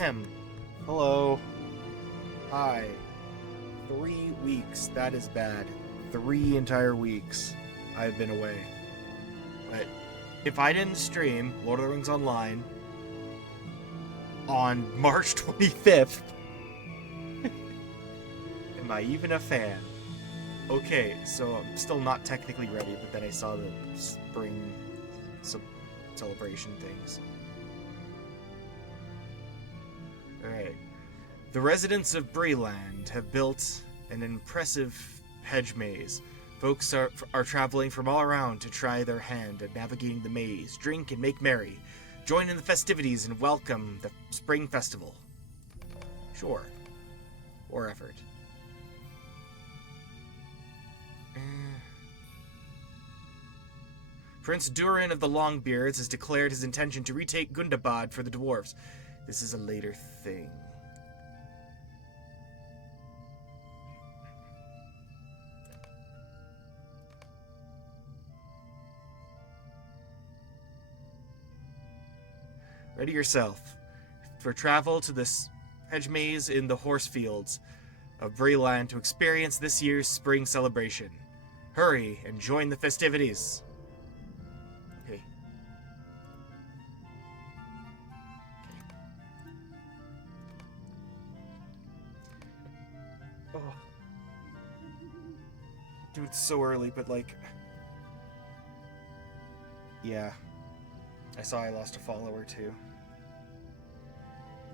Ahem. Hello. Hi. 3 weeks. That is bad. 3 entire weeks I've been away. But if I didn't stream Lord of the Rings Online on March 25th, am I even a fan? Okay, so I'm still not technically ready, but then I saw the spring celebration things. Alright. The residents of Breeland have built an impressive hedge maze. Folks are traveling from all around to try their hand at navigating the maze, drink and make merry. Join in the festivities and welcome the spring festival. Sure. Or effort. Prince Durin of the Longbeards has declared his intention to retake Gundabad for the dwarves. This is a later thing. Ready yourself for travel to this hedge maze in the horse fields of Breeland to experience this year's spring celebration. Hurry and join the festivities. Okay. Oh. Dude, it's so early, but like... Yeah. I saw I lost a follower too.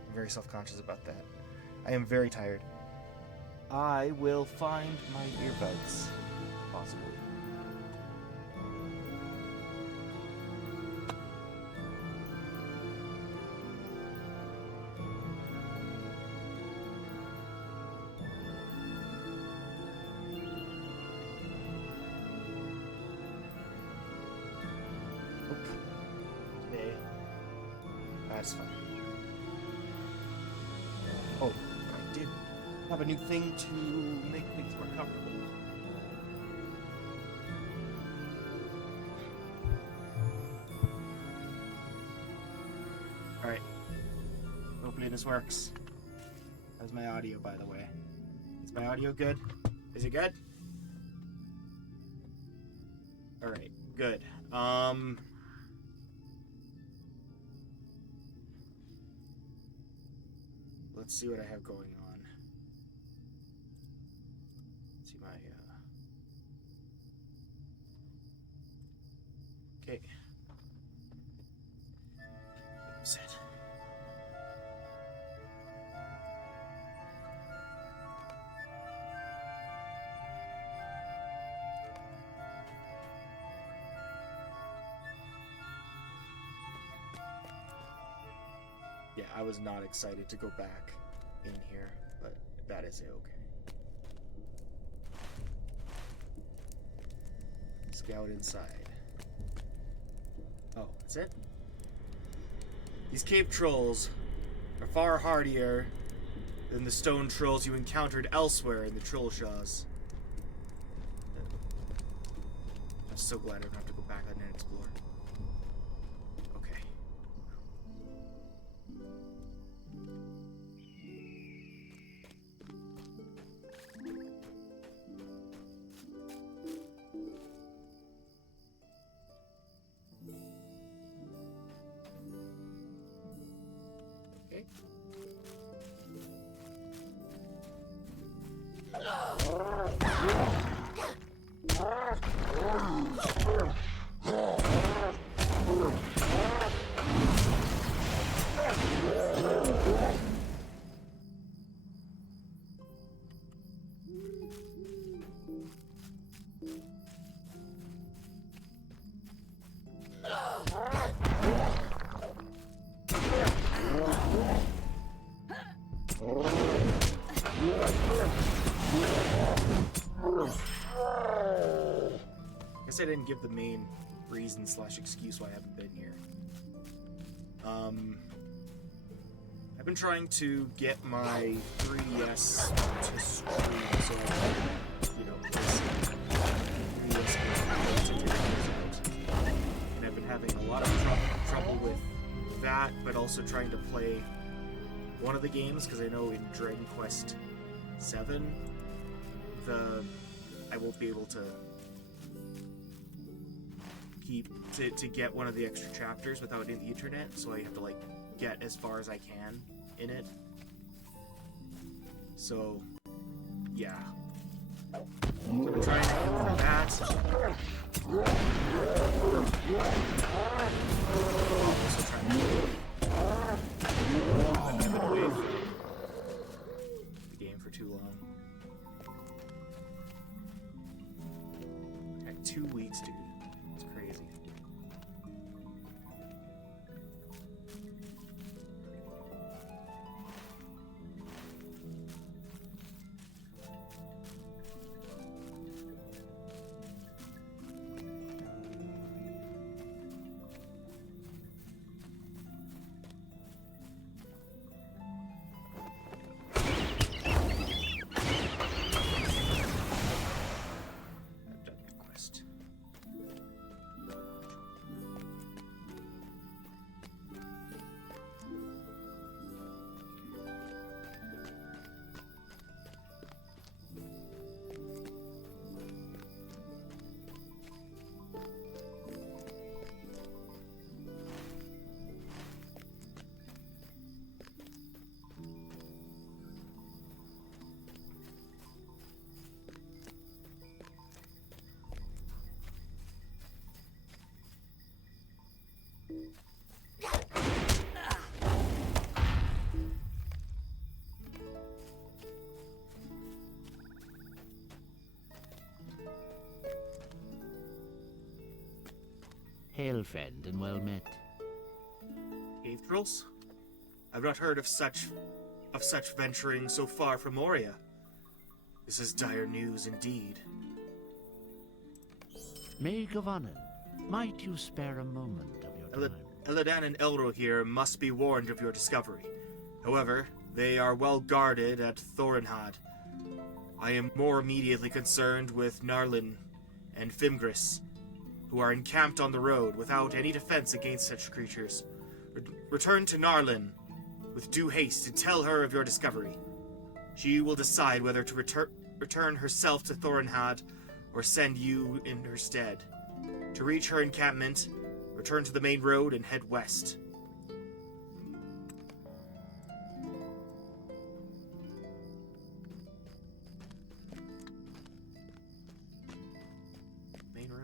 I'm very self-conscious about that. I am very tired. I will find my earbuds. Possibly. Okay. That's fine. Oh, I did have a new thing to make things more comfortable. Alright. Hopefully this works. How's my audio, by the way? Is my audio good? Is it good? Alright, good. Let's see what I have going on. Let's see my, okay. Set. Yeah, I was not excited to go back in here, but that is okay. Scout inside. Oh, that's it? These cave trolls are far hardier than the stone trolls you encountered elsewhere in the Trollshaws. I'm so glad I don't have to go back and explore. Okay. I didn't give the main reason / excuse why I haven't been here. I've been trying to get my 3DS to stream so I can, play some 3DS games to figure things out. And I've been having a lot of trouble with that, but also trying to play one of the games, because I know in Dragon Quest 7, I won't be able to get one of the extra chapters without in the internet, so I have to like get as far as I can in it. So yeah, so I'm trying to aim for that. Also trying to I've been away from the game for too long. Got 2 weeks, dude. It's crazy. Hail, friend, and well met. Cave trolls? I've not heard of such venturing so far from Moria. This is dire news indeed. Maid of Honor, might you spare a moment of your time? Eladan and Elro here must be warned of your discovery. However, they are well guarded at Thorinhad. I am more immediately concerned with Narlin and Fimgris, who are encamped on the road without any defense against such creatures. Return to Narlin with due haste and tell her of your discovery. She will decide whether to return herself to Thorinhad or send you in her stead. To reach her encampment, return to the main road and head west. Main road.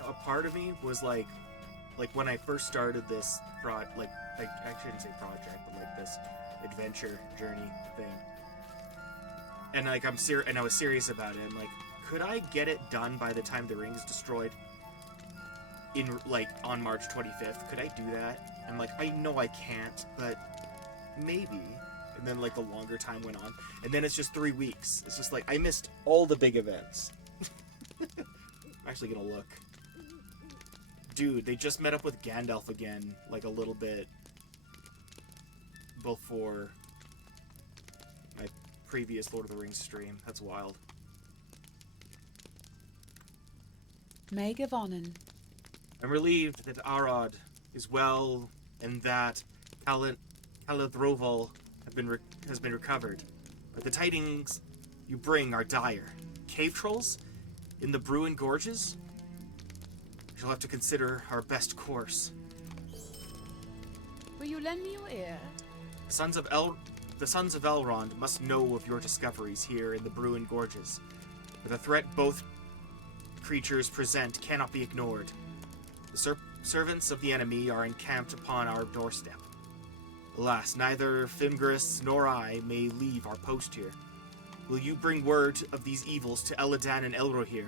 A part of me was like when I first started this I shouldn't say project, but like this adventure journey thing, and like and I was serious about it. I'm like, could I get it done by the time the ring is destroyed on March 25th? Could I do that? I'm like, I know I can't, but maybe. And then like the longer time went on, and then it's just 3 weeks. It's just like I missed all the big events. I'm actually gonna look. Dude, they just met up with Gandalf again, like a little bit before my previous Lord of the Rings stream. That's wild. Maid of Honor. I'm relieved that Arad is well and that Caladhroval has been recovered. But the tidings you bring are dire. Cave trolls? In the Bruin Gorges? We shall have to consider our best course. Will you lend me your ear? The sons of the sons of Elrond must know of your discoveries here in the Bruin Gorges, for the threat both creatures present cannot be ignored. The servants of the enemy are encamped upon our doorstep. Alas, neither Fimgris nor I may leave our post here. Will you bring word of these evils to Eladan and Elrohir?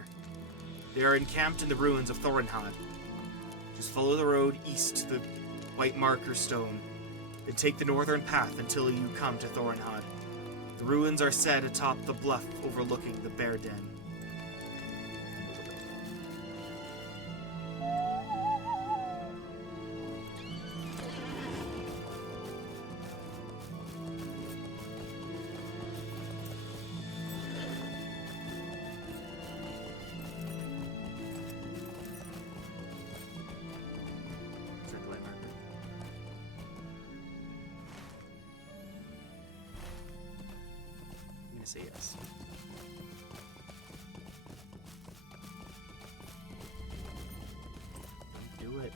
They are encamped in the ruins of Thorinhad. Just follow the road east to the White Marker Stone, then take the northern path until you come to Thorinhad. The ruins are set atop the bluff overlooking the Bear Den. Say yes. Don't do it.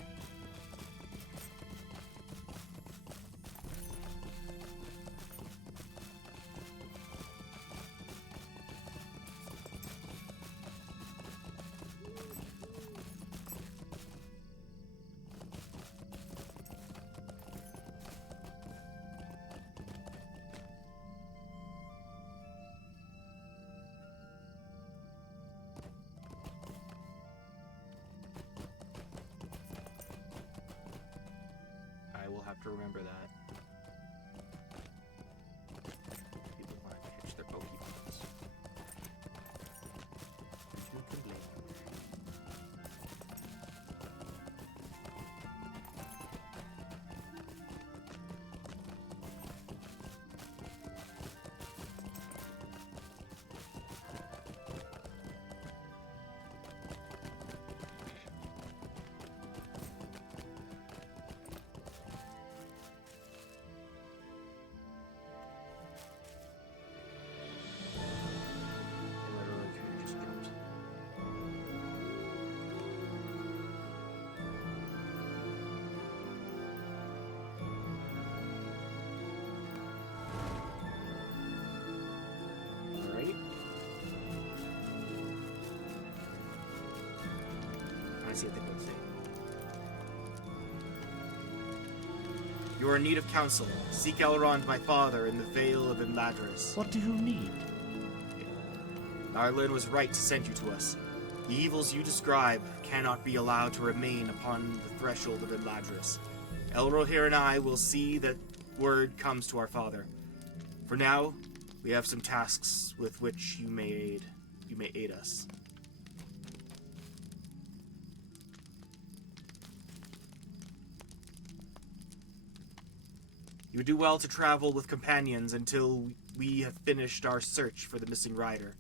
I will have to remember that. People want to catch their Pokeballs. Who can blame them? I see what they both say. You are in need of counsel. Seek Elrond, my father, in the Vale of Imladris. What do you need? Arlen was right to send you to us. The evils you describe cannot be allowed to remain upon the threshold of Imladris. Elrohir and I will see that word comes to our father. For now, we have some tasks with which you may aid us. You would do well to travel with companions until we have finished our search for the missing rider.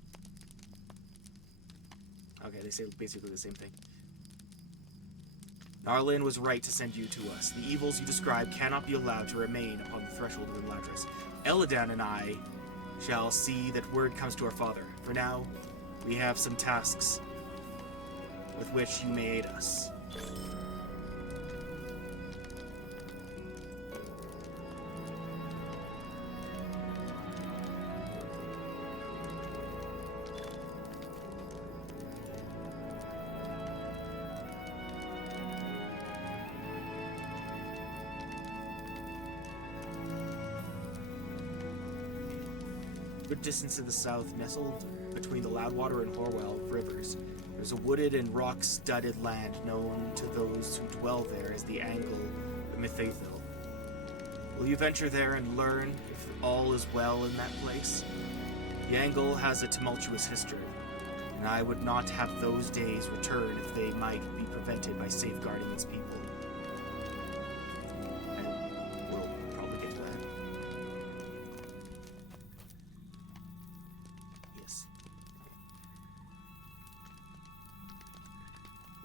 Okay, they say basically the same thing. Narlin was right to send you to us. The evils you describe cannot be allowed to remain upon the threshold of Imladris. Eladan and I shall see that word comes to our father. For now, we have some tasks with which you may aid us. Good distance to the south, nestled between the Loudwater and Horwell rivers, there's a wooded and rock-studded land known to those who dwell there as the Angle of Mithathil. Will you venture there and learn if all is well in that place? The Angle has a tumultuous history, and I would not have those days return if they might be prevented by safeguarding its people. And we'll probably get to that. Yes.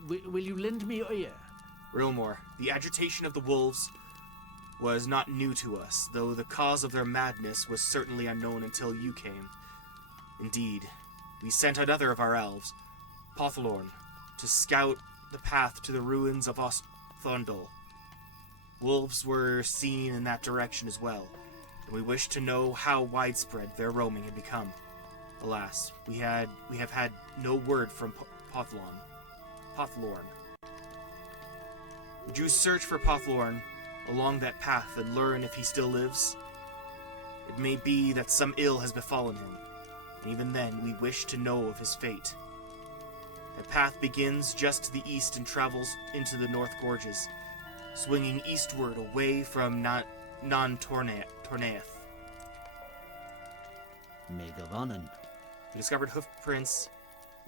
Will you lend me your ear? Rilmore, the agitation of the wolves was not new to us, though the cause of their madness was certainly unknown until you came. Indeed, we sent another of our elves, Pothlorn, to scout the path to the ruins of Osthondol. Wolves were seen in that direction as well, and we wished to know how widespread their roaming had become. Alas, we have had no word from Pothlorn. Would you search for Pothlorn along that path and learn if he still lives? It may be that some ill has befallen him, and even then we wish to know of his fate. The path begins just to the east and travels into the North Gorges, swinging eastward away from Non-Tornaeth. Megavonen. We discovered hoofprints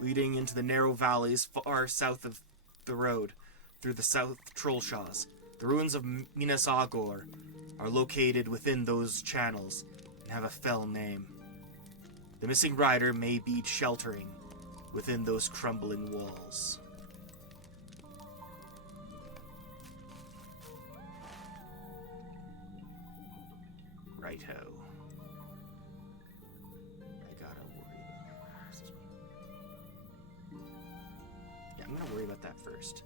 leading into the narrow valleys far south of the road through the South Trollshaws. The ruins of Minas Agor are located within those channels and have a fell name. The missing rider may be sheltering within those crumbling walls. Righto. I gotta worry about... Yeah, I'm gonna worry about that first.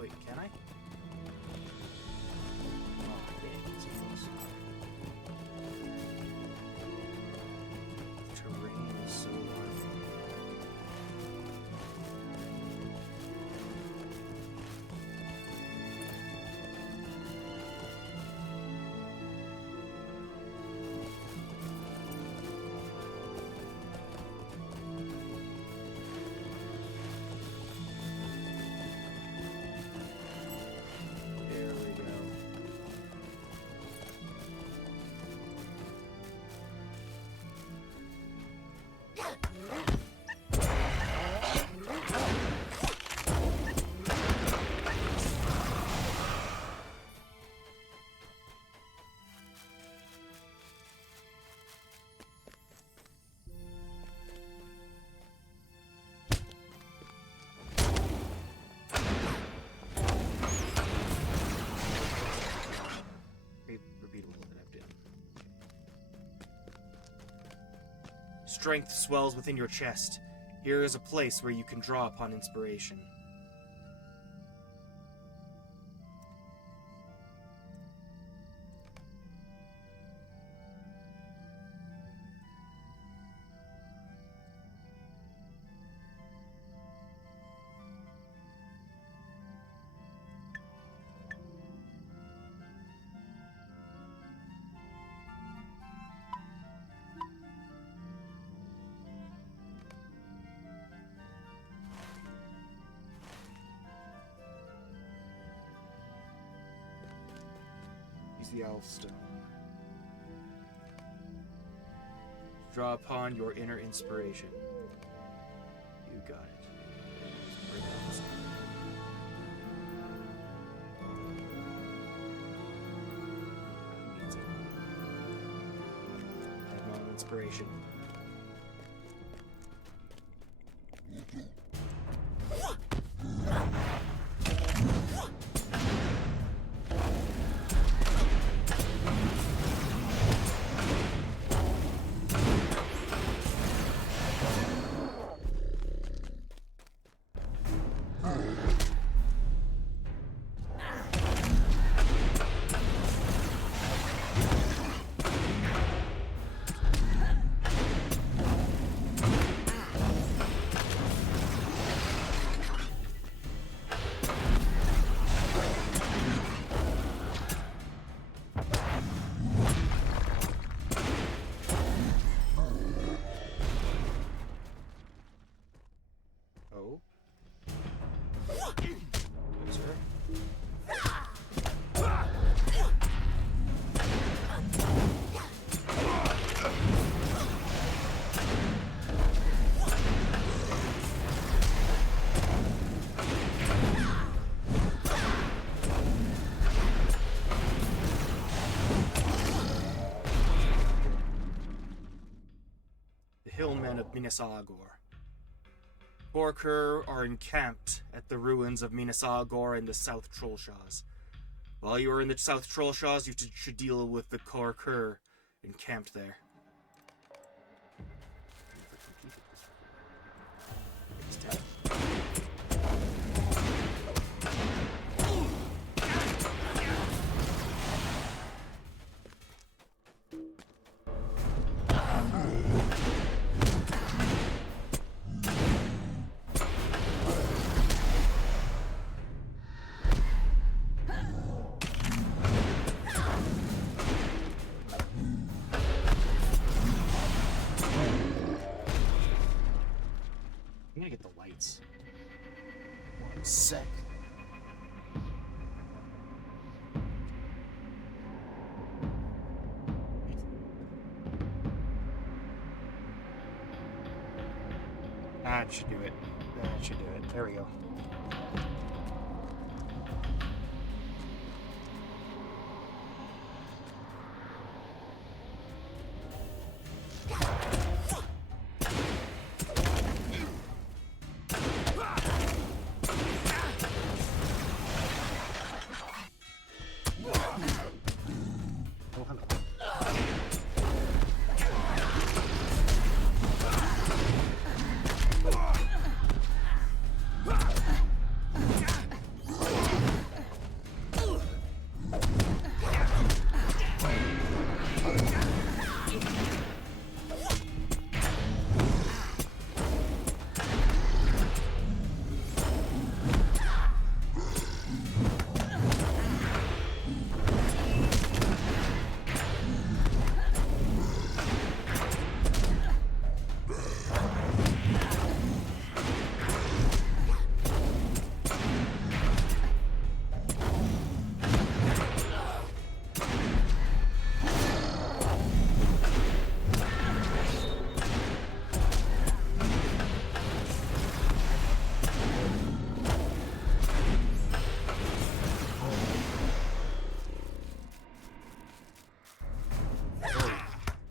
Wait, can I? Oh, dang, it's close. The terrain is so hard. There we go. Repeatable that I've done. Strength swells within your chest. Here is a place where you can draw upon inspiration. Use the elf stone. Draw upon your inner inspiration. inspiration. Oh. There's her. The hillmen of Minasagor. Borkur are encamped at the ruins of Minasagor in the South Trollshaws. While you are in the South Trollshaws, you should deal with the Borkur encamped there. I'm gonna get the lights. 1 sec. That should do it. That should do it. There we go. Oh, hello.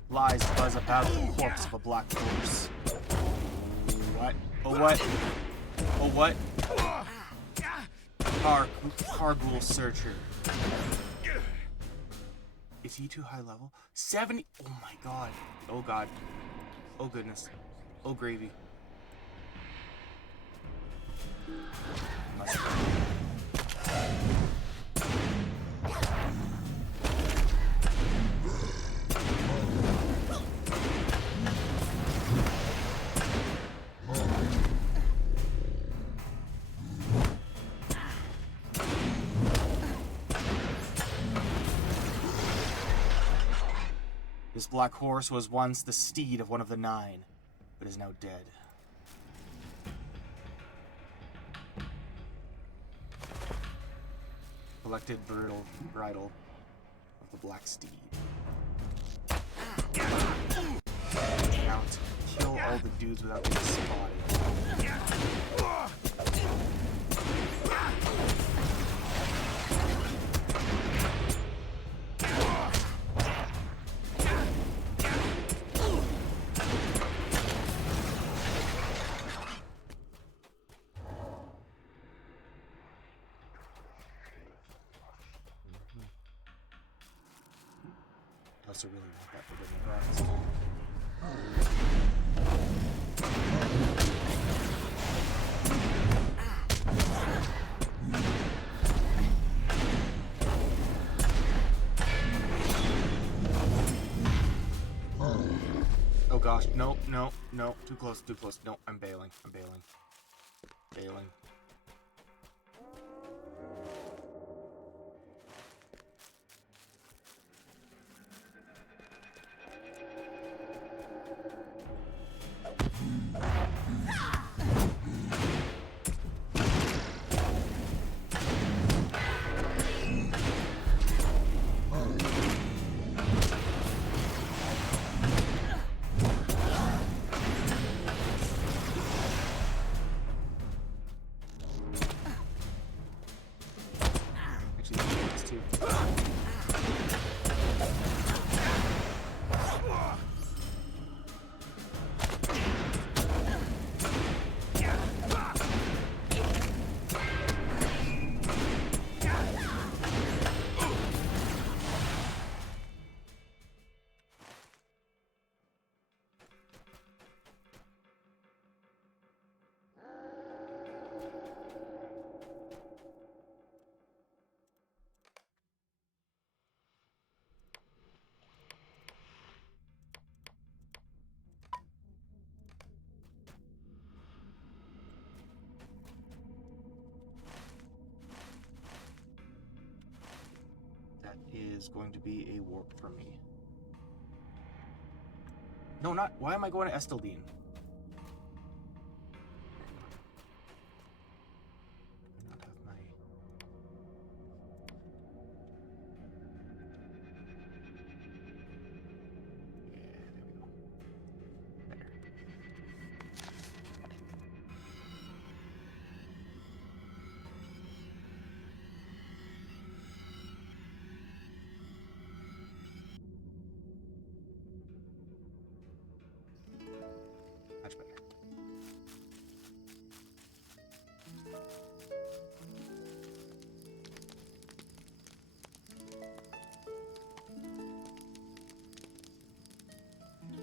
Lies buzz about the corpse of a black horse. What? Oh what? Oh what? Carghoul Searcher. Is he too high level? 70. Oh my god. Oh god. Oh goodness. Oh gravy. Must This black horse was once the steed of one of the 9, but is now dead. Collected bridle of the black steed. Now to kill all the dudes without being spotted. must have really want that forbidden grass. Oh gosh, no, too close, no, I'm bailing. That is going to be a warp for me. No, not. Why am I going to Esteldine? Not have my. Yeah, there we go. Better. Much better.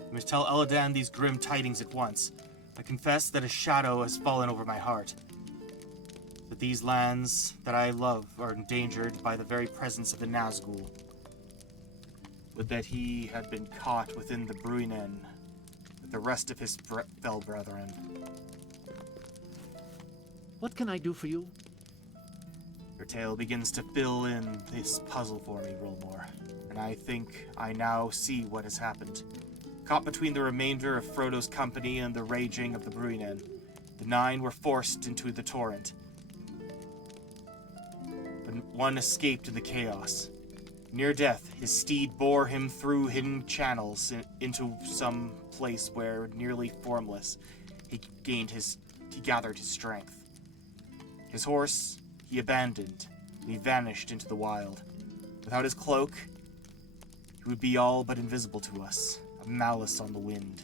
I must tell Eladan these grim tidings at once. I confess that a shadow has fallen over my heart. That these lands that I love are endangered by the very presence of the Nazgul. But that he had been caught within the Bruinen with the rest of his fell brethren. What can I do for you? Your tale begins to fill in this puzzle for me, Rolmor, and I think I now see what has happened. Caught between the remainder of Frodo's company and the raging of the Bruinen, the Nine were forced into the torrent. But one escaped in the chaos. Near death, his steed bore him through hidden channels into some place where, nearly formless, he gathered his strength. His horse he abandoned, and he vanished into the wild. Without his cloak, he would be all but invisible to us, a malice on the wind.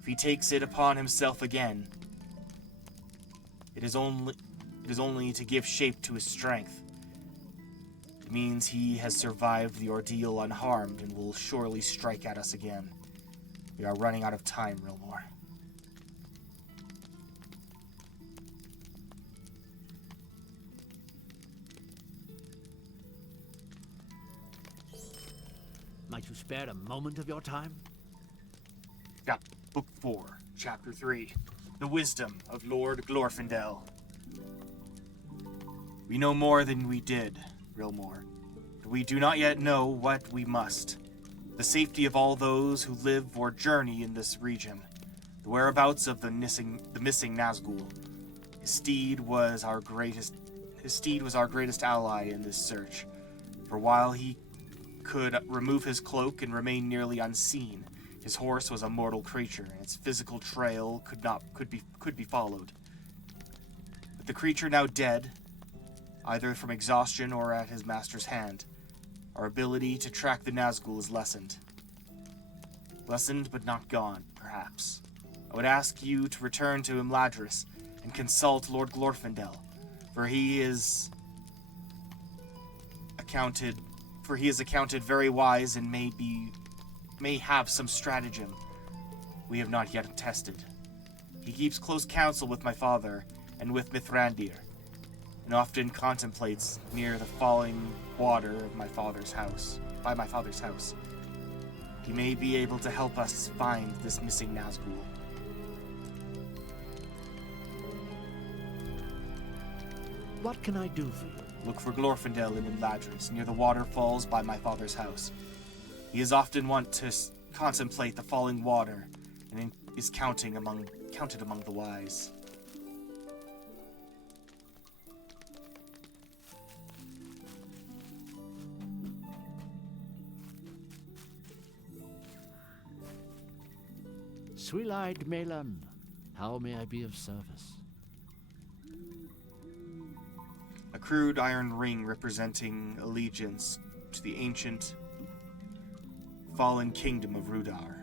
If he takes it upon himself again, it is only to give shape to his strength. It means he has survived the ordeal unharmed and will surely strike at us again. We are running out of time, Rilmore. Might you spare a moment of your time? Got Book 4, Chapter 3, The Wisdom of Lord Glorfindel. We know more than we did, Rilmore, but we do not yet know what we must. The safety of all those who live or journey in this region. The whereabouts of the missing Nazgul. His steed was our greatest ally in this search. For while he could remove his cloak and remain nearly unseen, his horse was a mortal creature, and its physical trail could be followed. With the creature now dead, either from exhaustion or at his master's hand, our ability to track the Nazgul is lessened. Lessened but not gone, perhaps. I would ask you to return to Imladris and consult Lord Glorfindel, for he is accounted for he is accounted very wise and may have some stratagem we have not yet tested. He keeps close counsel with my father and with Mithrandir, and often contemplates near the falling water of my father's house. He may be able to help us find this missing Nazgul. What can I do for you? Look for Glorfindel in Ladris, near the waterfalls by my father's house. He is often wont to contemplate the falling water, and is counted among the wise. Swill-eyed Melon, how may I be of service? A crude iron ring representing allegiance to the ancient fallen kingdom of Rudar.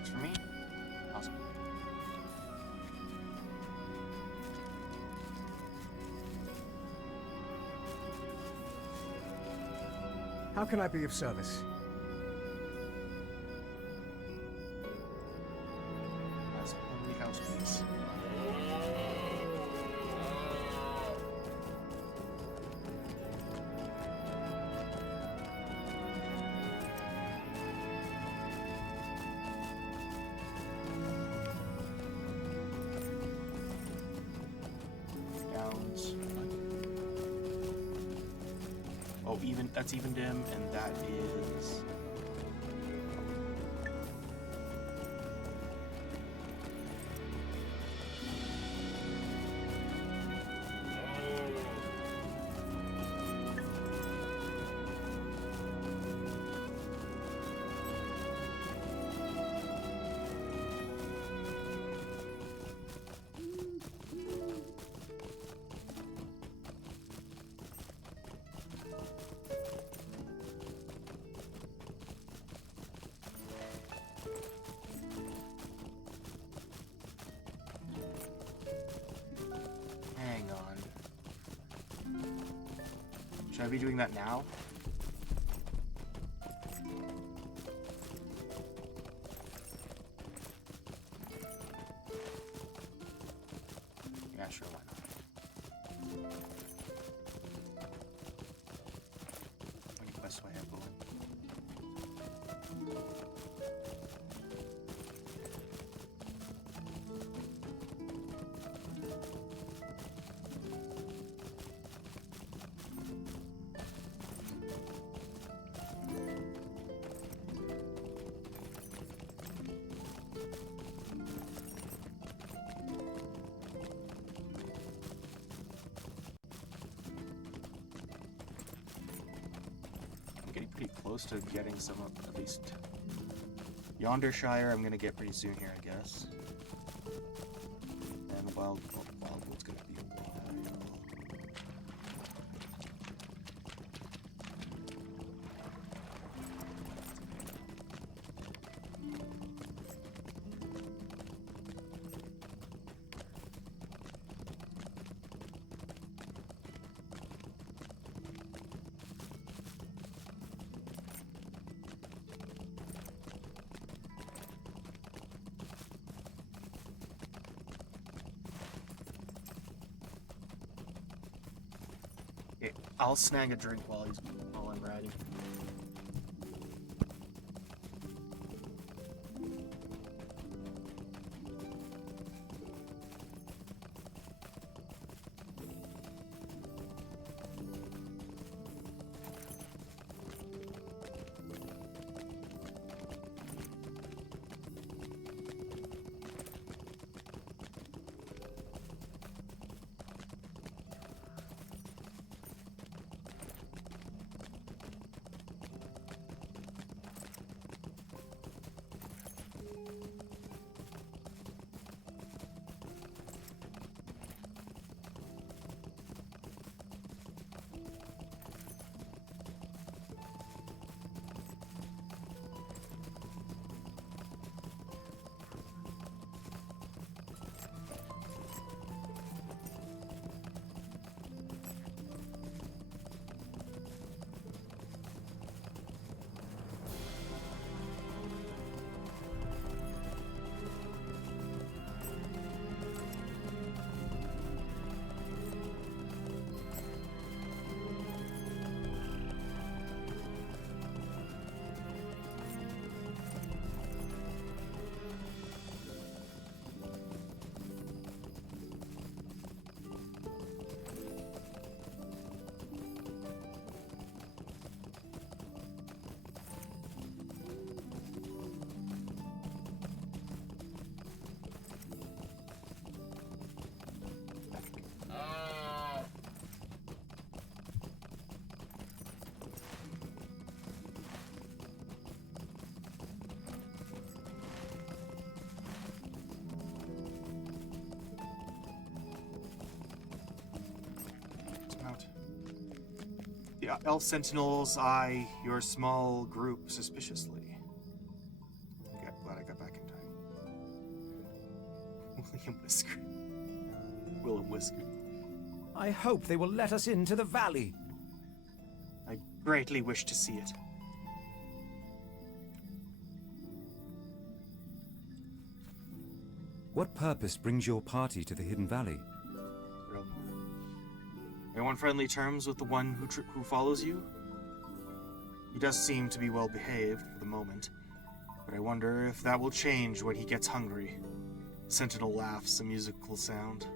It's for me? Awesome. How can I be of service? That's a hungry house, please. Gallons. Oh, that's even dim, and that is. Hang on. Should I be doing that now? Yeah, sure, why not? Any quests do I have going? I'm getting pretty close to getting some of, at least. Yondershire I'm gonna get pretty soon here, I guess. And Wildwood's gonna be a while. Okay, I'll snag a drink while I'm riding. The elf sentinels eye your small group suspiciously. Okay, glad I got back in time. Willem Whisker. I hope they will let us into the valley. I greatly wish to see it. What purpose brings your party to the Hidden Valley? Are you on friendly terms with the one who follows you? He does seem to be well behaved for the moment, but I wonder if that will change when he gets hungry. Sentinel laughs, a musical sound.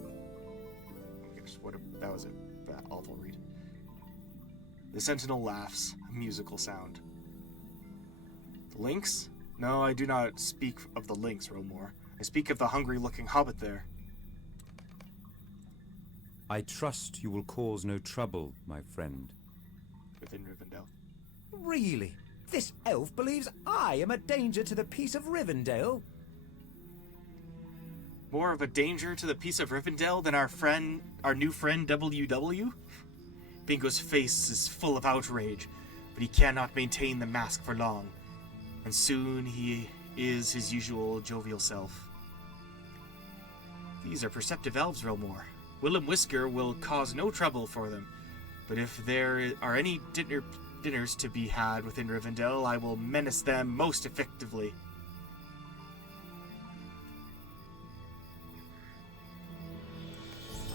Oh gosh, that was a bad, awful read. The Sentinel laughs, a musical sound. The lynx? No, I do not speak of the lynx, Romor. I speak of the hungry-looking hobbit there. I trust you will cause no trouble, my friend. Within Rivendell. Really? This elf believes I am a danger to the peace of Rivendell? More of a danger to the peace of Rivendell than our new friend WW? Bingo's face is full of outrage, but he cannot maintain the mask for long, and soon he is his usual jovial self. These are perceptive elves, Relmore. Willem Whisker will cause no trouble for them, but if there are any dinners to be had within Rivendell, I will menace them most effectively.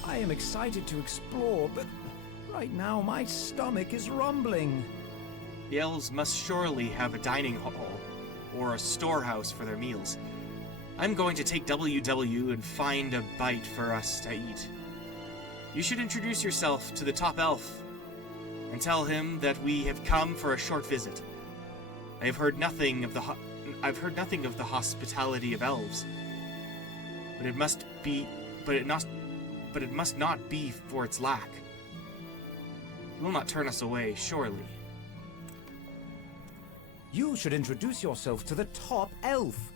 I am excited to explore, but right now my stomach is rumbling. The elves must surely have a dining hall or a storehouse for their meals. I'm going to take WW and find a bite for us to eat. You should introduce yourself to the top elf and tell him that we have come for a short visit. I've heard nothing of the hospitality of elves, but it must not be for its lack. He will not turn us away, surely. You should introduce yourself to the top elf.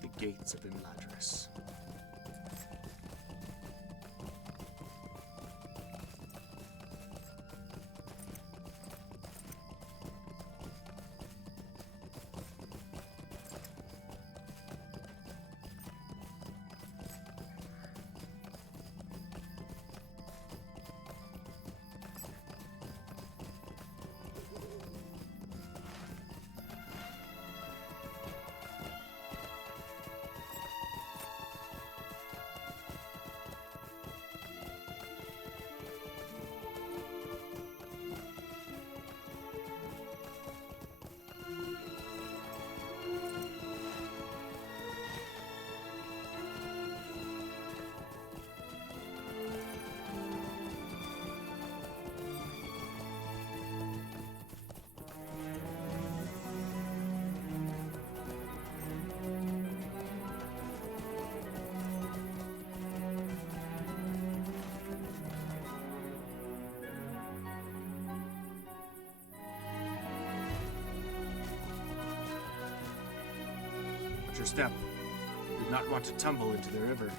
The gates of Imladris. your step. You would not want to tumble into the river.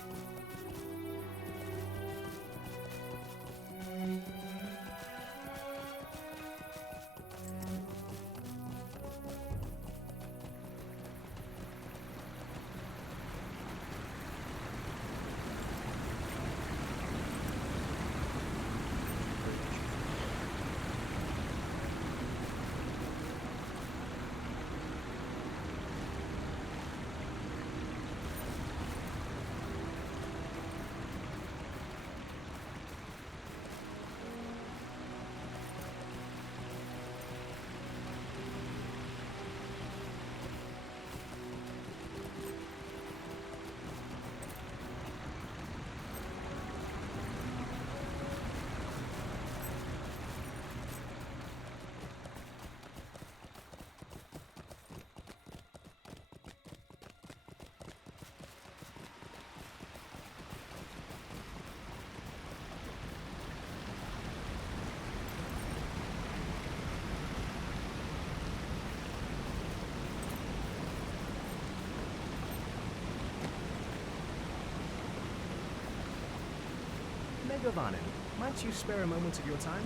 Megavanen, might you spare a moment of your time?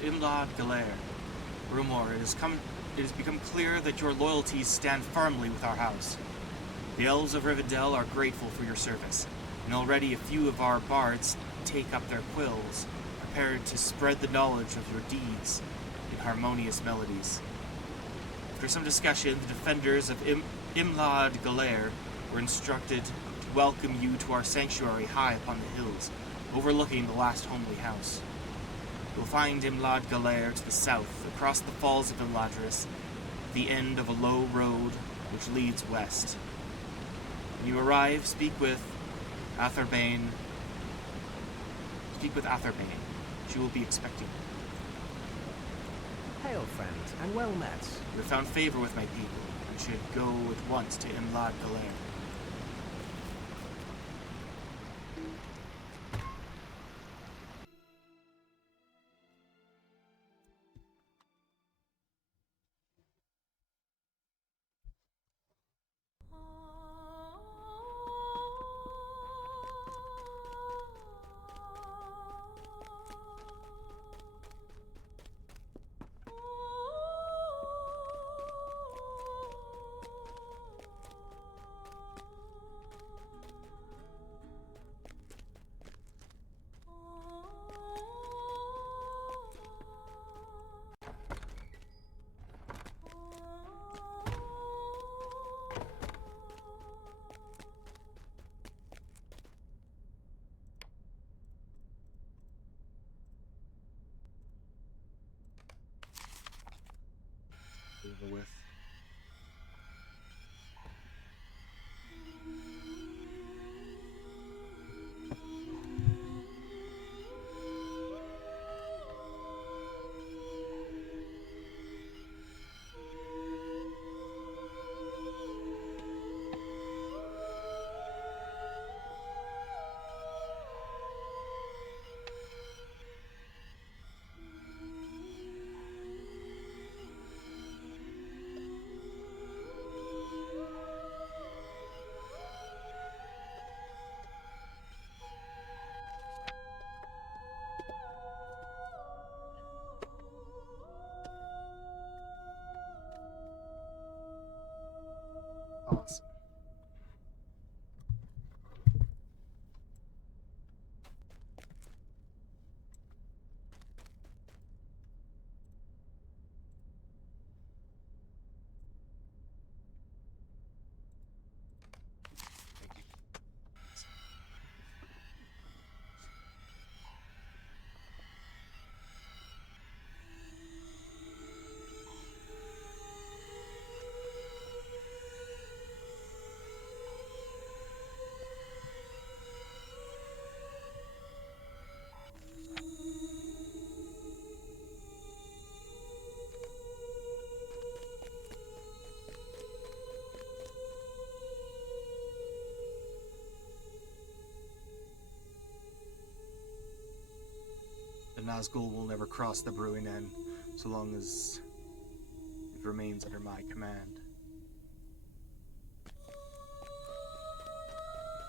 To Imlad Galer, Rumor, it has become clear that your loyalties stand firmly with our house. The elves of Rivendell are grateful for your service, and already a few of our bards take up their quills, prepared to spread the knowledge of your deeds in harmonious melodies. After some discussion, the defenders of Imlad Galer were instructed to welcome you to our sanctuary high upon the hills, overlooking the last homely house. You'll find Imlad Galer to the south, across the falls of Imladris, at the end of a low road which leads west. When you arrive, speak with Atherbane. She will be expecting you. Hail, friend, and well met. You have found favor with my people, and should go at once to Imlad Galer. Over with. Awesome. Thank you. The Nazgul will never cross the Brewing End. so long as it remains under my command.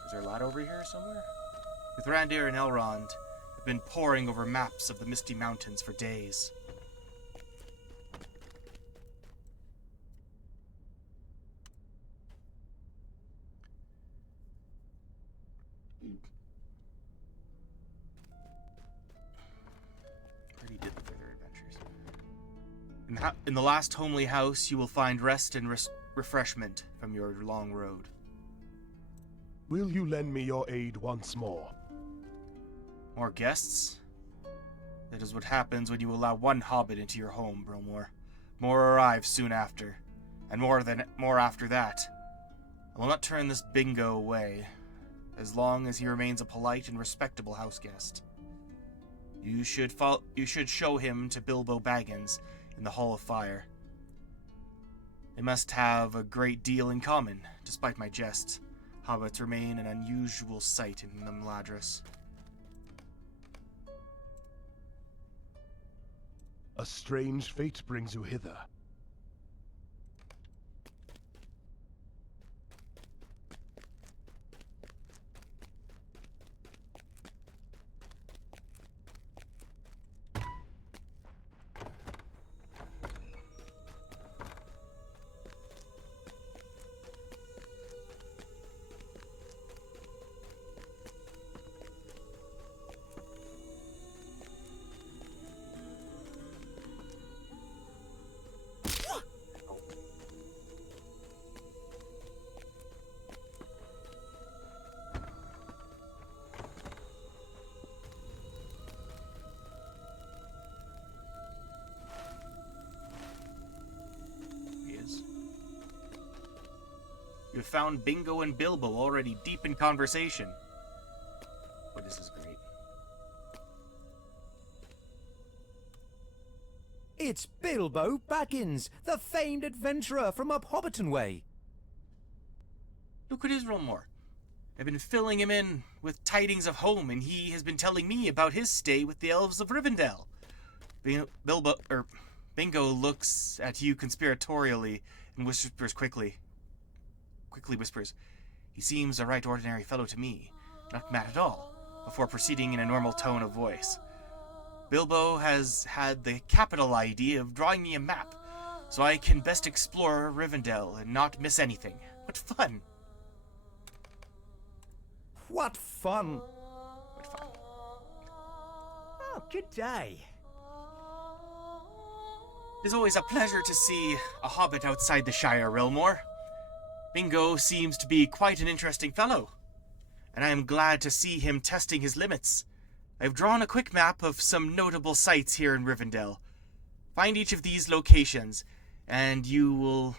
Is there a lad over here somewhere? Mithrandir and Elrond have been poring over maps of the Misty Mountains for days. Already did the further adventures. In the last homely house, you will find rest and refreshment from your long road. Will you lend me your aid once more? More guests? That is what happens when you allow one hobbit into your home, Bromore. More arrive soon after, and more after that. I will not turn this Bingo away, as long as he remains a polite and respectable house guest. You should show him to Bilbo Baggins in the Hall of Fire. They must have a great deal in common, despite my jest. Hobbits remain an unusual sight in Numladris. A strange fate brings you hither. You have found Bingo and Bilbo already deep in conversation. But this is great. It's Bilbo Baggins, the famed adventurer from up Hobbiton Way. Look at Israelmore. I've been filling him in with tidings of home, and he has been telling me about his stay with the elves of Rivendell. Bingo looks at you conspiratorially and whispers quickly whispers, "He seems a right ordinary fellow to me, not mad at all," before proceeding in a normal tone of voice. "Bilbo has had the capital idea of drawing me a map, so I can best explore Rivendell and not miss anything. What fun!" What fun! What fun. Oh, good day. It is always a pleasure to see a hobbit outside the Shire, Rilmore. Bingo seems to be quite an interesting fellow, and I am glad to see him testing his limits. I've drawn a quick map of some notable sites here in Rivendell. Find each of these locations, and you will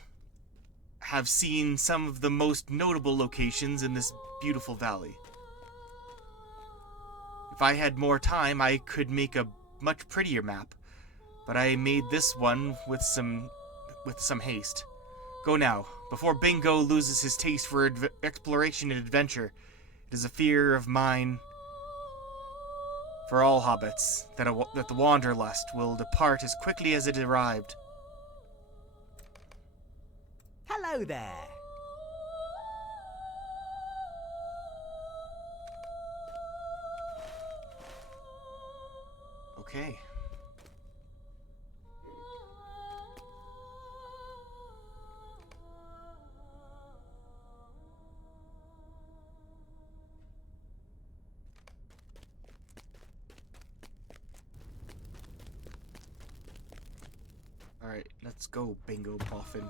have seen some of the most notable locations in this beautiful valley. If I had more time, I could make a much prettier map, but I made this one with some haste. Go now, before Bingo loses his taste for exploration and adventure. It is a fear of mine for all hobbits that the wanderlust will depart as quickly as it arrived. Hello there. Okay. Alright, let's go, Bingo Boffin.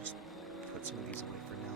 Just put some of these away for now.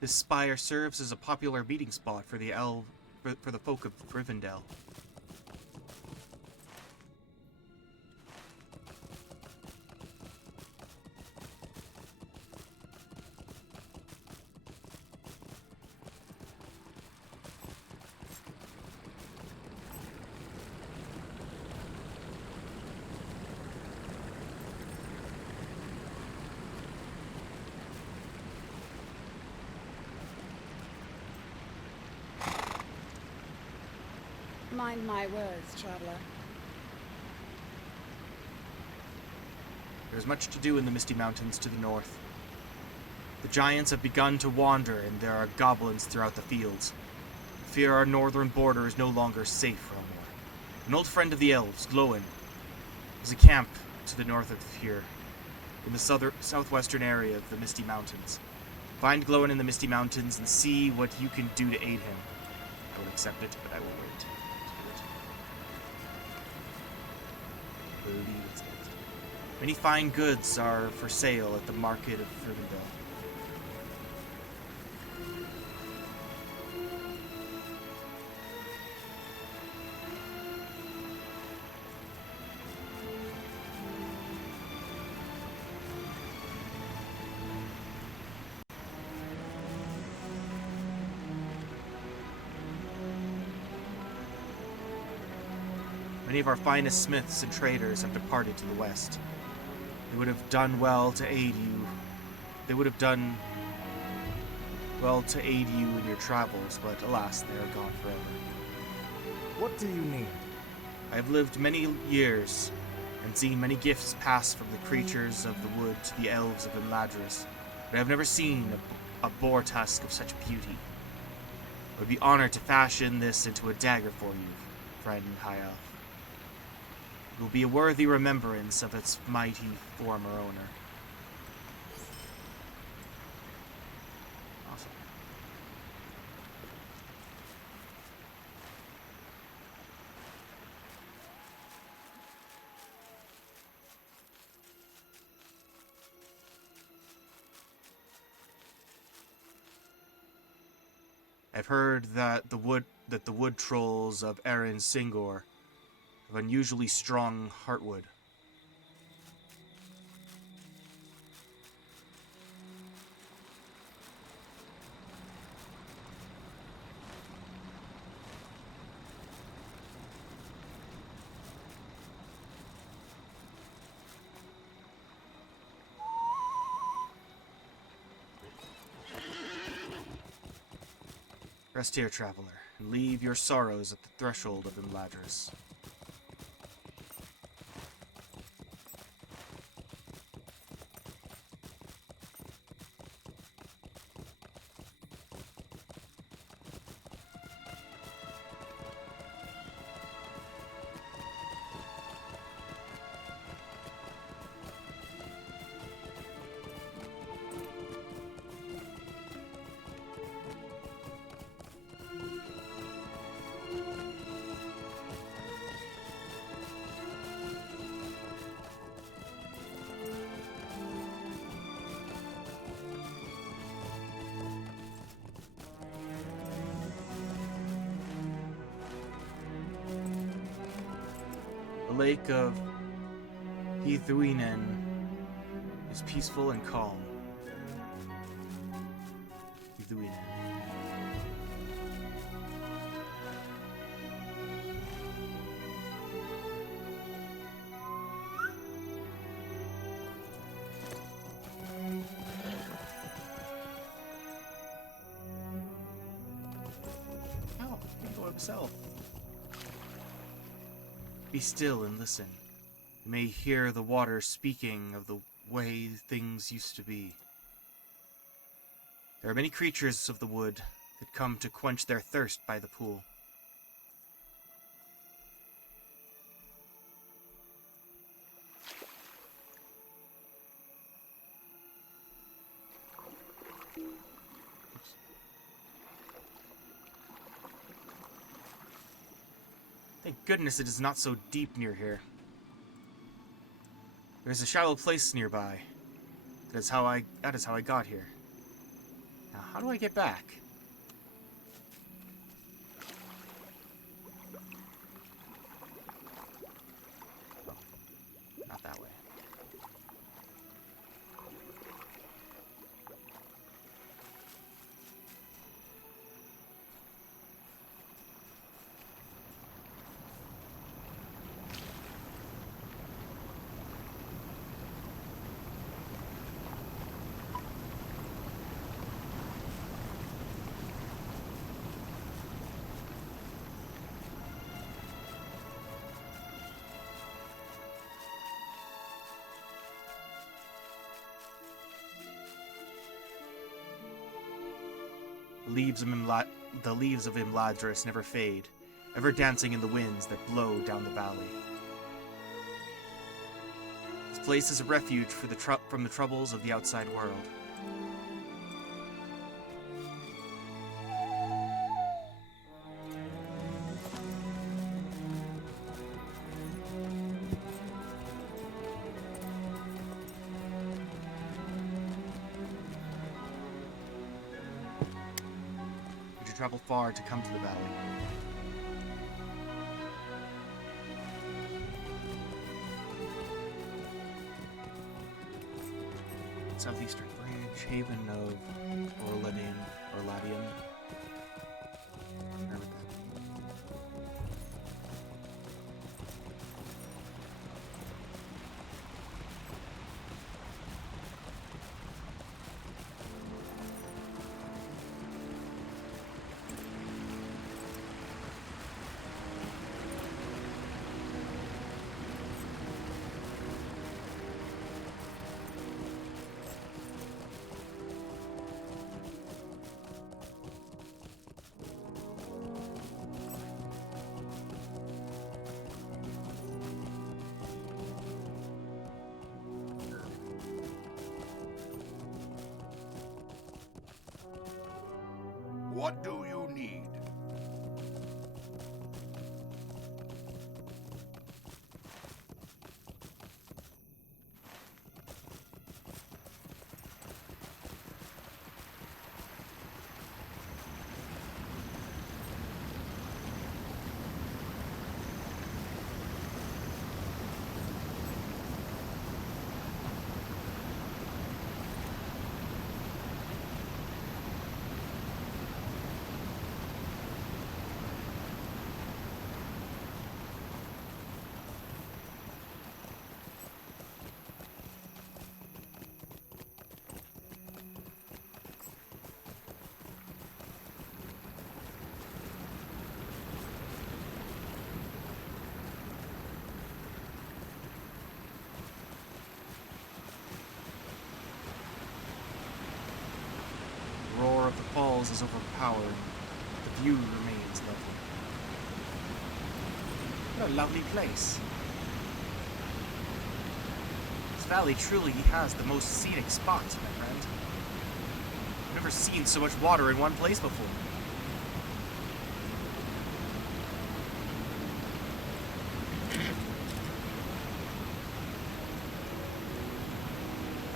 This spire serves as a popular meeting spot for the for the folk of Rivendell. Mind my words, traveler. There is much to do in the Misty Mountains to the north. The giants have begun to wander, and there are goblins throughout the fields. I fear our northern border is no longer safe, Elmore. An old friend of the elves, Glowin, is a camp to the north of here, in the southwestern area of the Misty Mountains. Find Glowin in the Misty Mountains and see what you can do to aid him. I will accept it, but I will wait. I believe it's it. Many fine goods are for sale at the market of Rivendell. Many of our finest smiths and traders have departed to the west. They would have done well to aid you. They would have done well to aid you in your travels, but alas, they are gone forever. What do you need? I have lived many years and seen many gifts pass from the creatures of the wood to the elves of Imladris, but I have never seen a boar tusk of such beauty. I would be honored to fashion this into a dagger for you, friend High Elf. It will be a worthy remembrance of its mighty former owner. Awesome. I've heard that the wood trolls of Eren Singor of unusually strong heartwood. Rest here, traveler, and leave your sorrows at the threshold of Imladris. The lake of Hithuinen is peaceful and calm. Hithuinen. Go himself. Be still and listen. You may hear the water speaking of the way things used to be. There are many creatures of the wood that come to quench their thirst by the pool. Thank goodness it is not so deep near here. There's a shallow place nearby. That is how I got here. Now, how do I get back? Oh, not that way. The leaves of Imladris never fade, ever dancing in the winds that blow down the valley. This place is a refuge for from the troubles of the outside world. Travel far to come to the valley. Southeastern branch, haven of Orladian. Where would that be? What do you need? The roar of the falls is overpowered. The view remains lovely. What a lovely place. This valley truly has the most scenic spots, my friend. I've never seen so much water in one place before.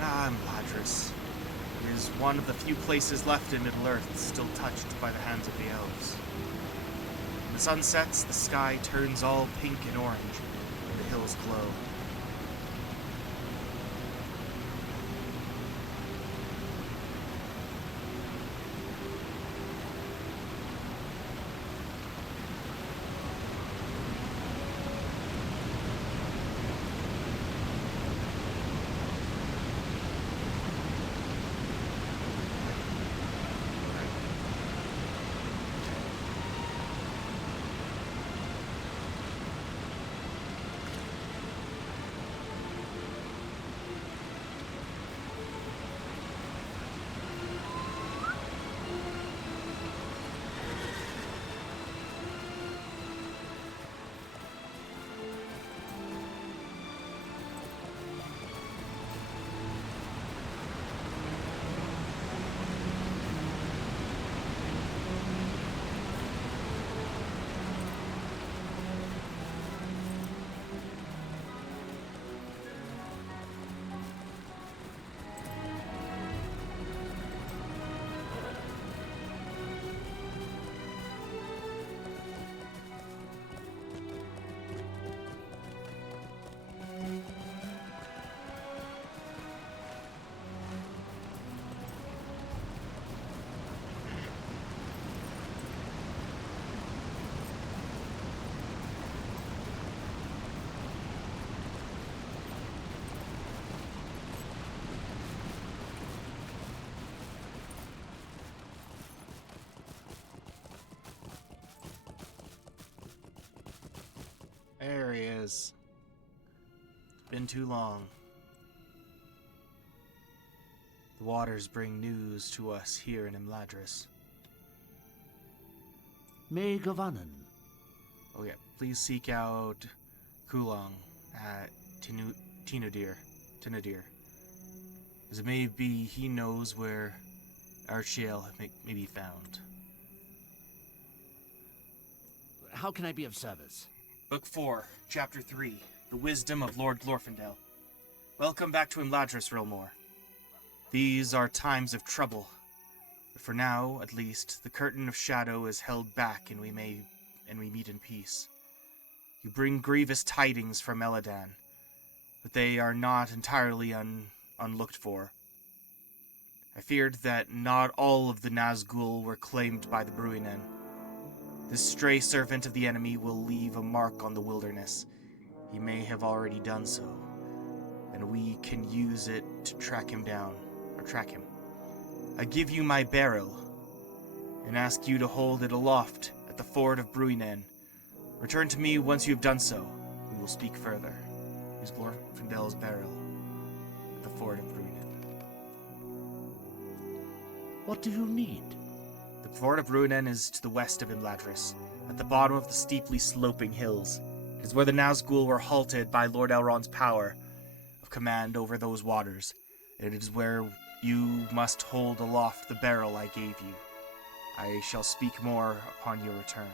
Imladris. It is one of the few places left in Middle-earth still touched by the hands of the elves. When the sun sets, the sky turns all pink and orange, and the hills glow. has been too long. The waters bring news to us here in Imladris. May Gavanen. Oh yeah, please seek out Kulong at Tinadir. As it may be, he knows where Archiel may be found. How can I be of service? Book 4, Chapter 3, The Wisdom of Lord Glorfindel. Welcome back to Imladris, Rilmore. These are times of trouble. But for now, at least, the curtain of shadow is held back and we meet in peace. You bring grievous tidings from Eladan, but they are not entirely unlooked for. I feared that not all of the Nazgul were claimed by the Bruinen. This stray servant of the enemy will leave a mark on the wilderness. He may have already done so, and we can use it to track him. I give you my barrel, and ask you to hold it aloft at the ford of Bruinen. Return to me once you have done so. We will speak further. Here's Glorfindel's barrel at the ford of Bruinen. What do you need? The fort of Bruinen is to the west of Imladris, at the bottom of the steeply sloping hills. It is where the Nazgul were halted by Lord Elrond's power of command over those waters, and it is where you must hold aloft the barrel I gave you. I shall speak more upon your return.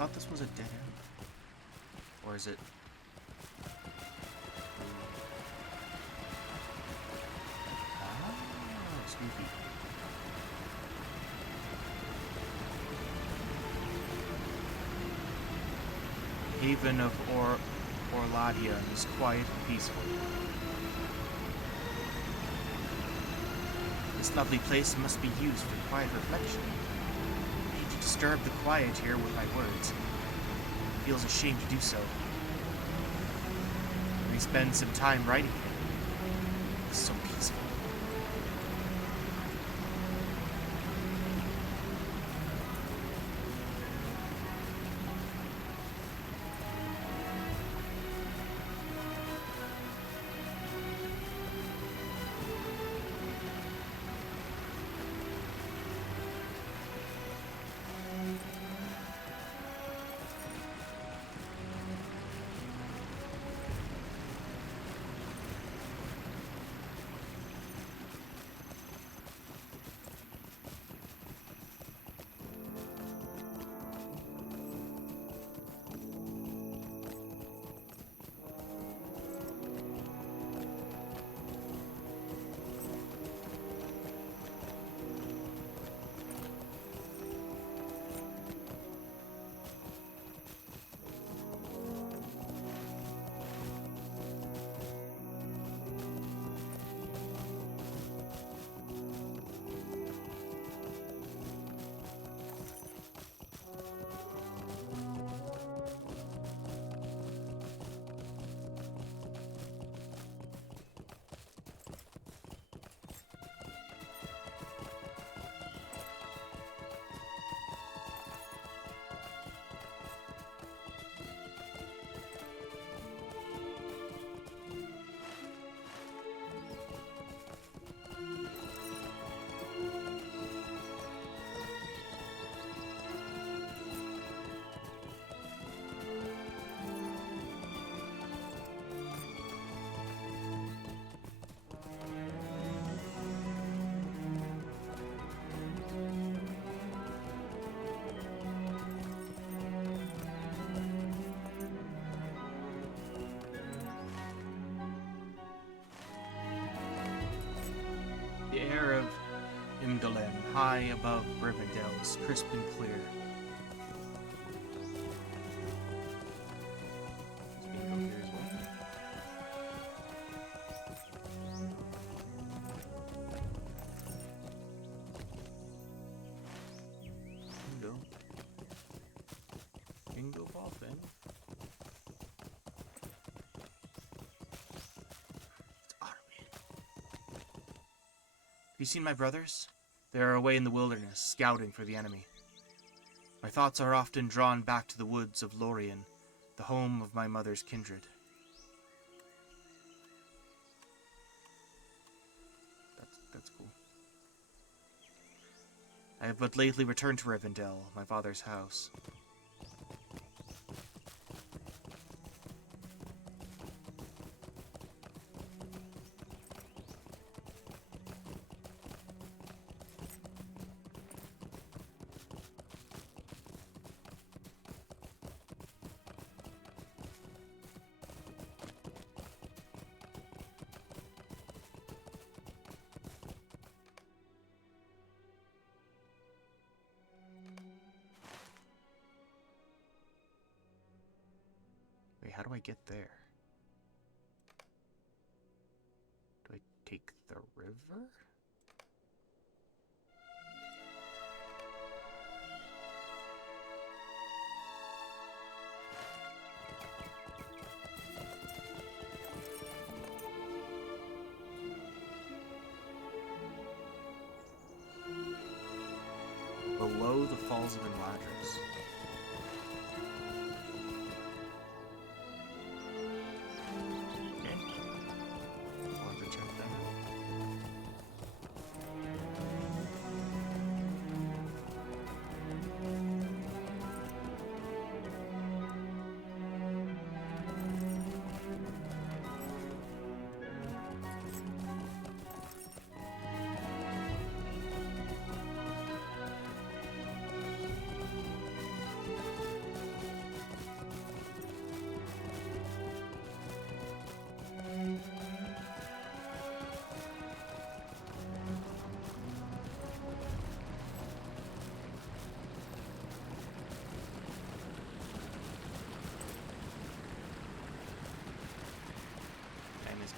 I thought this was a dead end. Or is it? Ah, spooky. Haven of Orladian is quiet and peaceful. This lovely place must be used for quiet reflection. Disturb the quiet here with my words. He feels ashamed to do so. We spend some time writing here. It's so peaceful. Gondolin, high above Rivendell, was crisp and clear. There's Bingo here as well. Bingo. Bingo Boffin. Have you seen my brothers? They are away in the wilderness, scouting for the enemy. My thoughts are often drawn back to the woods of Lorien, the home of my mother's kindred. That's cool. I have but lately returned to Rivendell, my father's house. Wait, how do I get there? Do I take the river? Below the Falls of Imladris.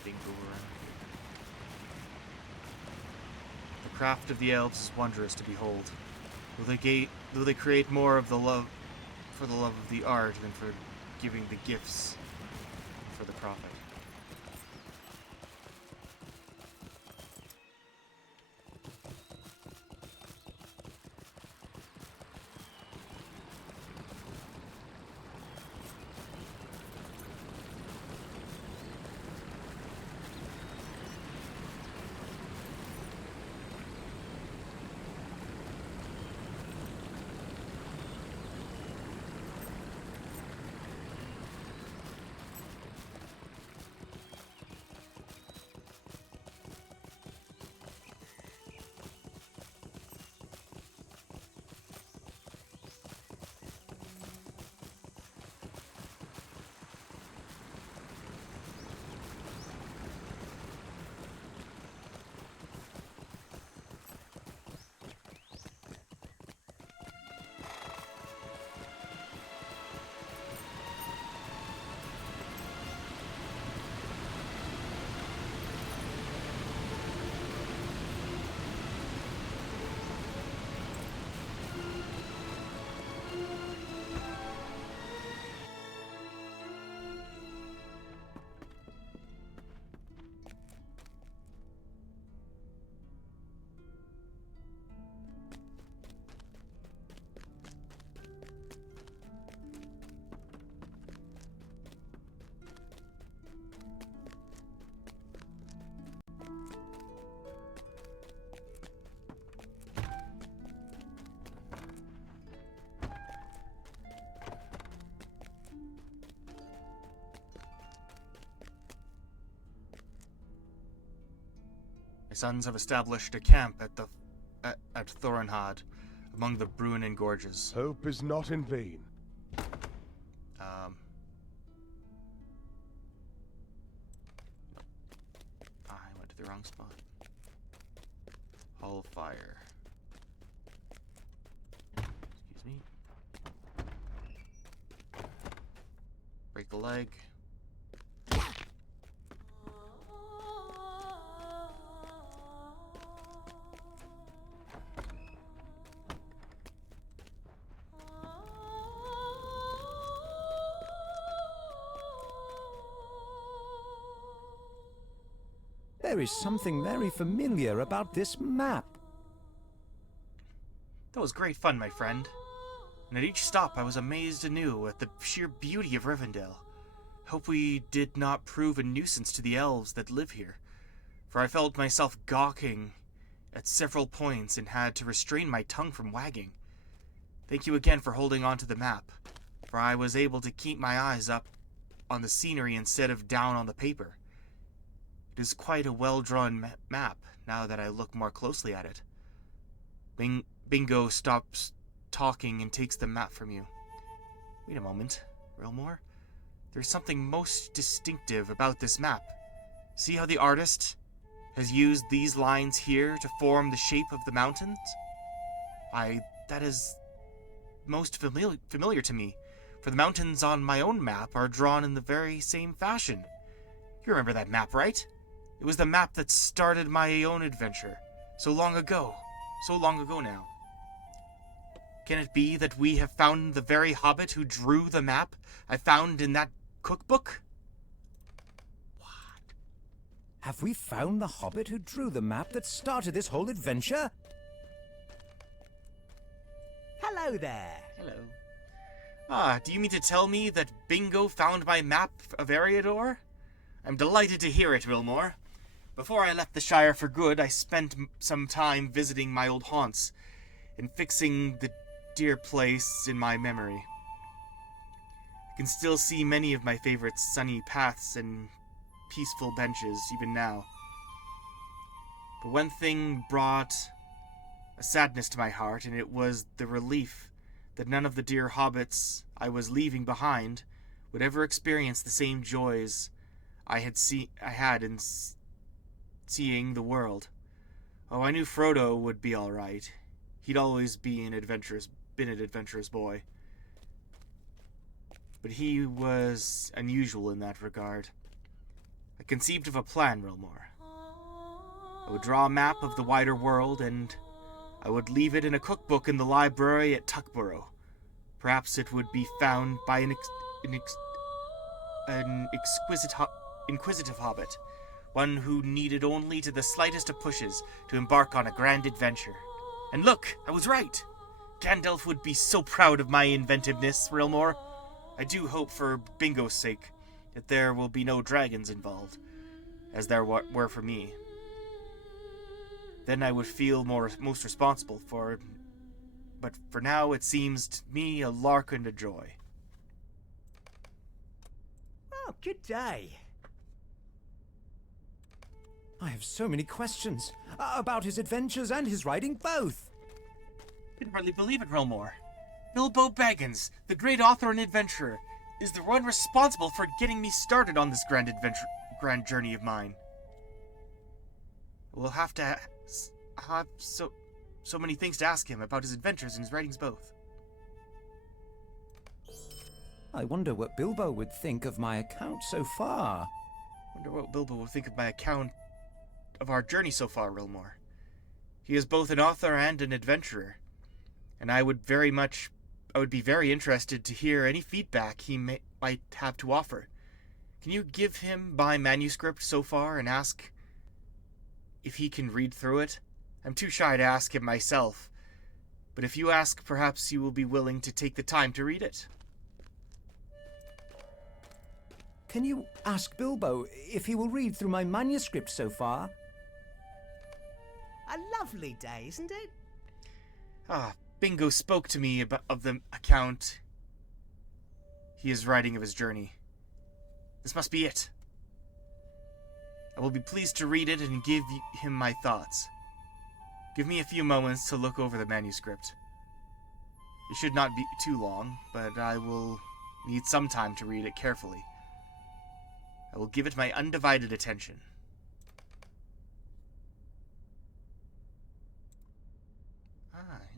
Bingo around here. The craft of the elves is wondrous to behold. Though they create more of the love for the love of the art than for giving the gifts for the profit. My sons have established a camp at Thorenhad, among the Bruinen Gorges. Hope is not in vain. I went to the wrong spot. Hall of Fire. the leg. There is something very familiar about this map. That was great fun, my friend. And at each stop I was amazed anew at the sheer beauty of Rivendell. Hope we did not prove a nuisance to the elves that live here, for I felt myself gawking at several points and had to restrain my tongue from wagging. Thank you again for holding on to the map, for I was able to keep my eyes up on the scenery instead of down on the paper. It is quite a well-drawn map, now that I look more closely at it. Bingo stops talking and takes the map from you. Wait a moment, Rilmore. There's something most distinctive about this map. See how the artist has used these lines here to form the shape of the mountains? That is most familiar to me, for the mountains on my own map are drawn in the very same fashion. You remember that map, right? It was the map that started my own adventure, so long ago now. Can it be that we have found the very hobbit who drew the map I found in that cookbook? What? Have we found the hobbit who drew the map that started this whole adventure? Hello there. Hello. Do you mean to tell me that Bingo found my map of Eriador? I'm delighted to hear it, Wilmore. Before I left the Shire for good, I spent some time visiting my old haunts and fixing the dear place in my memory. I can still see many of my favorite sunny paths and peaceful benches even now. But one thing brought a sadness to my heart, and it was the relief that none of the dear hobbits I was leaving behind would ever experience the same joys I had in seeing the world. Oh, I knew Frodo would be all right. He'd always been an adventurous boy. But he was unusual in that regard. I conceived of a plan, Rilmore. I would draw a map of the wider world, and I would leave it in a cookbook in the library at Tuckborough. Perhaps it would be found by an inquisitive hobbit, one who needed only to the slightest of pushes to embark on a grand adventure. And look, I was right! Gandalf would be so proud of my inventiveness, Rilmore. I do hope, for Bingo's sake, that there will be no dragons involved, as there were for me. Then I would feel most responsible for it. But for now, it seems to me a lark and a joy. Oh, good day. I have so many questions about his adventures and his writing both. I can hardly believe it, Rilmore. Bilbo Baggins, the great author and adventurer, is the one responsible for getting me started on this grand journey of mine. We'll have to have so many things to ask him about his adventures and his writings both. I wonder what Bilbo would think of my account so far. Wonder what Bilbo will think of my account of our journey so far, Rilmore. He is both an author and an adventurer, and I would be very interested to hear any feedback he might have to offer. Can you give him my manuscript so far and ask if he can read through it? I'm too shy to ask him myself, but if you ask, perhaps he will be willing to take the time to read it. Can you ask Bilbo if he will read through my manuscript so far? A lovely day, isn't it? Bingo spoke to me of the account he is writing of his journey. This must be it. I will be pleased to read it and give him my thoughts. Give me a few moments to look over the manuscript. It should not be too long, but I will need some time to read it carefully. I will give it my undivided attention.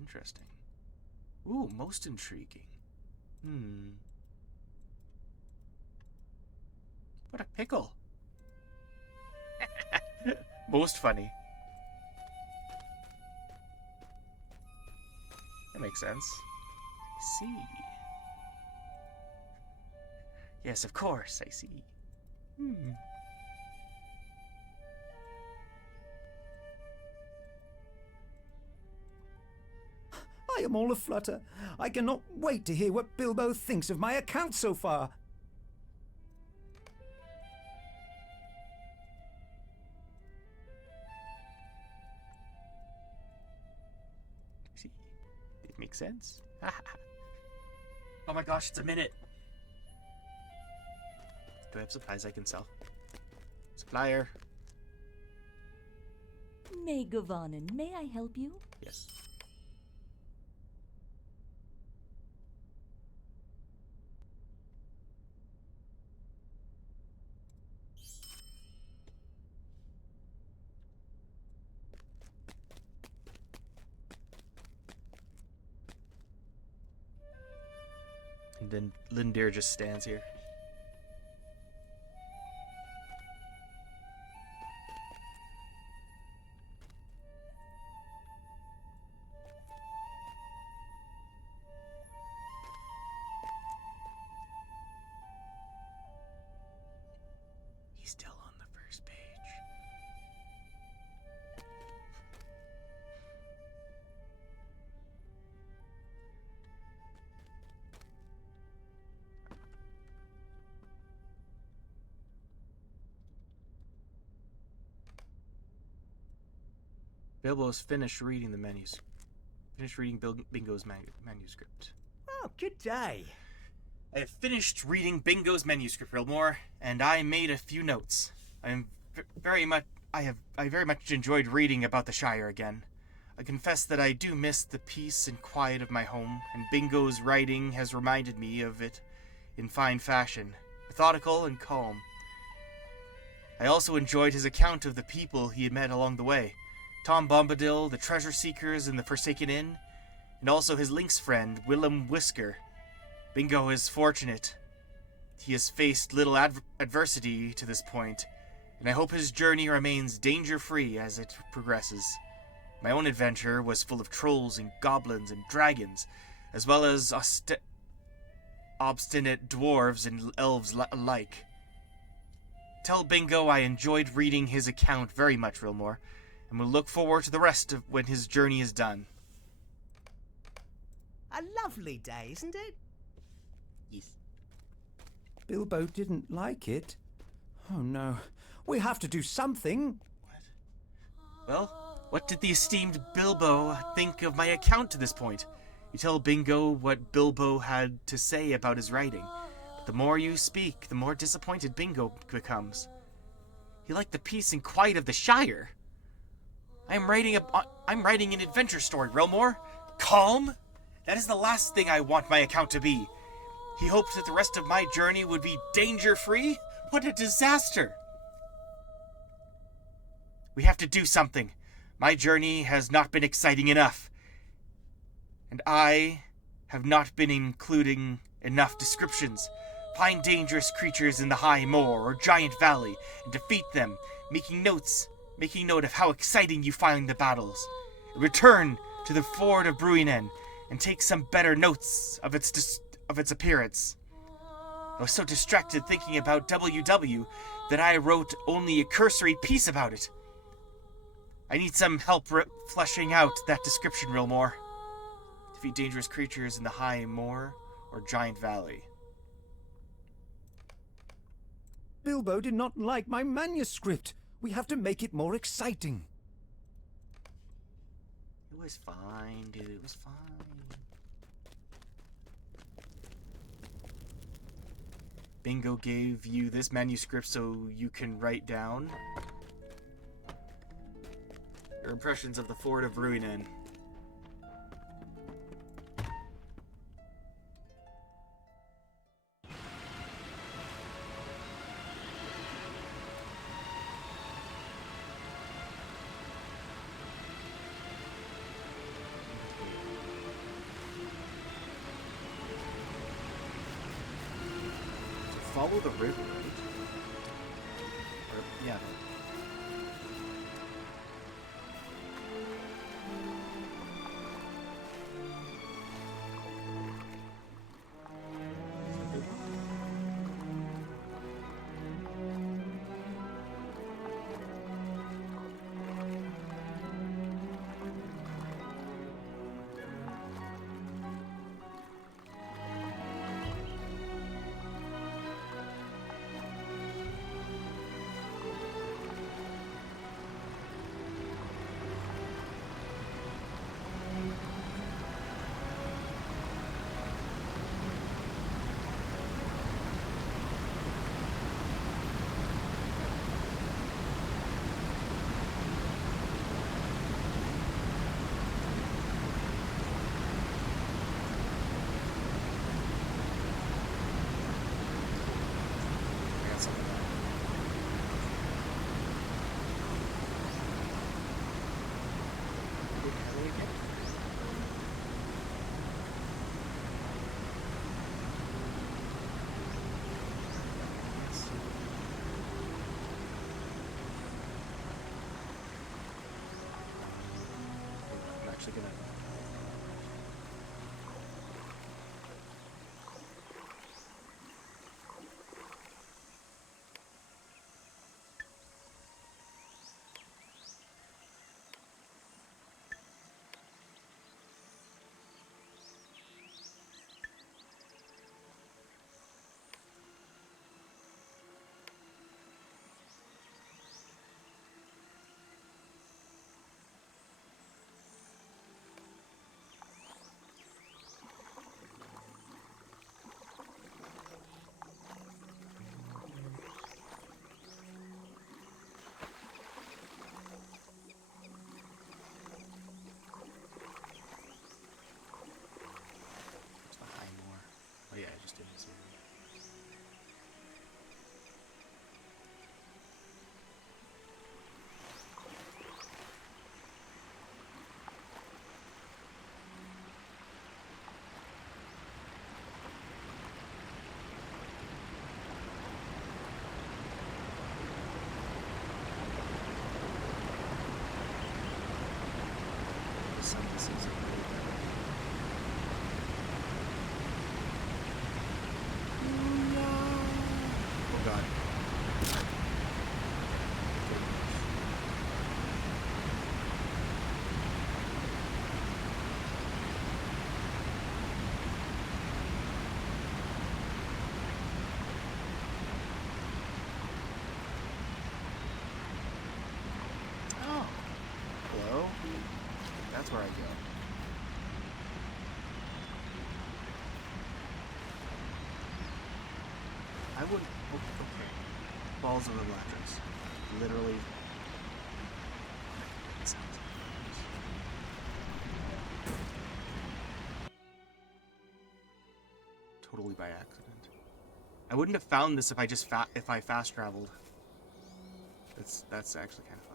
Interesting. Ooh, most intriguing. What a pickle. Most funny. That makes sense. I see. Yes, of course, I see. I am all aflutter. I cannot wait to hear what Bilbo thinks of my account so far. See, it makes sense. Oh my gosh, it's a minute. Do I have supplies I can sell? Supplier. May Govanen, may I help you? Yes. And then Lindir just stands here. He's still on the first page. Bilbo's finished reading the menus. Finished reading Bingo's manuscript. Oh, good day. I have finished reading Bingo's manuscript, Rilmore, and I made a few notes. I very much enjoyed reading about the Shire again. I confess that I do miss the peace and quiet of my home, and Bingo's writing has reminded me of it in fine fashion, methodical and calm. I also enjoyed his account of the people he had met along the way. Tom Bombadil, the treasure seekers in the Forsaken Inn, and also his lynx friend, Willem Whisker. Bingo is fortunate. He has faced little adversity to this point, and I hope his journey remains danger-free as it progresses. My own adventure was full of trolls and goblins and dragons, as well as obstinate dwarves and elves alike. Tell Bingo I enjoyed reading his account very much, Rilmore, and will look forward to the rest of when his journey is done. A lovely day, isn't it? Yes. Bilbo didn't like it. Oh no, we have to do something. Well, what did the esteemed Bilbo think of my account to this point? You tell Bingo what Bilbo had to say about his writing. But the more you speak, the more disappointed Bingo becomes. He liked the peace and quiet of the Shire. I'm writing an adventure story, Rilmore. Calm? That is the last thing I want my account to be. He hoped that the rest of my journey would be danger-free? What a disaster! We have to do something. My journey has not been exciting enough. And I have not been including enough descriptions. Find dangerous creatures in the high moor or giant valley and defeat them, making note of how exciting you find the battles. Return to the ford of Bruinen and take some better notes of its appearance. I was so distracted thinking about WW that I wrote only a cursory piece about it. I need some help fleshing out that description, Rilmore. Defeat dangerous creatures in the high moor or giant valley. Bilbo did not like my manuscript. We have to make it more exciting. It was fine, dude. It was fine. Bingo gave you this manuscript so you can write down your impressions of the Fort of Bruinen. Follow the river, right? actually gonna. Oh yeah, I just didn't see it. Something seems like oh god. Oh. Hello? That's where I go. I wouldn't. Oh, okay. Balls of the Latras. Literally. It sounds like this. Totally by accident. I wouldn't have found this if I just if I fast traveled. That's actually kind of fun.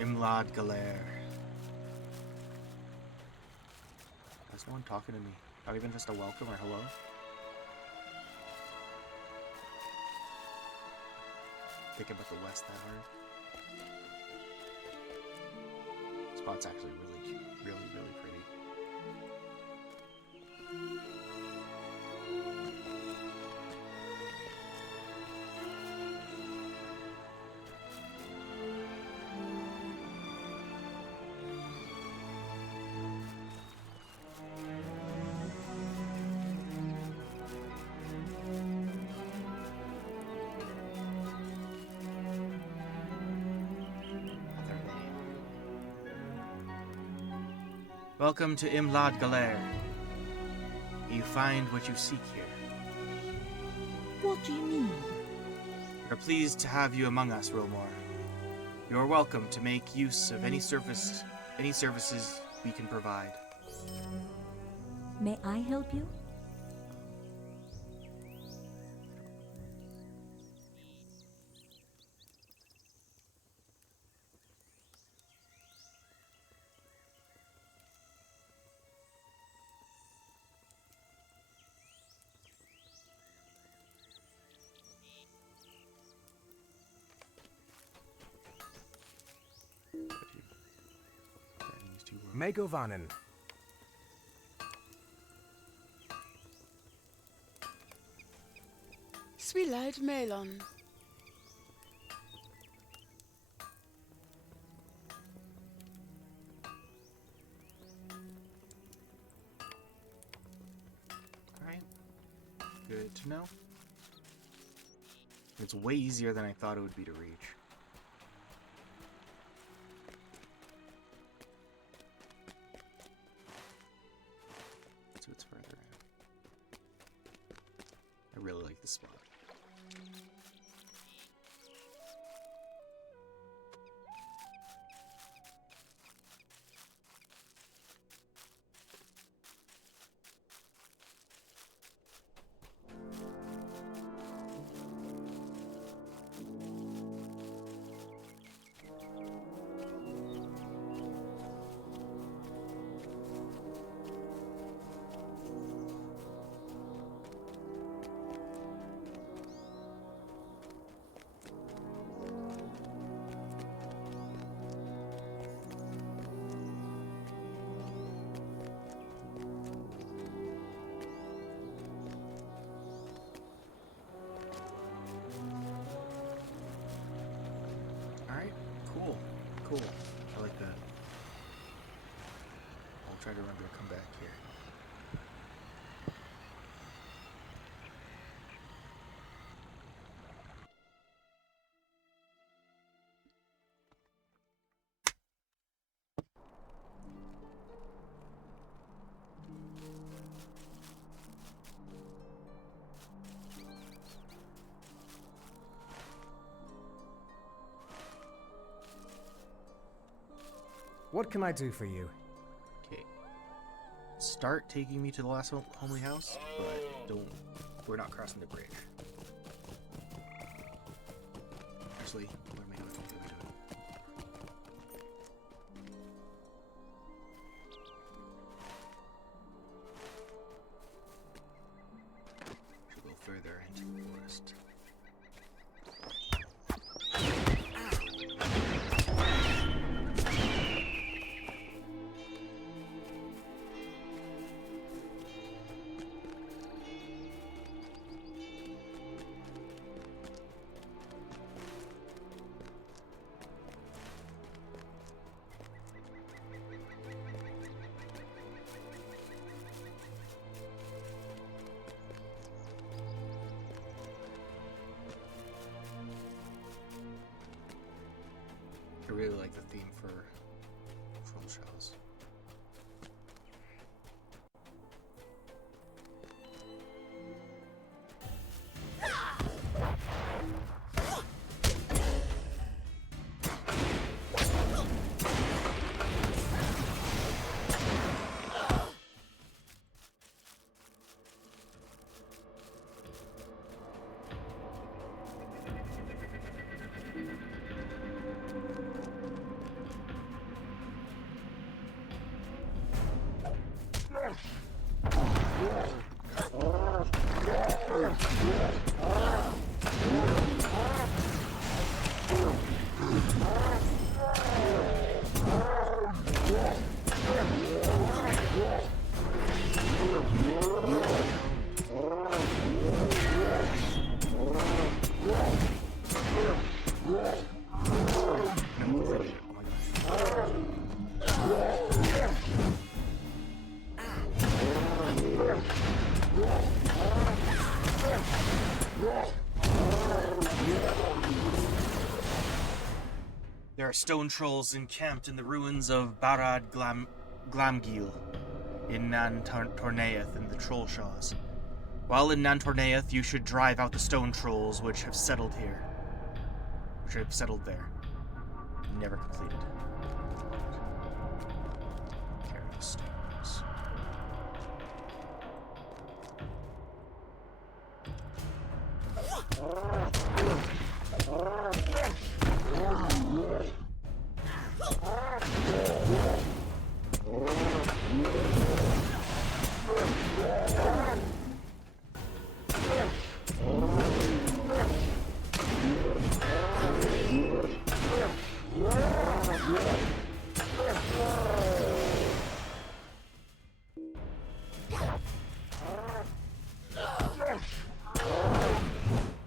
Imlad Galer. There's no one talking to me. Not even just a welcome or hello. Think about the west that hard. Spot's actually really cute. Really, really pretty. Welcome to Imlad Galer. You find what you seek here. What do you mean? We're pleased to have you among us, Wilmore. You are welcome to make use of any services we can provide. May I help you? Megovanen. Swilad Melon. Alright. Good to know. It's way easier than I thought it would be to reach. the spot. Alright, cool. Cool. I like that. I'll try to remember to come back here. What can I do for you? Okay. Start taking me to the last homely house, but don't. We're not crossing the bridge. Actually, what am I doing? Should go further into the forest. I really like the theme for Trollshaws. There are stone trolls encamped in the ruins of Barad Glamgil in Nantorneath in the Trollshaws. While in Nantorneath, you should drive out the stone trolls which have settled here. Which have settled there. Never completed. Carrying stones.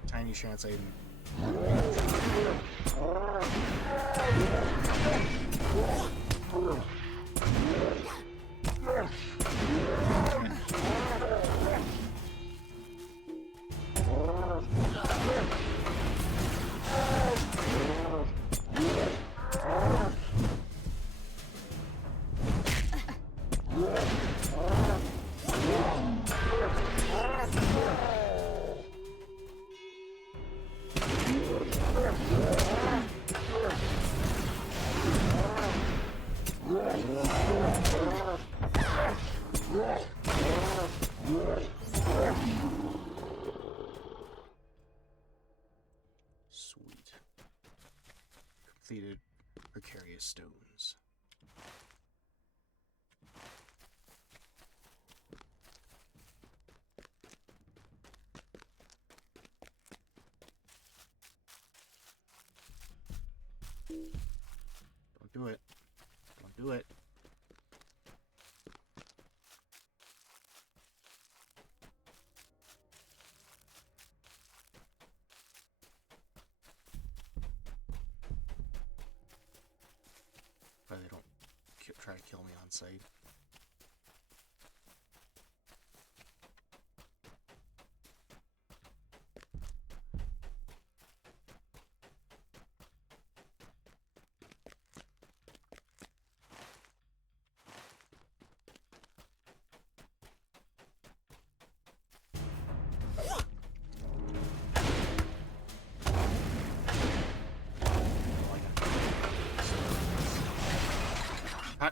Tiny chance I even... stones. Don't do it. Don't do it. But they don't try to kill me on sight.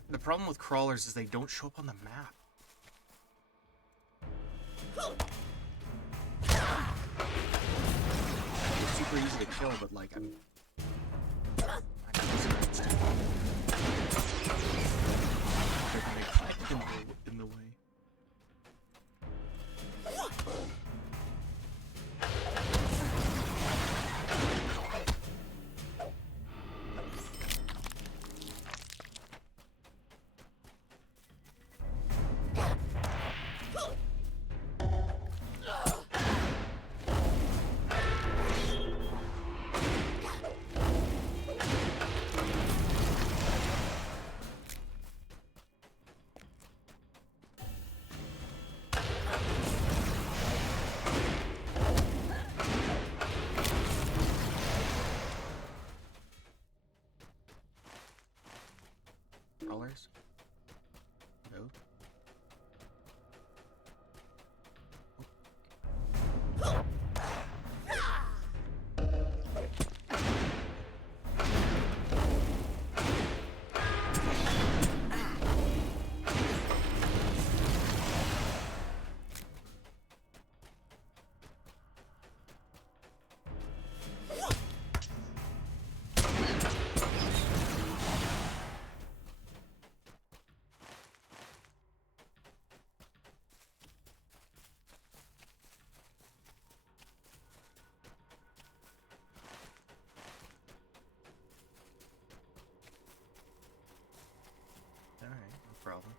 The problem with crawlers is they don't show up on the map. They're super easy to kill, but like I'm in the way. Crawlers? No. Alright, no problem.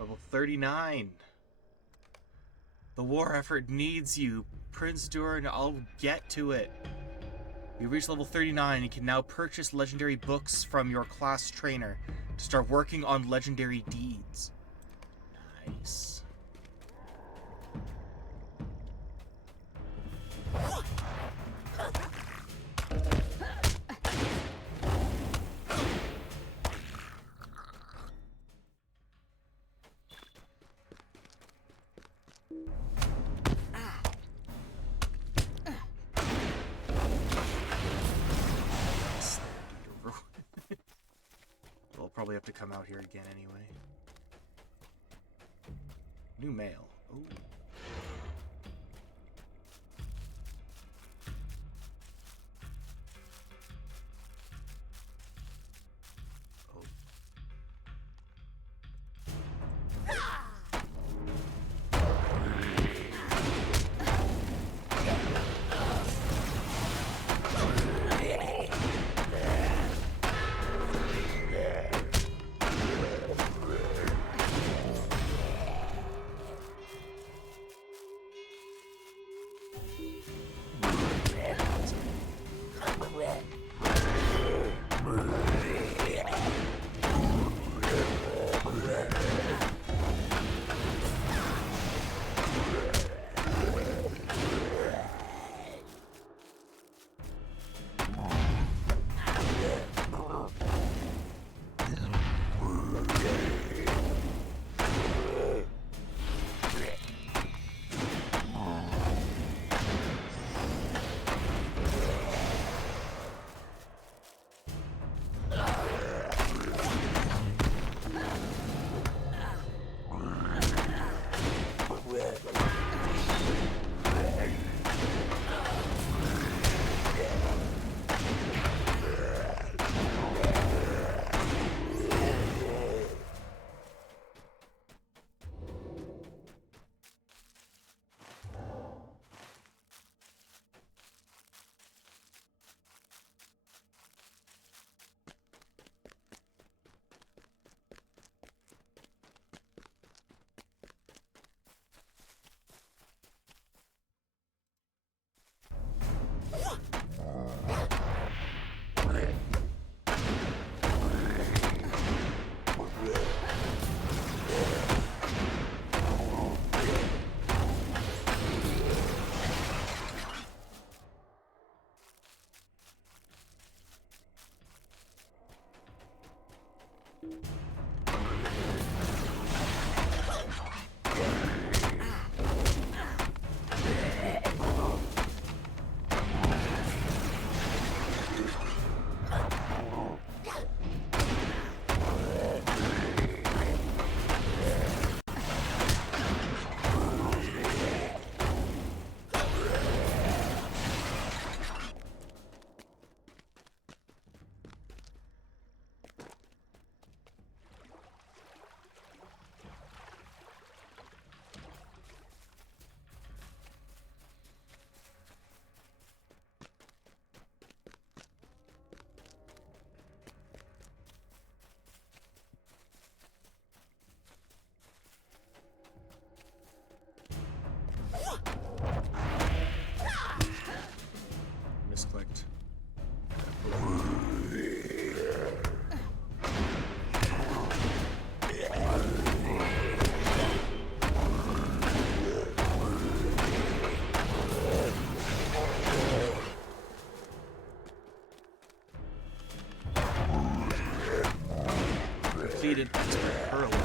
Level 39. The war effort needs you. Prince Durin, I'll get to it. You reach level 39 and can now purchase legendary books from your class trainer to start working on legendary deeds. Nice. We'll probably have to come out here again anyway. New mail. Ooh. Misclicked. Completed expert hurler.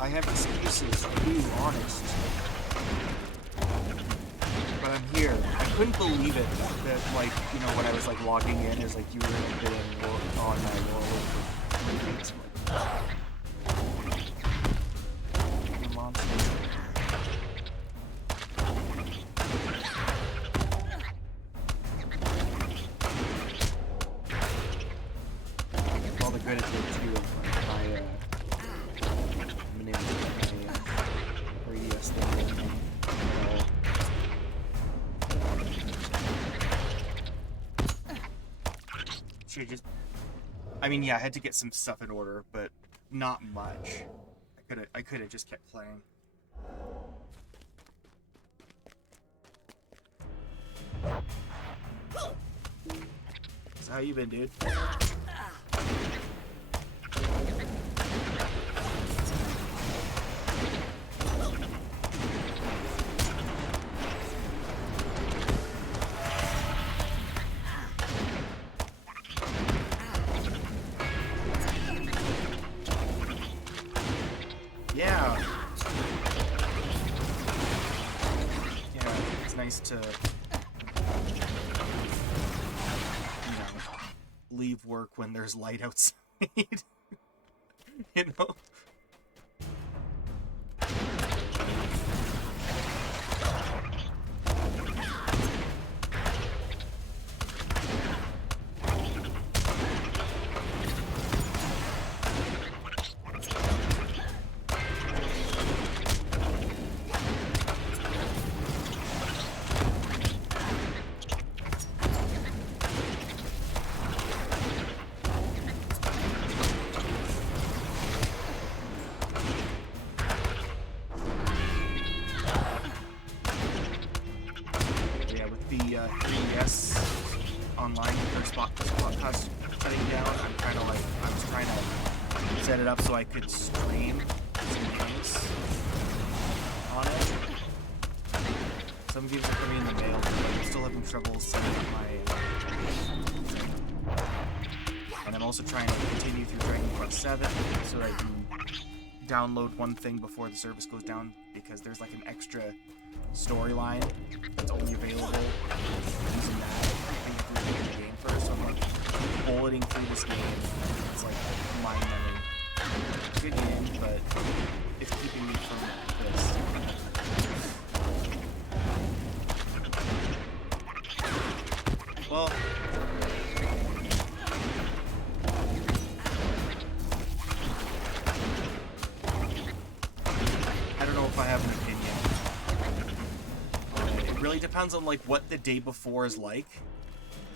I have excuses, to be honest. But I'm here. I couldn't believe it that, like, you know, when I was, like, logging in, it was like, you were getting on my world for 3 weeks. The monster. All the good it did, too, of my, manipulating my, 3DS thing. Should just... I mean, yeah, I had to get some stuff in order, but not much. I could have just kept playing. So how you been, dude? Yeah. Yeah, it's nice to, you know, leave work when there's light outside. You know? Online or spot shutting down, I'm kind of like, I was trying to set it up so I could stream some games on it. Some games are coming in the mail, but I'm still having trouble setting up my... And I'm also trying to continue through Dragon Quest 7 so that I can download one thing before the service goes down, because there's like an extra storyline that's only available using that. The game first, so I'm like bulleting through this game. It's like mind-numbing. Good game, but it's keeping me from this. Well, I don't know if I have an opinion. It really depends on like what the day before is like.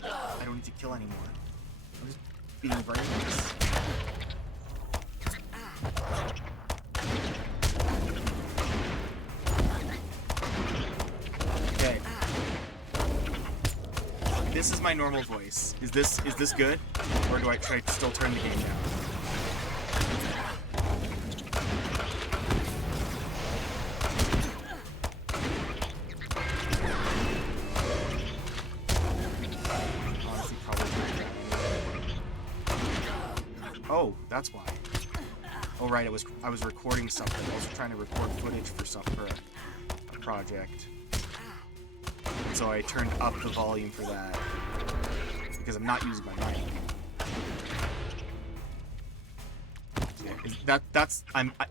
I don't need to kill anymore. I'm just being brainless. Okay. This is my normal voice. Is this good? Or do I try to still turn the game down? Oh, that's why. Oh right, I was recording something. I was trying to record footage for a project. And so I turned up the volume for that because I'm not using my mic. Yeah,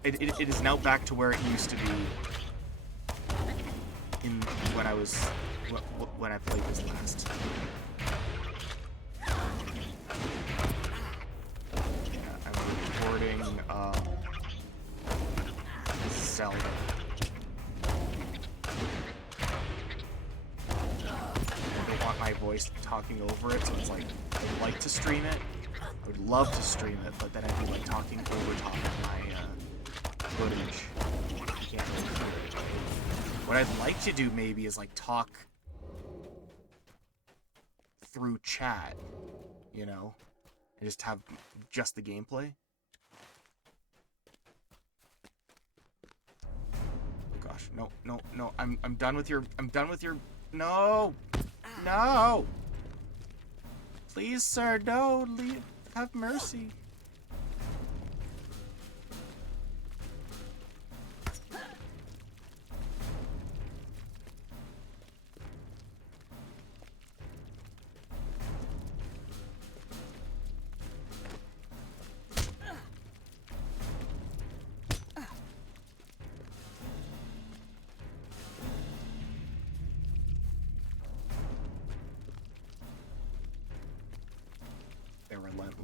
it is now back to where it used to be when I played this last. Recording Zelda. I don't want my voice talking over it, so it's like I'd like to stream it. I would love to stream it, but then I'd be like talking over top of my footage. I can't really hear it. What I'd like to do maybe is like talk through chat, you know, and just have just the gameplay. Gosh, no, I'm done with your, no! No! Please, sir, no, have mercy.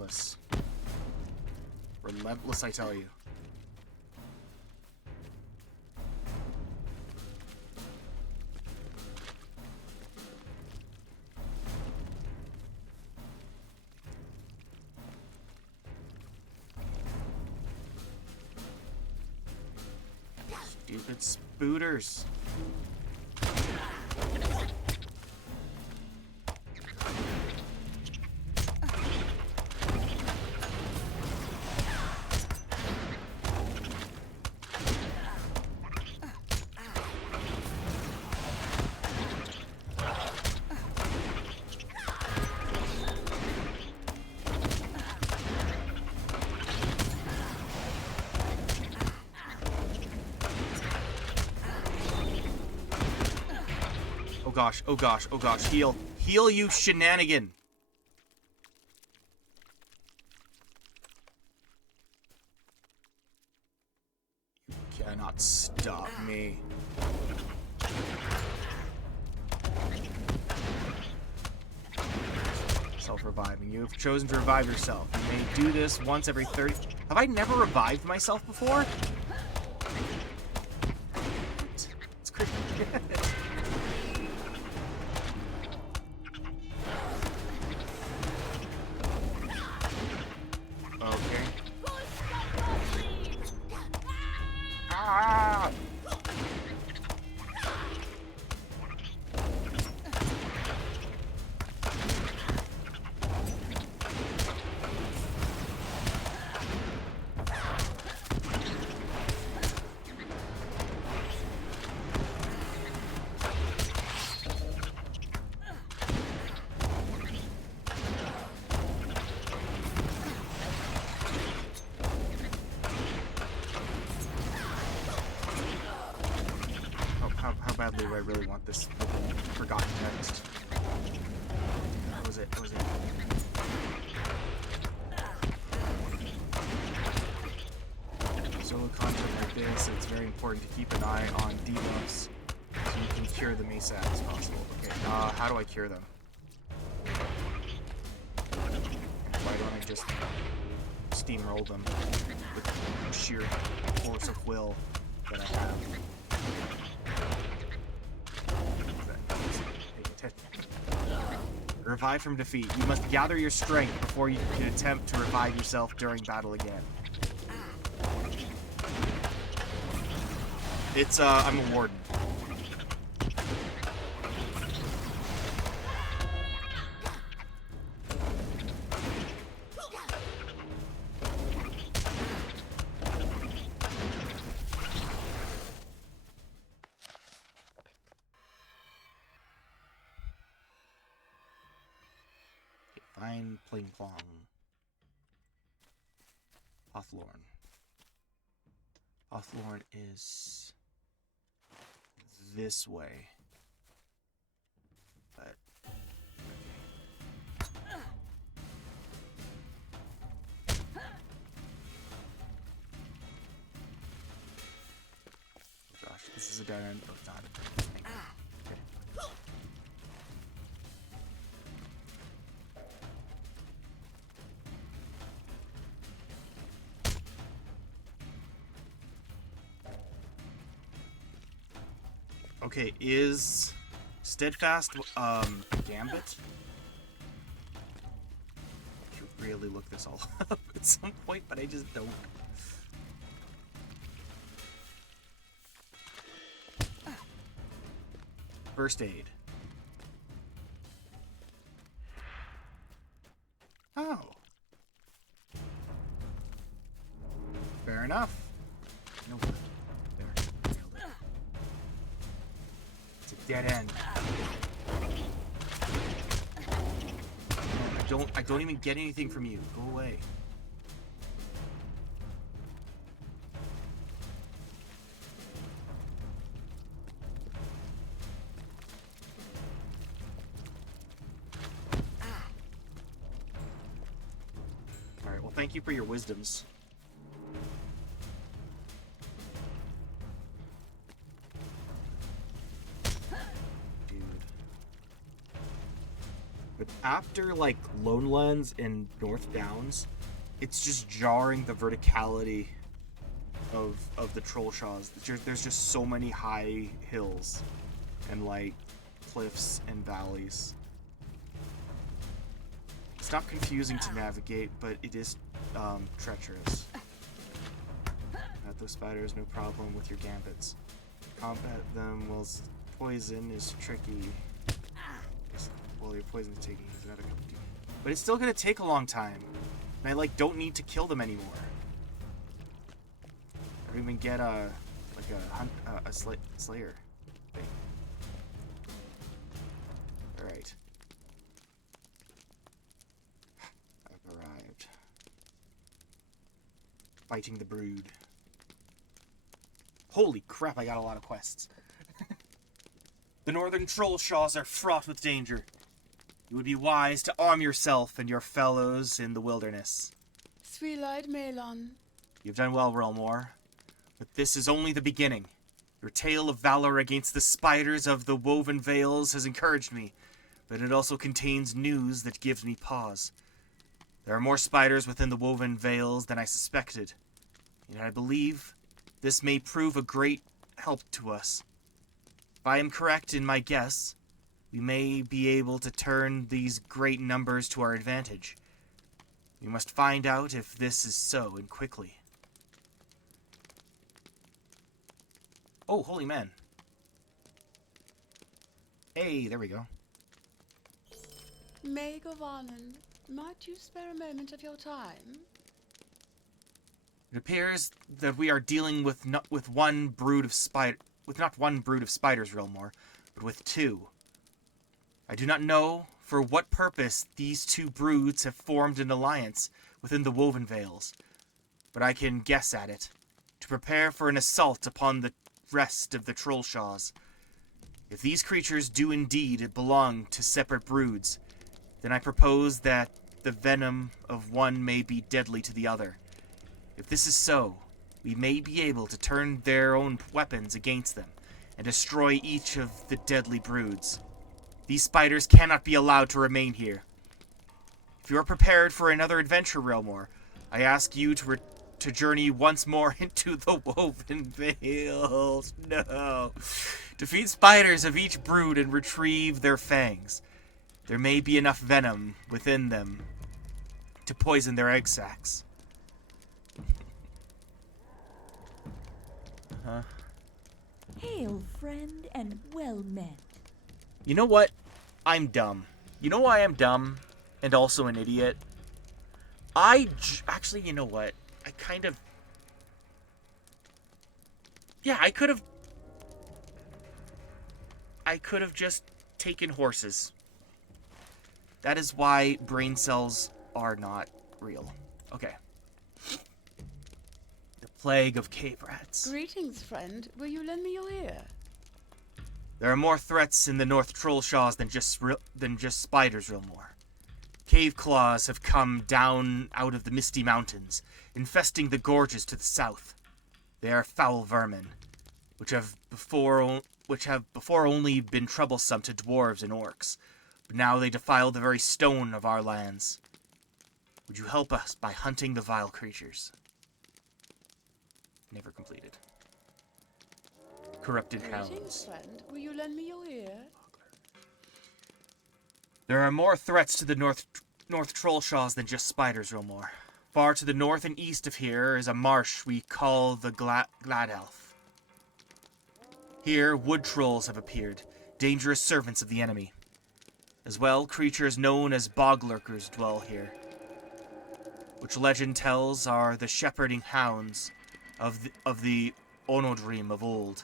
relentless. Relentless, I tell you. Stupid spooters. Oh gosh, oh gosh, oh gosh, heal. Heal, you shenanigan! You cannot stop me. Self-reviving. You have chosen to revive yourself. You may do this once every 30... Have I never revived myself before? It's crazy. Okay. Ah! How badly do I really want this forgotten text? What was it? What was it? Solo content like this, it's very important to keep an eye on debuffs so you can cure them as fast as possible. Okay, how do I cure them? Why don't I just steamroll them with the sheer force of will that I have? Revive from defeat. You must gather your strength before you can attempt to revive yourself during battle again. It's, I'm a warden. Fine Pling Plong. Hawthorn. Hawthorn is this way. But oh gosh, this is a dead end. Oh, it's not. Okay, is Steadfast Gambit? I should really look this all up at some point, but I just don't. First aid. Oh. Fair enough. Nope. Dead end. I don't even get anything from you. Go away. Alright, well thank you for your wisdoms. after, like, Lonelands and North Downs, it's just jarring the verticality of the Trollshaws. There's just so many high hills and, like, cliffs and valleys. It's not confusing to navigate, but it is treacherous. At those spiders, no problem with your gambits. Combat them whilst poison is tricky. Well, your poison is taking is not a cup of tea. But it's still gonna take a long time. And I, like, don't need to kill them anymore. I don't even get a slayer thing. Alright. I've arrived. Fighting the brood. Holy crap, I got a lot of quests. The northern Trollshaws are fraught with danger. It would be wise to arm yourself and your fellows in the wilderness. Three-eyed Melon. You've done well, Relmore. But this is only the beginning. Your tale of valor against the spiders of the Woven Vales has encouraged me, but it also contains news that gives me pause. There are more spiders within the Woven Vales than I suspected, and I believe this may prove a great help to us. If I am correct in my guess, we may be able to turn these great numbers to our advantage. We must find out if this is so, and quickly. Oh, holy man. Hey, there we go. May Govanen, might you spare a moment of your time? It appears that we are dealing with not one brood of spiders, Relmore, but with two. I do not know for what purpose these two broods have formed an alliance within the Woven Vales, but I can guess at it, to prepare for an assault upon the rest of the Trollshaws. If these creatures do indeed belong to separate broods, then I propose that the venom of one may be deadly to the other. If this is so, we may be able to turn their own weapons against them, and destroy each of the deadly broods. These spiders cannot be allowed to remain here. If you are prepared for another adventure, Relmore, I ask you to journey once more into the Woven Vales. No. Defeat spiders of each brood and retrieve their fangs. There may be enough venom within them to poison their egg sacs. Hail, friend, and well met. You know what? I'm dumb. You know why I'm dumb and also an idiot? Actually, you know what? I kind of... Yeah, I could have just taken horses. That is why brain cells are not real. Okay. The plague of cave rats. Greetings, friend. Will you lend me your ear? There are more threats in the North Trollshaws than just spiders, Rilmore. Cave claws have come down out of the misty mountains, infesting the gorges to the south. They are foul vermin, which have before only been troublesome to dwarves and orcs, but now they defile the very stone of our lands. Would you help us by hunting the vile creatures? Never completed. Corrupted Greetings, hounds. friend. Will you lend me your ear? There are more threats to the North Trollshaws than just spiders, Rilmore. Far to the north and east of here is a marsh we call the Gladelf. Here, wood trolls have appeared, dangerous servants of the enemy. As well, creatures known as bog lurkers dwell here, which legend tells are the shepherding hounds of the Onodrim of old.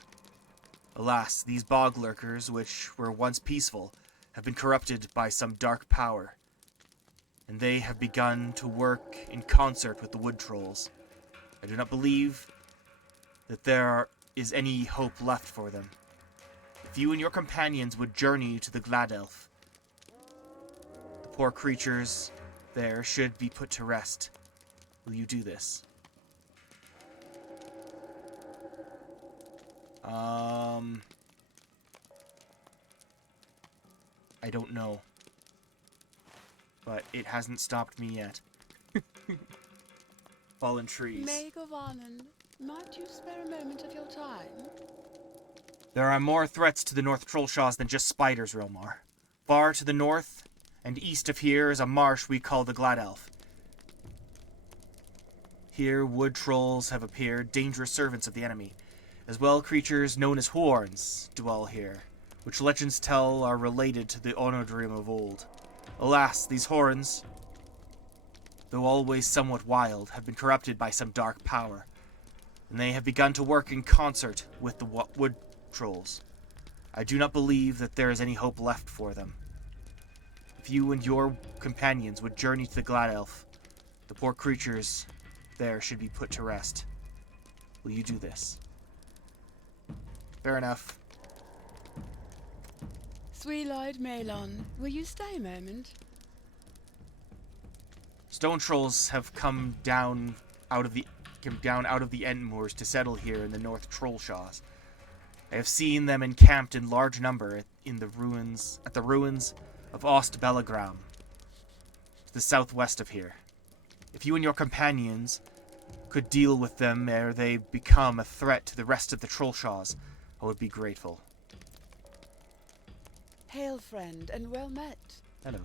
Alas, these bog lurkers, which were once peaceful, have been corrupted by some dark power, and they have begun to work in concert with the wood trolls. I do not believe that there is any hope left for them. If you and your companions would journey to the Gladelf, the poor creatures there should be put to rest. Will you do this? I don't know. but it hasn't stopped me yet. Fallen trees. Maid of Arnon, might you spare a moment of your time? There are more threats to the North Trollshaws than just spiders, Rilmar. Far to the north and east of here is a marsh we call the Gladelf. Here, wood trolls have appeared, dangerous servants of the enemy. As well, creatures known as horns dwell here, which legends tell are related to the Onodrim of old. Alas, these horns, though always somewhat wild, have been corrupted by some dark power, and they have begun to work in concert with the wood trolls. I do not believe that there is any hope left for them. If you and your companions would journey to the Gladelf, the poor creatures there should be put to rest. Will you do this? Fair enough. Sweet-eyed Malon, will you stay a moment? Stone trolls have come down out of the Entmoors to settle here in the North Trollshaws. I have seen them encamped in large number at the ruins of Ostbellegram, to the southwest of here. If you and your companions could deal with them ere they become a threat to the rest of the Trollshaws, I would be grateful. Hail, friend, and well met. Hello.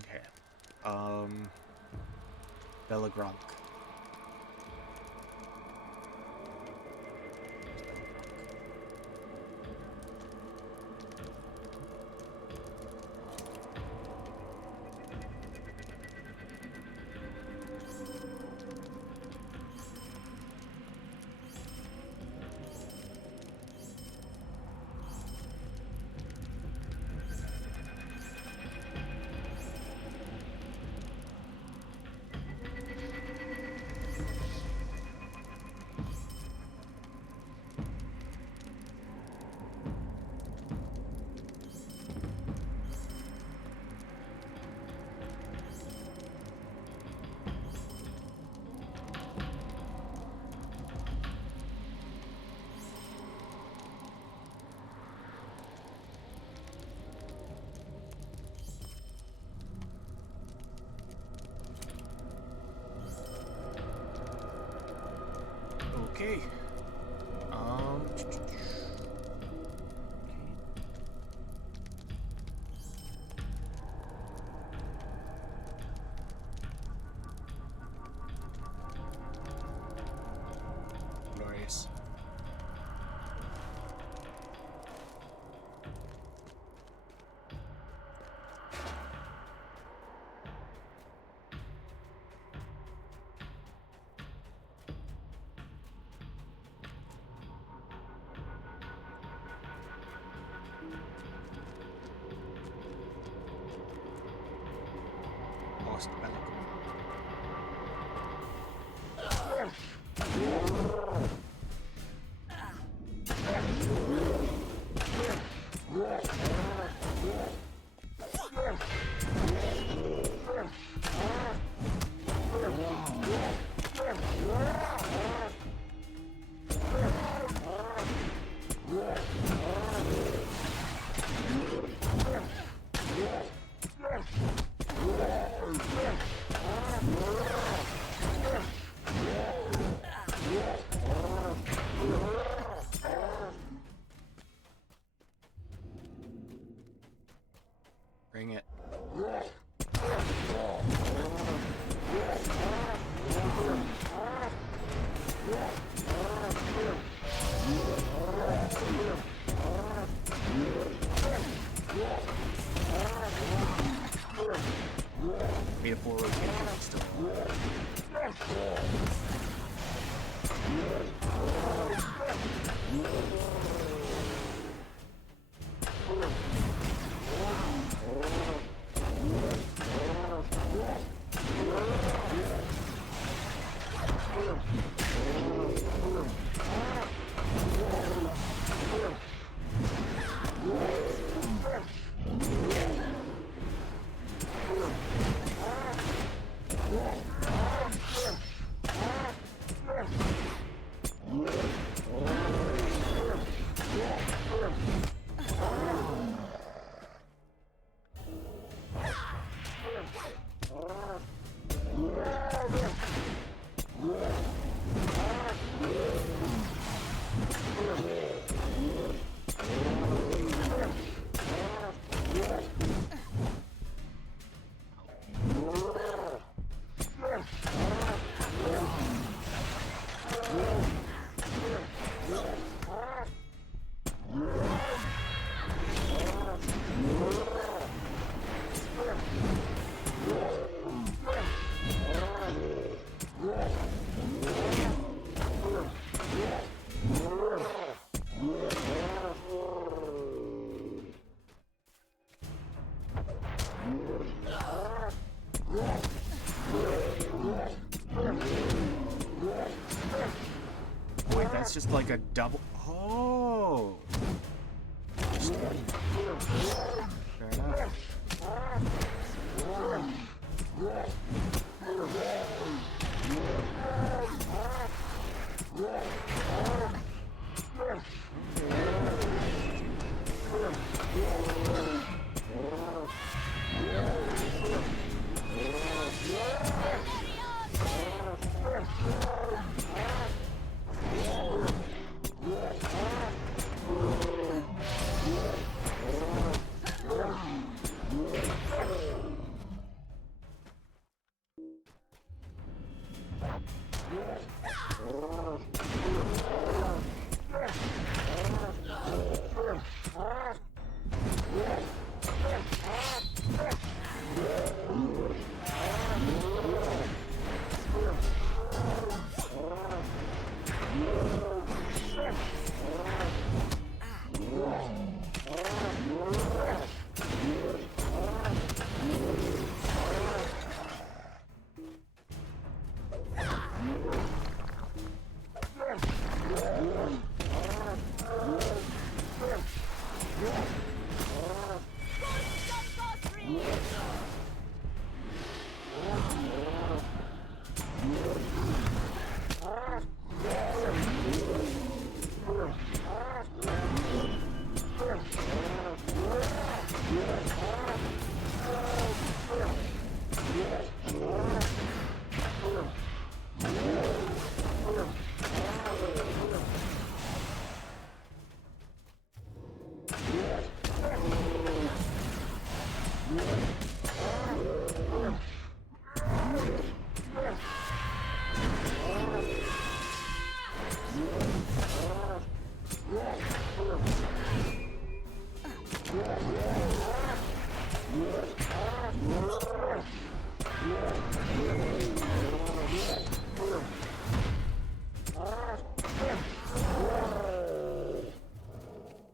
Okay. Bellegronk. Okay. Glorious. Bring it. Made a full rotation still. just like a double. Oh. Fair enough.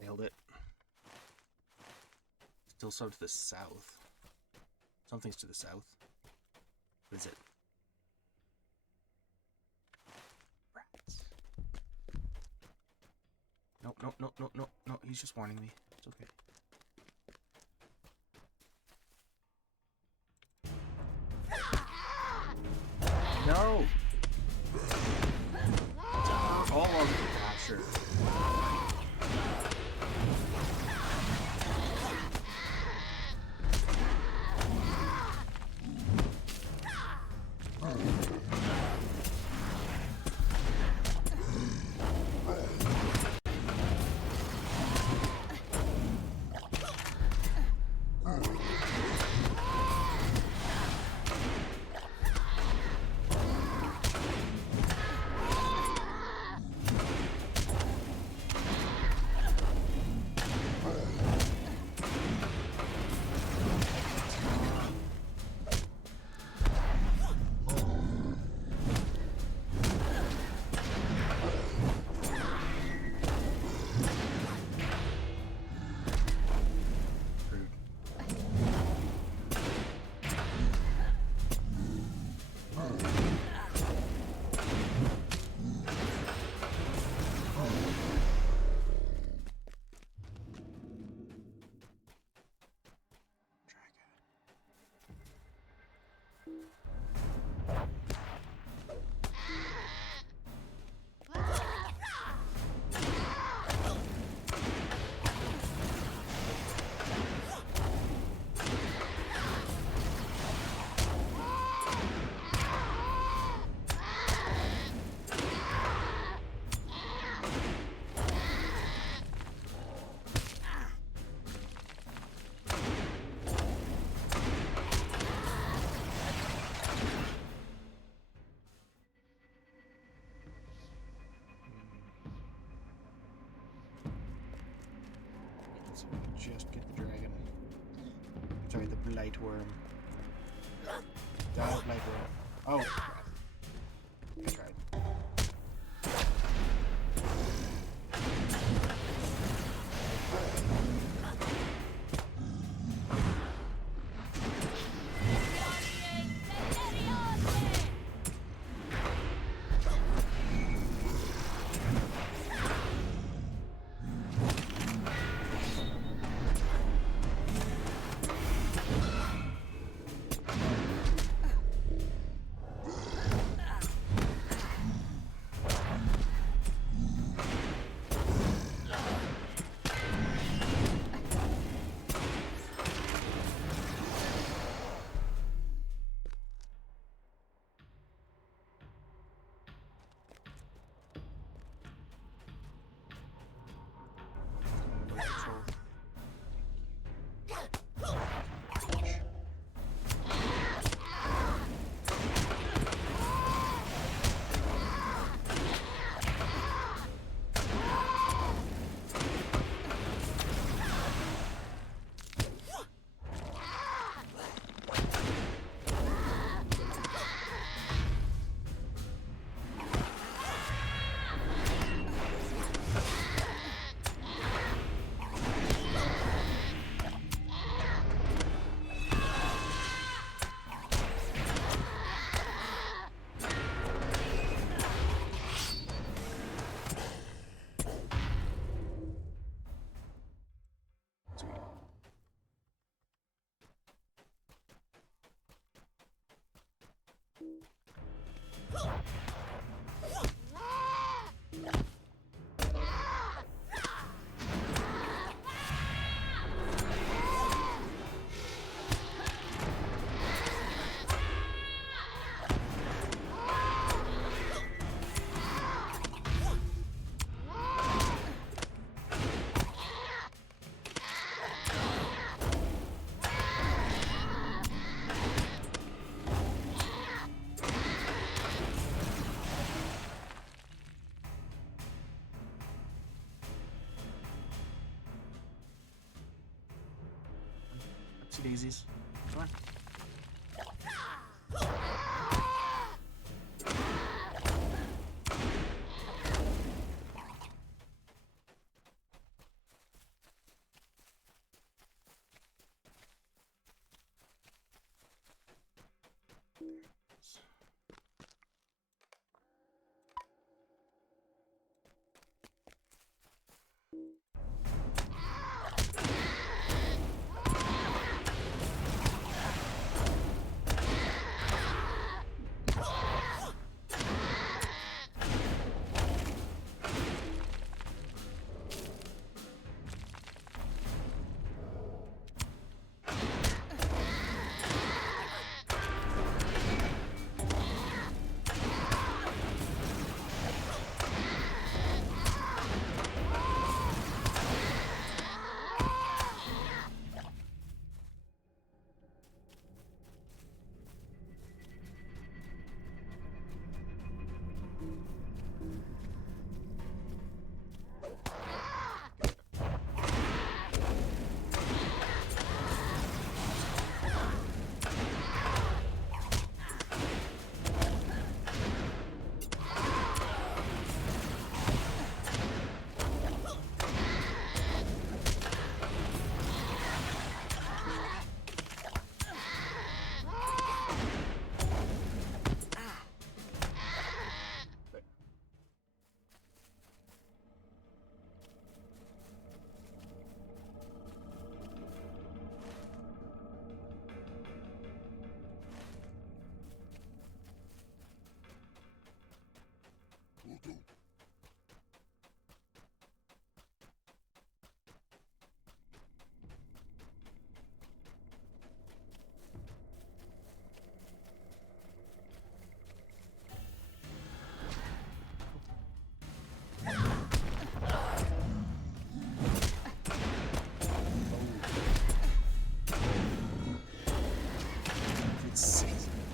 Nailed it. Still some to the south. Something's to the south. What is it? Rats. No, no, no, no, no, no. He's just warning me. It's okay. No! All over the pasture. Just get the dragon. Sorry, the blight worm. Die, blight worm. Oh, crap. I tried. daisies. Come on.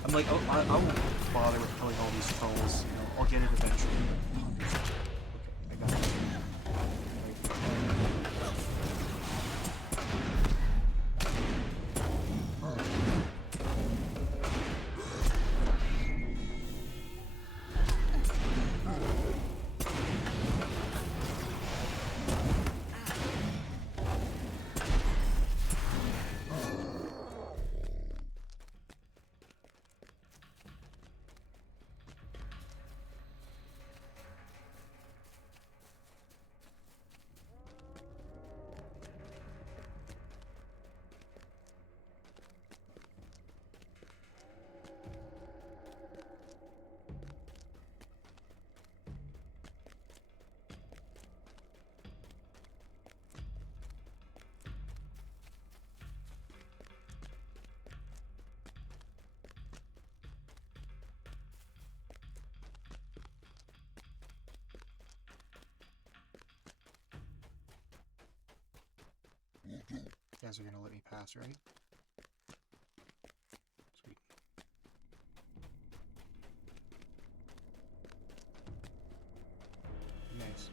I'm like, oh, I won't bother with killing all these trolls. You know, I'll get it eventually. Okay, I got it. You guys are gonna let me pass, right? Sweet. Nice.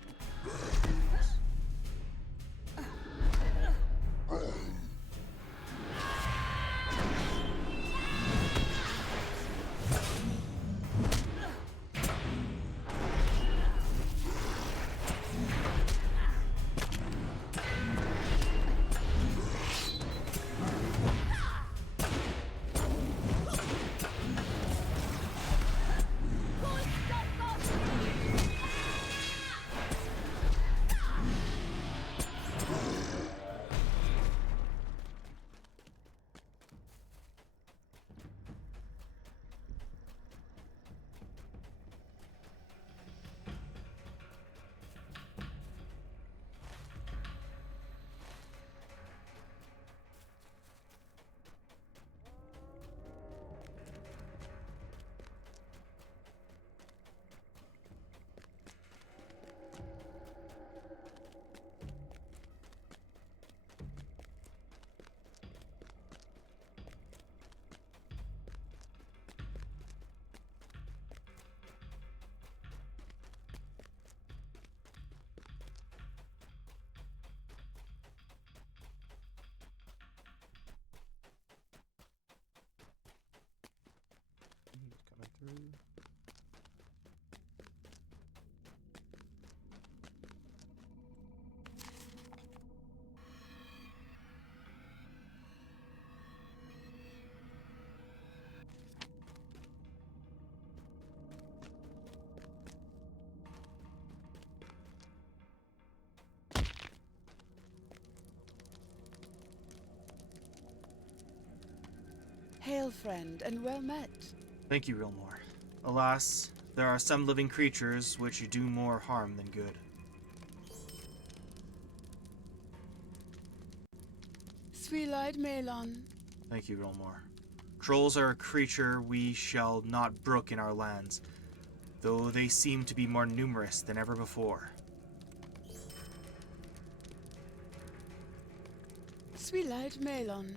Hail, friend, and well met. Thank you, Realmore. Alas, there are some living creatures which do more harm than good. Sweet-eyed Melon. Thank you, Realmore. Trolls are a creature we shall not brook in our lands, though they seem to be more numerous than ever before. Sweet-eyed Melon.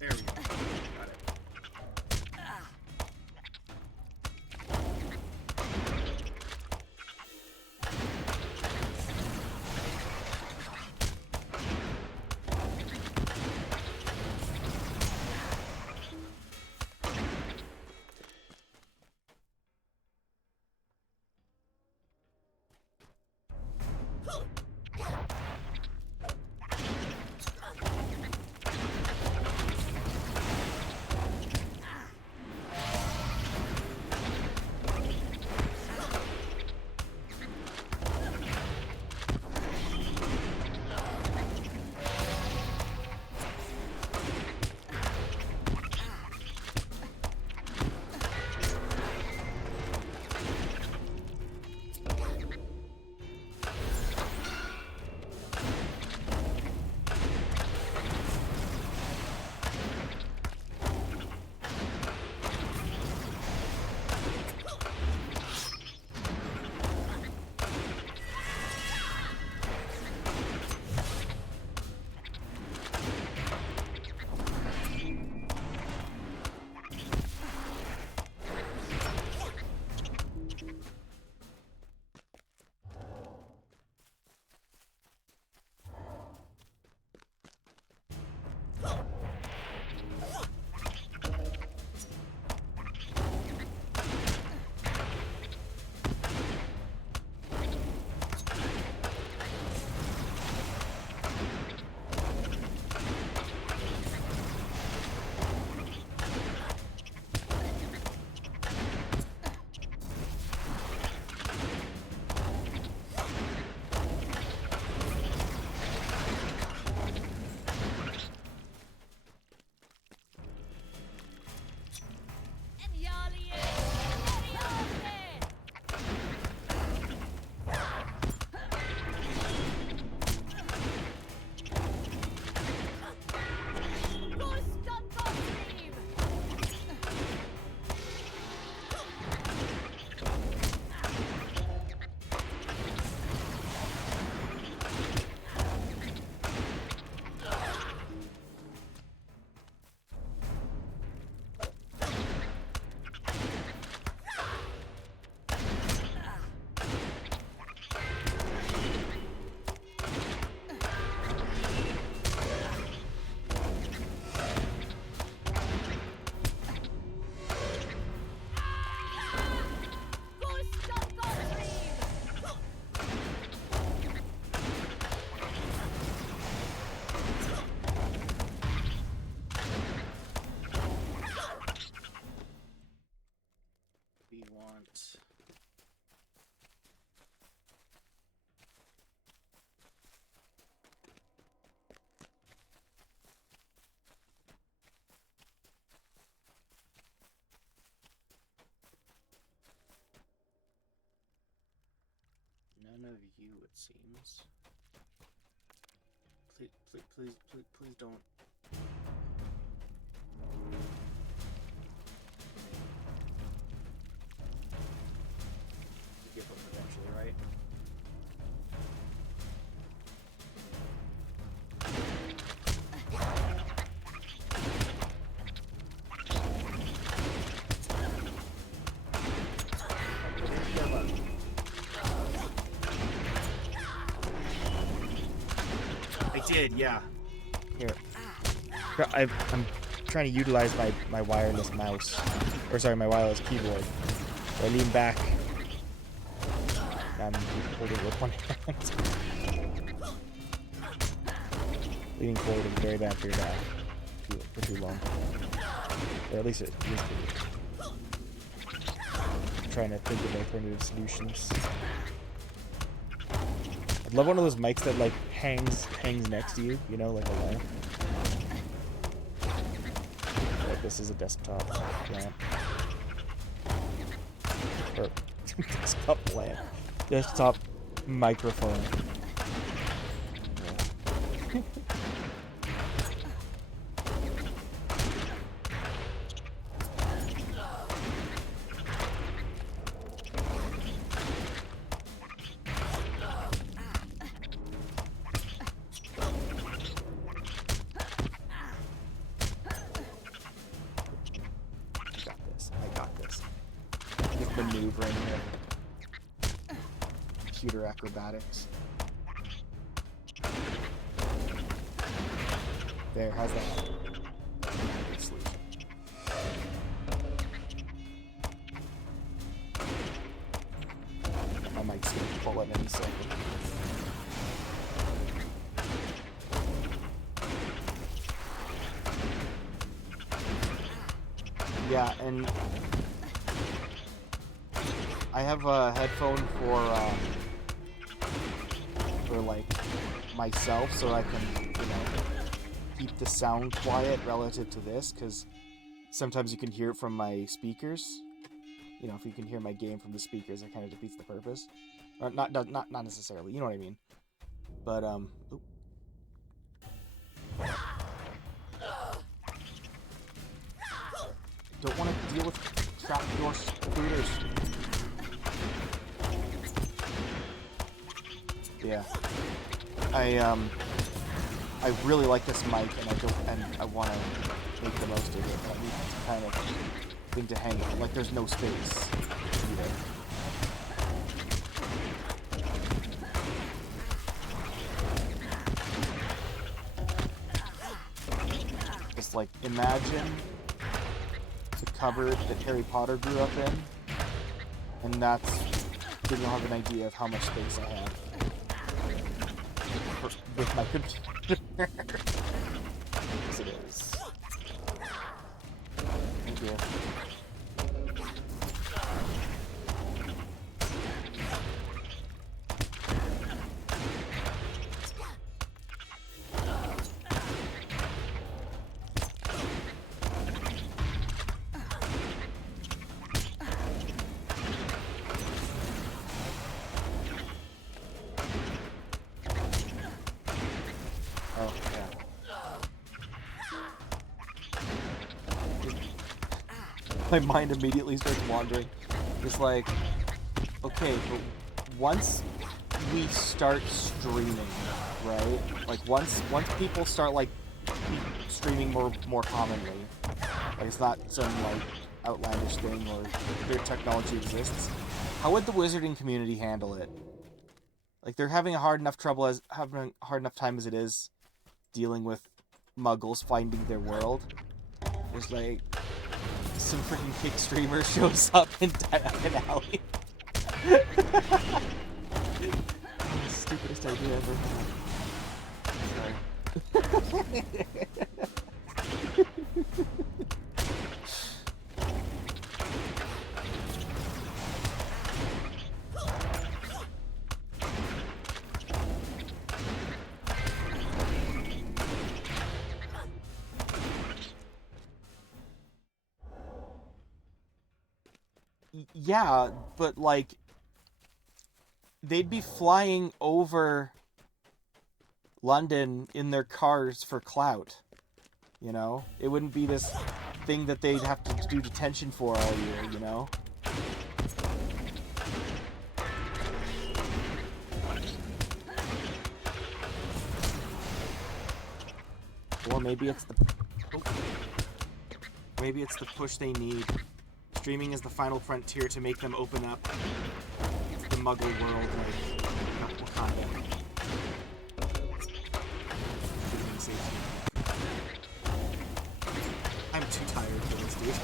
There we go. Got it. None of you, it seems. Please don't. did, yeah. Here. I'm trying to utilize my wireless mouse. Or sorry, my wireless keyboard. So I lean back. I'm holding it with one hand. Leaning forward is very bad for your back for too long. Or at least it used to be. I'm trying to think of alternative solutions. I'd love one of those mics that like hangs next to you, you know, like a lamp. Like this is a desktop lamp. Or desktop lamp. Desktop microphone. Yeah. I got this. Just maneuvering here. Computer acrobatics. There, how's that? Good solution. I might see a bullet in any second. Yeah, and I have a headphone for like myself, so I can, you know, keep the sound quiet relative to this, because sometimes you can hear it from my speakers. You know, if you can hear my game from the speakers, it kind of defeats the purpose. Or not necessarily. You know what I mean? But oop. Don't want to deal with trapdoor spooters. Yeah, I really like this mic, and I want to make the most of it. I need some kind of thing to hang it. Like, there's no space either. Just like, imagine the cupboard that Harry Potter grew up in, and that's, then you'll have an idea of how much space I have with my computer. Yes, it is. Thank you. Oh, yeah. My mind immediately starts wandering. It's like, okay, but once we start streaming, right? Like once people start like streaming more commonly, like it's not some like outlandish thing or their technology exists. How would the wizarding community handle it? Like they're having a hard enough time as it is dealing with muggles finding their world. There's like some freaking kick streamer shows up in an alley. Stupidest idea ever. Sorry. Yeah, but like they'd be flying over London in their cars for clout. You know? It wouldn't be this thing that they'd have to do detention for all year, you know? Or maybe it's the push they need. Streaming is the final frontier to make them open up the Muggle world like Wakanda. safety. I'm too tired for this, dude.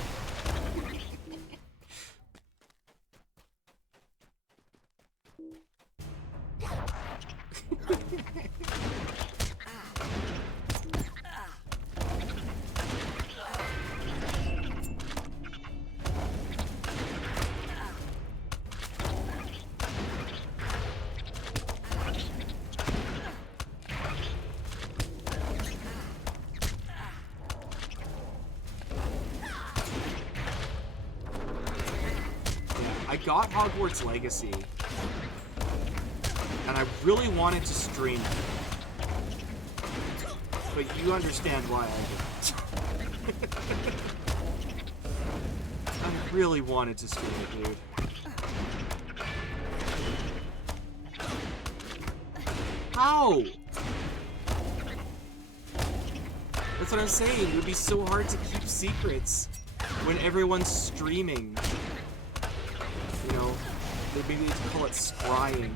I got Hogwarts Legacy, and I really wanted to stream it, but you understand why I didn't. I really wanted to stream it, dude. How? That's what I'm saying. It would be so hard to keep secrets when everyone's streaming. You know, maybe they need to call it scrying.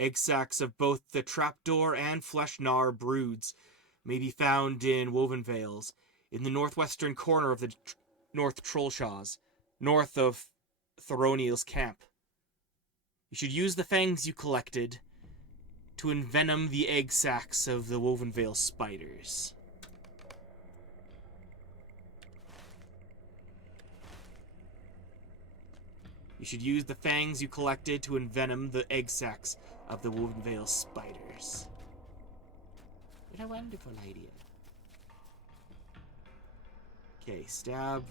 Egg sacs of both the trapdoor and fleshnar broods may be found in Woven Vales, in the northwestern corner of the North Trollshaws, north of Thoroniel's camp. You should use the fangs you collected to envenom the egg sacs of the Woven Vale spiders. You should use the fangs you collected to envenom the egg sacs of the Woven Vale spiders. What a wonderful idea. Okay, stab.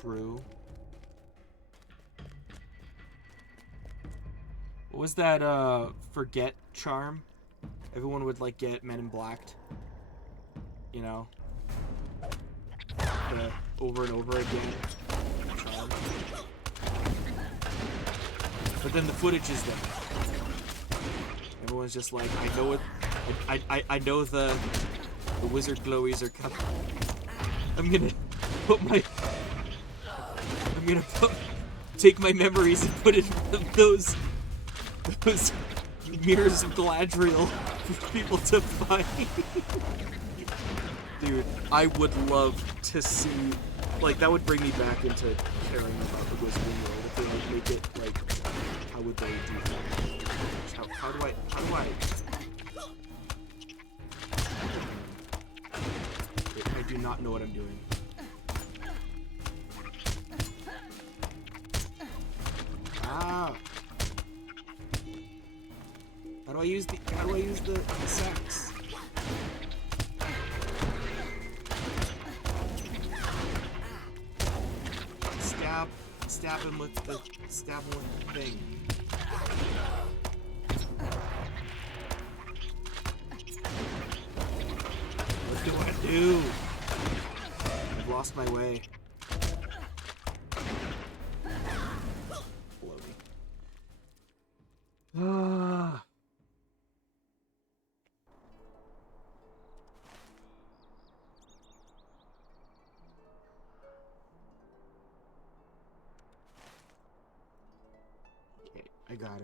True. What was that, forget charm? Everyone would, like, get Men in Blacked. You know? The over and over again charm. But then the footage is there. Everyone's just like, I know it. I know the wizard glowies are coming. I'm gonna put my. I'm gonna take my memories and put in those mirrors of Galadriel for people to find. Dude, I would love to see, like, that would bring me back into caring about the Wizarding World. If they like make it like, how would they do that? How do I? I do not know what I'm doing. Ah. How do I use the sacks? Stab him with the thing. What do I do? I've lost my way. Ah. Okay, I gotta.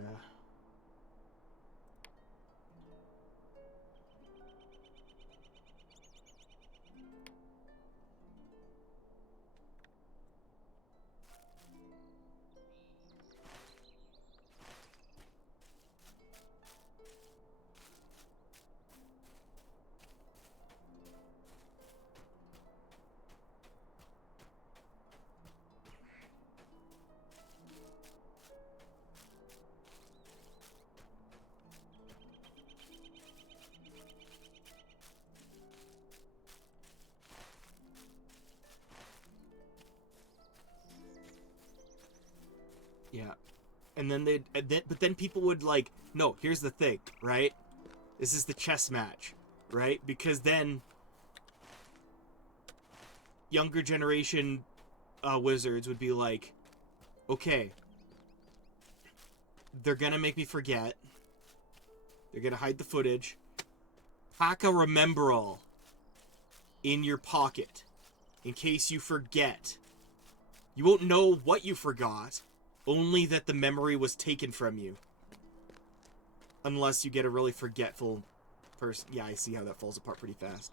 Yeah. And then but then people would like, no, here's the thing, right? This is the chess match, right? Because then younger generation wizards would be like, okay, they're gonna make me forget. They're gonna hide the footage. Pack a remember all in your pocket in case you forget. You won't know what you forgot, only that the memory was taken from you. Unless you get a really forgetful person. Yeah, I see how that falls apart pretty fast.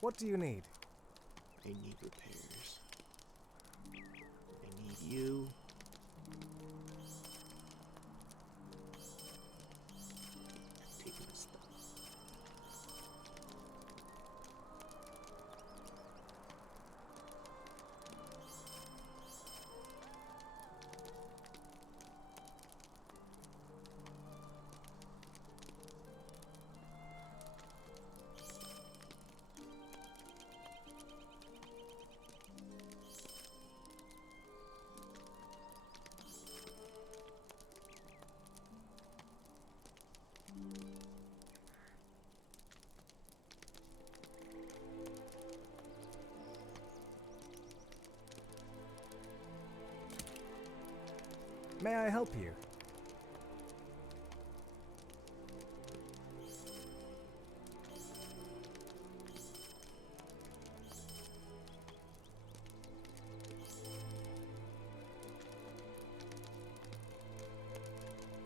What do you need? I need repairs. I need you. Take my stuff. May I help you?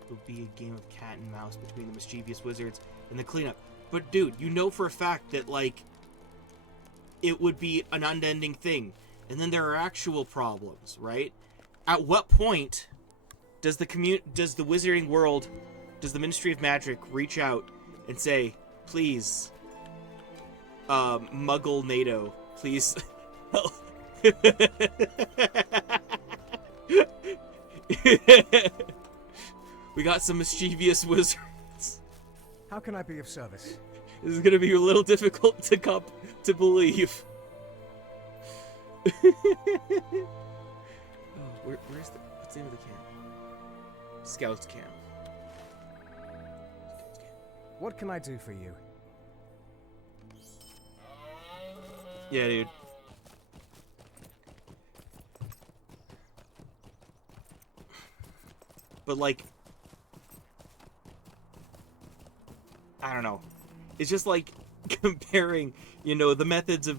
It would be a game of cat and mouse between the mischievous wizards and the cleanup. But dude, you know for a fact that, like, it would be an unending thing. And then there are actual problems, right? At what point does the wizarding world, does the Ministry of Magic reach out and say, please, Muggle NATO, please help. We got some mischievous wizards. How can I be of service? This is gonna be a little difficult to believe. Where's what's the name of the camp? Scouts camp. What can I do for you? Yeah, dude. But, like, I don't know. It's just like comparing, the methods of,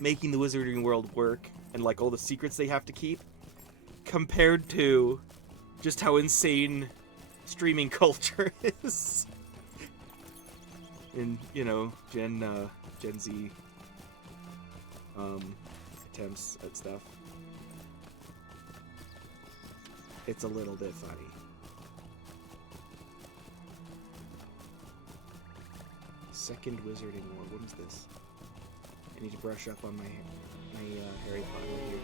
making the wizarding world work and, like, all the secrets they have to keep compared to just how insane streaming culture is. And, Gen Z attempts at stuff. It's a little bit funny. Second Wizarding War. What is this? I need to brush up on my Harry Potter here.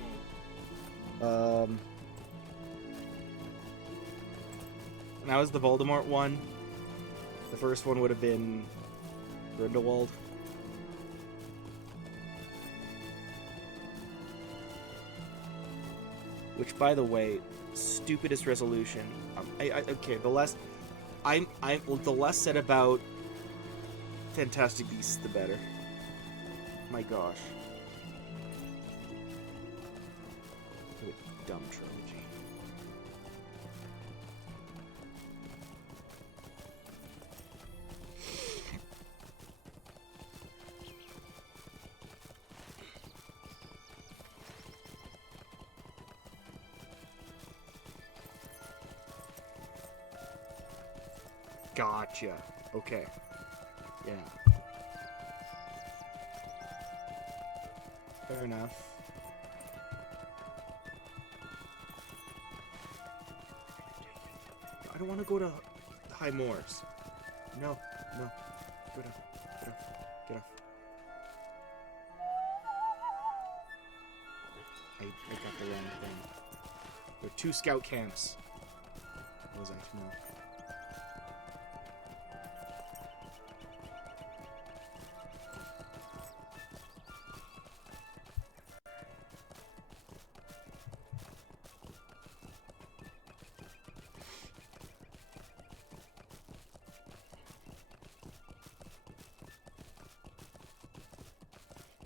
And that was the Voldemort one. The first one would have been Grindelwald. Which, by the way, stupidest resolution. Okay, the less the less said about Fantastic Beasts, the better. My gosh. What a dumb trilogy. Gotcha. Okay. Yeah. Fair enough. I don't want to go to High Moors. No. Get off. I got the wrong thing. There are 2 scout camps. What was I to know?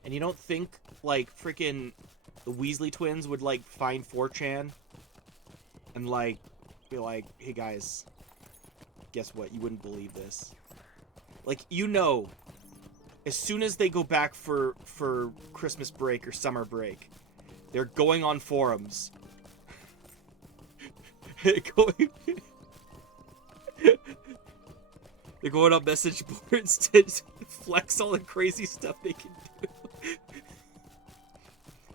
And you don't think, like, freaking the Weasley twins would, like, find 4chan and, like, be like, hey, guys, guess what? You wouldn't believe this. Like, you know, as soon as they go back for Christmas break or summer break, they're going on forums. They're going on message boards to flex all the crazy stuff they can do.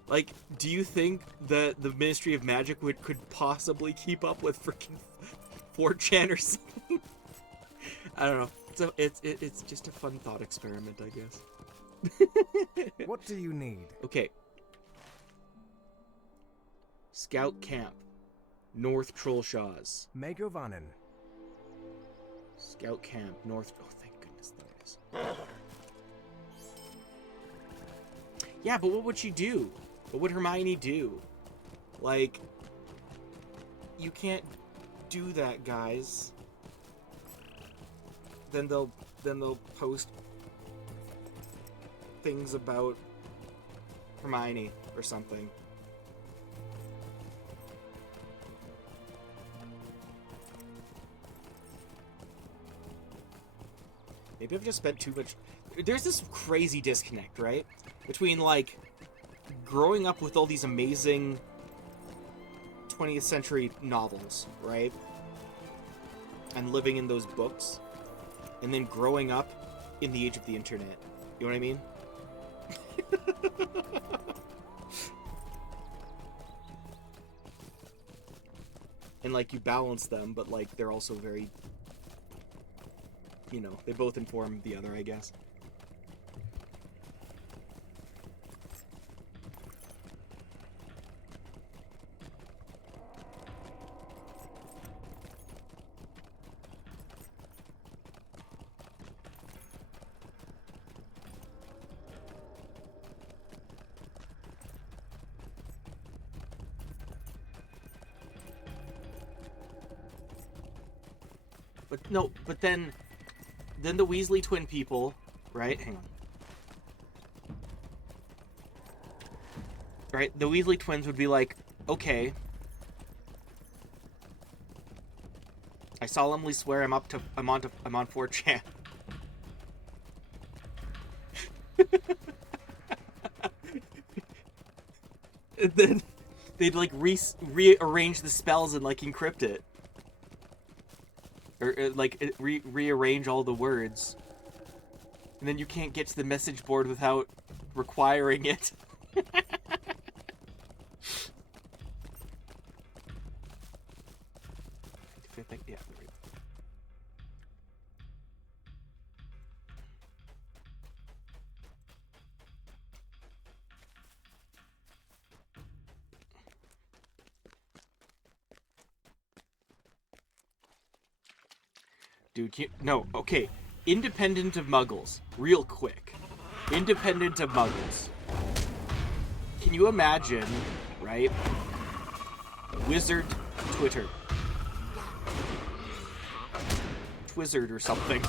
Like, do you think that the Ministry of Magic could possibly keep up with freaking 4chan or something? I don't know. So it's just a fun thought experiment, I guess. What do you need? Okay. Scout Camp, North Trollshaws. Megovanen. Scout Camp, North... Oh, thank goodness there it is. Yeah, but what would she do? What would Hermione do? Like, you can't do that, guys. Then they'll post things about Hermione or something. Maybe I've just spent too much... There's this crazy disconnect, right? Between, like, growing up with all these amazing 20th century novels, right? And living in those books. And then growing up in the age of the internet. You know what I mean? And, like, you balance them, but, like, they're also very... You know, they both inform the other, I guess. But no, but then the Weasley twin people, right? Hang on. Right? The Weasley twins would be like, okay, I solemnly swear I'm on 4chan. And then they'd like rearrange the spells and like encrypt it. Or like rearrange all the words, and then you can't get to the message board without requiring it. Yeah, there we go. Dude, no, okay. Independent of Muggles. Real quick. Independent of Muggles. Can you imagine, right? Wizard Twitter. Twizzard or something.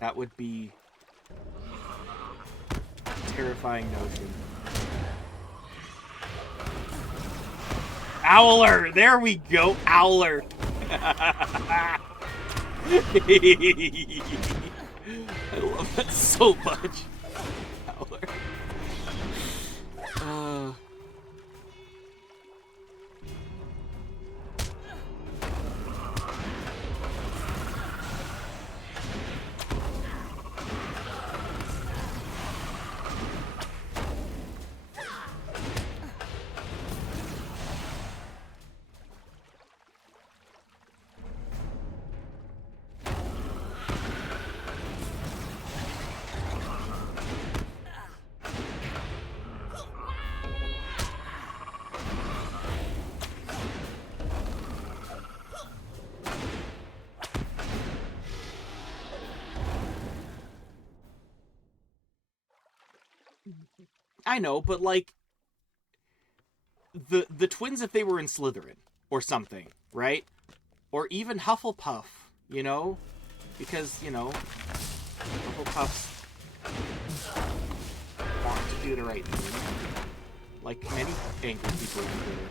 That would be a terrifying notion. Owler! There we go! Owler! I love that so much. Owler. I know, but like the twins, if they were in Slytherin or something, right? Or even Hufflepuff, you know? Because, you know, Hufflepuffs want to do the right thing. Like many angry people in here.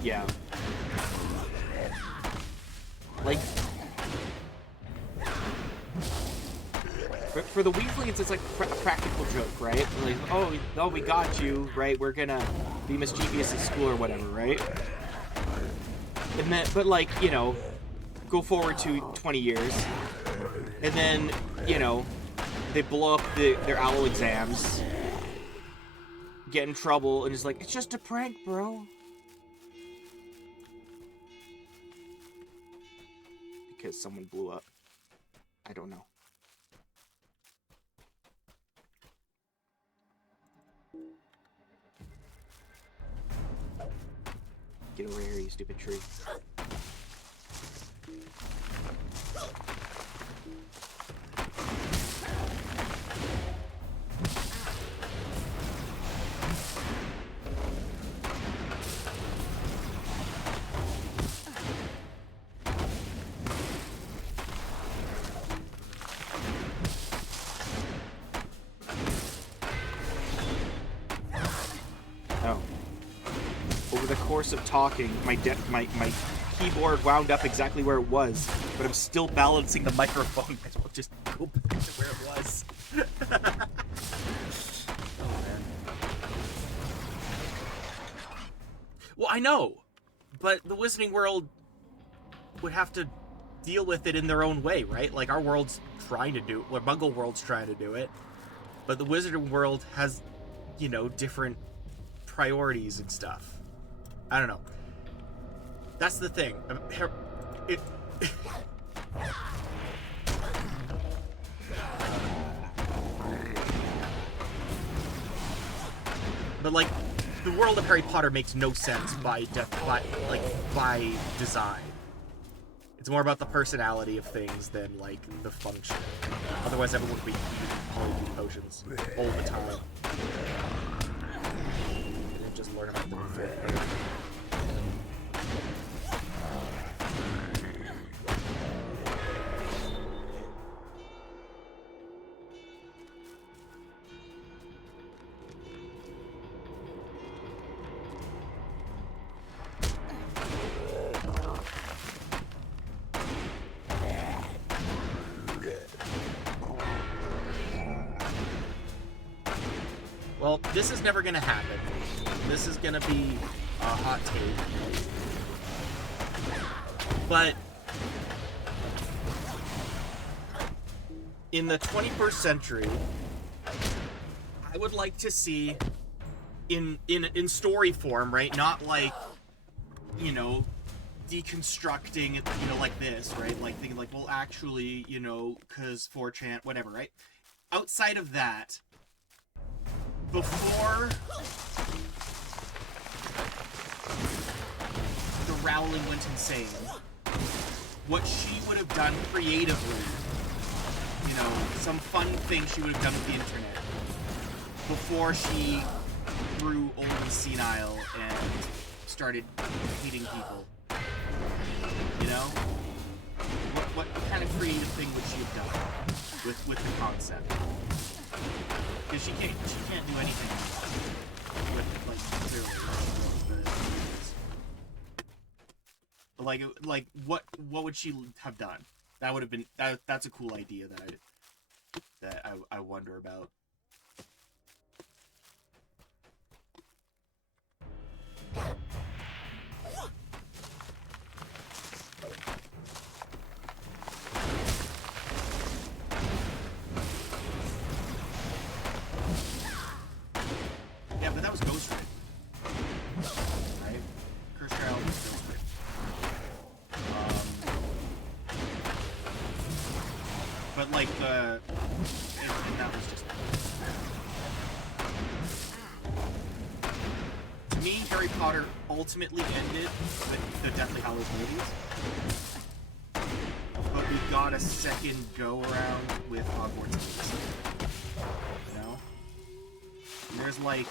Yeah. Like, for the Weasleys, it's like a practical joke, right? Like, oh, we got you, right? We're gonna be mischievous at school or whatever, right? And then, but like, you know, go forward to 20 years, and then, you know, they blow up their owl exams, get in trouble, and it's like, it's just a prank, bro. Because someone blew up. I don't know. Get over here, you stupid tree. Course of talking, my keyboard wound up exactly where it was, but I'm still balancing the microphone. I'll just go back to where it was. Oh man. Well, I know, but the Wizarding World would have to deal with it in their own way, right? Like our world's trying to do, or Muggle World's trying to do it, but the Wizarding World has, you know, different priorities and stuff. I don't know. That's the thing. But like, the world of Harry Potter makes no sense by design. It's more about the personality of things than like the function. Otherwise, everyone would be eating polyjuice potions all the time. And then just learn about them. Well, this is never gonna happen. This is gonna be a hot take. But in the 21st century, I would like to see in story form, right? Not like, you know, deconstructing it, you know, like this, right? Like thinking like, well, actually, you know, cause 4chan, whatever, right? Outside of that, before the Rowling went insane, what she would have done creatively, you know, some fun thing she would have done with the internet before she grew old and senile and started hating people. You know? What kind of creative thing would she have done with the concept? Because she can't do anything with, like, clearly. But like what would she have done? That would have been that's a cool idea that I wonder about. Yeah, but that was Ghost Rider, right? Curse Child was Ghost Rider. Harry Potter ultimately ended with the Deathly Hallows movies. But we got a second go-around with Hogwarts movies. You know? And there's like,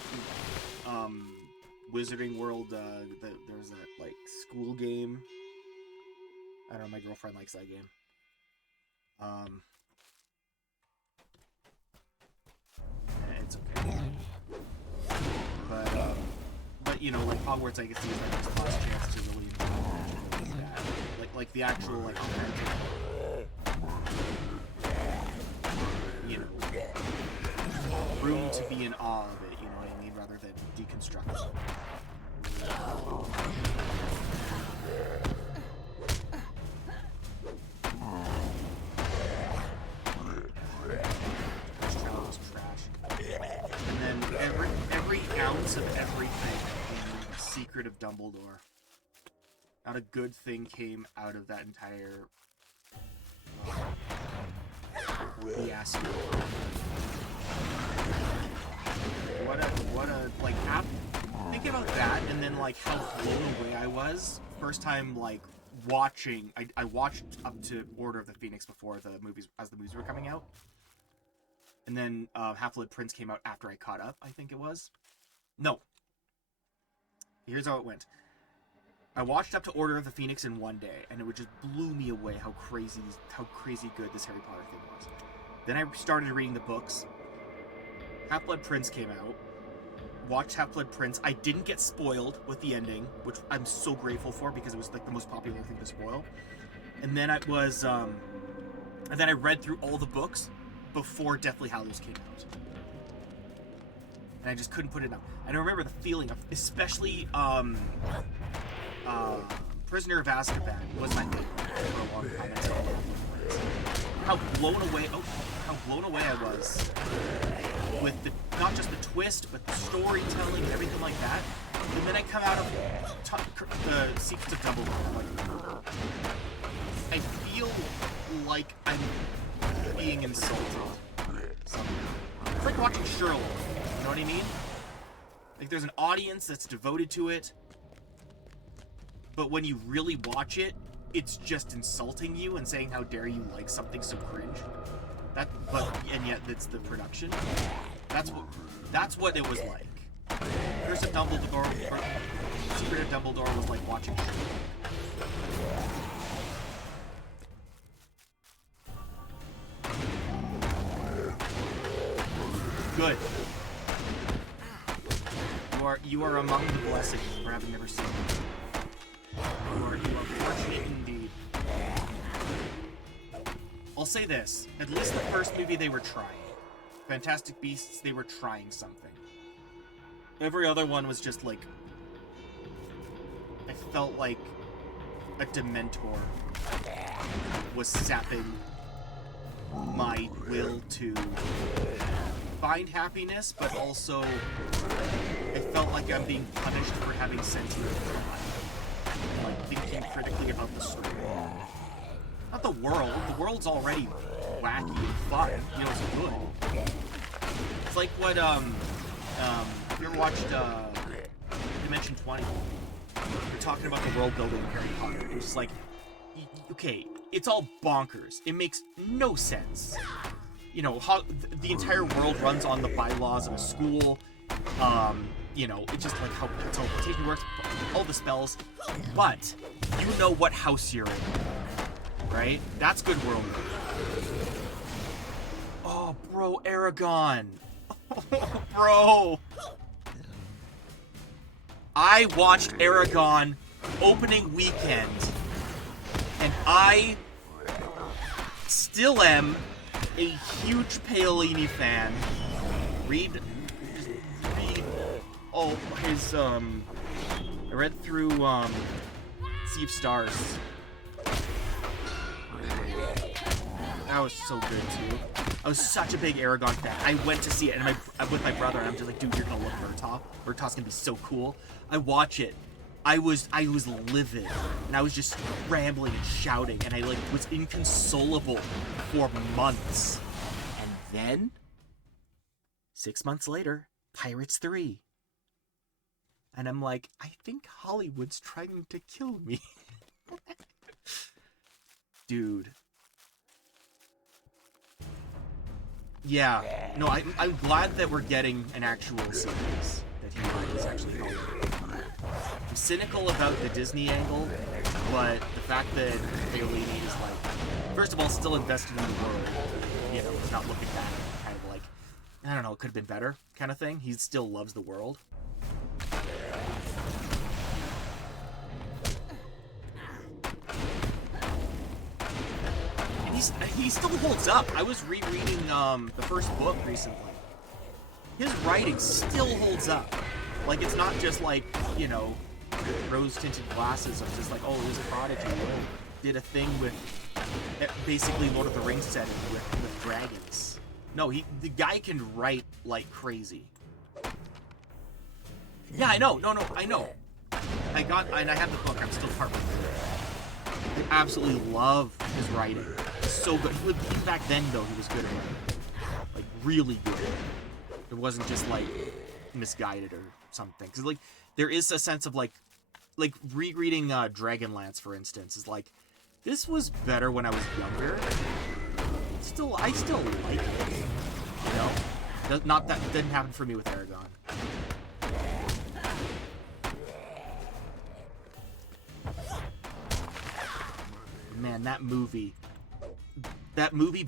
Wizarding World, there's that, like, school game. I don't know, my girlfriend likes that game. It's okay. But you know, like Hogwarts, I guess is like his last chance to really improve that. Like the actual like you know, room to be in awe of it. You know what I mean, rather than deconstruct it. And then every ounce of everything in the Secret of Dumbledore. Not a good thing came out of that entire fiasco. What a like think about that, and then like how blown away I was first time like watching. I watched up to Order of the Phoenix before the movies were coming out. And then Half-Blood Prince came out after I caught up, I think it was. No. Here's how it went. I watched up to Order of the Phoenix in one day, and it just blew me away how crazy good this Harry Potter thing was. Then I started reading the books. Half-Blood Prince came out. Watched Half-Blood Prince. I didn't get spoiled with the ending, which I'm so grateful for because it was like the most popular thing to spoil. And then I was, and then I read through all the books before Deathly Hallows came out. And I just couldn't put it down. And I remember the feeling of, especially, Prisoner of Azkaban was my favorite for a long time. How blown away I was with not just the twist, but the storytelling and everything like that. And then I come out of the Secrets of Dumbledore. I feel like I'm being insulted somehow. It's like watching Sherlock, you know what I mean? Like there's an audience that's devoted to it, but when you really watch it, it's just insulting you and saying how dare you like something so cringe. And yet it's the production. That's what it was like. Curse of Dumbledore, Secret of Dumbledore was like watching Sherlock. Good. You are among the blessed for having never seen it. You are fortunate indeed. I'll say this. At least the first movie they were trying. Fantastic Beasts, they were trying something. Every other one was just like... I felt like a Dementor was sapping my will to find happiness, but also I felt like I'm being punished for having sentient thought. Like thinking critically about the story. Not the world. The world's already wacky and fun. You know, it's good. It's like what you ever watched Dimension 20? You're talking about the world building of Harry Potter. It's just like, okay, it's all bonkers. It makes no sense. You know, how the entire world runs on the bylaws of a school. You know, it's just like how teleportation works, all the spells. But you know what house you're in, right? That's good world building. Oh, bro, Aragon. Bro. I watched Aragon opening weekend, and I still am a huge Paolini fan. Read all his, I read through, Sea of Stars. That was so good, too. I was such a big Aragon fan. I went to see it with my brother, and I'm just like, dude, you're gonna love Murtaugh. Murtaugh's gonna be so cool. I watch it. I was livid, and I was just rambling and shouting, and I was inconsolable for months. And then, 6 months later, Pirates 3. And I'm like, I think Hollywood's trying to kill me. Dude. Yeah. No, I'm glad that we're getting an actual series that he is actually helping. I'm cynical about the Disney angle, but the fact that Paolini is like, first of all, still invested in the world. You know, he's not looking back, kind of like, I don't know, it could have been better kind of thing. He still loves the world. And he still holds up. I was rereading the first book recently. His writing still holds up. Like, it's not just like, you know, rose-tinted glasses of just like, oh, it was a prodigy. Oh, did a thing with basically Lord of the Rings setting with dragons. No, the guy can write like crazy. Yeah, I know. No, I know. I have the book. I'm still partway through it. I absolutely love his writing. It's so good. Back then, though, he was good at it. Like, really good. It wasn't just, like, misguided or something. Because, like, there is a sense of, like rereading Dragonlance, for instance, is like, this was better when I was younger. I still like it. You know? Not that didn't happen for me with Aragon. Man, that movie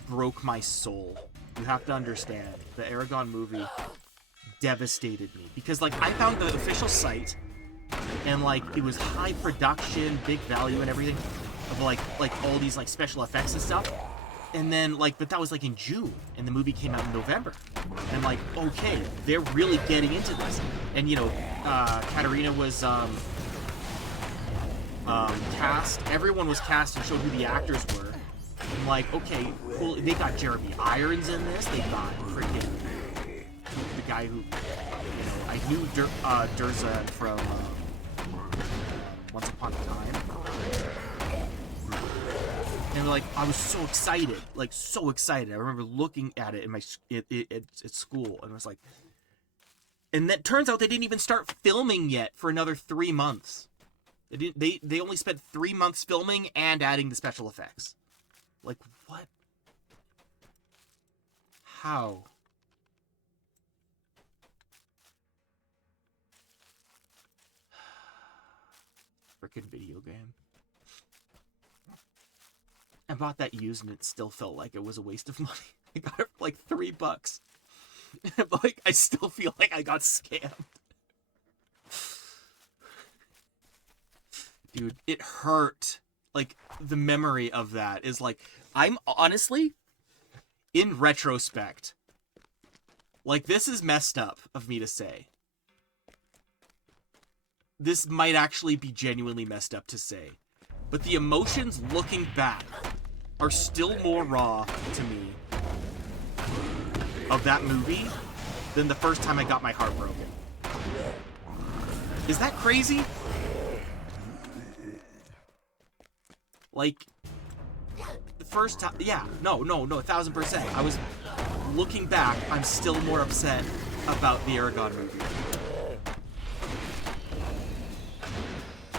broke my soul. You have to understand, the Aragon movie devastated me. Because, like, I found the official site, and, like, it was high production, big value and everything, of, like all these, like, special effects and stuff. And then, like, but that was, like, in June, and the movie came out in November. And I'm like, okay, they're really getting into this. And, you know, Katarina was, cast. Everyone was cast and showed who the actors were. I'm like, okay, cool. They got Jeremy Irons in this. They got freaking the guy who, you know, I knew Durza from Once Upon a Time. And like, I was so excited, like so excited. I remember looking at it in my at school, and I was like, and that turns out they didn't even start filming yet for another 3 months. They only spent 3 months filming and adding the special effects. Like, what? How? Frickin' video game. I bought that used and it still felt like it was a waste of money. I got it for like $3. Like, I still feel like I got scammed. Dude, it hurt. Like, the memory of that is like, I'm honestly, in retrospect, like, this is messed up of me to say. This might actually be genuinely messed up to say. But the emotions looking back are still more raw to me of that movie than the first time I got my heart broken. Is that crazy? Like, the first time, yeah, no, 1000%. I was looking back, I'm still more upset about the Aragon movie.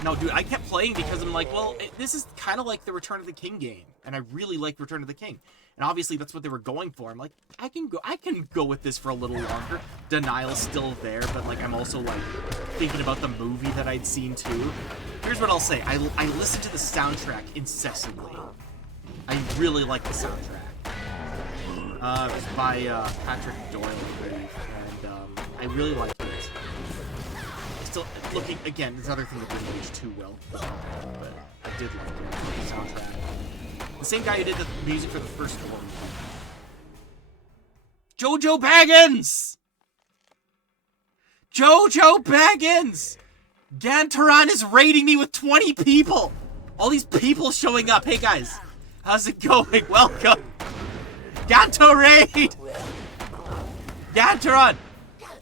No, dude, I kept playing because I'm like, well, this is kind of like the Return of the King game, and I really like Return of the King, and obviously that's what they were going for. I'm like, I can go with this for a little longer. Denial's still there, but like, I'm also like thinking about the movie that I'd seen too. Here's what I'll say: I listen to the soundtrack incessantly. I really like the soundtrack. It's by Patrick Doyle, I believe, and I really like it. Still looking again, this other thing that didn't age too well, but I did like it. The soundtrack. The same guy who did the music for the first one. Jojo Baggins! Jojo Baggins! Gantaran is raiding me with 20 people! All these people showing up. Hey guys, how's it going? Welcome! Ganto raid! Gantaran!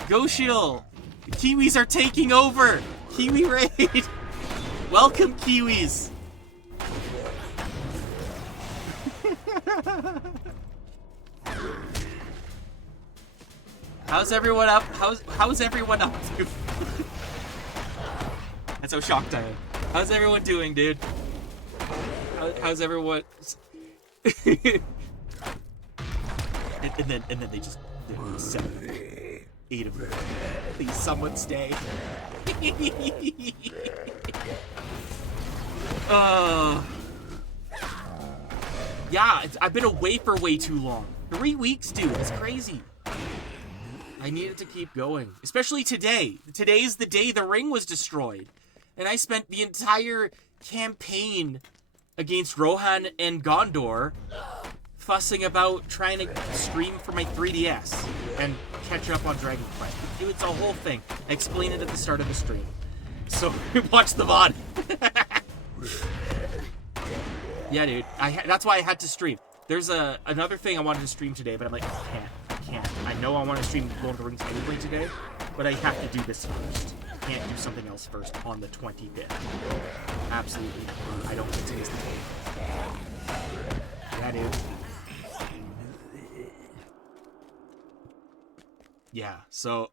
Goshil! The Kiwis are taking over! Kiwi raid! Welcome, Kiwis! How's everyone up? How's everyone up to? That's how shocked I am. How's everyone doing, dude? How's everyone? and then they just 7, 8 of them. Please, someone stay. Yeah, I've been away for way too long. 3 weeks, dude. It's crazy. I needed to keep going. Especially today. Today's the day the ring was destroyed. And I spent the entire campaign against Rohan and Gondor fussing about trying to stream for my 3DS and catch up on Dragon Quest. It's a whole thing. I explained it at the start of the stream. So, watch the VOD. Yeah, dude. That's why I had to stream. There's another thing I wanted to stream today, but I'm like, I can't. I know I want to stream Lord of the Rings anyway today, but I have to do this first. I can't do something else first on the 25th. Absolutely. I don't get to miss the game. Yeah, dude. Yeah, so...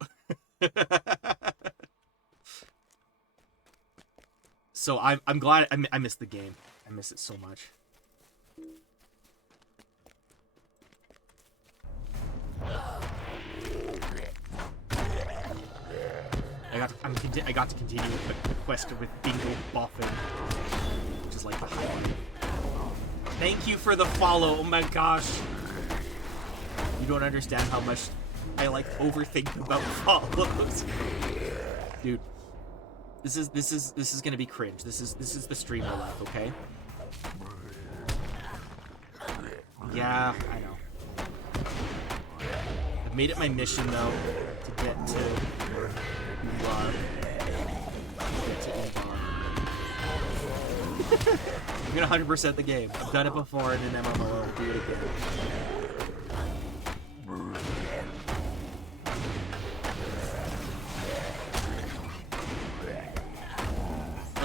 So I'm glad I missed the game. I miss it so much. I got to continue the quest with Bingo Boffin, which is like the highlight. Thank you for the follow. Oh my gosh, you don't understand how much I like overthink about follows, dude. This is gonna be cringe. This is the streamer life, okay? Yeah, I know. I've made it my mission though to get to Ubar. I'm gonna 100% the game. I've done it before in an MMO. I'll do it again.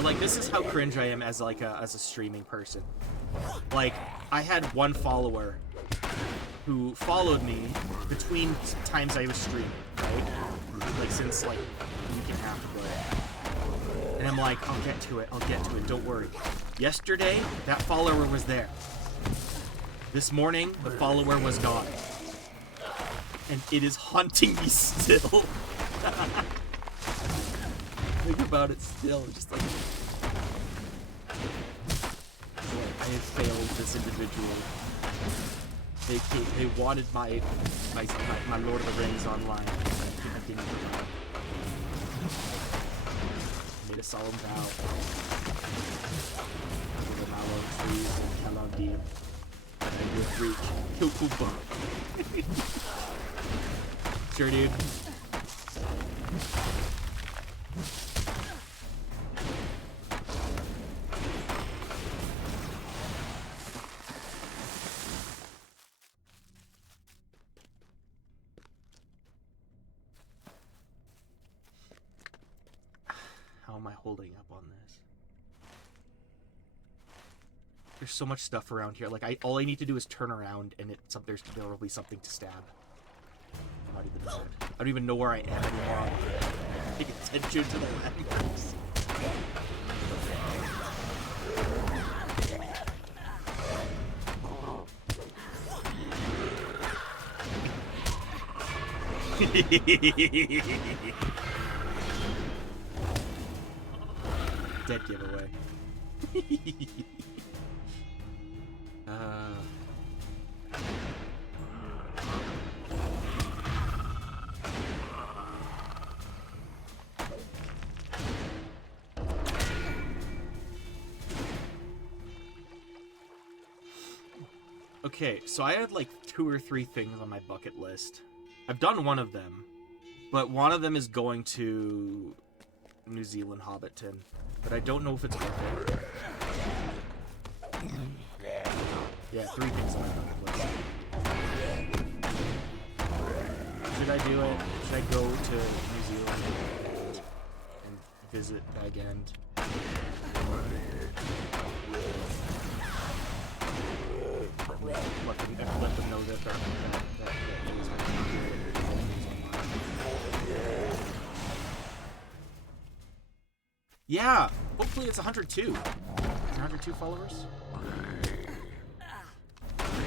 Like, this is how cringe I am as a streaming person. Like, I had one follower who followed me between times I was streaming, right? Like, since like a week and a half ago. And I'm like, I'll get to it, don't worry. Yesterday, that follower was there. This morning, the follower was gone. And it is haunting me still. Think about it still, just like I have failed this individual. They wanted my Lord of the Rings online. I didn't provide. Made a solemn vow. To the mallow trees and Kalandir, that I would reach Kilkuba. Sure, dude. How am I holding up on this? There's so much stuff around here. Like, all I need to do is turn around, and there will be something to stab. I'm not even mad. I don't even know where I am anymore. I'm paying attention to the landmarks. Dead giveaway. Okay, so I had like 2 or 3 things on my bucket list. I've done one of them, but one of them is going to New Zealand Hobbiton, but I don't know if it's worth it. Yeah, 3 things on my bucket list. Should I do it? Should I go to New Zealand and visit Bag End? Let them know that it is my country. Yeah, hopefully it's 102. 102 followers?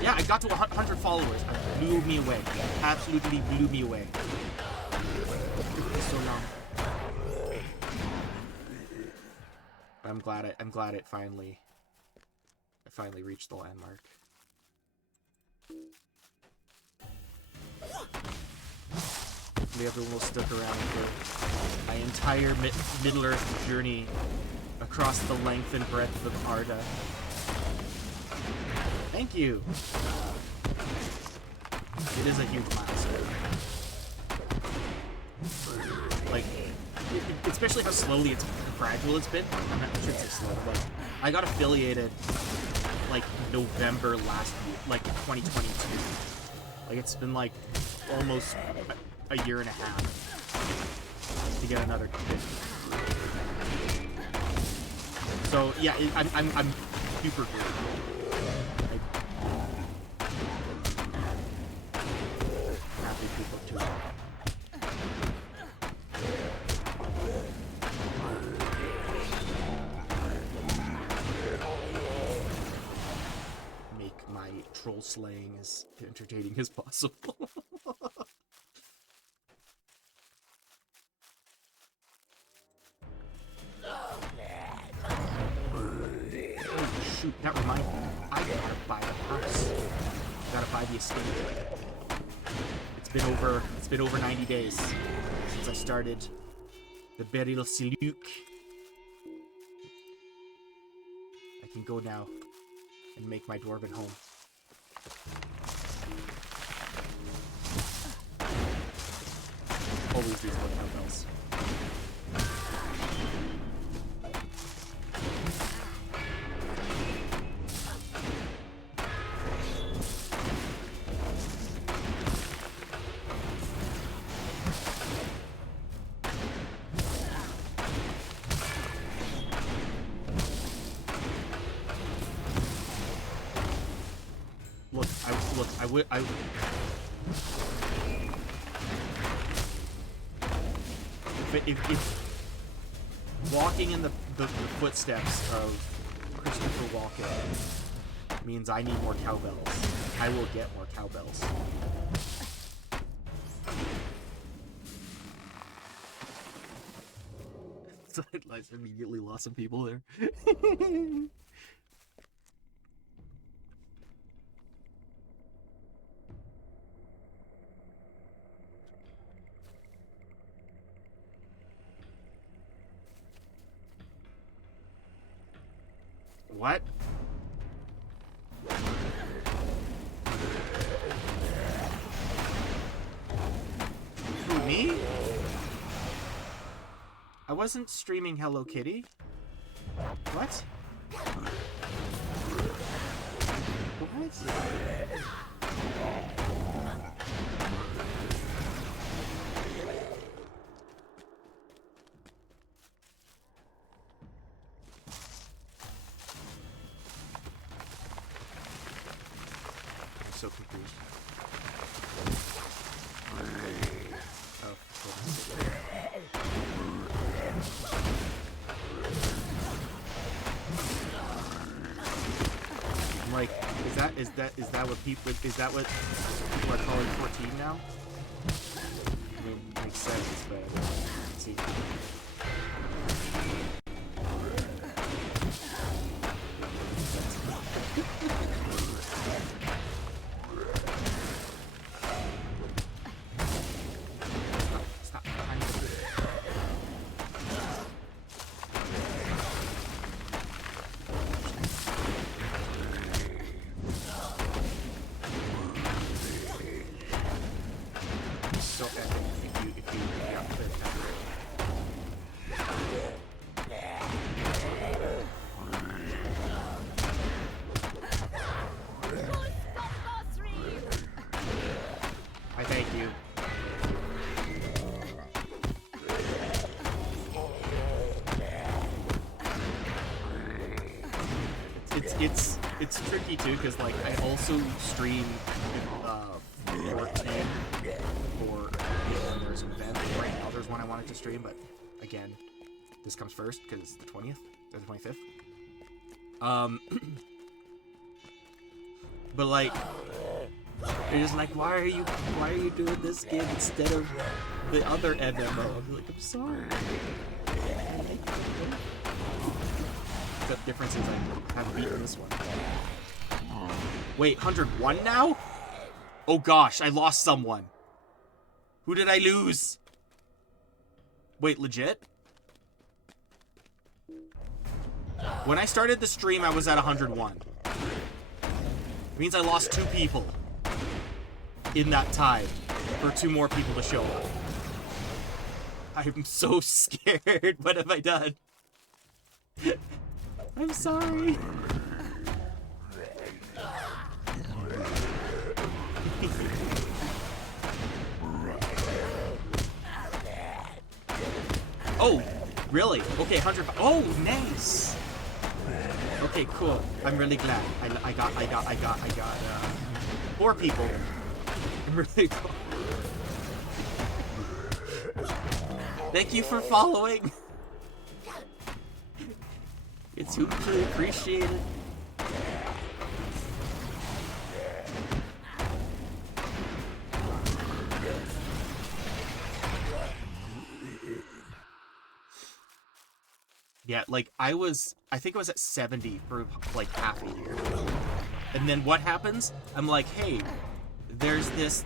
Yeah, I got to 100 followers. It blew me away. Absolutely blew me away. It's so long. I'm glad it finally reached the landmark. Hopefully everyone will stick around for my entire Middle-earth journey across the length and breadth of Arda. Thank you! It is a huge milestone. Like, especially how slowly gradual it's been. I should say slow, but I got affiliated like November last year, like 2022. Like it's been like almost a year and a half to get another kit. So yeah, I'm super grateful. Happy people too. Make my troll slaying as entertaining as possible. Shoot, that reminds me. I gotta buy the house. Gotta buy the estate. It's been over 90 days since I started the Beril Siluk. I can go now and make my dwarven home. Always these little cowbells. If walking in the footsteps of Christopher Walken means I need more cowbells, I will get more cowbells. So I immediately lost some people there. What? Who, me? I wasn't streaming Hello Kitty. What? What? So confused. Oh, I'm like, is that what people are calling 14 now? I mean, it makes sense, but let's see. It's tricky too, because like I also stream 14 for when there's an event. Right now there's one I wanted to stream, but again, this comes first because it's the 20th or the 25th. But like, they're just like, why are you doing this game instead of the other MMO? I'm like, I'm sorry. The difference is I haven't beaten this one. Wait, 101 now? Oh gosh, I lost someone. Who did I lose? Wait, legit? When I started the stream, I was at 101. It means I lost 2 people in that time for 2 more people to show up. I'm so scared. What have I done? I'm sorry. Oh, really? Okay, 100. Oh, nice. Okay, cool. I'm really glad. I got 4 people. I'm really cool. Thank you for following. It's hugely appreciated. Yeah, like I think I was at 70 for like half a year. And then what happens? I'm like, hey, there's this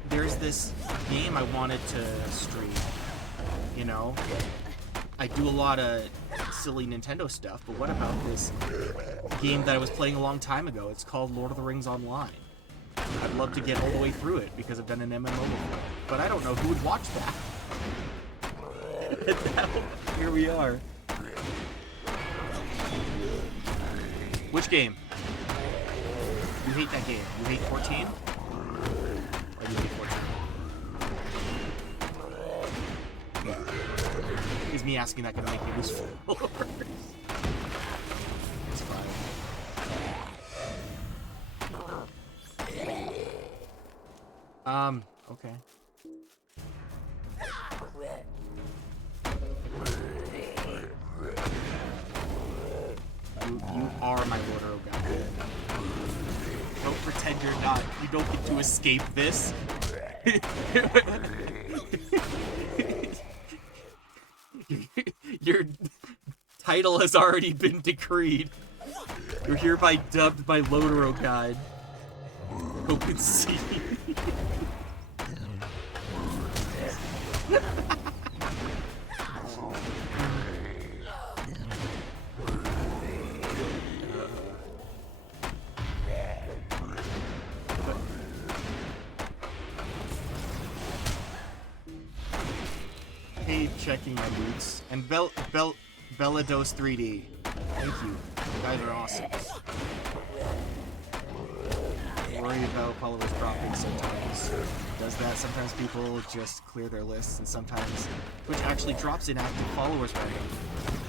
game I wanted to stream. You know? I do a lot of silly Nintendo stuff, but what about this game that I was playing a long time ago? It's called Lord of the Rings Online. I'd love to get all the way through it because I've done an MMO before. But I don't know who would watch that. And now, here we are. Which game? You hate that game. You hate 14? Or you hate 14? Is me asking that gonna make me lose followers? It's fine. Okay. You are my Lord God. Don't pretend you're not. You don't get to escape this. Your title has already been decreed. You're hereby dubbed by Lotero God. Open sea. Checking my boots. And Bellados 3D. Thank you. You guys are awesome. Worry about followers dropping sometimes. Does that. Sometimes people just clear their lists, and sometimes Twitch actually drops inactive followers ranking.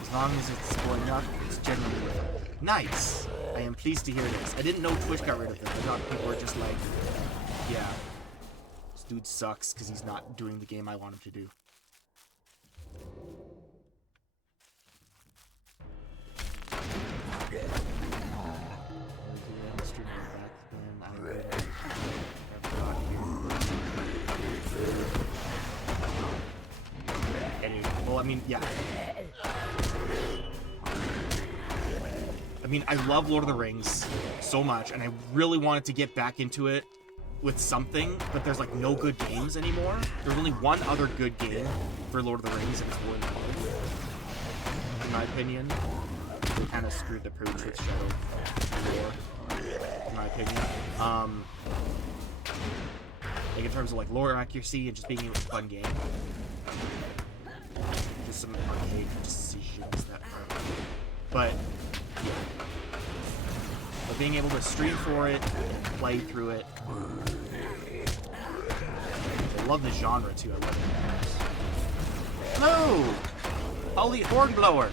As long as it's going up, it's generally nice. I am pleased to hear this. I didn't know Twitch got rid of them. I thought people were just like, yeah, this dude sucks because he's not doing the game I want him to do. Well, I mean, yeah. I mean, I love Lord of the Rings so much, and I really wanted to get back into it with something, but there's like no good games anymore. There's only one other good game for Lord of the Rings, and it's War in the Heart. In my opinion, they kind of screwed the pooch with Shadow of War, in my opinion. Like in terms of like lore accuracy and just being a fun game. Just some arcade decisions that are, but yeah. But being able to stream for it, play through it. I love the genre too. I love it. Hello, Holy Hornblower.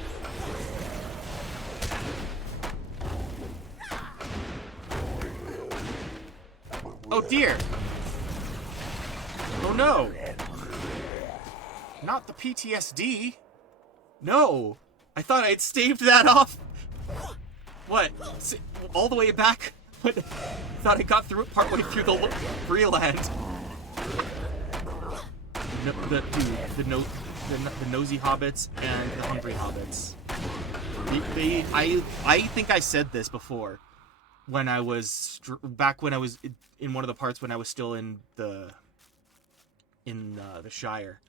Oh dear. Oh no. Not the PTSD. No. I thought I'd staved that off. What? All the way back? What? Thought I got through it partway through the Breland. The nosy hobbits and the hungry hobbits. I think I said this before when I was back when I was in one of the parts when I was still in the Shire.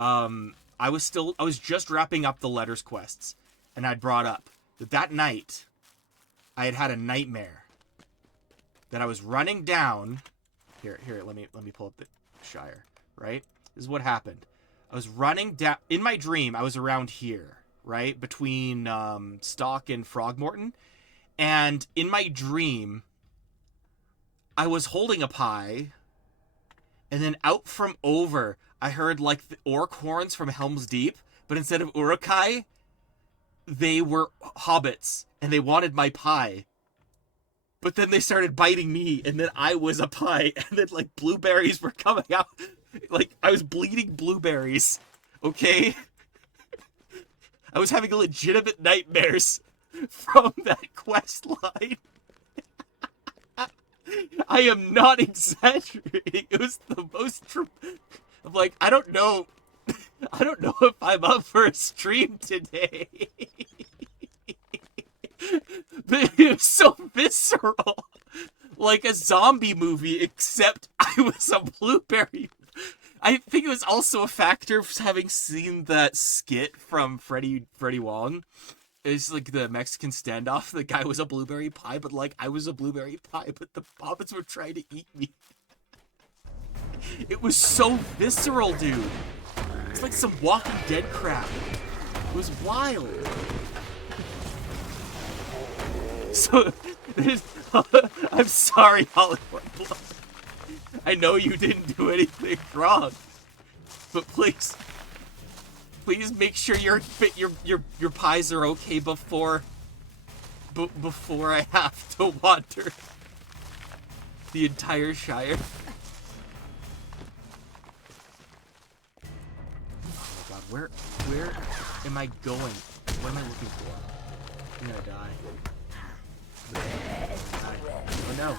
I was just wrapping up the letters quests, and I'd brought up that night I had a nightmare that I was running down. Here, let me pull up the Shire. Right, this is what happened. I was running down in my dream. I was around here, right between Stock and Frogmorton, and in my dream, I was holding a pie, and then out from over, I heard like the orc horns from Helm's Deep, but instead of Urukai, they were hobbits, and they wanted my pie. But then they started biting me, and then I was a pie, and then like blueberries were coming out. Like, I was bleeding blueberries, okay? I was having legitimate nightmares from that quest line. I am not exaggerating. It was the most... I'm like, I don't know if I'm up for a stream today. But it was so visceral. Like a zombie movie, except I was a blueberry. I think it was also a factor of having seen that skit from Freddie Wong. It's like the Mexican standoff. The guy was a blueberry pie, but like I was a blueberry pie, but the hobbits were trying to eat me. It was so visceral, dude. It's like some Walking Dead crap. It was wild. So, I'm sorry, Hollywood. I know you didn't do anything wrong, but please make sure your pies are okay before I have to wander the entire Shire. Oh my God, where am I going? What am I looking for? I'm gonna die. Oh no.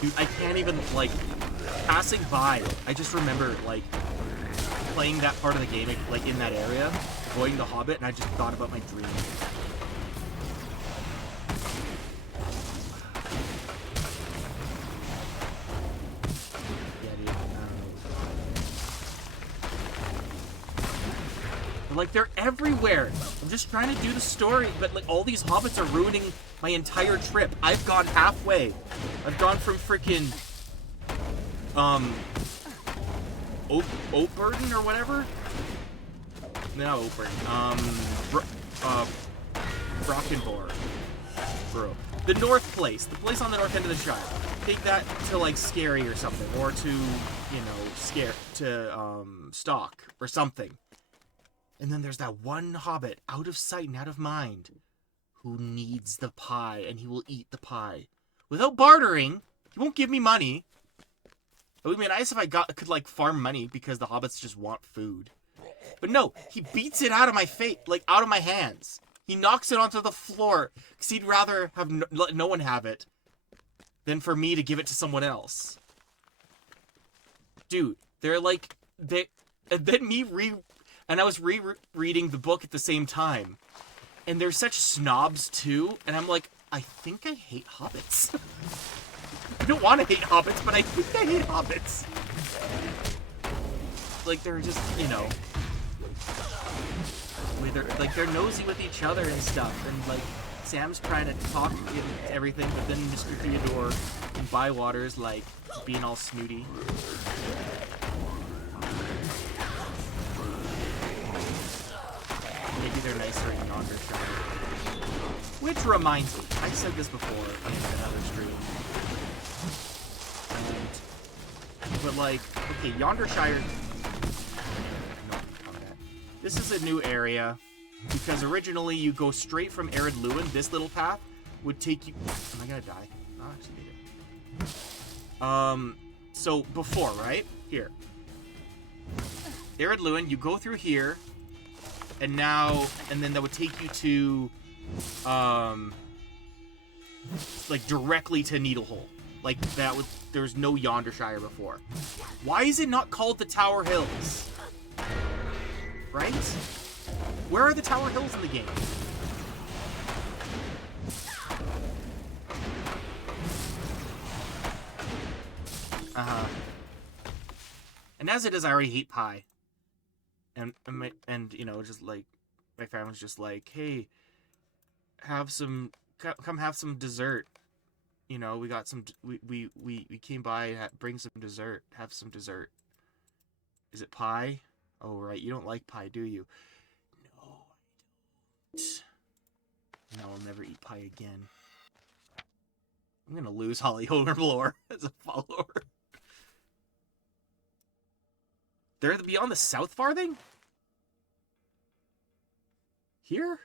Dude, I can't even, like, passing by, I just remember, like, playing that part of the game, like, in that area, avoiding the Hobbit, and I just thought about my dream. Yeah, dude, I don't know. Like, they're everywhere. I'm just trying to do the story, but, like, all these Hobbits are ruining my entire trip. I've gone halfway. I've gone from freaking Oatburden or whatever. No, Oatburden. Brockenborough. Bro. The north place. The place on the north end of the Shire. Take that to like Scary or something. Or to, you know, Stock or something. And then there's that one Hobbit, out of sight and out of mind, who needs the pie, and he will eat the pie. Without bartering, he won't give me money. It would be nice if I could like farm money because the hobbits just want food. But no, he beats it out of my face, like out of my hands. He knocks it onto the floor because he'd rather have let no one have it than for me to give it to someone else. Dude, they're like and then and I was rereading the book at the same time. And they're such snobs, too. And I'm like, I think I hate hobbits. I don't want to hate hobbits, but I think I hate hobbits. Like, they're just, you know... They're nosy with each other and stuff. And, like, Sam's trying to talk and everything, but then Mr. Theodore and Bywater's, like, being all snooty. Maybe they're nicer in Yonder Shire. Which reminds me, I said this before in another stream. But like, okay, Yonder Shire. This is a new area because originally you go straight from Arid Lewin. This little path would take you. Am I gonna die? Oh, I actually made it. So before, right? Here. Ered Luin, you go through here, and then that would take you to, like directly to Needlehole. Like there's no Yondershire before. Why is it not called the Tower Hills? Right? Where are the Tower Hills in the game? And as it is, I already hate pie. And you know, just like my family's just like, hey, come have some dessert. You know, we got some. We came by, bring some dessert. Have some dessert. Is it pie? Oh right, you don't like pie, do you? No, I don't. No, I'll never eat pie again. I'm gonna lose Holly Overblower as a follower. They're beyond the South Farthing? Here?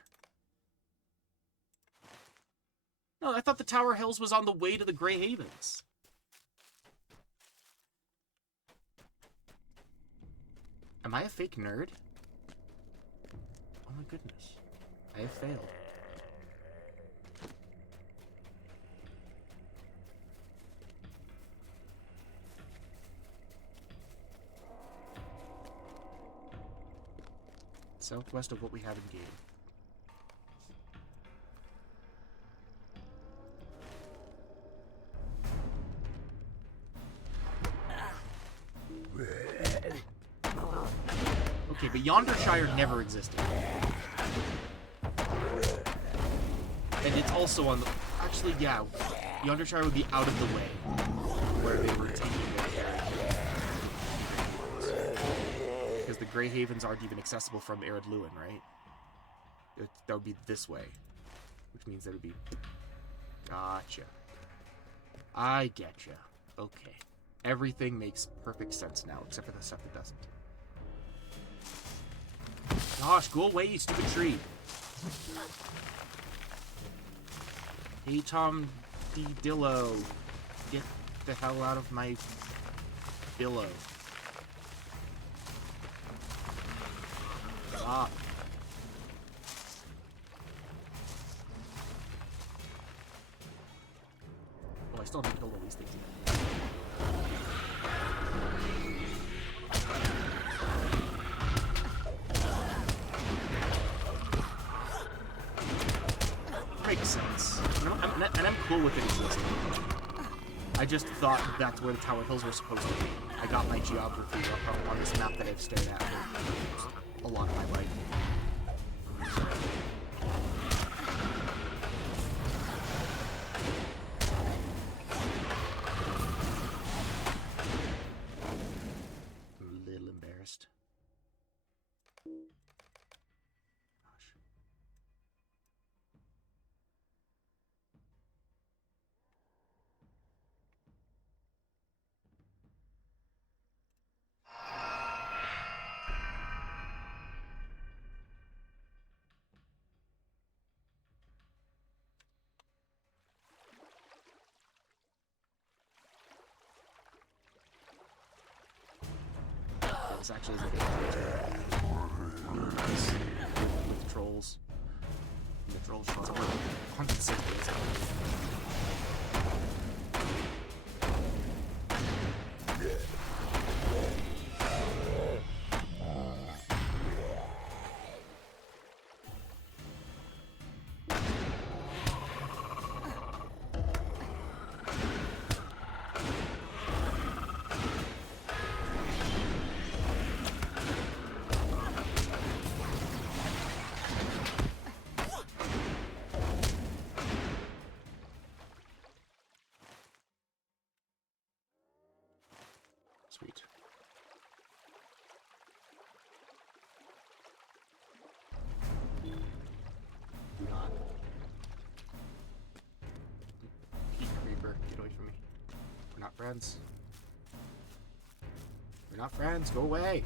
No, I thought the Tower Hills was on the way to the Grey Havens. Am I a fake nerd? Oh my goodness. I have failed. Southwest of what we have in game. Okay, but Yondershire never existed. And it's also on the... Actually, yeah. Yondershire would be out of the way. Where they were taking it. Because the Grey Havens aren't even accessible from Ered Luin, right? That would be this way. Which means that it would be... Gotcha. I getcha. Okay. Everything makes perfect sense now, except for the stuff that doesn't. Gosh, go away, you stupid tree. Hey, Tom D. Dillo. Get the hell out of my billow. Ah. Oh, I still haven't killed all these things yet. Makes sense. And I'm cool with it existing. I just thought that's where the Tower Hills were supposed to be. I got my geography on this map that I've stared at for a lot of my life. I'm a little embarrassed. This actually is a good with the trolls. And the Trollshaws are 100% basic. Sweet. God. Pete Creeper, get away from me. We're not friends. We're not friends, go away!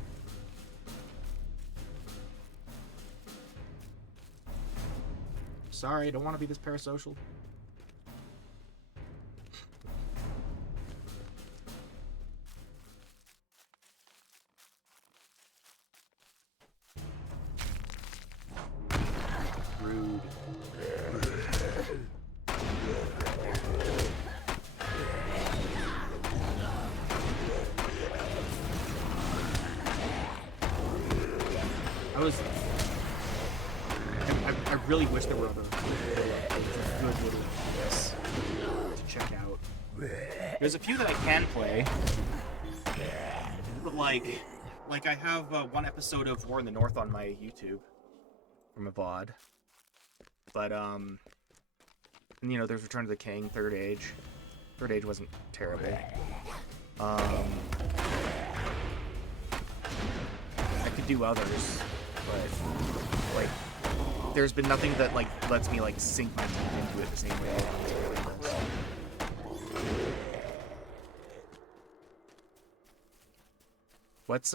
Sorry, I don't want to be this parasocial. was. I really wish there were other good little this to check out. There's a few that I can play, but like I have one episode of War in the North on my YouTube from a VOD, but you know, there's Return to the King, Third Age. Third Age wasn't terrible. I could do others, but like there's been nothing that like lets me like sink my teeth into it the same way I am to this. What's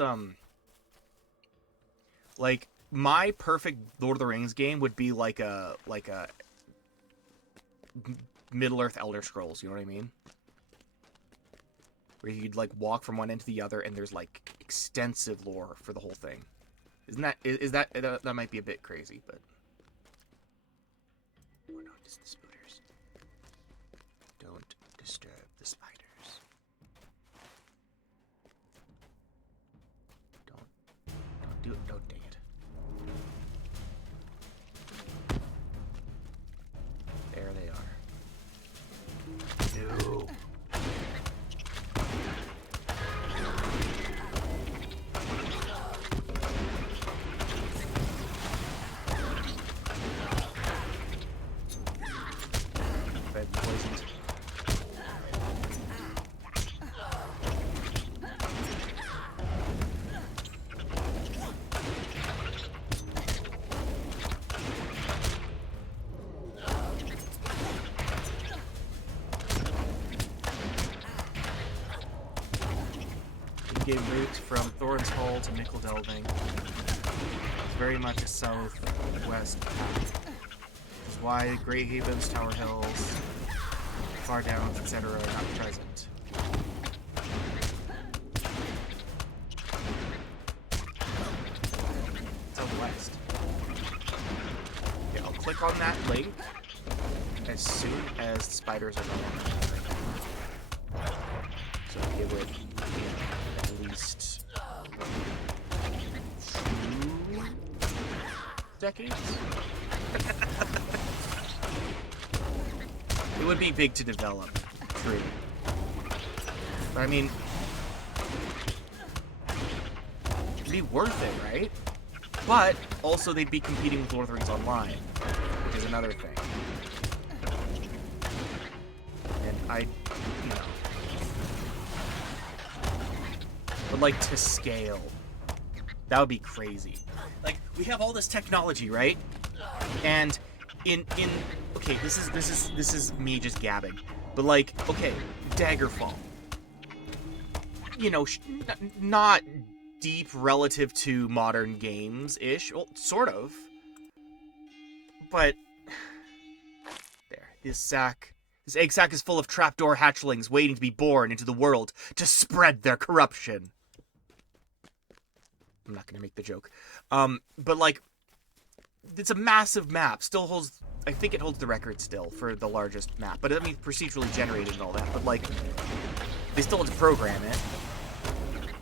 like my perfect Lord of the Rings game would be like a Middle-earth Elder Scrolls, you know what I mean? Where you'd like walk from one end to the other and there's like extensive lore for the whole thing. Isn't that that might be a bit crazy, but oh no, it's the spooters. Don't disturb the spiders. Don't do it. Don't dang it. There they are. No. Bed poisoned. In-game route from Thorin's Hall to Nickel Delving. It's very much a southwest path. Which is why Grey Havens, Tower Hills, Far Downs, etc. are not present. Southwest. Okay, I'll click on that link as soon as the spiders are gone. So it would, at least 2 decades? It would be big to develop, true. But I mean, it'd be worth it, right? But also they'd be competing with Lord of the Rings Online, which is another thing. And you know, but like to scale, that would be crazy. Like we have all this technology, right? And okay, this is me just gabbing, but like, okay, Daggerfall. You know, not deep relative to modern games-ish, well, sort of. But there, this egg sack is full of trapdoor hatchlings waiting to be born into the world to spread their corruption. I'm not gonna make the joke. But like, it's a massive map. Still holds, I think it holds the record still for the largest map. But I mean, procedurally generated and all that. But like, they still have to program it.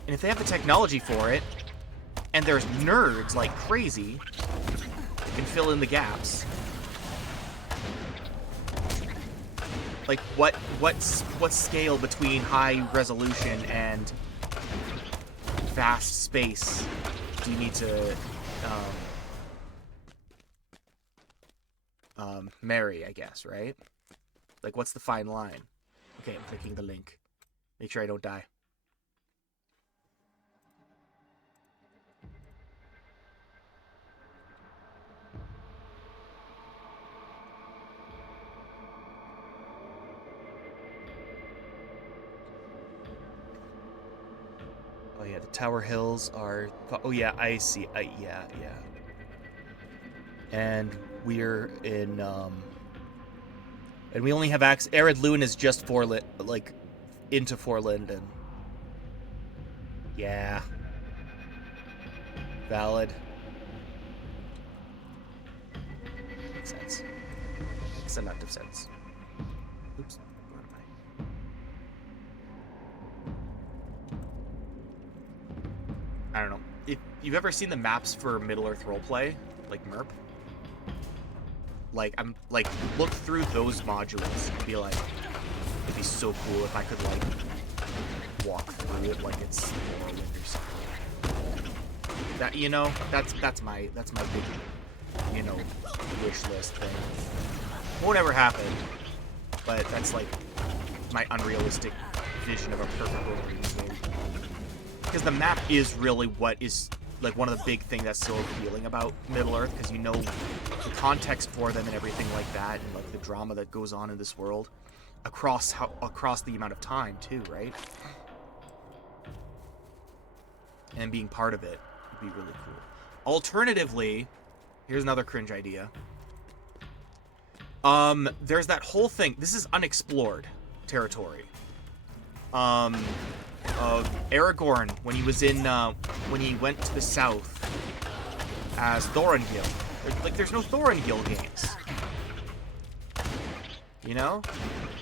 And if they have the technology for it, and there's nerds like crazy that can fill in the gaps, like what's scale between high resolution and vast space do you need to marry, I guess, right? Like, what's the fine line? Okay, I'm clicking the link. Make sure I don't die. Oh yeah, the Tower Hills are... Oh yeah, I see. Yeah. And we're in... And we only have access... Arid Loon is just like, into Forlinden. Yeah. Valid. Makes sense. Makes a lot of sense. Oops. Where am I? I don't know. if you've ever seen the maps for Middle-earth roleplay, like MERP, like, I'm, like, look through those modules and be like, it'd be so cool if I could, like, walk through it like it's Morrowind or something. That, you know, that's my big, you know, wish list thing. Won't ever happen, but that's, like, my unrealistic vision of a perfect world in this game. Because the map is really what is, like, one of the big things that's so appealing about Middle-earth, because you know the context for them and everything like that, and, like, the drama that goes on in this world across the amount of time, too, right? And being part of it would be really cool. Alternatively, here's another cringe idea. There's that whole thing. This is unexplored territory. Aragorn, when he was in, when he went to the south as Thorongil. Like, there's no Thorongil games. You know?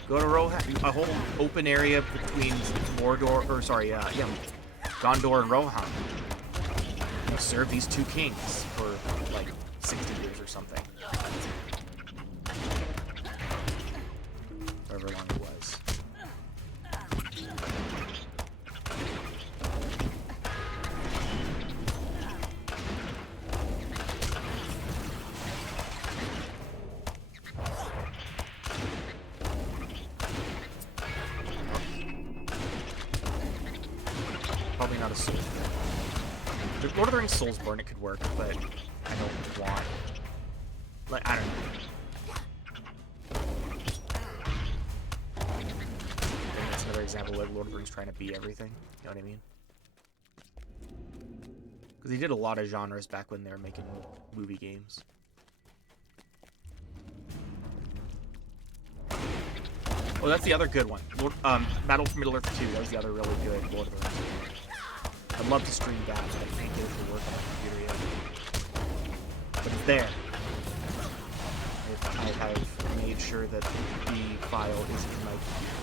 Go to Rohan, a whole open area between Mordor, or sorry, Gondor and Rohan. You serve these two kings for, like, 60 years or something. However long it was. Probably not a Soulsborne. The Lord of the Rings Soulsborne, it could work, but I don't want... Like, I don't know. I think that's another example of Lord of the Rings trying to be everything. You know what I mean? Because they did a lot of genres back when they were making movie games. Oh, that's the other good one. Battle for Middle-earth 2. That was the other really good Lord of the Rings game. I'd love to stream that, but I can't get it to work on my computer yet. But it's there. I have made sure that the file is in my computer.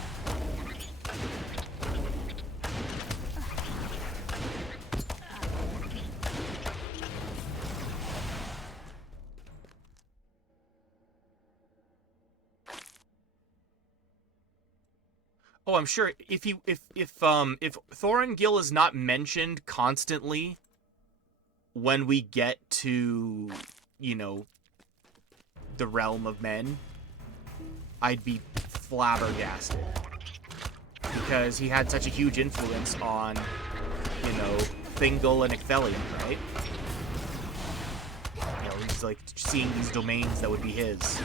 Oh, I'm sure if Thorongil is not mentioned constantly when we get to, you know, the realm of men, I'd be flabbergasted. Because he had such a huge influence on, you know, Thingol and Ecthelion, right? You know, he's like seeing these domains that would be his.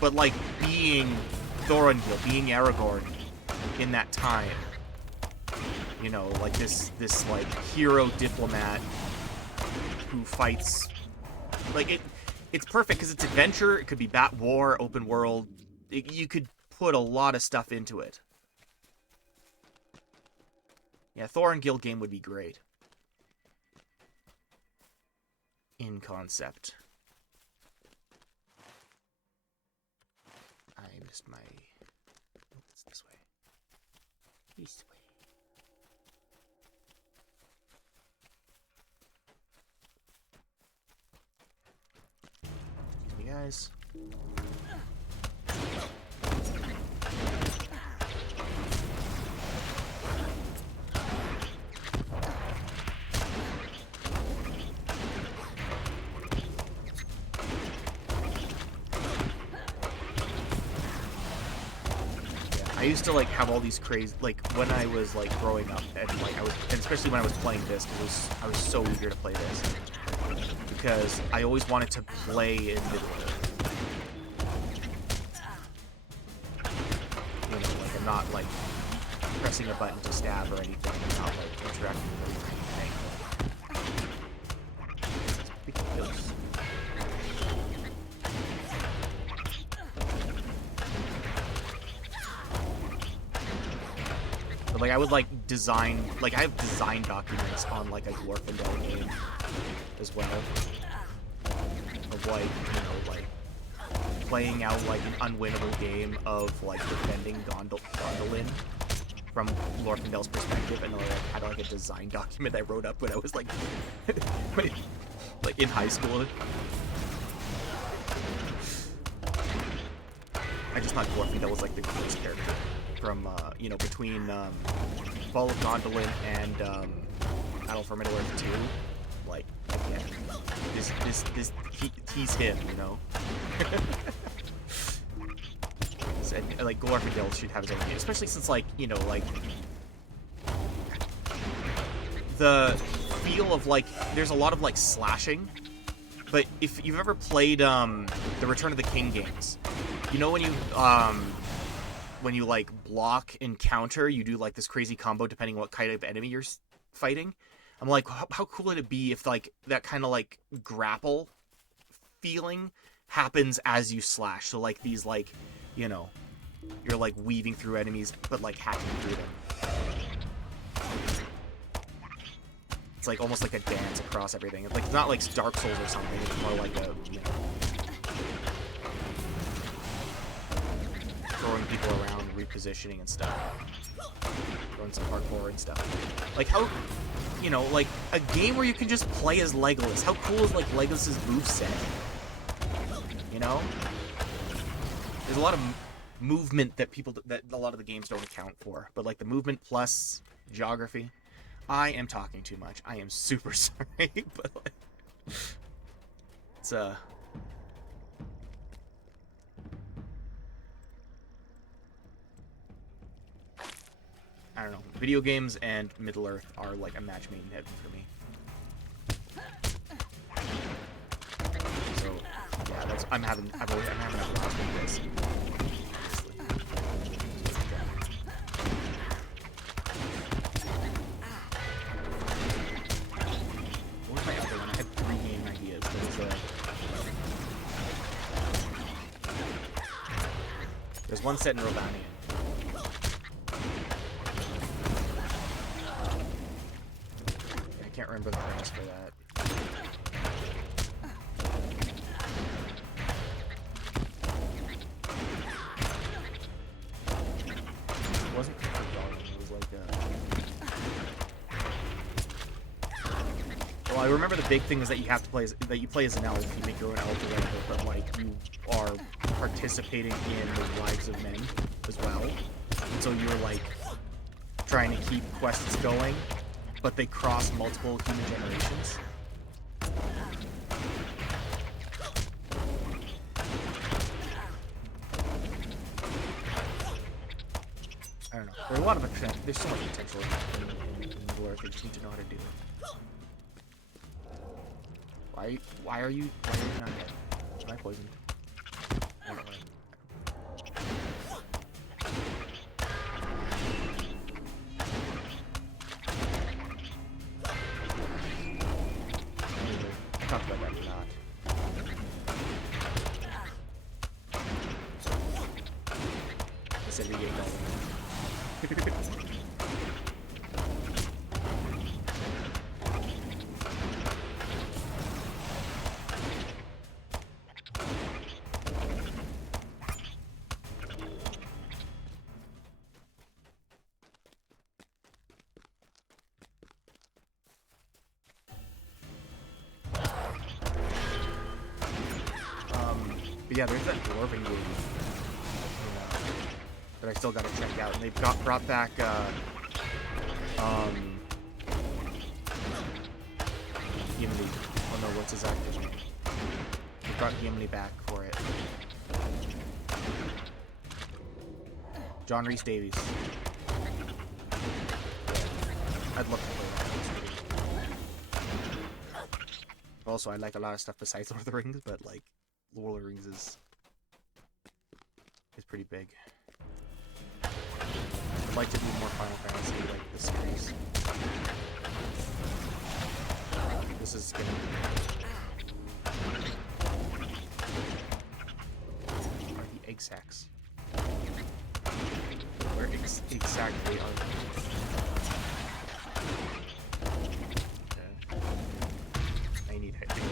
But, like, being Thorongil, being Aragorn in that time, you know, like this like, hero diplomat who fights, like, it's perfect because it's adventure, it could be bat war, open world, you could put a lot of stuff into it. Yeah, Thorongil game would be great. In concept. I missed my... Oh, it's this way. This way. Excuse me, guys. I used to, like, have all these crazy, like, when I was, like, growing up, and, like, and especially when I was playing this, because I was so eager to play this, because I always wanted to play in Middle-earth. You know, like, I'm not, like, pressing a button to stab or anything, I'm not, like, interacting with anything. It's ridiculous. Like, I would, like, design... Like, I have design documents on, like, a Glorfindel game as well. Of, like, you know, like, playing out, like, an unwinnable game of, like, defending Gondolin from Glorfindel's perspective, and like had like a design document I wrote up when I was like, like in high school. I just thought Glorfindel was like the coolest character from you know, between Fall of Gondolin and Battle for Middle-earth 2. Like, yeah, he's him, you know. And, like, Glorfindel should have his own game, especially since, like, you know, like, the feel of, like, there's a lot of, like, slashing, but if you've ever played, the Return of the King games, you know when you, like, block and counter, you do, like, this crazy combo depending on what kind of enemy you're fighting? I'm like, how cool would it be if, like, that kind of, like, grapple feeling happens as you slash, so, like, these, like, you know, you're like weaving through enemies, but like hacking through them. It's like almost like a dance across everything. It's like not like Dark Souls or something. It's more like a, you know, throwing people around, repositioning and stuff, throwing some parkour and stuff. Like how, you know, like a game where you can just play as Legolas. How cool is like Legolas's moveset? You know? There's a lot of movement that a lot of the games don't account for, but like the movement plus geography. I am talking too much. I am super sorry, but like, it's I don't know. Video games and Middle Earth are like a match made in heaven for me. So yeah, I'm having a blast with this. What was my other one? I had 3 game ideas. There's one set in Robanian. I can't remember the premise for that. It wasn't Rebellion, it was like well, I remember the big thing is that you have to play that you play as an elf, you make your own elf or whatever, but like you are participating in the lives of men as well. And so you're like trying to keep quests going, but they cross multiple human generations. I don't know. There's a lot of potential. There's so much potential in Middle-earth. You just need to know how to do it. Why are you not dead? Am I poisoned? I don't know. I'll talk about that or not. I said we getting all But yeah, there's that dwarven game that I still gotta check out, and they've brought back Gimli. Oh no, what's his actor's name? They brought Gimli back for it. John Rhys Davies. I'd love to play that. Also, I like a lot of stuff besides Lord of the Rings, but like Lord of the Rings is pretty big. I'd like to do more Final Fantasy, like the series. This is gonna are the egg sacs? Where exactly are they? I need hydrate.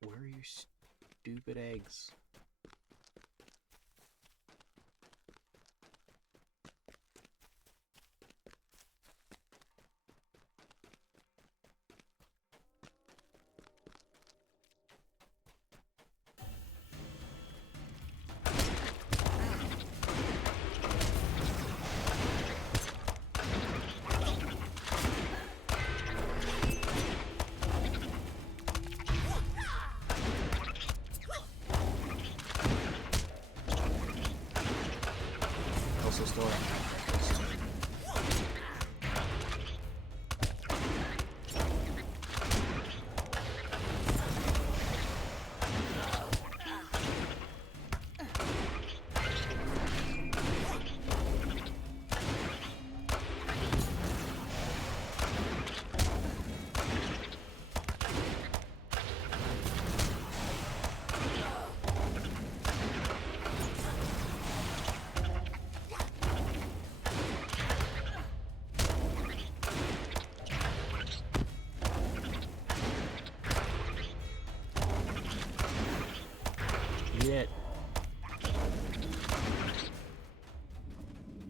Where are your stupid eggs? Also store. It.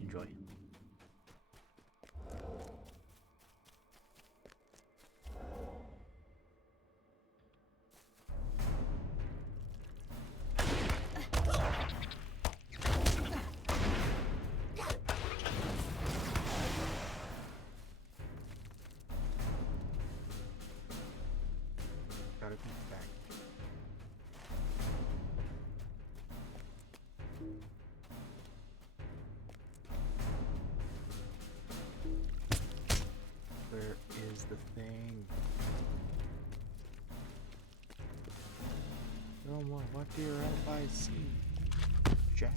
Enjoy. Gotta be back. Where is the thing? No more. What dear FIC? Jack.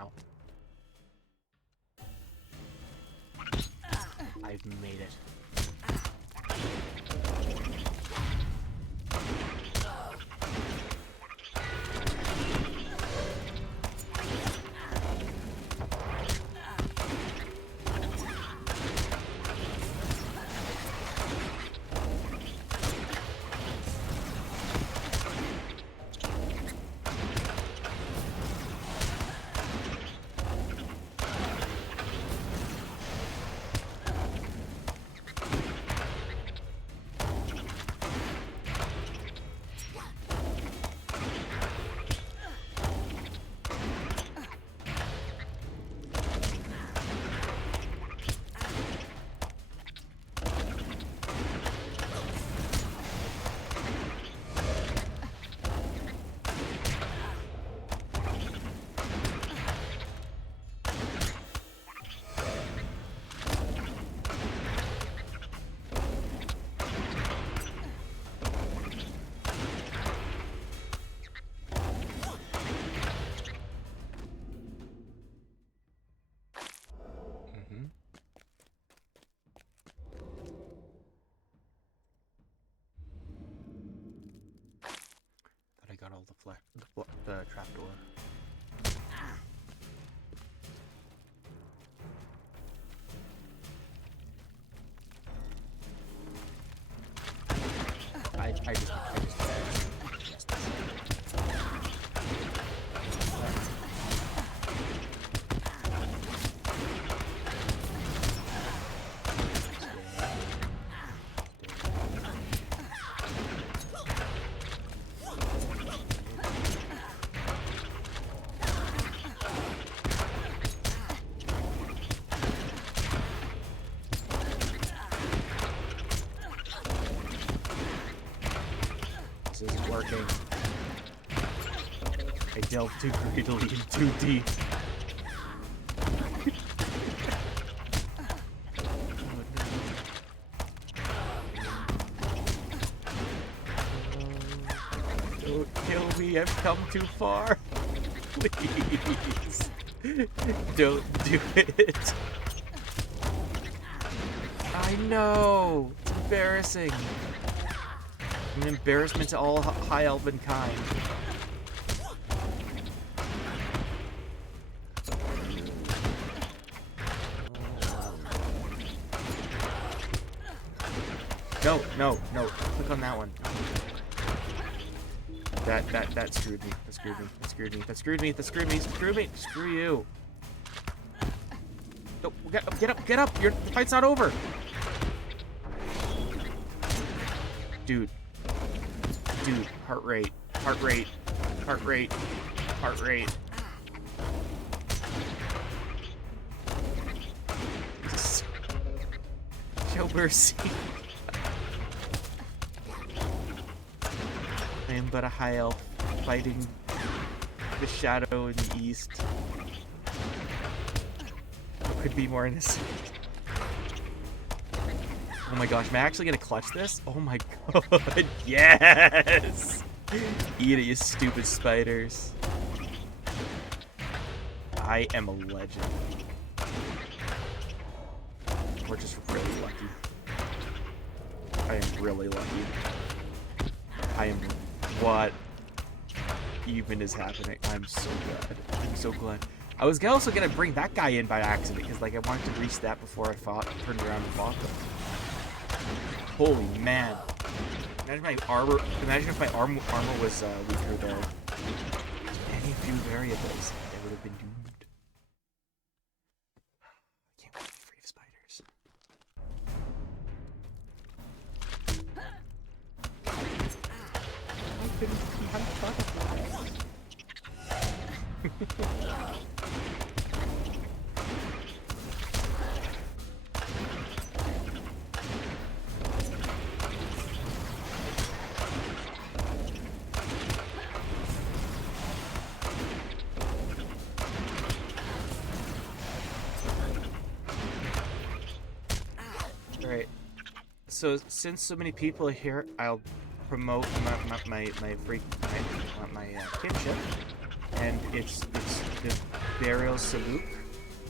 Ow. I've made it. Got all the trapdoor. I just This isn't working. I delved too greedily and too deep. Don't kill me, I've come too far. Please. Don't do it. I know. It's embarrassing. I'm an embarrassment to all high elven kind. No, no, no. Click on that one. That screwed me. That screwed me. That screwed me. That screwed me. That screwed me. Screw me. Screw you. No, get up. Get up. The fight's not over. Dude. Dude. Heart rate. Heart rate. Heart rate. Heart rate. Show mercy. I am but a high elf fighting the shadow in the east. What could be more innocent? Oh my gosh, am I actually gonna clutch this? Oh my god, yes! Eat it, you stupid spiders. I am a legend. We're just really lucky. I am really lucky. I am... What even is happening? I'm so glad. I'm so glad. I was also gonna bring that guy in by accident because, like, I wanted to reach that before I turned around and fought them. Holy man! Imagine my armor. Imagine if my armor was weaker than any few variables. They would have been doomed. I can't wait to be free of spiders. I couldn't hunt butterflies. Alright. So since so many people are here, I'll promote my kinship, and it's the Burial Saluk.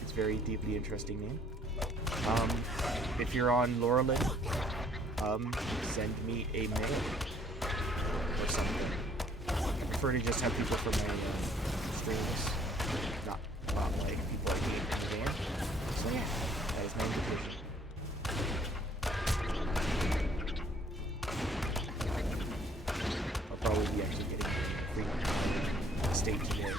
It's a very deeply interesting name. If you're on Laurelin, send me a mail or something. I prefer to just have people from my streams, not like people I meet in the game. So yeah, that is my invitation. I'll probably be actually getting a free state today.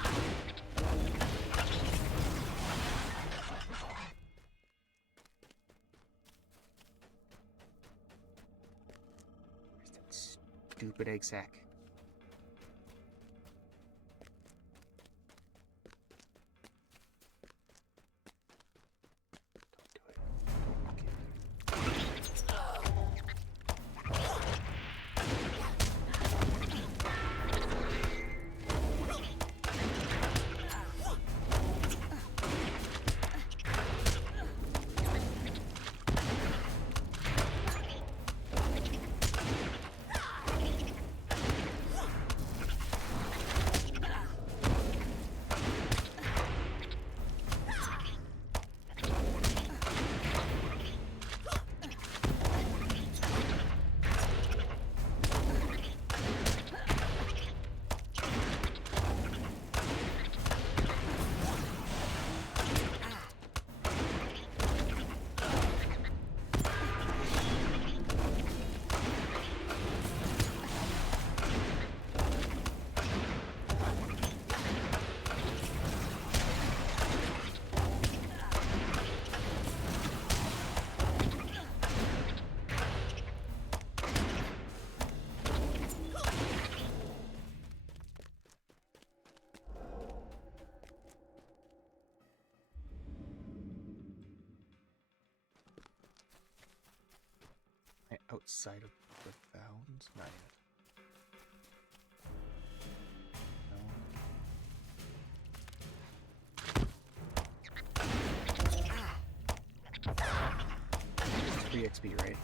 Where's that stupid egg sack? Outside of the bounds? Not yet. free XP, right?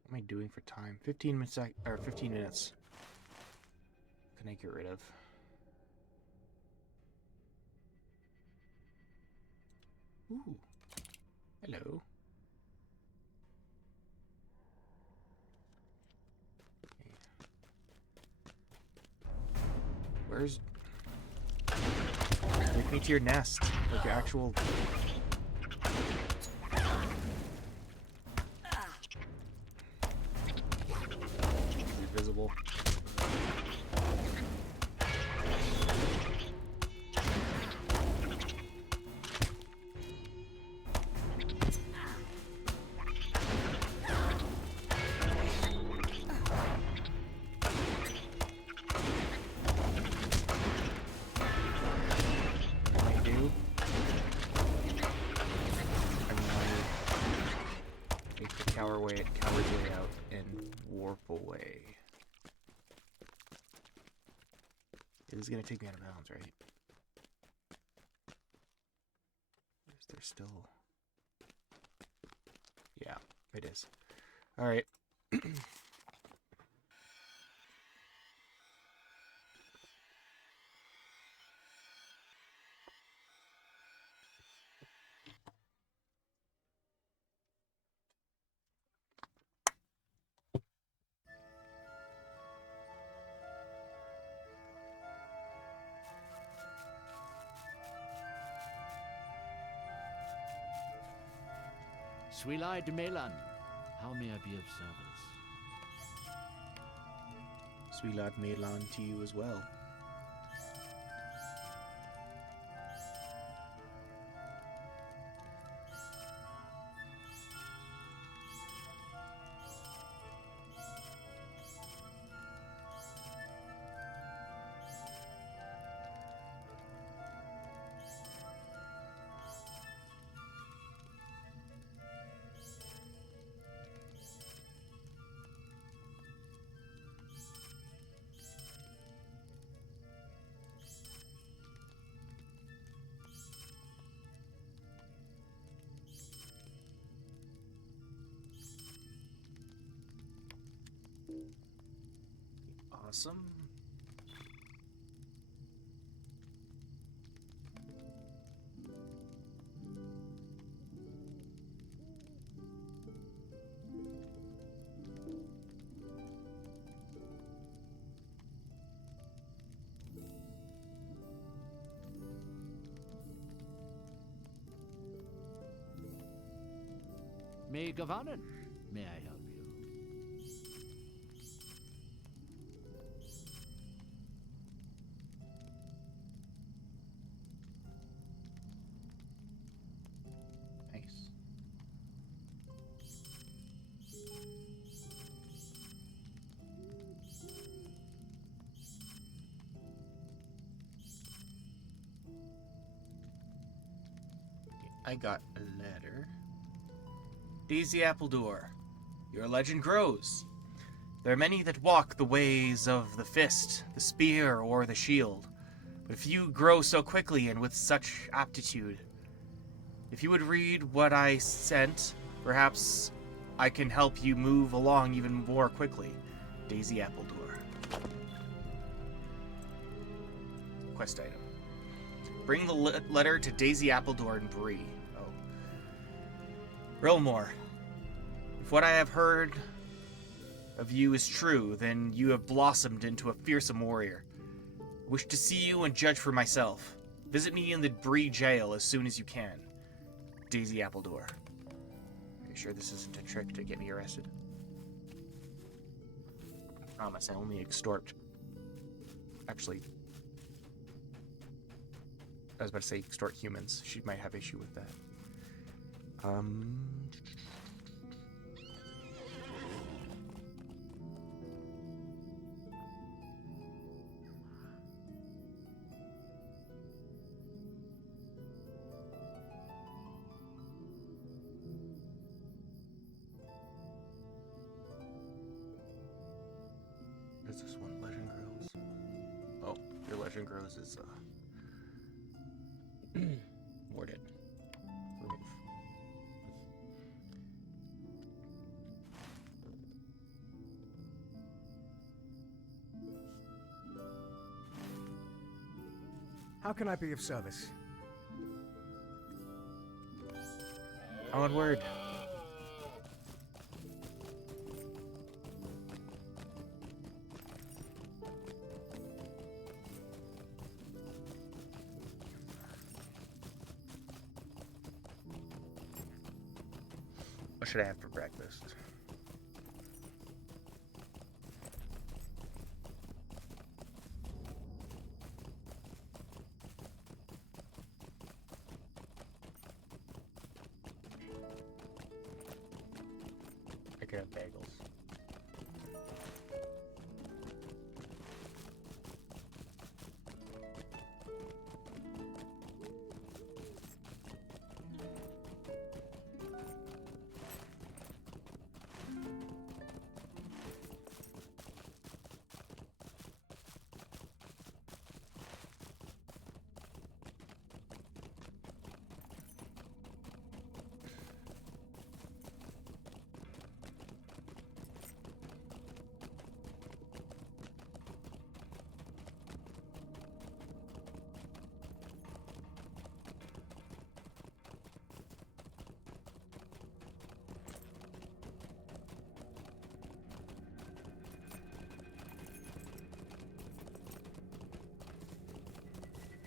What am I doing for time? 15 minutes, or 15 minutes. Can I get rid of? Ooh. Hello. Okay. Where's... Take me to your nest. Like your actual... Invisible. Coward's way out and warp away. This is gonna take me out of bounds, right? Is there still... Yeah, it is. Alright. Swilai de Melan, how may I be of service? Sweelad Melan to you as well. Awesome. May Gavanen, may I help you? Nice. I got a letter. Daisy Appledore, your legend grows. There are many that walk the ways of the fist, the spear, or the shield. But if you grow so quickly and with such aptitude, if you would read what I sent, perhaps I can help you move along even more quickly. Daisy Appledore. Quest item. Bring the letter to Daisy Appledore in Bree. Oh. Rilmore, if what I have heard of you is true, then you have blossomed into a fearsome warrior. I wish to see you and judge for myself. Visit me in the Bree jail as soon as you can. Daisy Appledore. Are you sure this isn't a trick to get me arrested? I promise I only extort. Actually, I was about to say extort humans. She might have issue with that. Northern Grows is warded. Remove. How can I be of service? Onward. What should I have for breakfast? I could have bagels.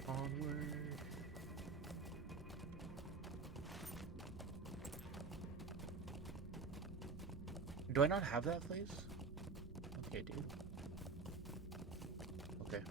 Onward. Do I not have that place? Okay, dude. Okay.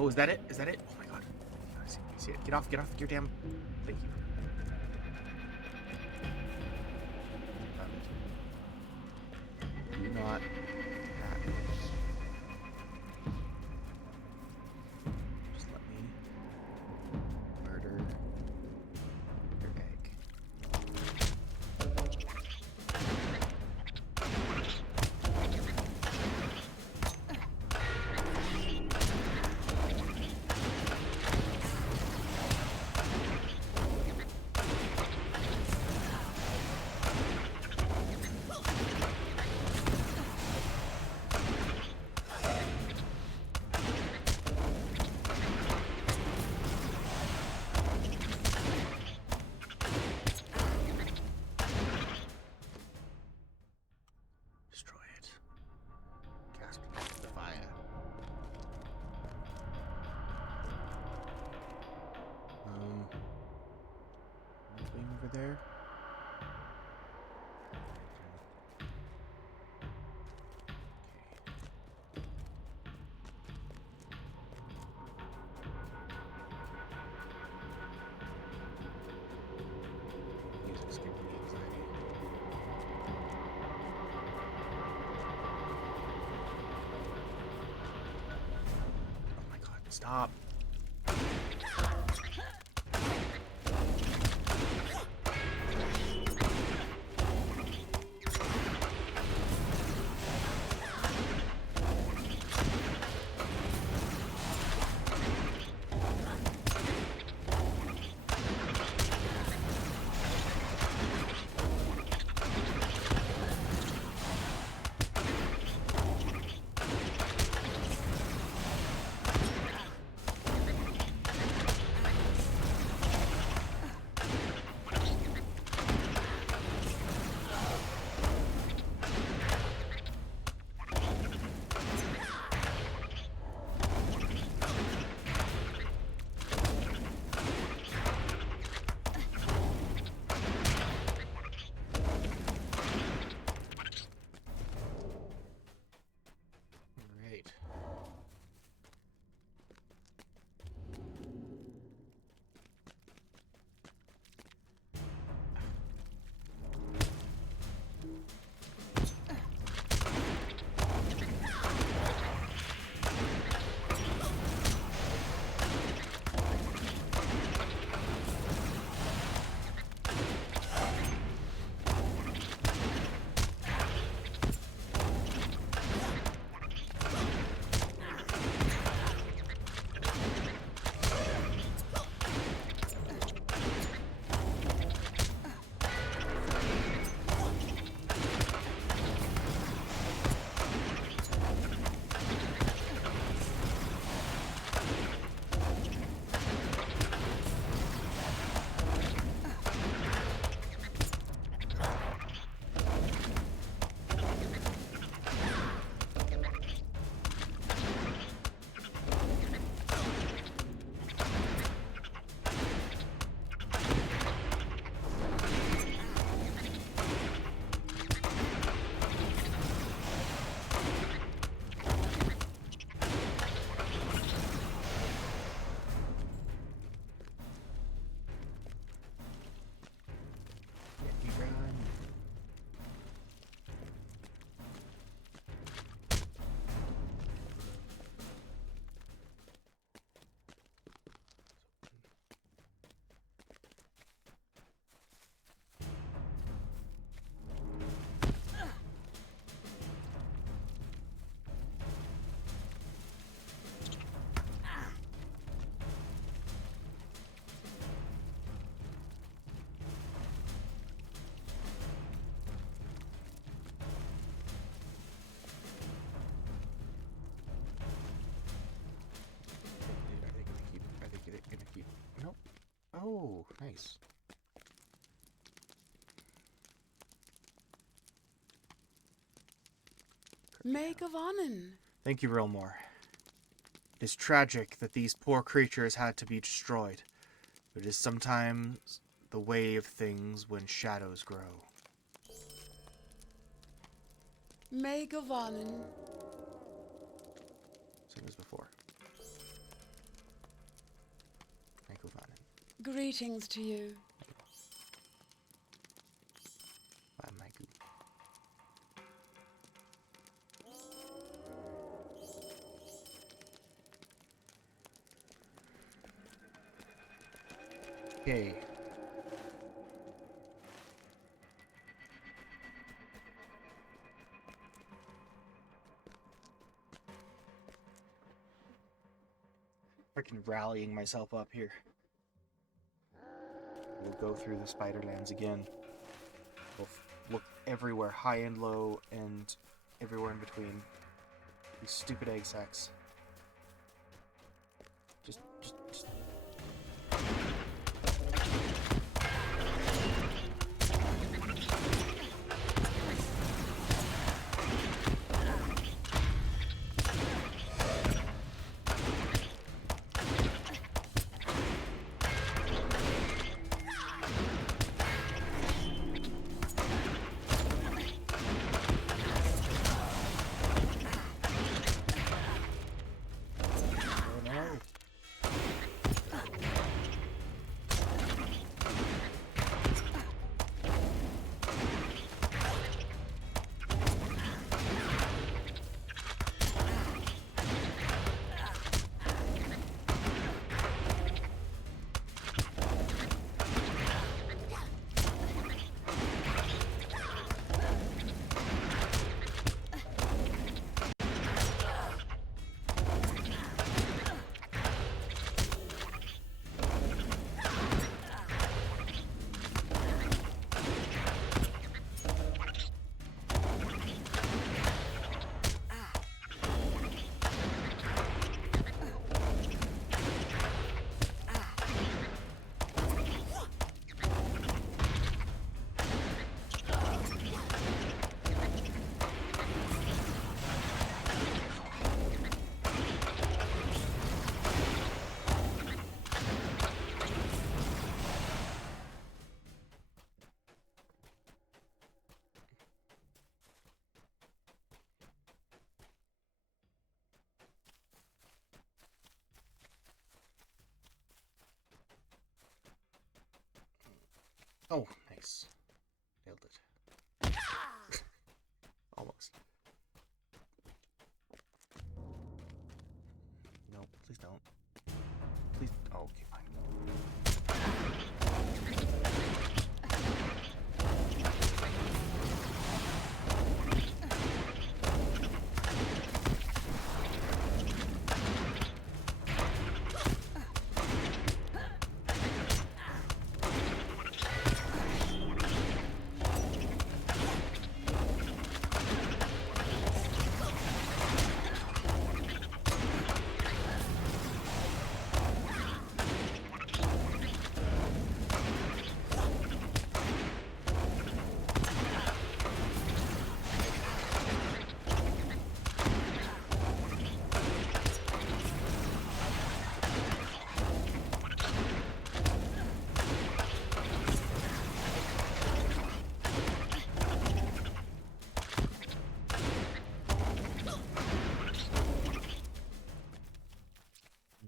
Oh, is that it? Is that it? Oh my god. I see it. Get off your damn... Thank you. Do not have those. Just let me murder your egg. Destroy it. Cast the fire. Nothing over there. Music's giving me anxiety. Oh my god, stop. Right. Oh, nice. Meg of Onnen. Thank you, Rilmore. It is tragic that these poor creatures had to be destroyed, but it is sometimes the way of things when shadows grow. Meg of Onnen. Same as before. Meg of Onnen. Greetings to you. Bye, Maiku. Okay. Freaking rallying myself up here. We'll go through the Spiderlands again. We'll look everywhere, high and low, and everywhere in between. These stupid egg sacs. Just. Oh, nice. Nailed it. Almost. No, please don't. Please. Oh, okay, fine.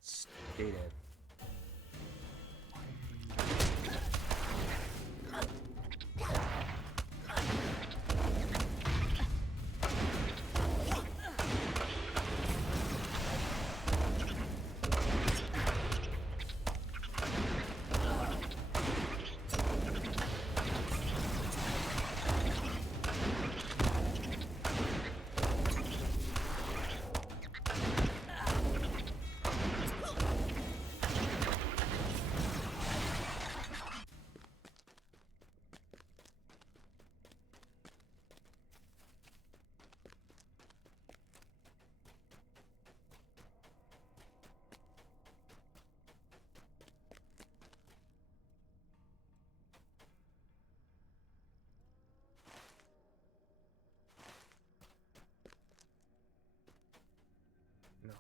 Stay dead. No.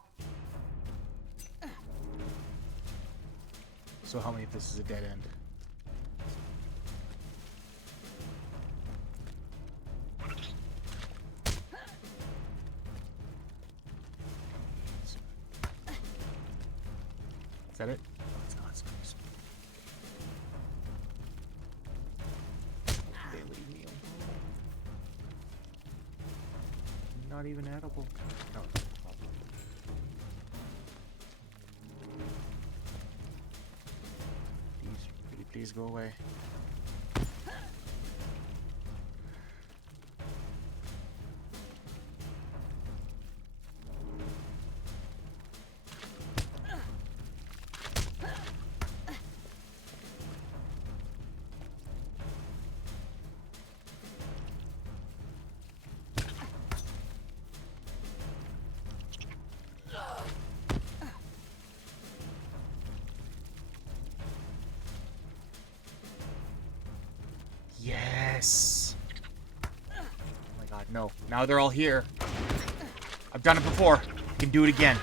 So help me if this is a dead end. Is that it? No, it's not. It's they leave me alone. Not even edible. No. Please go away. Yes! Oh my god, no. Now they're all here. I've done it before. I can do it again.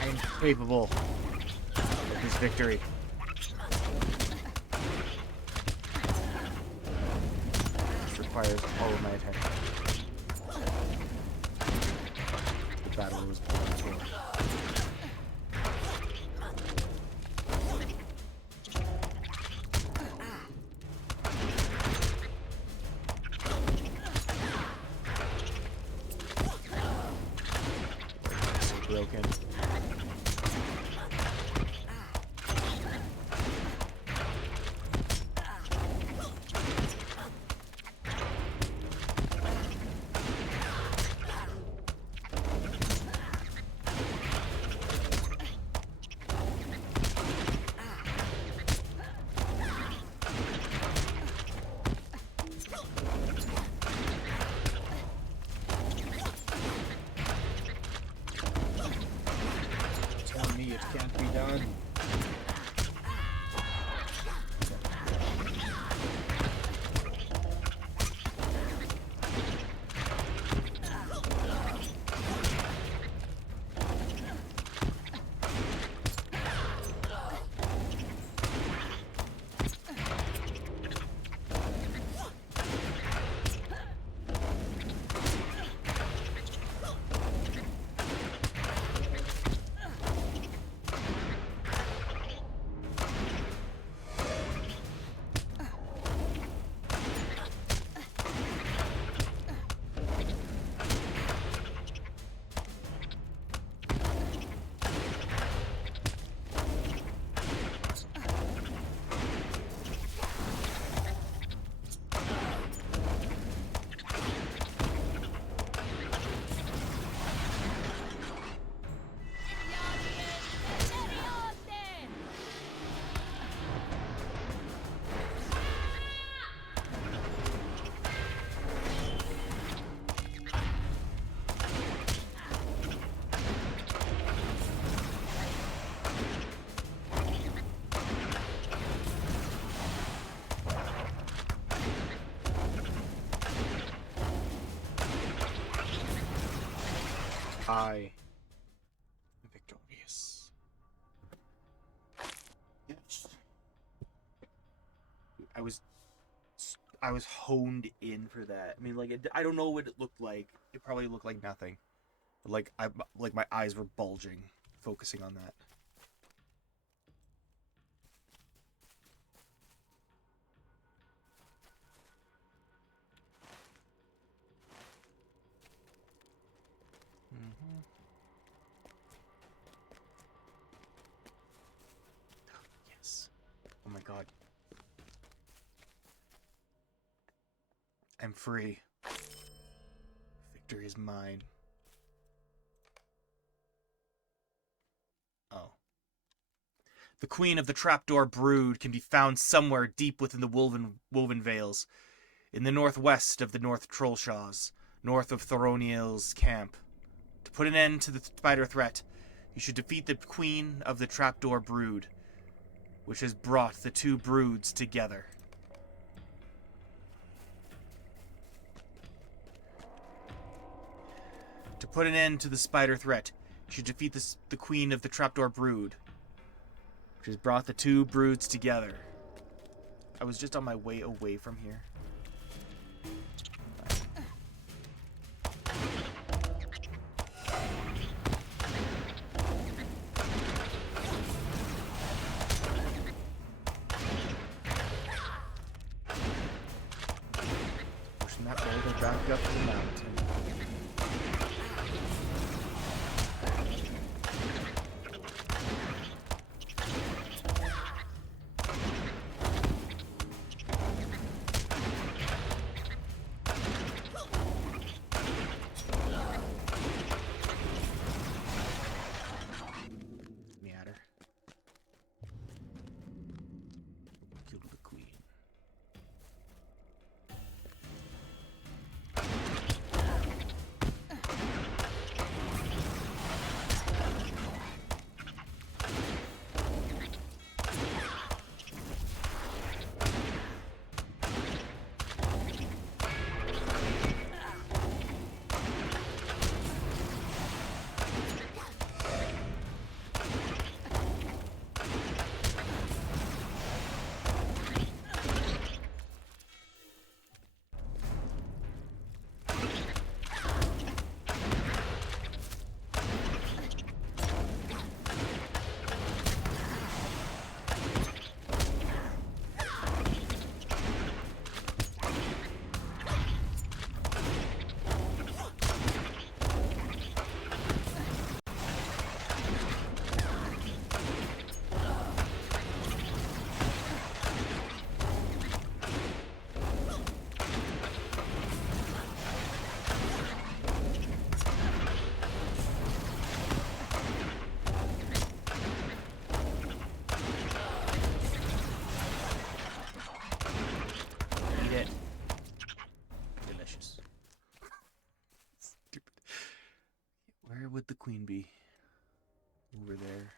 I am capable of this victory. This requires all of my attention. The battle was born for. Broken. It can't be done. I am victorious. Yes. I was honed in for that. I mean, like, I don't know what it looked like. It probably looked like nothing. But, like my eyes were bulging, focusing on that. Yes. Oh my god. I'm free. Victory is mine. Oh. The queen of the trapdoor brood can be found somewhere deep within the woven vales, in the northwest of the North Trollshaws, north of Thoroniel's camp. To put an end to the spider threat, you should defeat the queen of the trapdoor brood, which has brought the two broods together. To put an end to the spider threat, you should defeat the queen of the trapdoor brood, which has brought the two broods together. I was just on my way away from here. Pushing that boulder back up the mountain. Where would the queen be? Over there.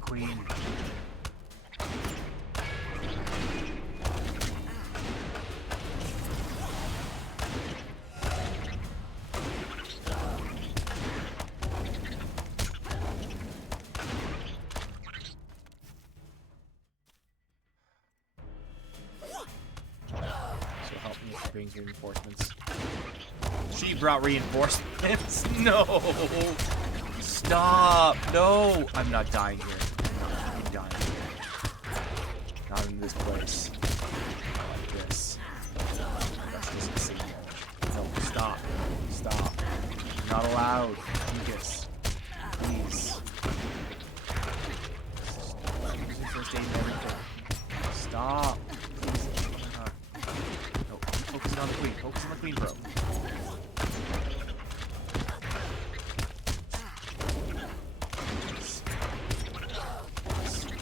Queen. So help me if she brings reinforcements. She brought reinforcements? No! Stop! No! I'm not dying here. I'm dying here. Not in this place. Not like this. That's just insane. No, stop. Stop. Not allowed. Lucas. Please. Using first aid and everything. Stop. Please. No, focusing on the queen. Focus on the queen, bro.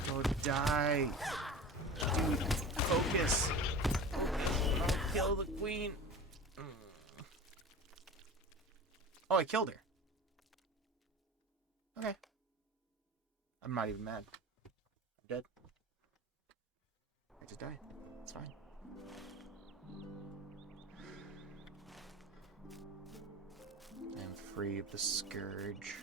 Go die. Dude, focus. I'll kill the queen. Oh, I killed her. Okay. I'm not even mad. I'm dead. I just died. It's fine. I'm free of the scourge.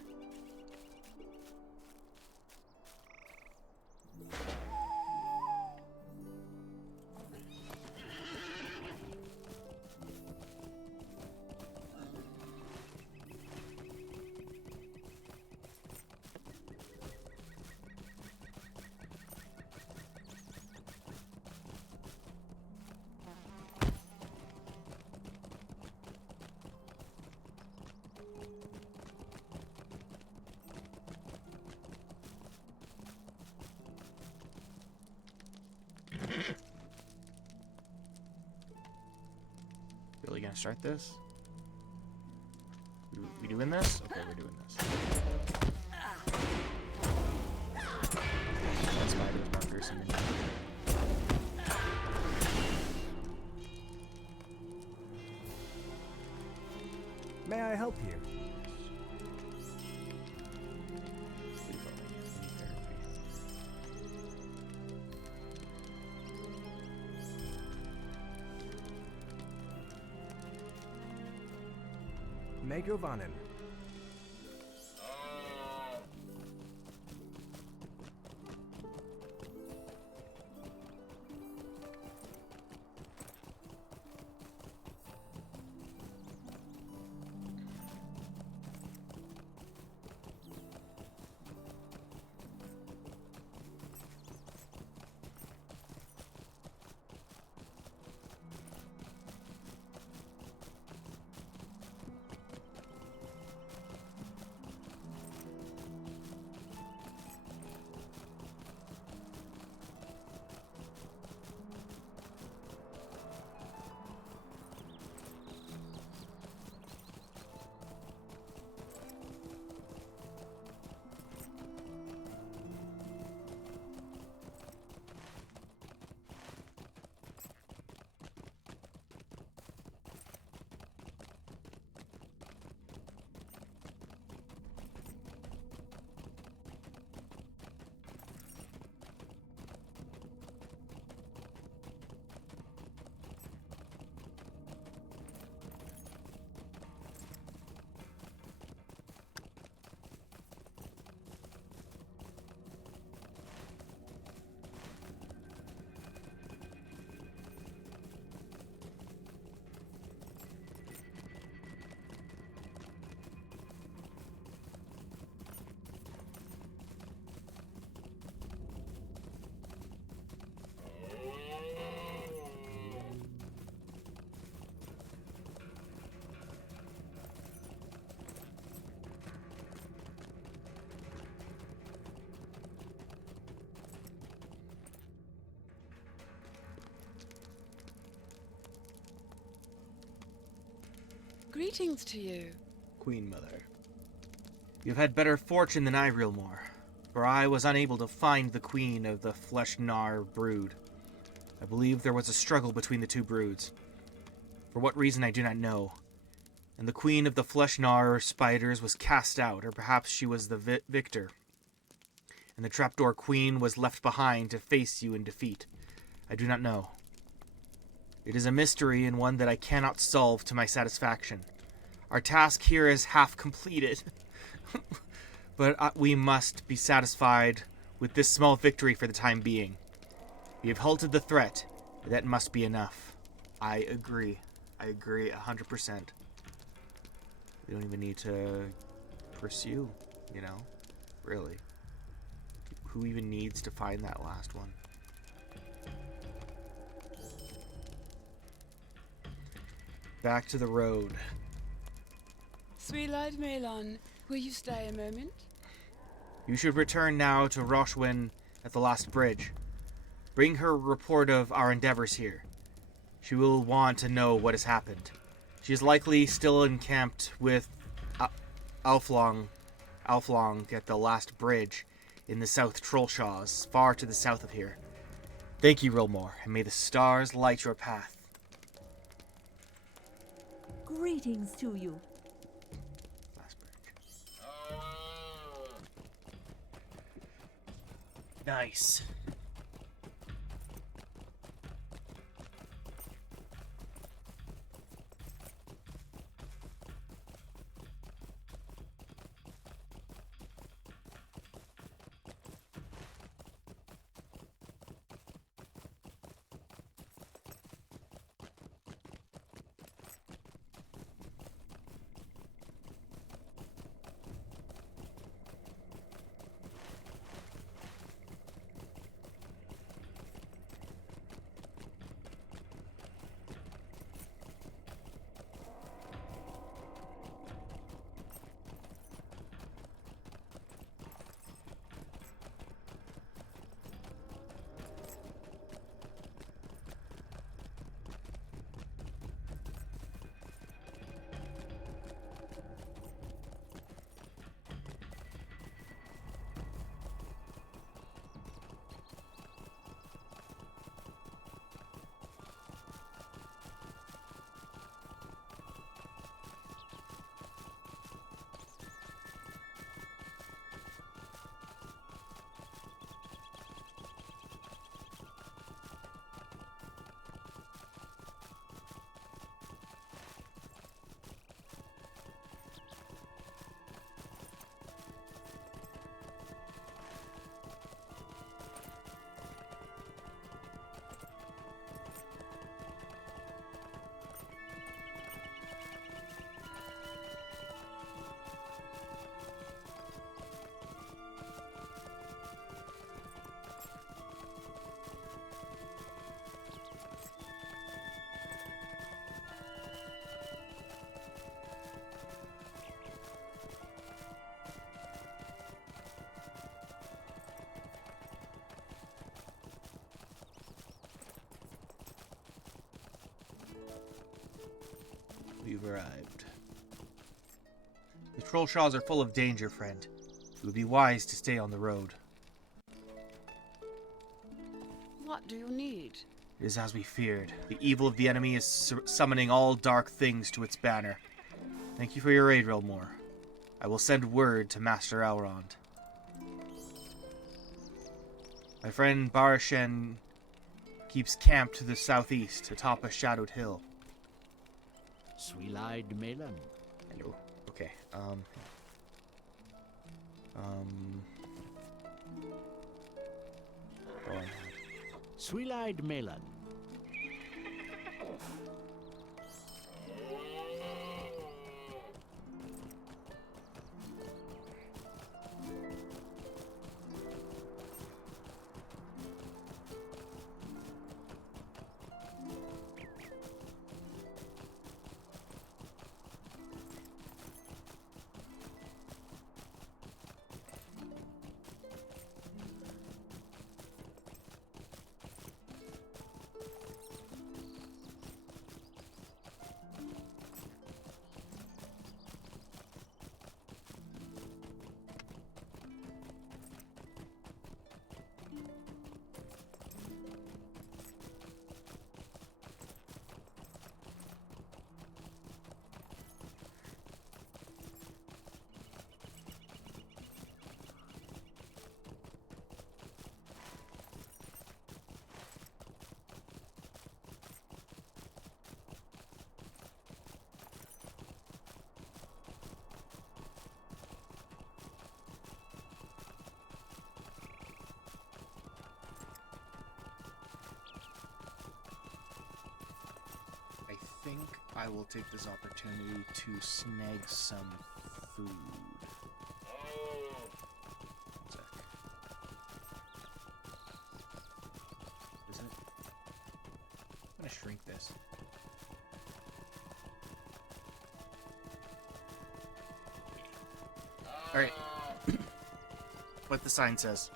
Really gonna start this? We doing this? Okay, we're doing this. That spider is more gruesome than you. May I help you? Megovanen. Greetings to you. Queen Mother. You've had better fortune than I, Realmore, for I was unable to find the queen of the Flesh-Gnar brood. I believe there was a struggle between the two broods. For what reason I do not know. And the queen of the Flesh-Gnar spiders was cast out, or perhaps she was the victor. And the trapdoor queen was left behind to face you in defeat. I do not know. It is a mystery and one that I cannot solve to my satisfaction. Our task here is half completed. But we must be satisfied with this small victory for the time being. We have halted the threat. That must be enough. I agree. I agree 100%. We don't even need to pursue, you know? Really. Who even needs to find that last one? Back to the road. Sweet-eyed Melon, will you stay a moment? You should return now to Roshwin at the last bridge. Bring her a report of our endeavors here. She will want to know what has happened. She is likely still encamped with Alflong at the last bridge in the South Trollshaws, far to the south of here. Thank you, Rilmore, and may the stars light your path. Greetings to you. Last bridge. Nice. We've arrived. The Trollshaws are full of danger, friend. It would be wise to stay on the road. What do you need? It is as we feared. The evil of the enemy is summoning all dark things to its banner. Thank you for your aid, Rilmore. I will send word to Master Elrond. My friend Barashen keeps camp to the southeast, atop a shadowed hill. Sweet-eyed Melon. Hello. Okay. Go on. Sweet-eyed Melon. I think I will take this opportunity to snag some food. One sec. Isn't it? I'm gonna shrink this. Alright. What the sign says.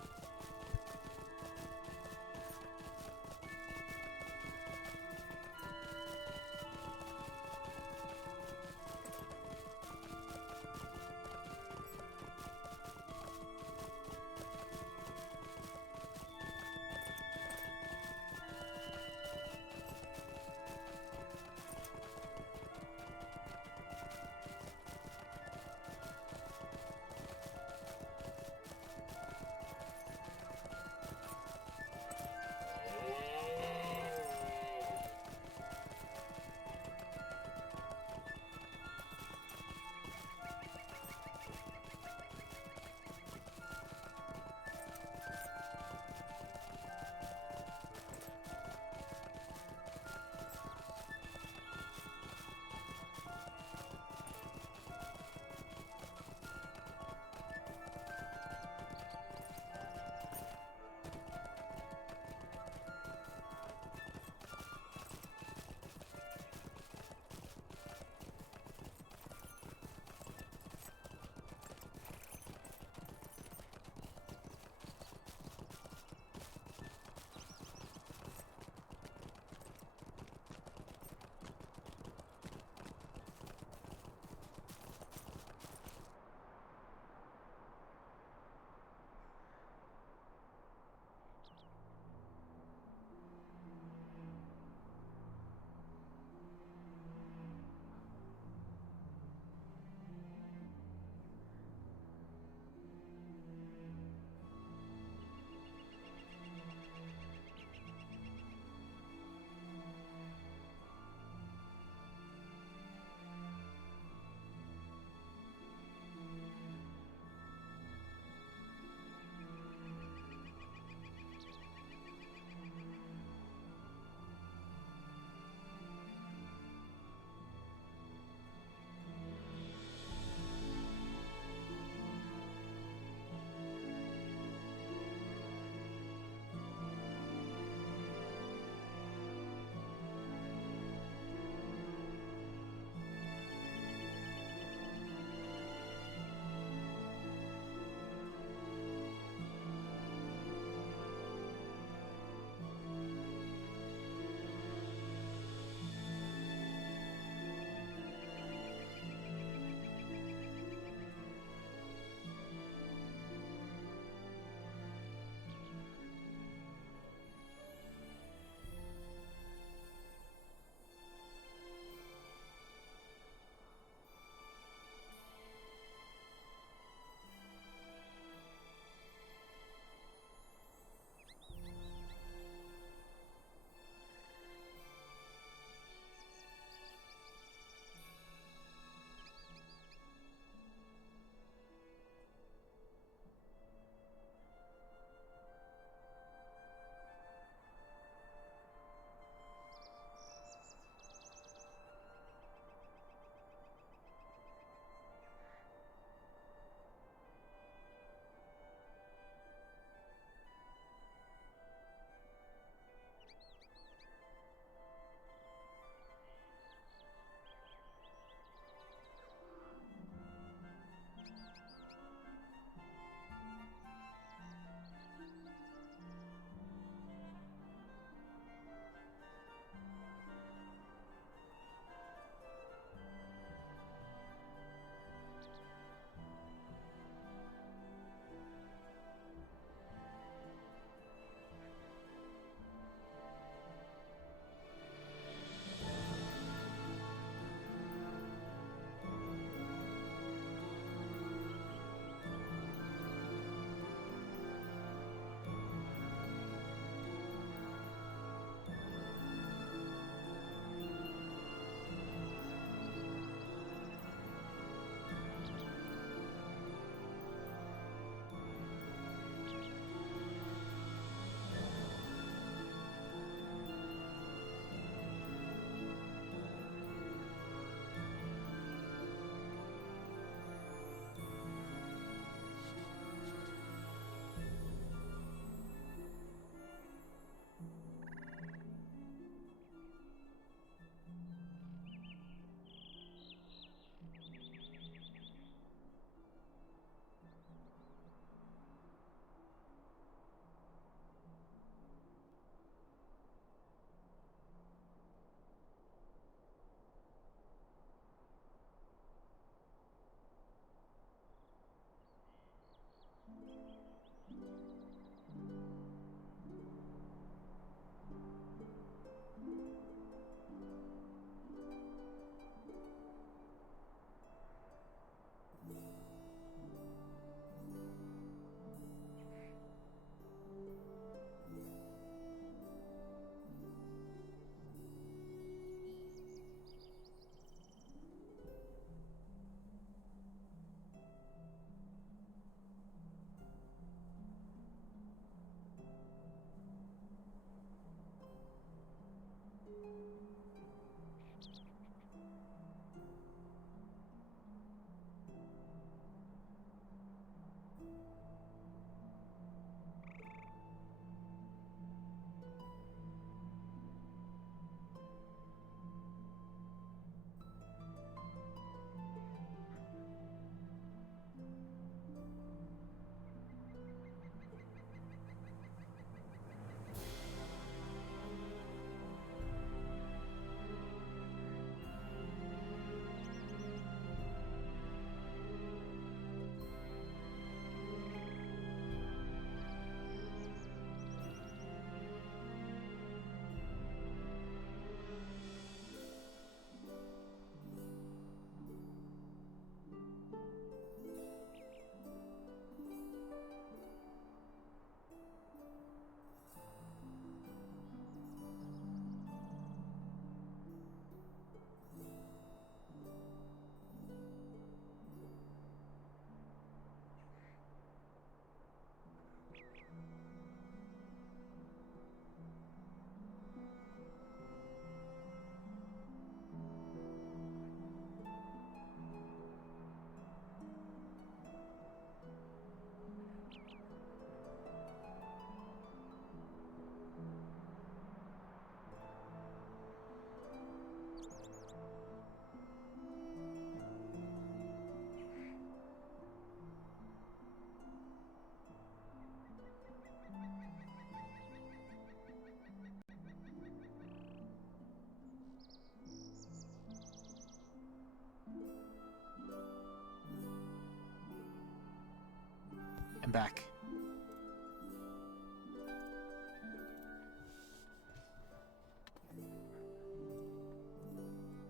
I'm back.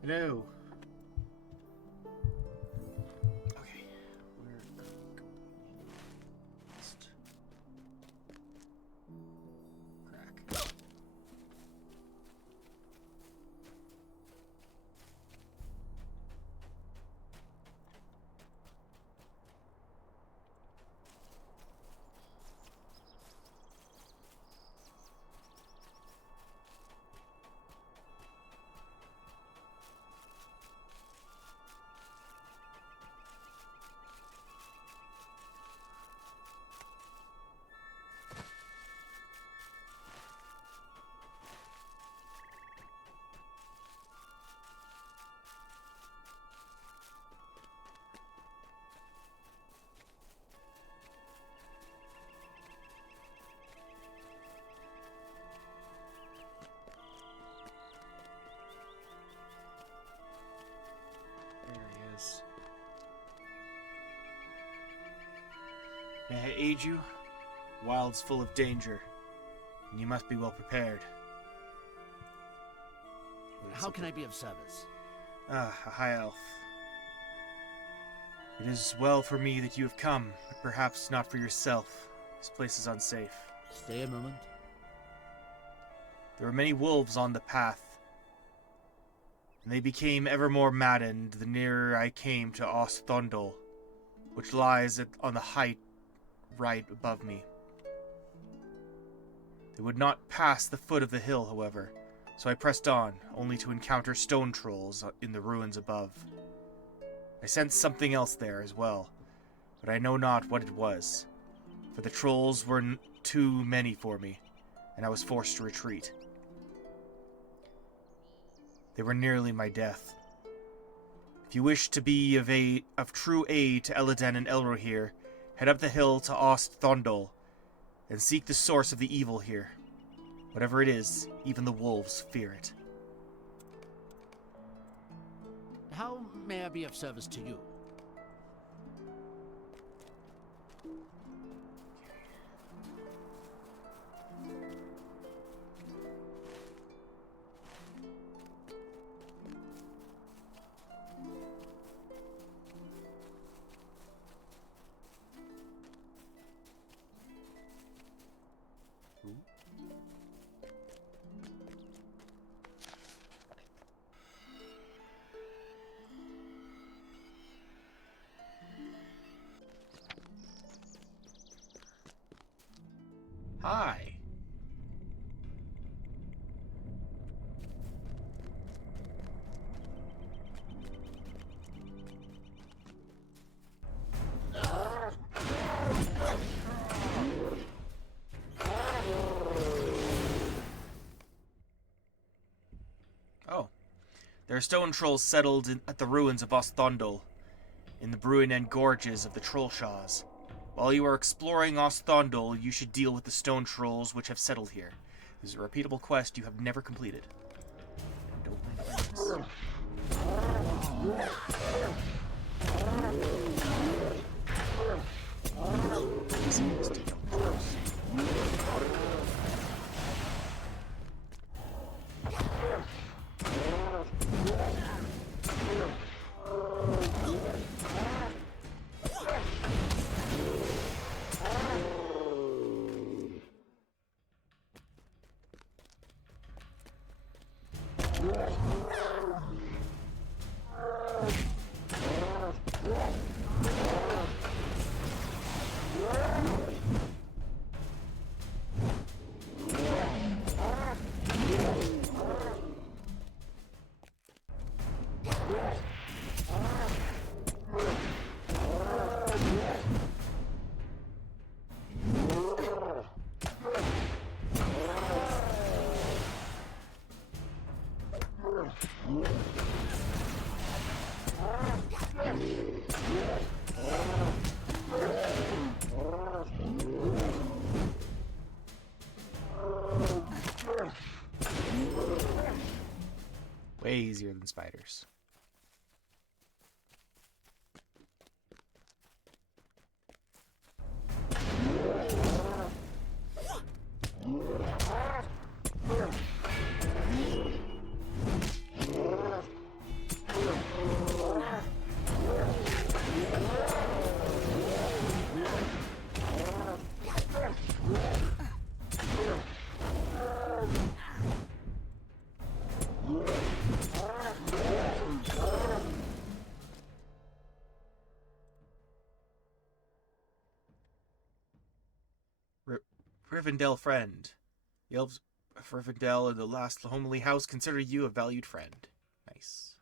Hello. Okay, we're going just crack. There he is. May I aid you? The wild's full of danger, and you must be well prepared. How can I be of service? Ah, a high elf. It is well for me that you have come, but perhaps not for yourself. This place is unsafe. Stay a moment. There were many wolves on the path, and they became ever more maddened the nearer I came to Osthondol, which lies on the height right above me. They would not pass the foot of the hill, however, so I pressed on, only to encounter stone trolls in the ruins above. I sensed something else there as well, but I know not what it was, for the trolls were too many for me, and I was forced to retreat. They were nearly my death. If you wish to be of true aid to Elladen and Elrohir, head up the hill to Osthondol, and seek the source of the evil here. Whatever it is, even the wolves fear it. How may I be of service to you? Hi. Oh. There are stone trolls settled at the ruins of Osthondol, in the Bruinen gorges of the Trollshaws. While you are exploring Osthondol, you should deal with the stone trolls which have settled here. This is a repeatable quest you have never completed. Don't mind Way easier than spiders. Rivendell friend. The elves of Rivendell and the last homely house consider you a valued friend. Nice.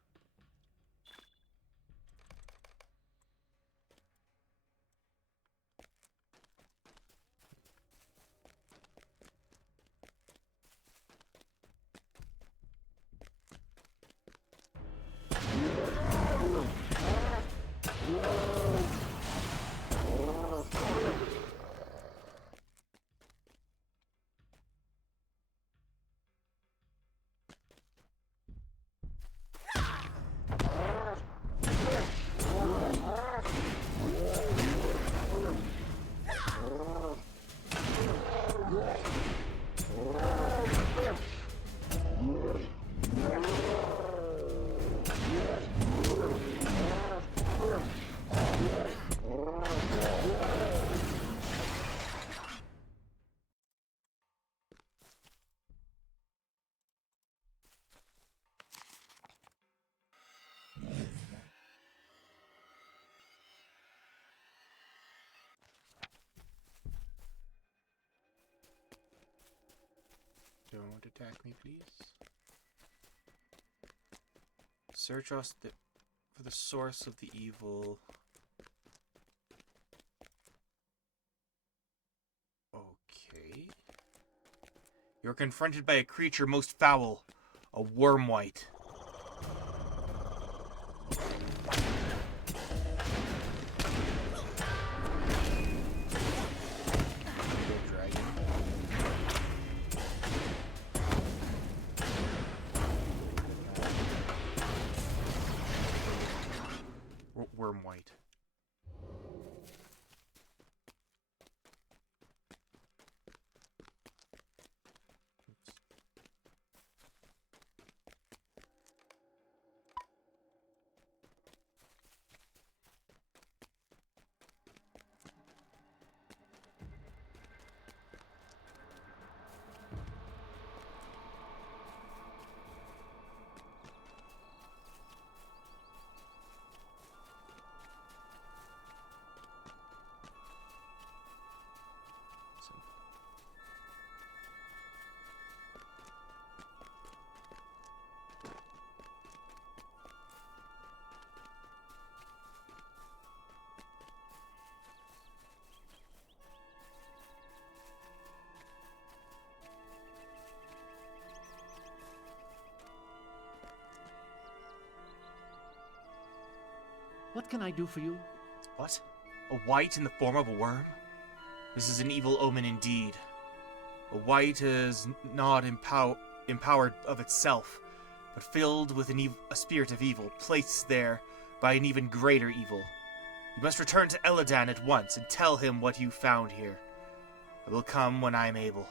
Don't attack me, please. Search us for the source of the evil. Okay. You're confronted by a creature most foul, a wormwight. Wormwight. What can I do for you? What? A wight in the form of a worm? This is an evil omen indeed. A wight is not empowered of itself, but filled with a spirit of evil, placed there by an even greater evil. You must return to Eladan at once and tell him what you found here. I will come when I am able.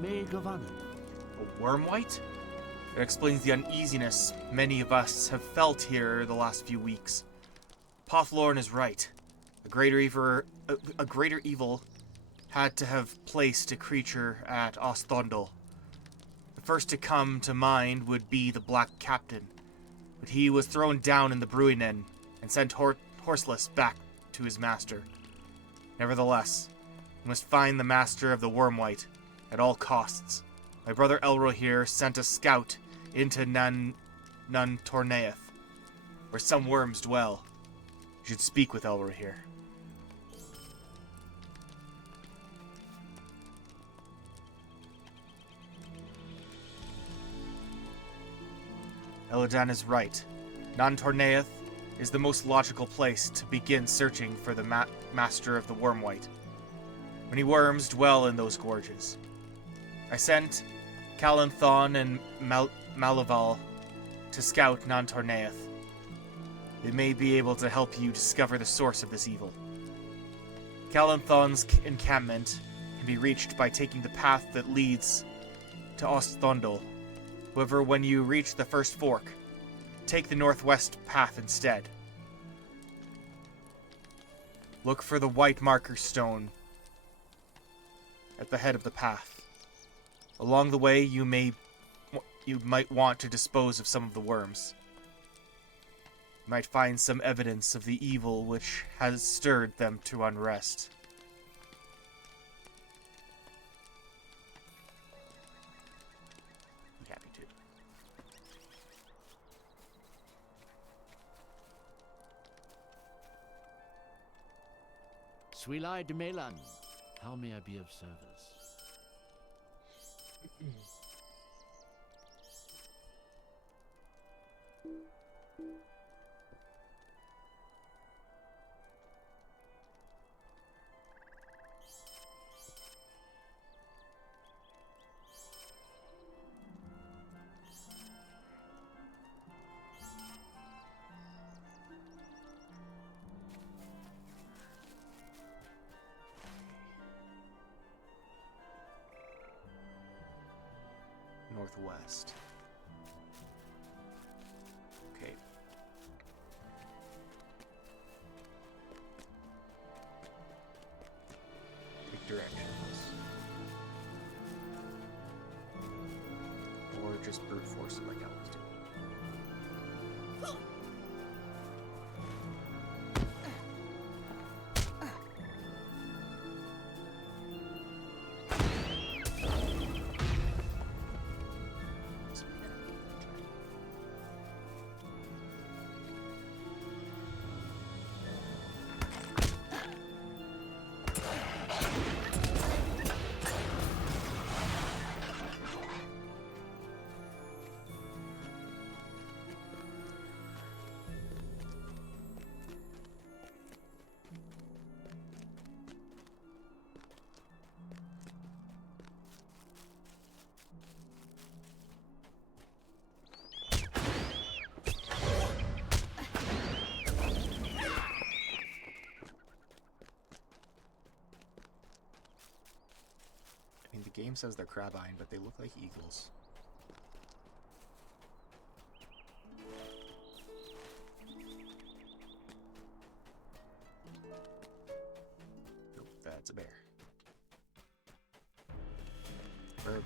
May Gavanen. A wormwight? That explains the uneasiness many of us have felt here the last few weeks. Pothlorn is right. A greater evil had to have placed a creature at Ostondal. The first to come to mind would be the Black Captain, but he was thrown down in the Bruinen and sent horseless back to his master. Nevertheless, we must find the master of the Wormwight at all costs. My brother Elro here sent a scout into Nun Tornaeth. where some worms dwell. You should speak with Elro here. Eladan is right. Nantorneath is the most logical place to begin searching for the master of the Wormwight. Many worms dwell in those gorges. I sent Calanthon and Malaval to scout Nantorneath. They may be able to help you discover the source of this evil. Calanthon's encampment can be reached by taking the path that leads to Osthondal. However, when you reach the first fork, take the northwest path instead. Look for the white marker stone at the head of the path. Along the way, you might want to dispose of some of the worms. You might find some evidence of the evil which has stirred them to unrest. Be happy to. Swilai de Melan, how may I be of service? Northwest. Okay. Take directions. Or just brute force it like I was doing. The game says they're crab-eyed, but they look like eagles. Nope, that's a bear. Bird.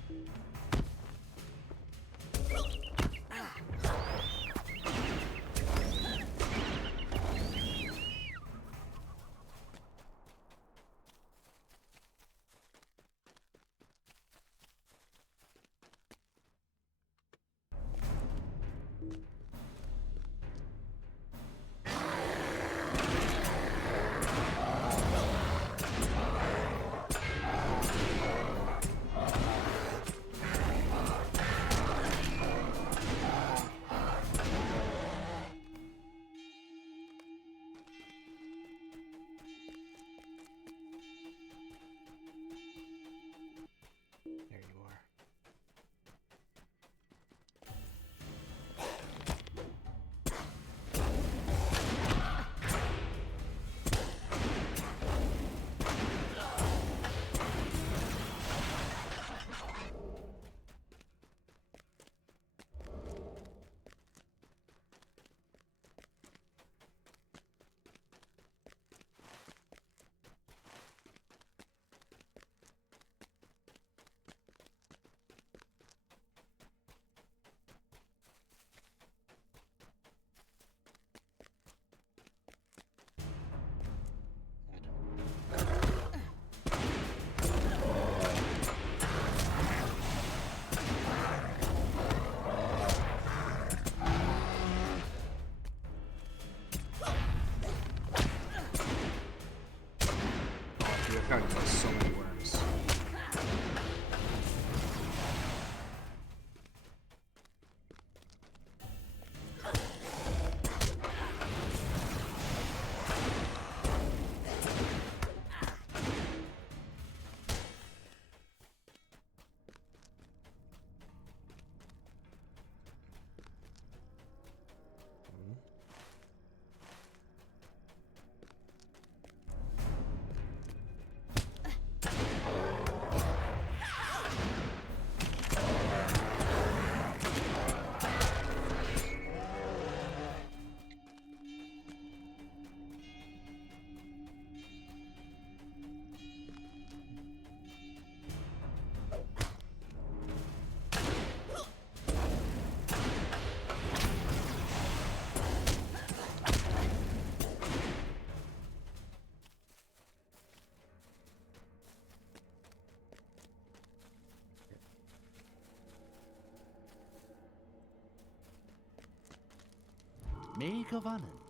May gewonnen.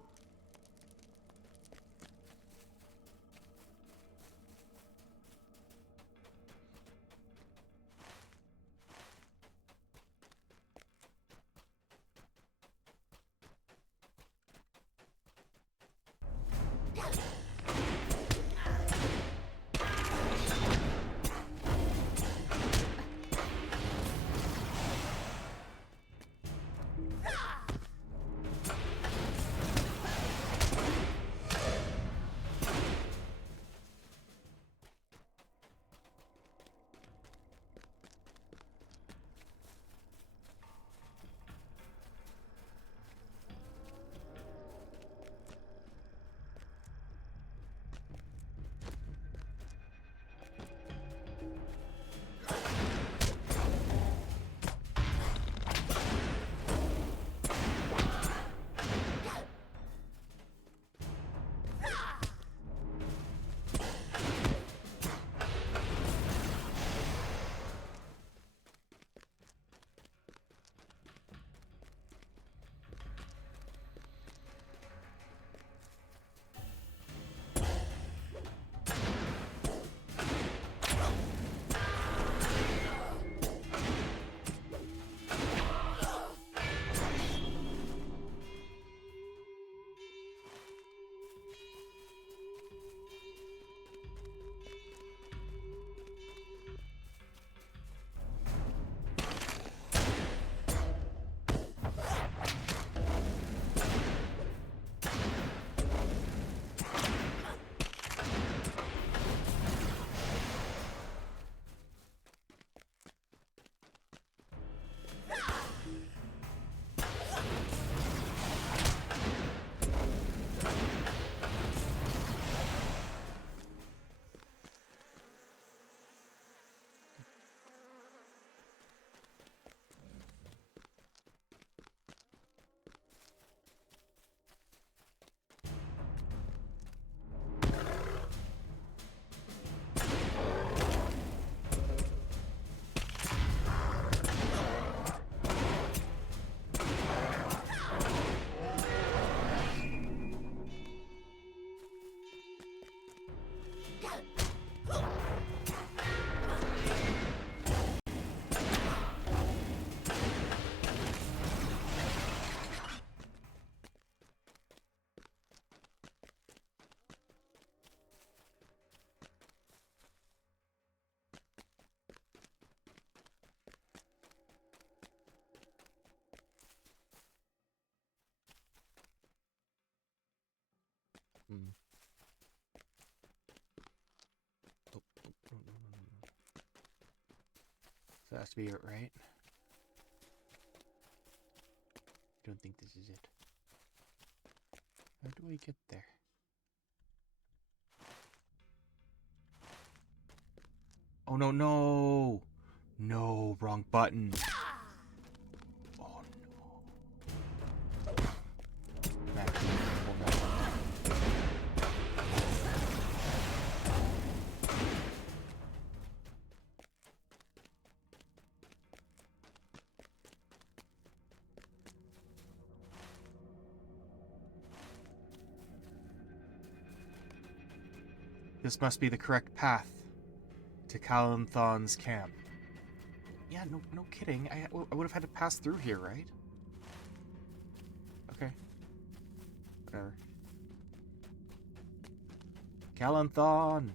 Oh, no. So that has to be it, right? I don't think this is it. How do I get there? Oh, no, no! No, wrong button. Oh, no. Back to the This must be the correct path to Calanthon's camp. Yeah, no kidding. I would have had to pass through here, right? Okay. Whatever. Calanthon!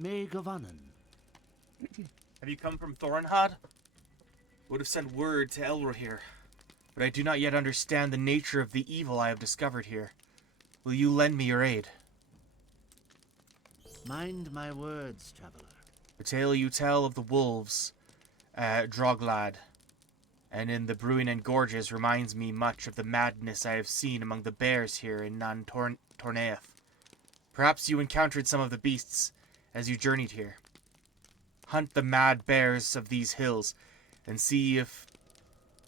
May Govanen. Have you come from Thorenhad? Would have sent word to Elro here, but I do not yet understand the nature of the evil I have discovered here. Will you lend me your aid? Mind my words, traveler. The tale you tell of the wolves at Droglad and in the Bruinen Gorges reminds me much of the madness I have seen among the bears here in Nan Torneath. Perhaps you encountered some of the beasts as you journeyed here. Hunt the mad bears of these hills and see if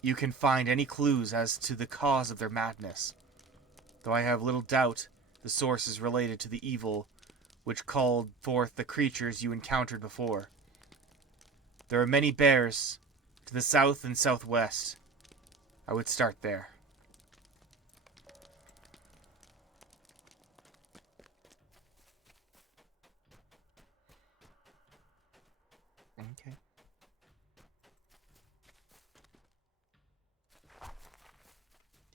you can find any clues as to the cause of their madness. Though I have little doubt the source is related to the evil which called forth the creatures you encountered before. There are many bears to the south and southwest. I would start there. Okay.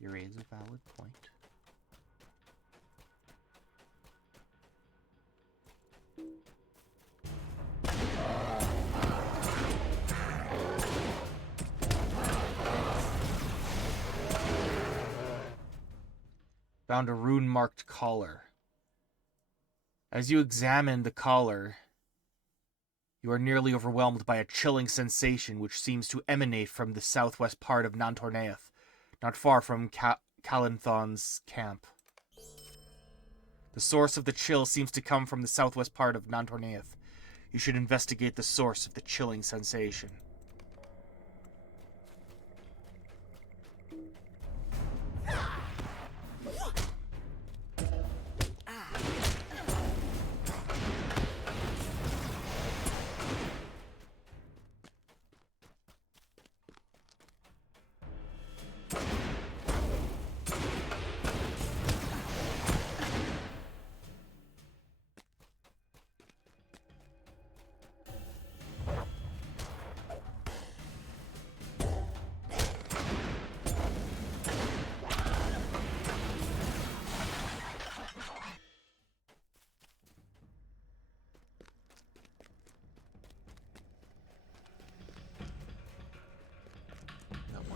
Your aid is a valid point. Found a rune-marked collar. As you examine the collar, you are nearly overwhelmed by a chilling sensation which seems to emanate from the southwest part of Nantorneath, not far from Calenthon's camp. The source of the chill seems to come from the southwest part of Nantorneath. You should investigate the source of the chilling sensation.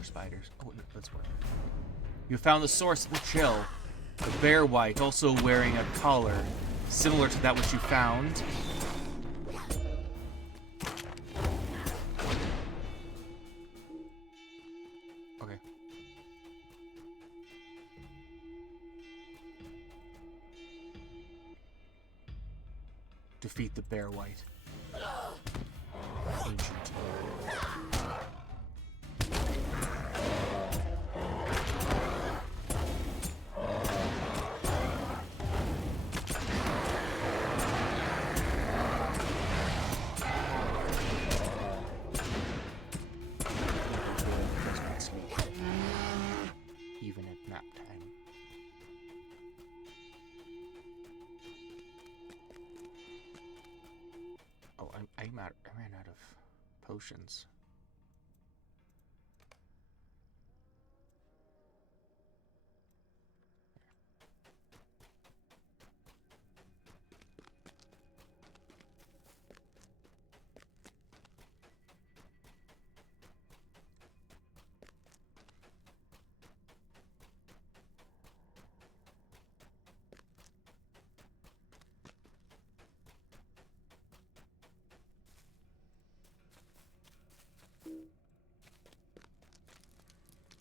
Spiders. Oh, no, that's work. You found the source of the chill. The bear white, also wearing a collar similar to that which you found. Okay. Defeat the bear white. Ancient. Even at nap time. Oh, I ran out of potions.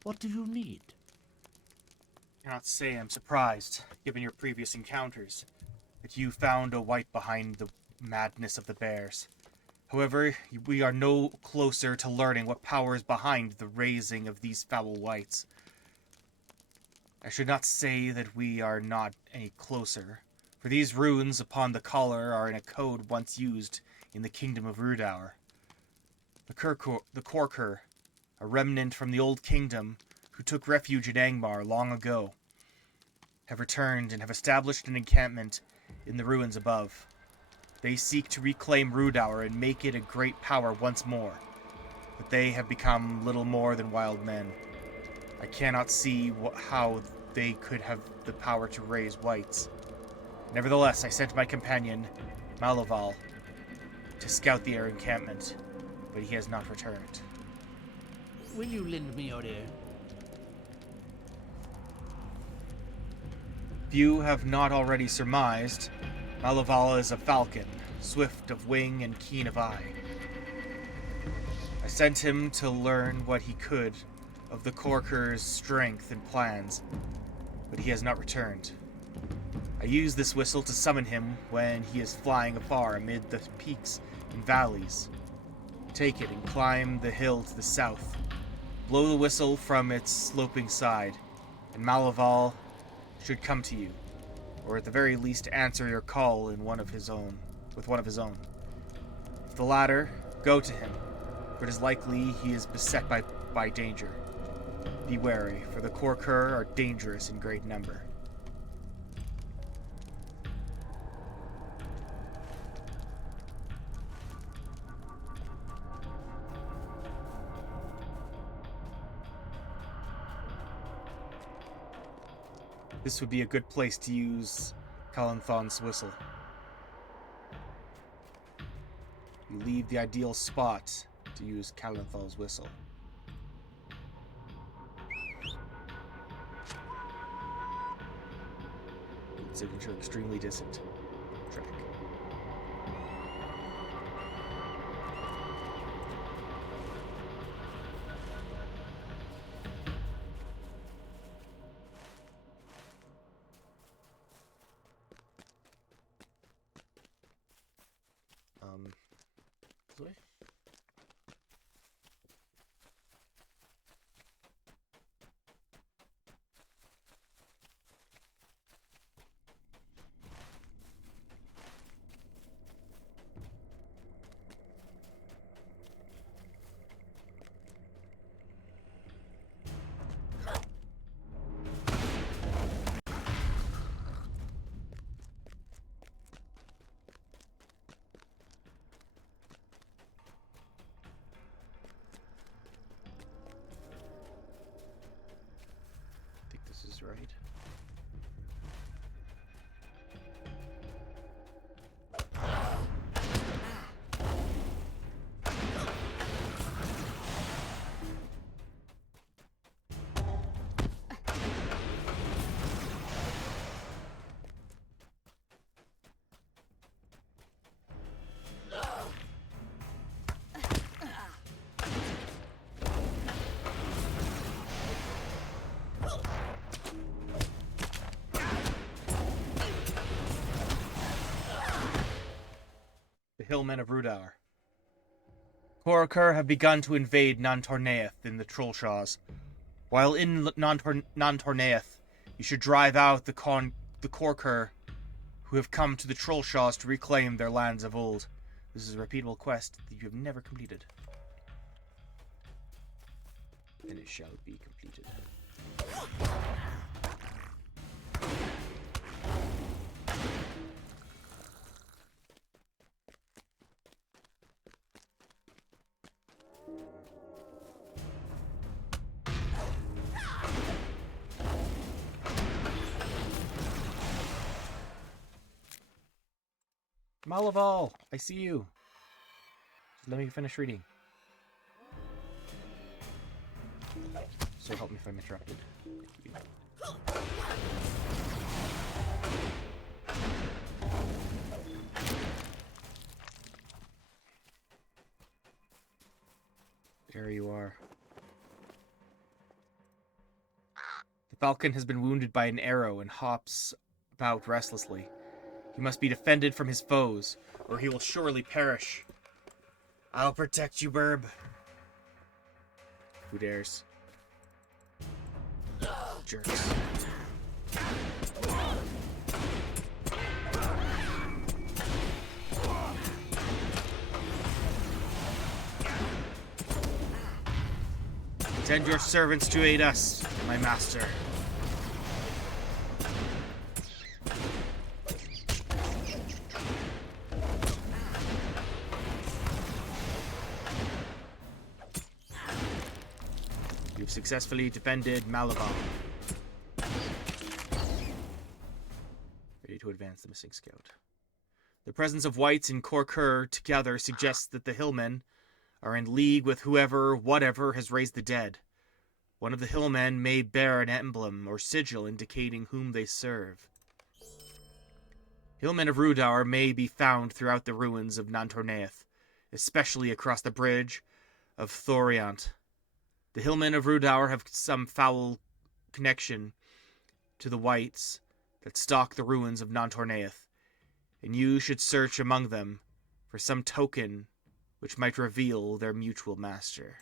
What do you need? I cannot say I'm surprised, given your previous encounters, that you found a white behind the madness of the bears. However, we are no closer to learning what power is behind the raising of these foul whites. I should not say that we are not any closer, for these runes upon the collar are in a code once used in the kingdom of Rudour. The Korkur, a remnant from the old kingdom who took refuge in Angmar long ago, have returned and have established an encampment in the ruins above. They seek to reclaim Rudour and make it a great power once more, but they have become little more than wild men. I cannot see how they could have the power to raise whites. Nevertheless, I sent my companion, Malaval, to scout the air encampment, but he has not returned. Will you lend me your ear? Few have not already surmised, Malavala is a falcon, swift of wing and keen of eye. I sent him to learn what he could of the Corker's strength and plans, but he has not returned. I use this whistle to summon him when he is flying afar amid the peaks and valleys. Take it and climb the hill to the south. Blow the whistle from its sloping side, and Malaval should come to you, or at the very least answer your call with one of his own. If the latter, go to him, for it is likely he is beset by danger. Be wary, for the Corker are dangerous in great number. This would be a good place to use Calanthon's whistle. You leave the ideal spot to use Calanthon's whistle. Signature extremely distant. Track. This way? Right. Hillmen of Rudar. Corker have begun to invade Nantorneath in the Trollshaws. While in Nantorneath, you should drive out the Corker who have come to the Trollshaws to reclaim their lands of old. This is a repeatable quest that you have never completed. And it shall be completed. Malaval, I see you. Just let me finish reading. So help me if I'm interrupted. There you are. The falcon has been wounded by an arrow and hops about restlessly. He must be defended from his foes, or he will surely perish. I'll protect you, Burb. Who dares? Jerks. Send your servants to aid us, my master. You've successfully defended Malaval. Ready to advance the missing scout. The presence of whites in Korkur together suggests that the hillmen are in league with whatever has raised the dead. One of the hillmen may bear an emblem or sigil indicating whom they serve. Hillmen of Rudaur may be found throughout the ruins of Nantornaeth, especially across the bridge of Thoriant. The hillmen of Rudaur have some foul connection to the whites that stalk the ruins of Nantornaeth, and you should search among them for some token which might reveal their mutual master.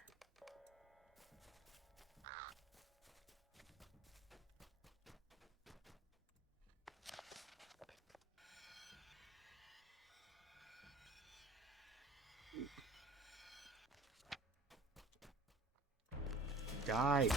Die.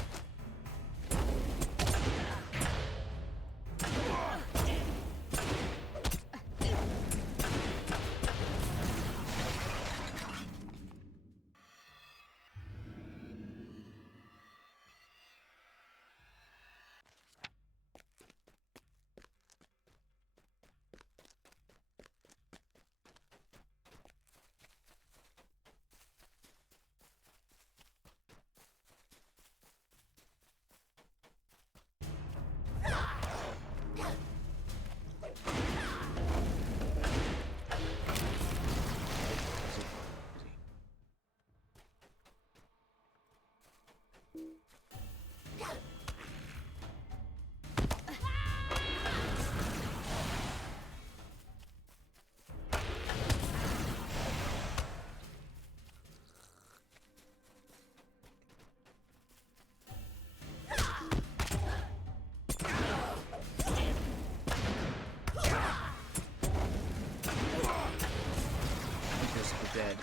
Dead.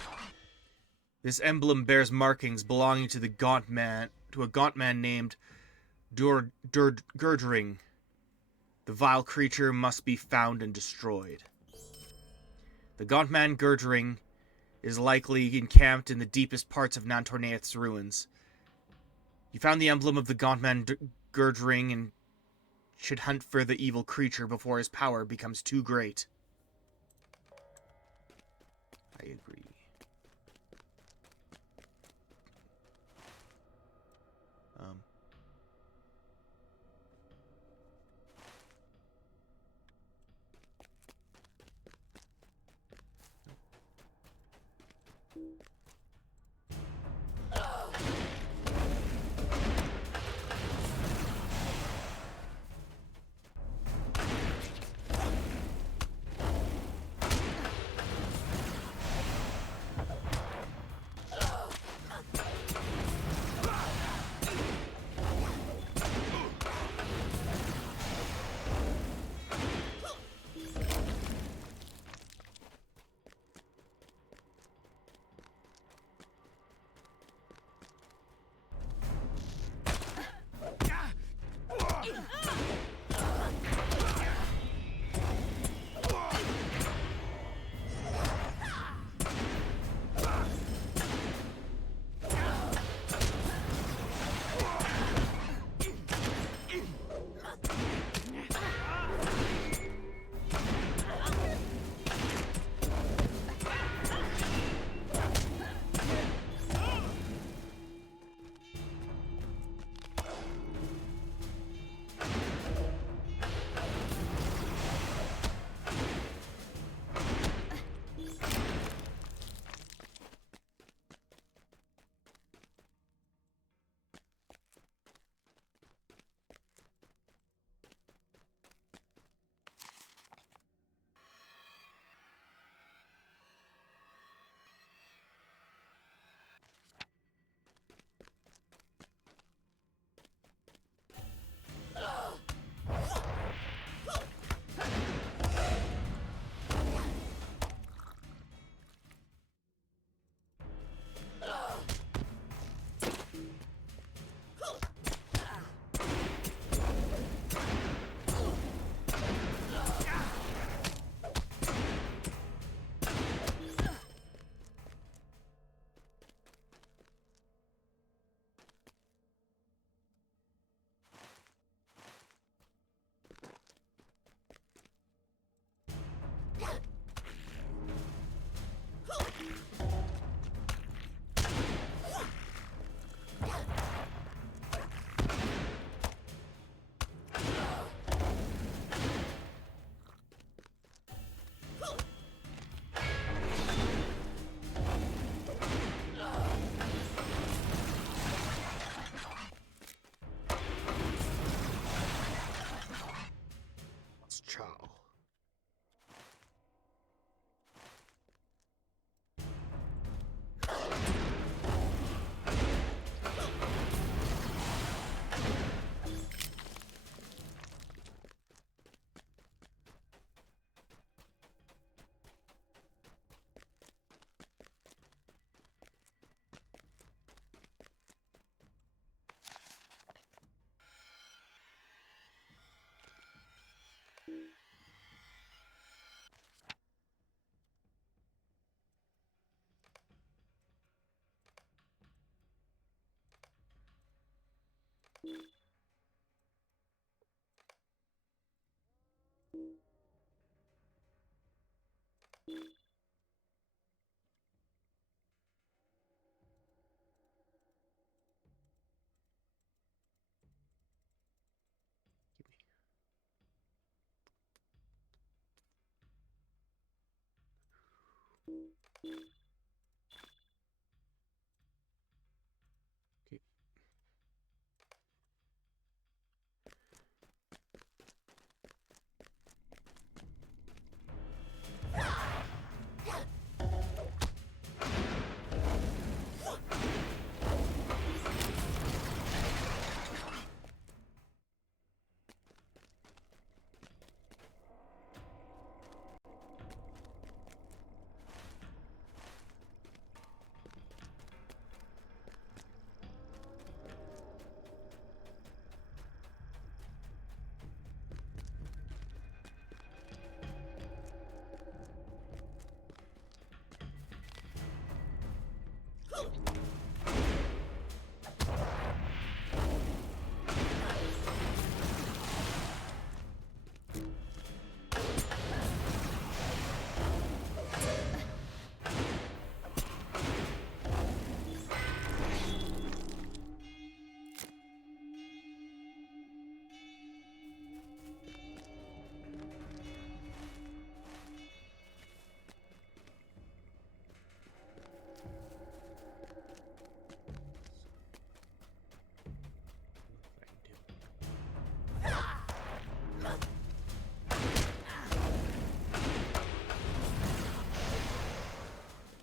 This emblem bears markings belonging to a gaunt man named Gurdring. The vile creature must be found and destroyed. The gaunt man Gurdring is likely encamped in the deepest parts of Nantornaeth's ruins. You found the emblem of the gaunt man Gurdring and should hunt for the evil creature before his power becomes too great. I agree. Okay.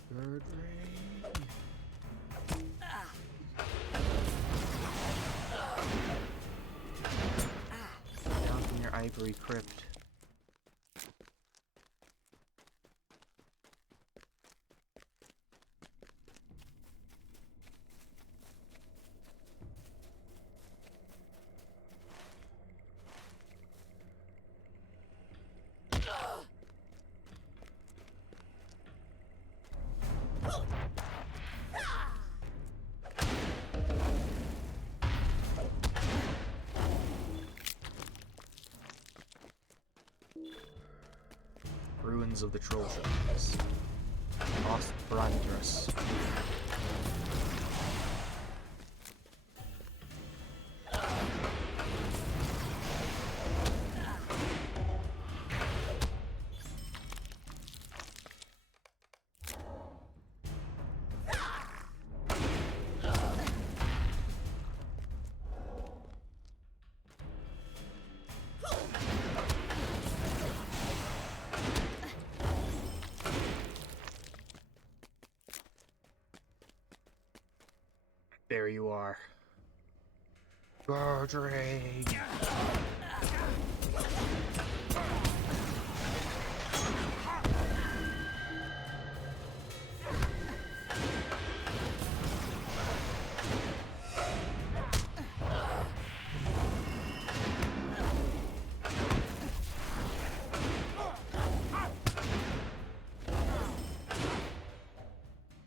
Bird rain. Down from your ivory crypt. Ruins of the Trollshaws. Lost Brandress. There you are. Gordring!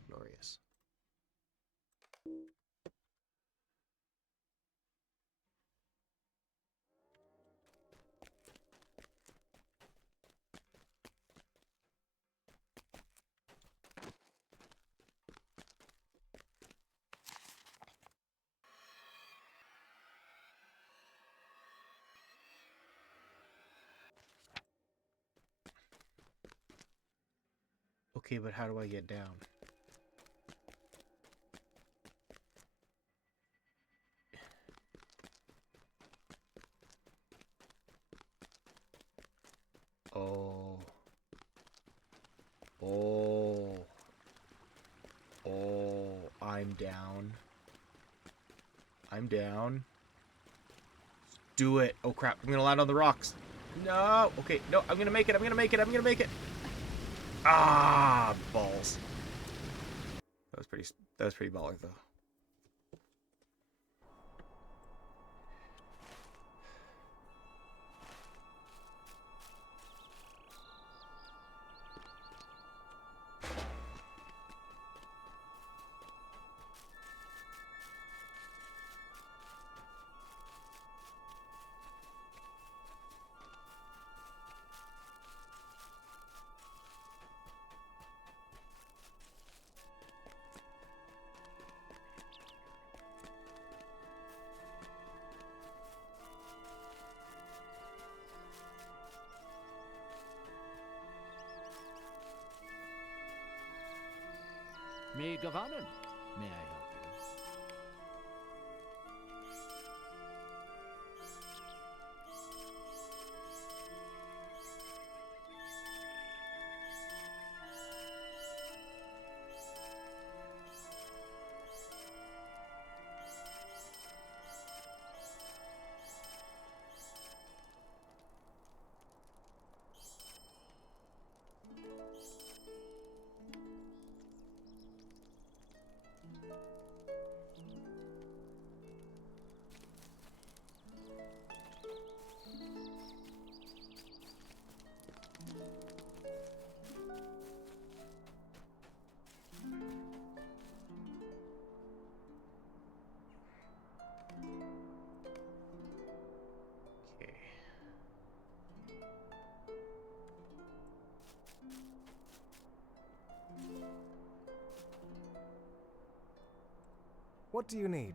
Glorious. Okay, but how do I get down? Oh. Oh. Oh, I'm down. I'm down. Do it. Oh crap, I'm gonna land on the rocks. No. Okay, no, I'm gonna make it. I'm gonna make it. I'm gonna make it. Ah, balls. That was pretty baller though. Me gewonnen. May I help you? Okay. What do you need?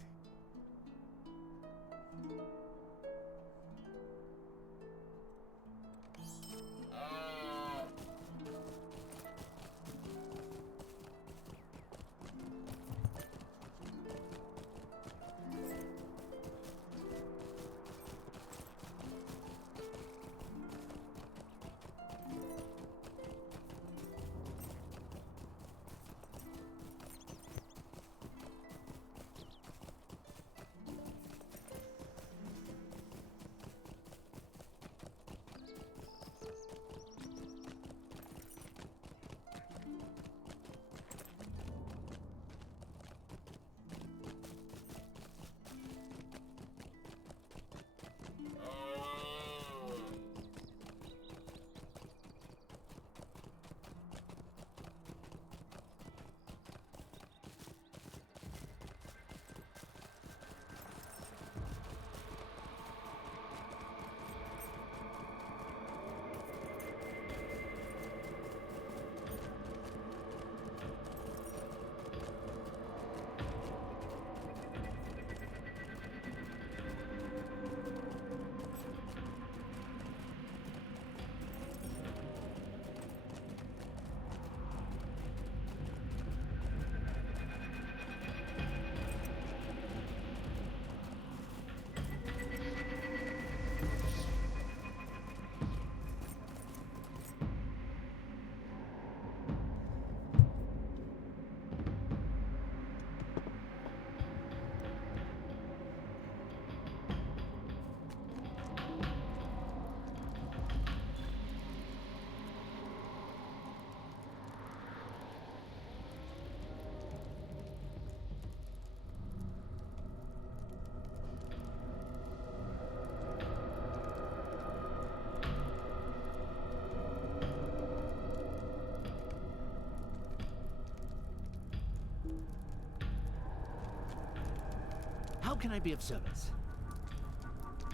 How can I be of service?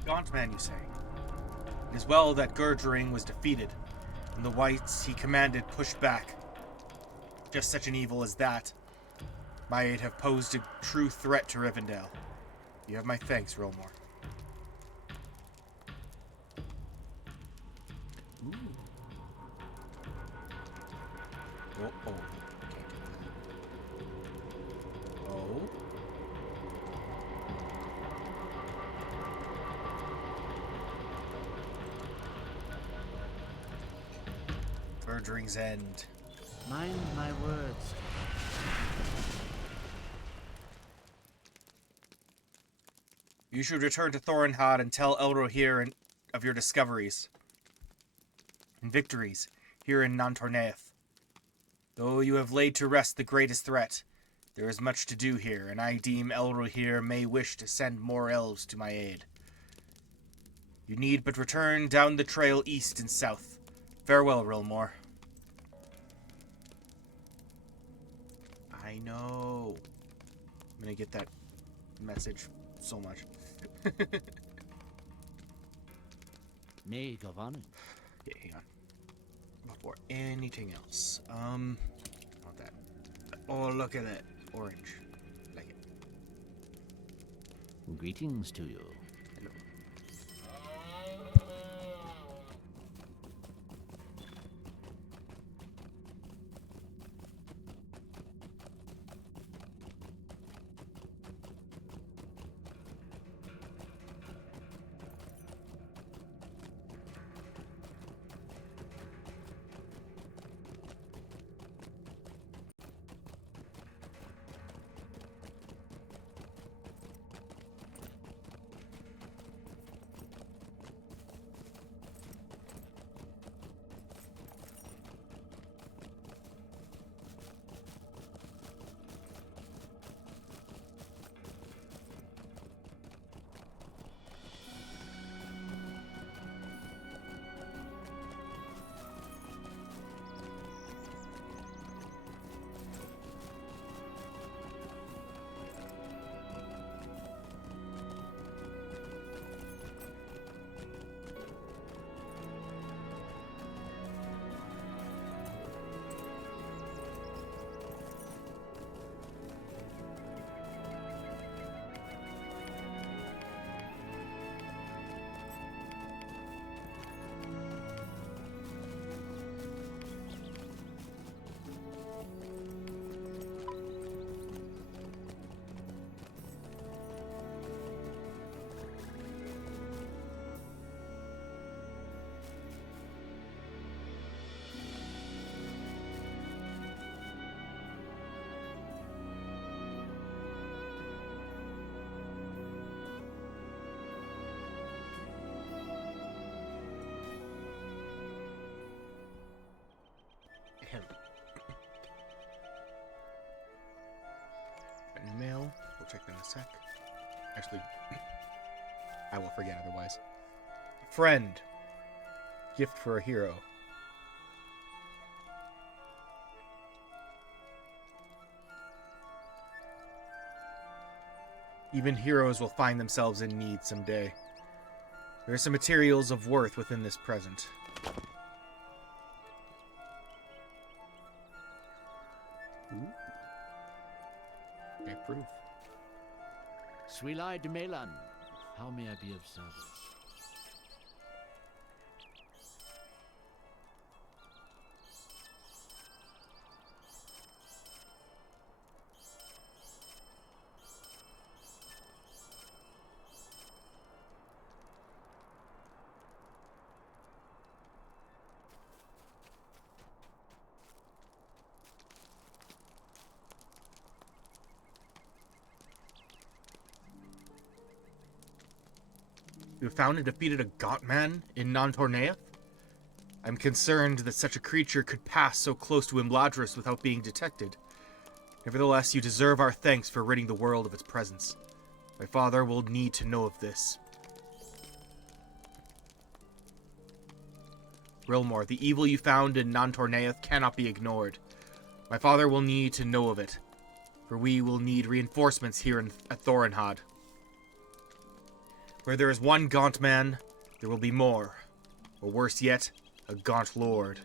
Gaunt man, you say? It is well that Gurdring was defeated, and the whites he commanded pushed back. Just such an evil as that might have posed a true threat to Rivendell. You have my thanks, Rilmore. Ooh. Oh. Oh. Gurdring's End. Mind my words. You should return to Thorenhad and tell Elrohir of your discoveries and victories here in Nantorneith. Though you have laid to rest the greatest threat, there is much to do here, and I deem Elrohir may wish to send more elves to my aid. You need but return down the trail east and south. Farewell, Rilmore. I know. I'm gonna get that message so much. Me gewonnen. Yeah, hang on. Before anything else. Not that. Oh, look at that. Orange. Like it. Greetings to you. Hello. check that in a sec. Actually, I will forget otherwise. Friend. Gift for a hero. Even heroes will find themselves in need someday. There are some materials of worth within this present. Ooh. I approve. Swilai de Melan, how may I be of service? You have found and defeated a gaunt man in Nantorneath? I'm concerned that such a creature could pass so close to Imbladris without being detected. Nevertheless, you deserve our thanks for ridding the world of its presence. My father will need to know of this. Rilmore, the evil you found in Nantorneath cannot be ignored. My father will need to know of it, for we will need reinforcements here at Thorinhad. Where there is one gaunt man, there will be more. Or worse yet, a gaunt lord.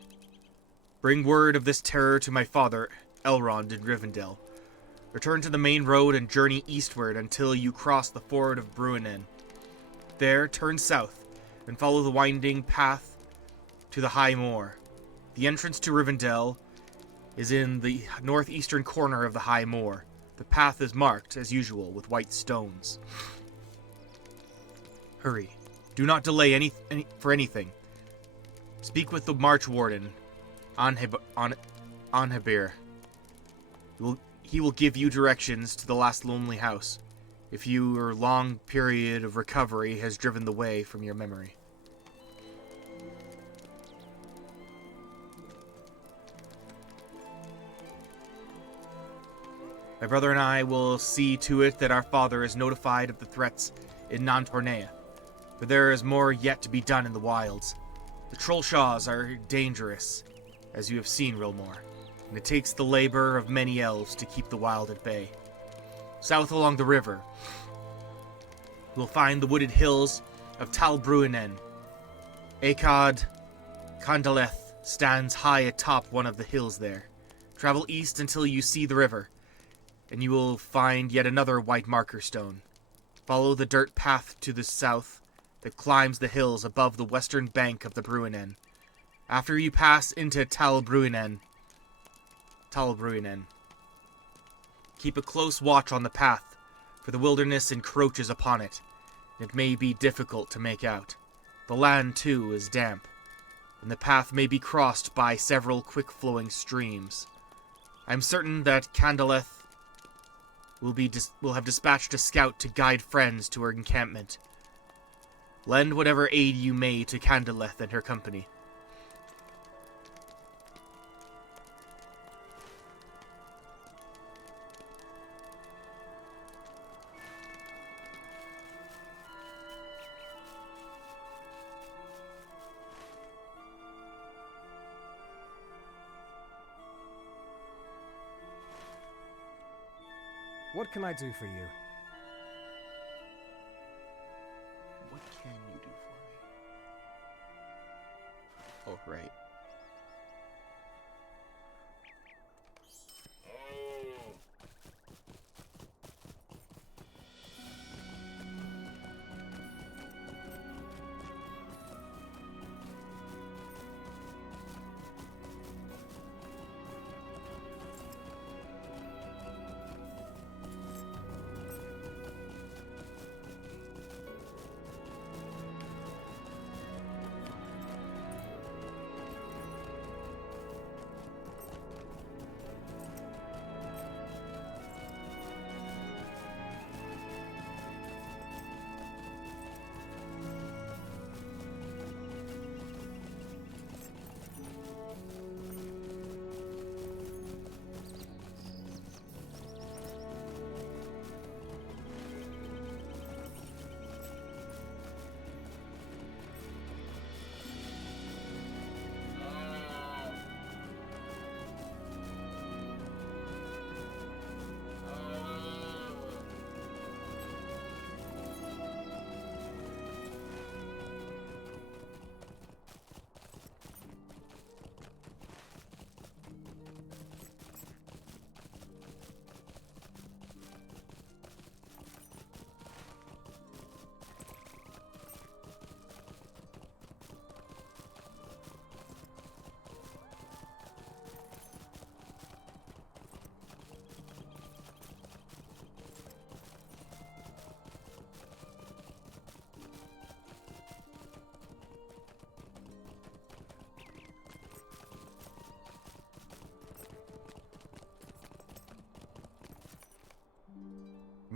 Bring word of this terror to my father, Elrond in Rivendell. Return to the main road and journey eastward until you cross the ford of Bruinen. There, turn south, and follow the winding path to the High Moor. The entrance to Rivendell is in the northeastern corner of the High Moor. The path is marked, as usual, with white stones. Hurry. Do not delay for anything. Speak with the March Warden, Anhabir. He will give you directions to the last lonely house, if your long period of recovery has driven the way from your memory. My brother and I will see to it that our father is notified of the threats in Nantorneath, for there is more yet to be done in the wilds. The Trollshaws are dangerous, as you have seen, Rilmore, and it takes the labor of many elves to keep the wild at bay. South along the river, you will find the wooded hills of Tal Bruinen. Akad Kandaleth stands high atop one of the hills there. Travel east until you see the river, and you will find yet another white marker stone. Follow the dirt path to the south that climbs the hills above the western bank of the Bruinen. After you pass into Tal Bruinen, keep a close watch on the path, for the wilderness encroaches upon it, and it may be difficult to make out. The land, too, is damp, and the path may be crossed by several quick-flowing streams. I am certain that Candaleth will have dispatched a scout to guide friends to her encampment. Lend whatever aid you may to Candaleth and her company. What can I do for you? What can you do for me? Oh, right.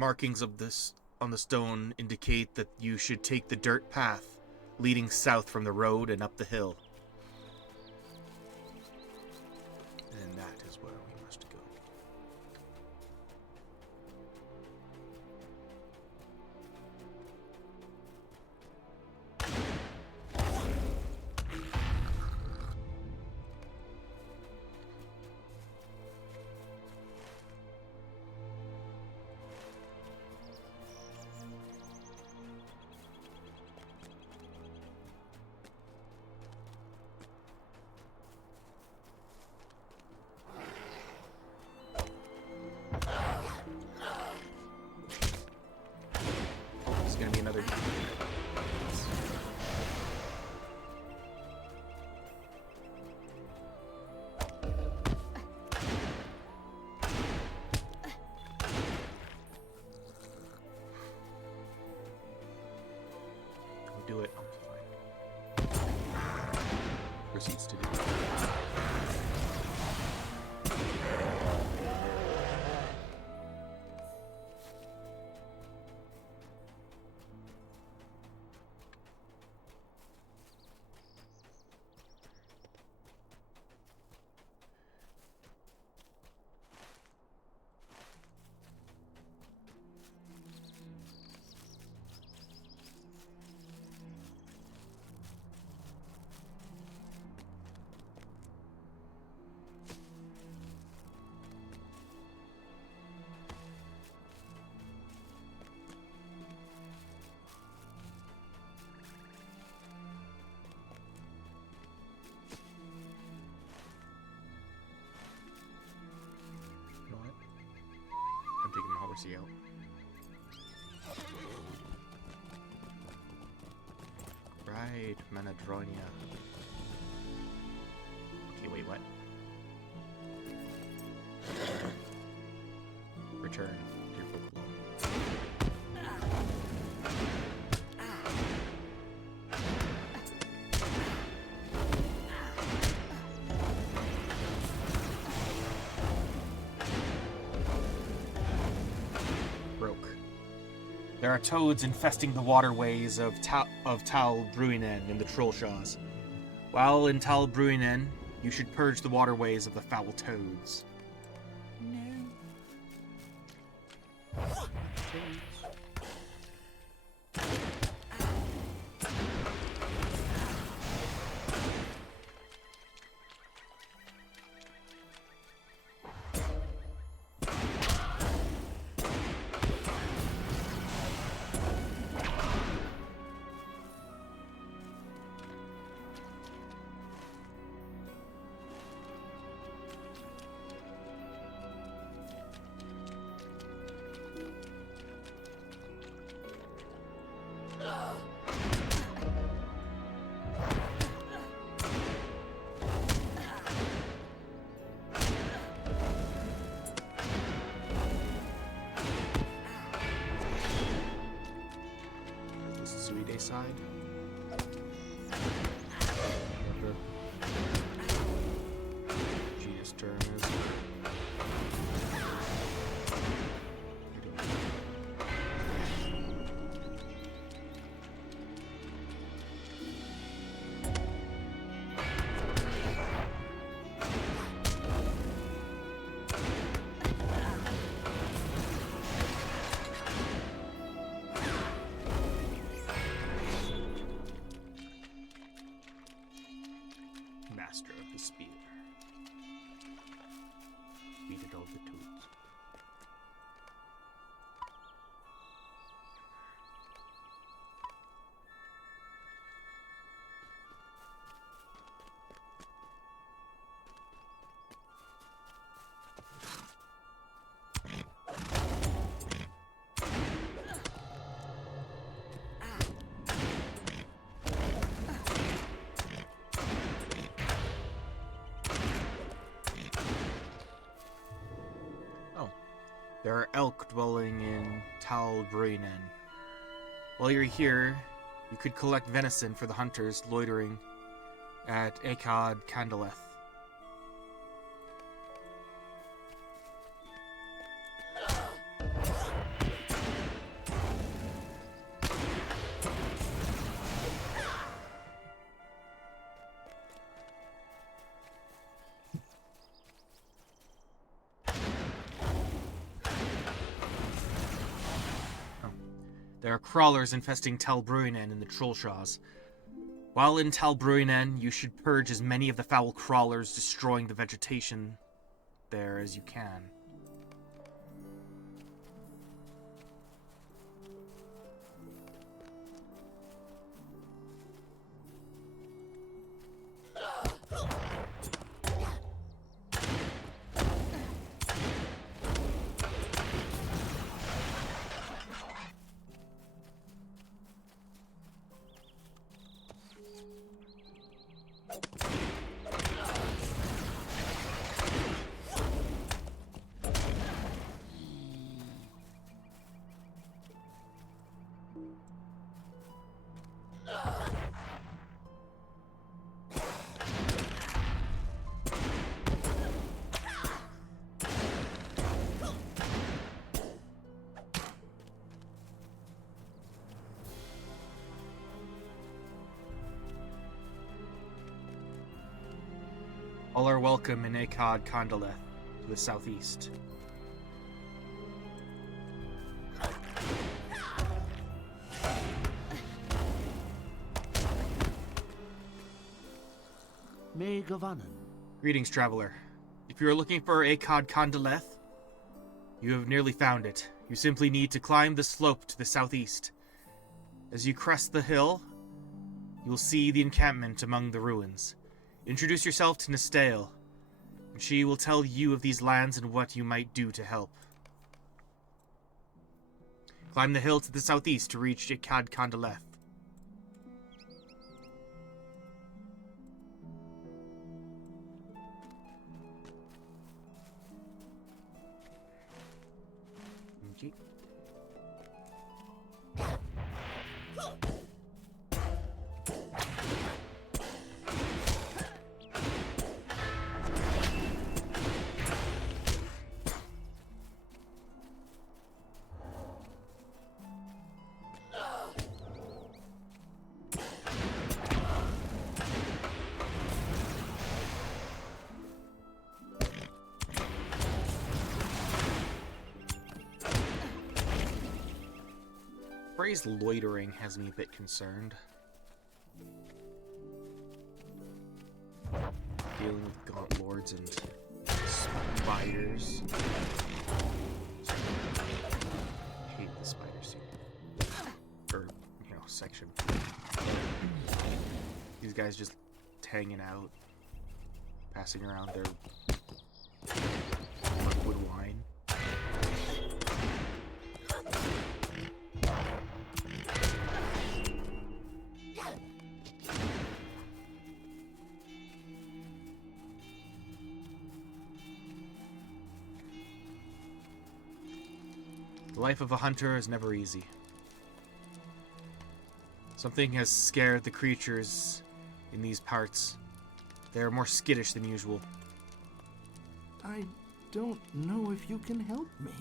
markings of this on the stone indicate that you should take the dirt path leading south from the road and up the hill. And that is where we must go. There's gonna be another. We'll do it. Fine. Proceeds to do it. You know what? I'm taking my horsey out. Right, Manadronia. Okay, wait, what? Return to your Pokemon. Broke. There are toads infesting the waterways of Tal Bruinen in the Trollshaws. While in Tal Bruinen, you should purge the waterways of the foul toads. This is Suide side. Genius term is. Master of the Spear. Defeated all the toads. There are elk dwelling in Tal Bruinen. While you're here, you could collect venison for the hunters loitering at Akad Candleth. There are crawlers infesting Tel Bruinen in the Trollshaws. While in Tel Bruinen, you should purge as many of the foul crawlers destroying the vegetation there as you can. All are welcome in Akad Kandaleth, to the southeast. May Gavanen. Greetings, traveler. If you are looking for Akad Kandaleth, you have nearly found it. You simply need to climb the slope to the southeast. As you crest the hill, you will see the encampment among the ruins. Introduce yourself to Nestale, and she will tell you of these lands and what you might do to help. Climb the hill to the southeast to reach Akad Kandaleth. Okay. The phrase loitering has me a bit concerned. Dealing with gaunt lords and spiders. I hate the spider suit. Or, section. These guys just hanging out, passing around their liquid wine. The life of a hunter is never easy. Something has scared the creatures in these parts. They are more skittish than usual. I don't know if you can help me.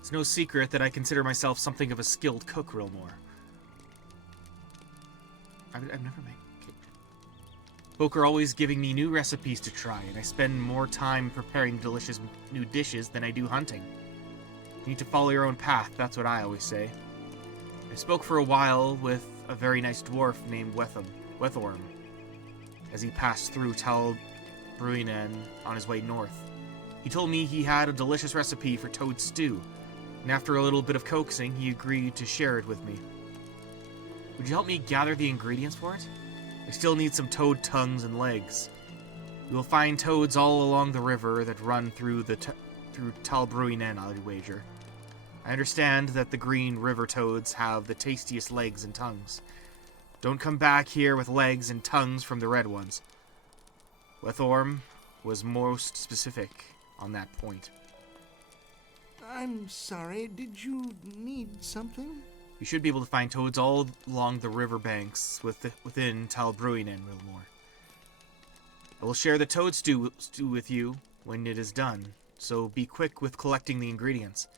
It's no secret that I consider myself something of a skilled cook, Rilmore. I've never made cake. Folk are always giving me new recipes to try, and I spend more time preparing delicious new dishes than I do hunting. You need to follow your own path, that's what I always say. I spoke for a while with a very nice dwarf named Wethorm, as he passed through Tal Bruinen on his way north. He told me he had a delicious recipe for toad stew, and after a little bit of coaxing, he agreed to share it with me. Would you help me gather the ingredients for it? I still need some toad tongues and legs. You will find toads all along the river that run through Tal Bruinen, I wager. I understand that the green river toads have the tastiest legs and tongues. Don't come back here with legs and tongues from the red ones. Wethorm was most specific on that point. I'm sorry, did you need something? You should be able to find toads all along the river banks within Tal Bruinen, Wilmore. I will share the toad stew with you when it is done, so be quick with collecting the ingredients.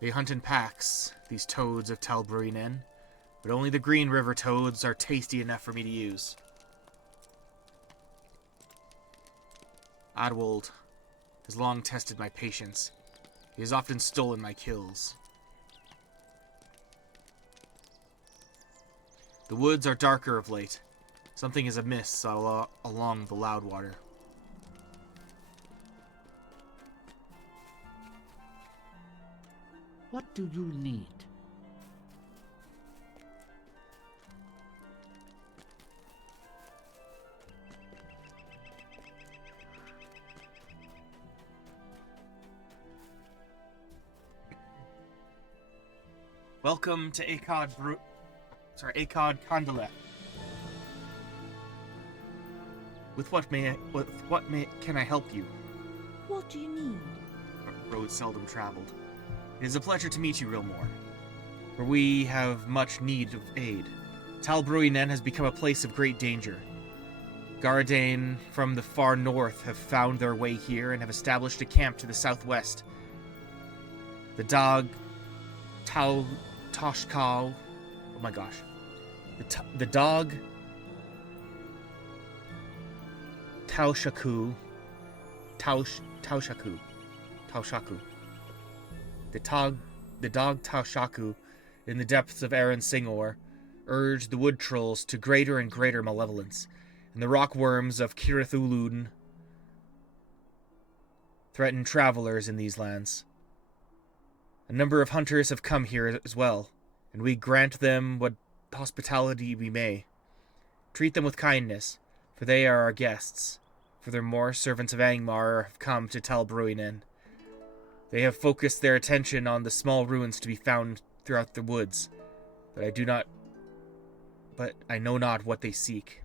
They hunt in packs, these toads of Tal Bruinen, but only the green river toads are tasty enough for me to use. Adwold has long tested my patience. He has often stolen my kills. The woods are darker of late. Something is amiss along the Loudwater. What do you need? Welcome to Akad Condolet. With what can I help you? What do you need? Road seldom traveled. It is a pleasure to meet you, Rilmore, for we have much need of aid. Talbruinen has become a place of great danger. Garadane from the far north have found their way here and have established a camp to the southwest. The dog Toshkal. Oh my gosh. The dog Taushaku. The dog Taushaku, in the depths of Aaron Singor, urged the wood trolls to greater and greater malevolence, and the rock worms of Kirathulun threaten travelers in these lands. A number of hunters have come here as well, and we grant them what hospitality we may. Treat them with kindness, for they are our guests. Furthermore, servants of Angmar have come to Talbruinen. They have focused their attention on the small ruins to be found throughout the woods, but I know not what they seek.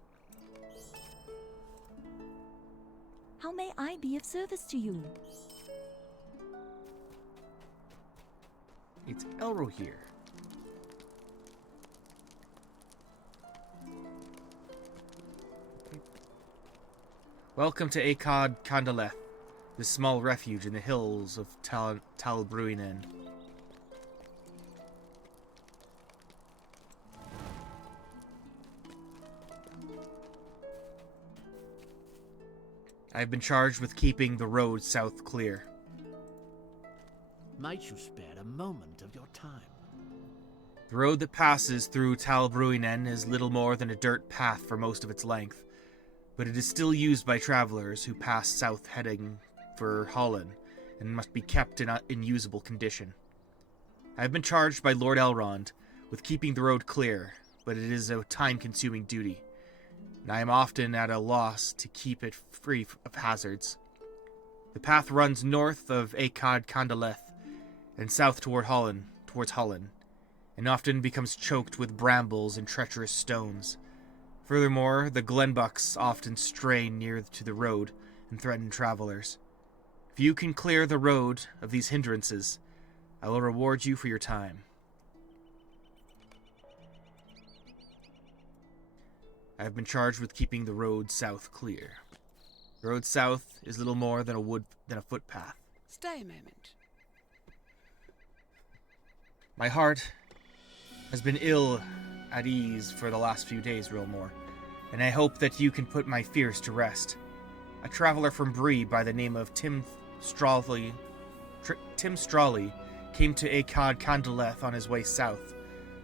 How may I be of service to you? It's Elro here. Welcome to Akad Kandaleth, this small refuge in the hills of Talbruinen. I have been charged with keeping the road south clear. Might you spare a moment of your time? The road that passes through Talbruinen is little more than a dirt path for most of its length, but it is still used by travelers who pass south heading for Holland and must be kept in usable condition. I have been charged by Lord Elrond with keeping the road clear, but it is a time-consuming duty, and I am often at a loss to keep it free of hazards. The path runs north of Akad Kandaleth and south towards Holland, and often becomes choked with brambles and treacherous stones. Furthermore, the Glenbucks often stray near to the road and threaten travelers. If you can clear the road of these hindrances, I will reward you for your time. I have been charged with keeping the road south clear. The road south is little more than a footpath. Stay a moment. My heart has been ill at ease for the last few days, Rilmore, and I hope that you can put my fears to rest. A traveler from Bree by the name of Tim Strawley came to Akad Kandaleth on his way south.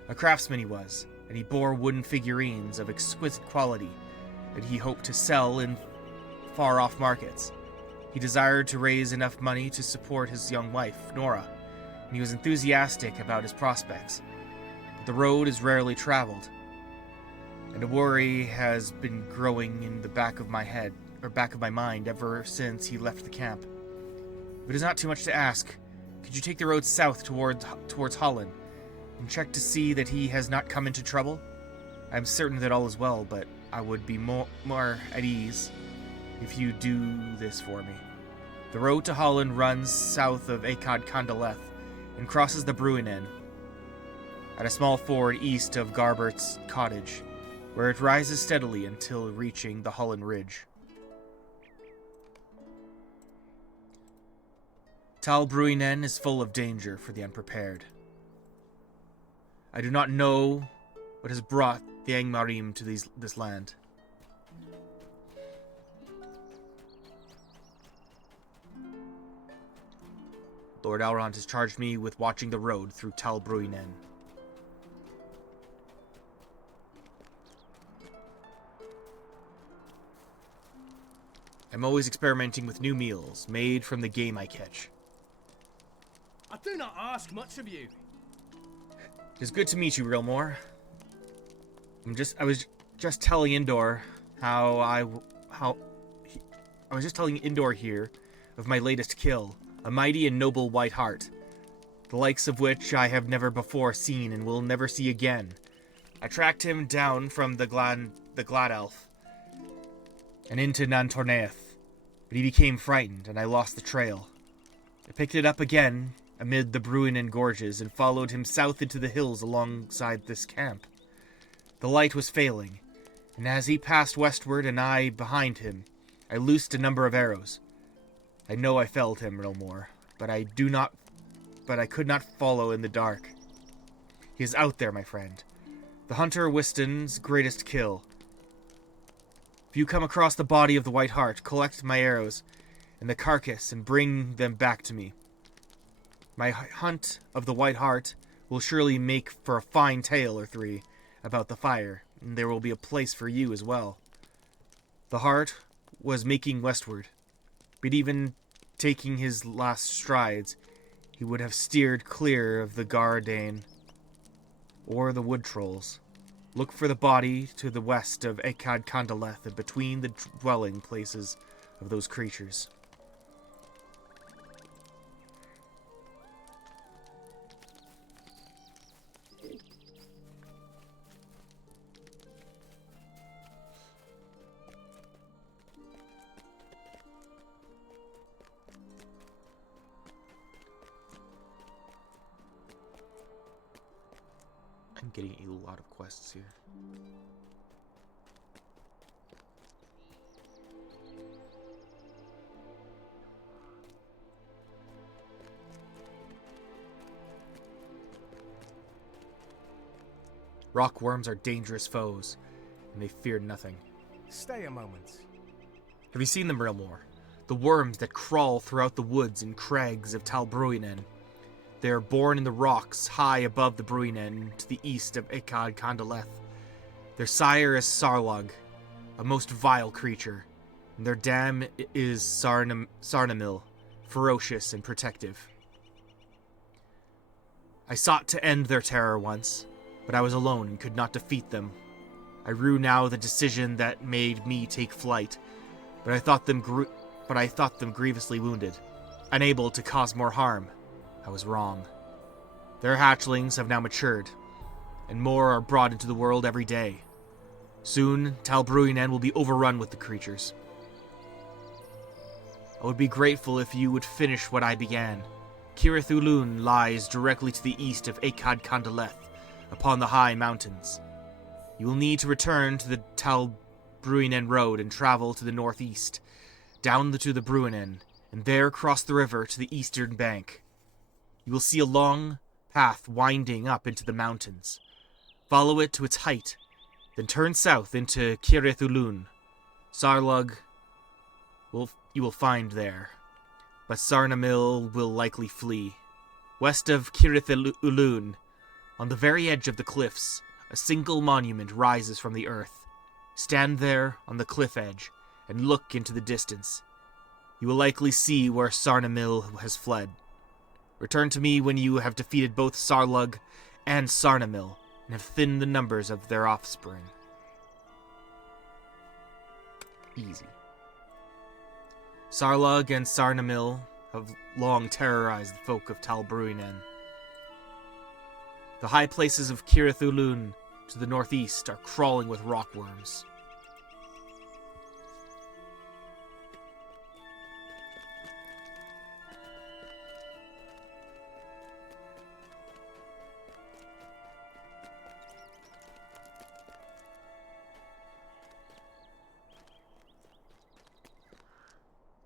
A craftsman he was, and he bore wooden figurines of exquisite quality that he hoped to sell in far-off markets. He desired to raise enough money to support his young wife, Nora, and he was enthusiastic about his prospects. But the road is rarely traveled, and a worry has been growing in the back of my mind ever since he left the camp. If it is not too much to ask, could you take the road south towards Holland and check to see that he has not come into trouble? I am certain that all is well, but I would be more at ease if you do this for me. The road to Holland runs south of Akad Kandaleth and crosses the Bruinen at a small ford east of Garbert's cottage, where it rises steadily until reaching the Holland Ridge. Talbruinen is full of danger for the unprepared. I do not know what has brought the Angmarim to this land. Lord Elrond has charged me with watching the road through Talbruinen. I'm always experimenting with new meals, made from the game I catch. I do not ask much of you. It is good to meet you, Realmore. I was just telling Indor I was just telling Indor here of my latest kill, a mighty and noble white hart, the likes of which I have never before seen and will never see again. I tracked him down from the Glad Elf and into Nantorneath, but he became frightened and I lost the trail. I picked it up again amid the Bruinen gorges and followed him south into the hills alongside this camp. The light was failing, and as he passed westward and I behind him, I loosed a number of arrows. I know I felled him, Realmore, but I could not follow in the dark. He is out there, my friend. The hunter Whiston's greatest kill. If you come across the body of the White Hart, collect my arrows and the carcass and bring them back to me. My hunt of the White Hart will surely make for a fine tale or three about the fire, and there will be a place for you as well. The hart was making westward, but even taking his last strides, he would have steered clear of the Gardane or the wood trolls. Look for the body to the west of Ekad Kandaleth and between the dwelling places of those creatures. I'm getting a lot of quests here. Rockworms are dangerous foes, and they fear nothing. Stay a moment. Have you seen them, Realmore? The worms that crawl throughout the woods and crags of Talbruinen. They are born in the rocks high above the Bruinen to the east of Ekad Kandaleth. Their sire is Sarlug, a most vile creature, and their dam is Sarnamil, ferocious and protective. I sought to end their terror once, but I was alone and could not defeat them. I rue now the decision that made me take flight, but I thought them grievously wounded, unable to cause more harm. I was wrong. Their hatchlings have now matured, and more are brought into the world every day. Soon, Talbruinen will be overrun with the creatures. I would be grateful if you would finish what I began. Kirithulun lies directly to the east of Ekad Kandaleth, upon the high mountains. You will need to return to the Talbruinen road and travel to the northeast, down to the Bruinen, and there cross the river to the eastern bank. You will see a long path winding up into the mountains. Follow it to its height, then turn south into Kirithulun. Sarlug you will find there, but Sarnamil will likely flee. West of Kirithulun, on the very edge of the cliffs, a single monument rises from the earth. Stand there on the cliff edge and look into the distance. You will likely see where Sarnamil has fled. Return to me when you have defeated both Sarlug and Sarnamil and have thinned the numbers of their offspring. Easy. Sarlug and Sarnamil have long terrorized the folk of Talbruinen. The high places of Kirithulun to the northeast are crawling with rockworms.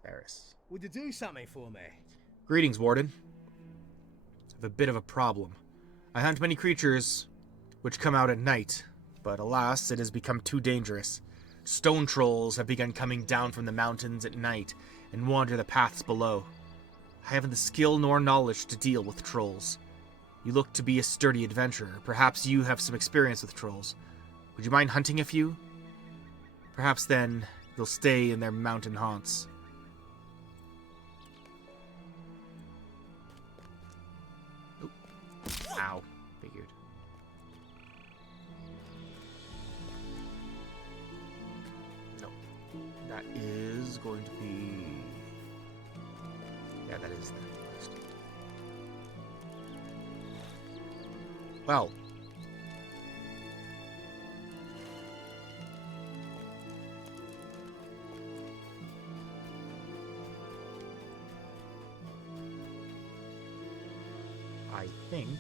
Eris. Would you do something for me? Greetings, Warden. I have a bit of a problem. I hunt many creatures which come out at night, but alas, it has become too dangerous. Stone trolls have begun coming down from the mountains at night and wander the paths below. I haven't the skill nor knowledge to deal with trolls. You look to be a sturdy adventurer. Perhaps you have some experience with trolls. Would you mind hunting a few? Perhaps then, they'll stay in their mountain haunts. Oop. Ow. Figured. No. That is going to be... Yeah, that is the list. Well. I think...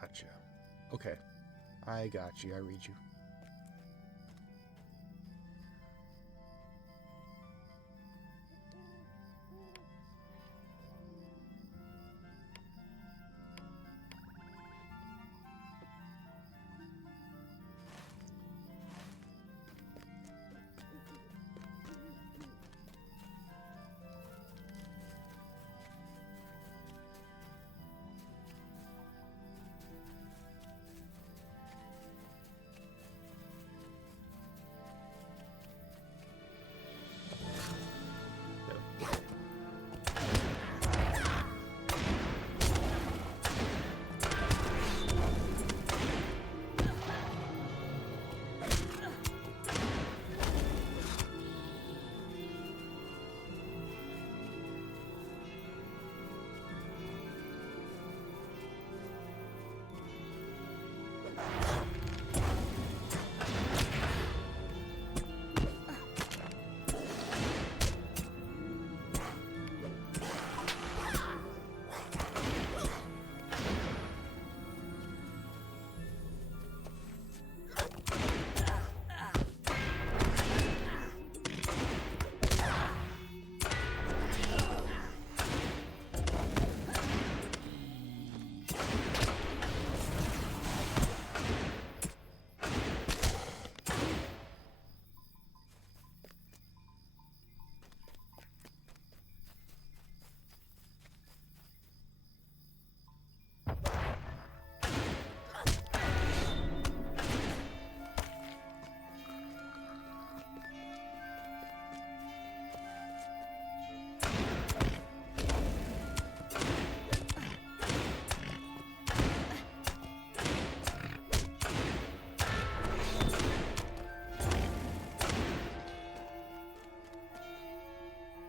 Gotcha. Okay. I got you. I read you.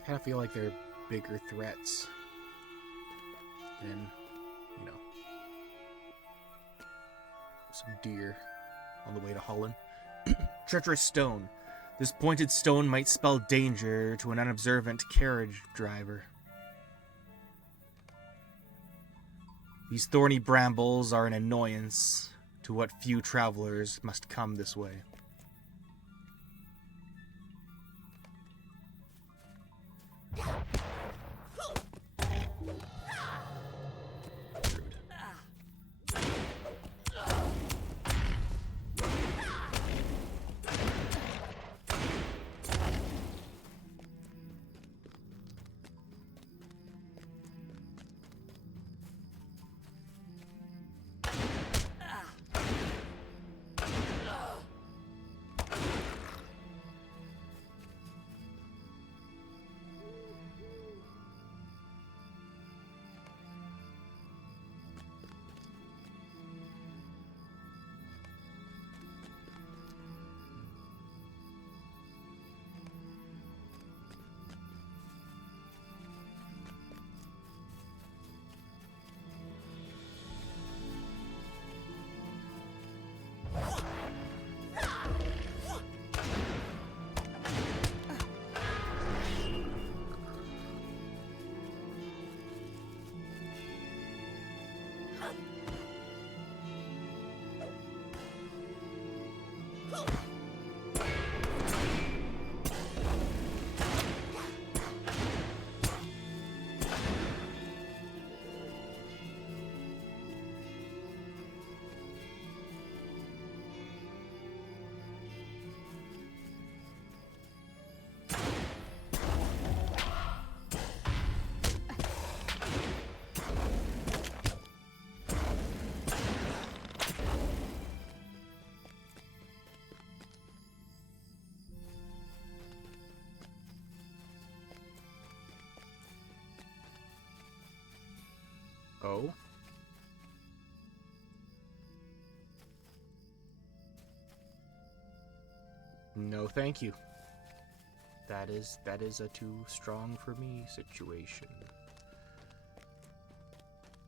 Kind of feel like they're bigger threats than, you know, some deer on the way to Holland. Treacherous stone. This pointed stone might spell danger to an unobservant carriage driver. These thorny brambles are an annoyance to what few travelers must come this way. Oh? No, thank you. That is a too strong for me situation.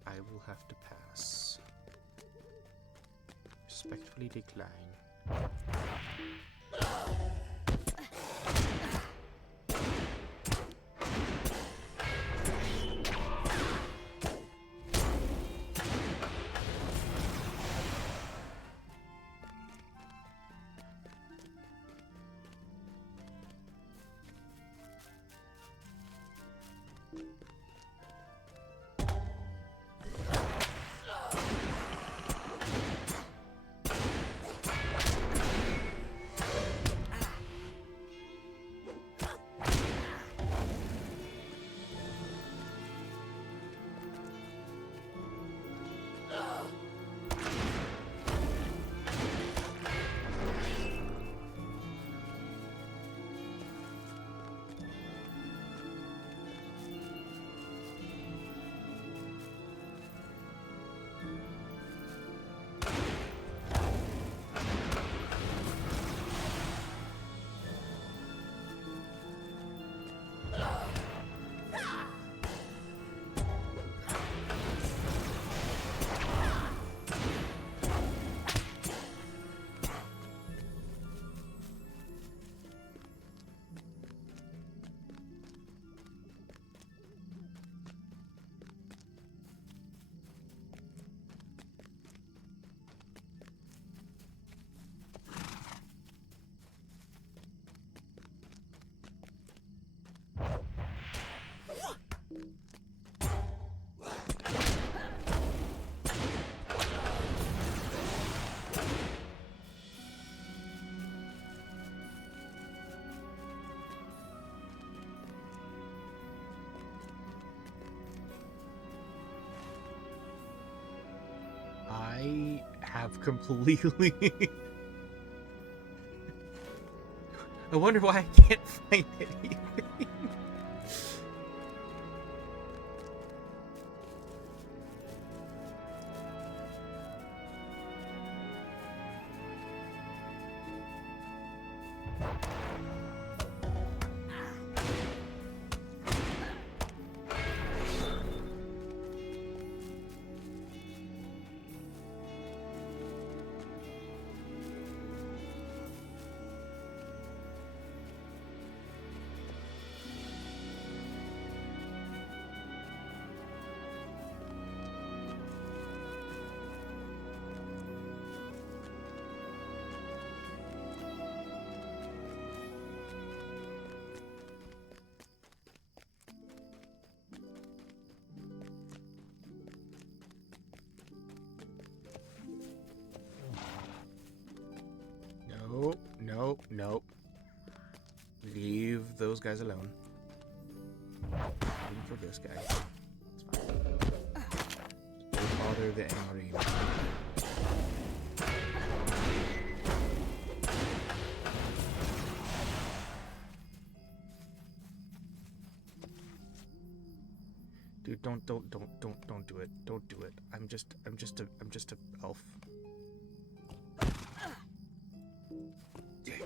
I will have to pass. Respectfully decline. I have completely... I wonder why I can't find anything. Nope, nope, nope. Leave those guys alone. Even for this guy. It's fine. Don't bother the angry man. Dude, don't do it. Don't do it. I'm just a elf. Dick.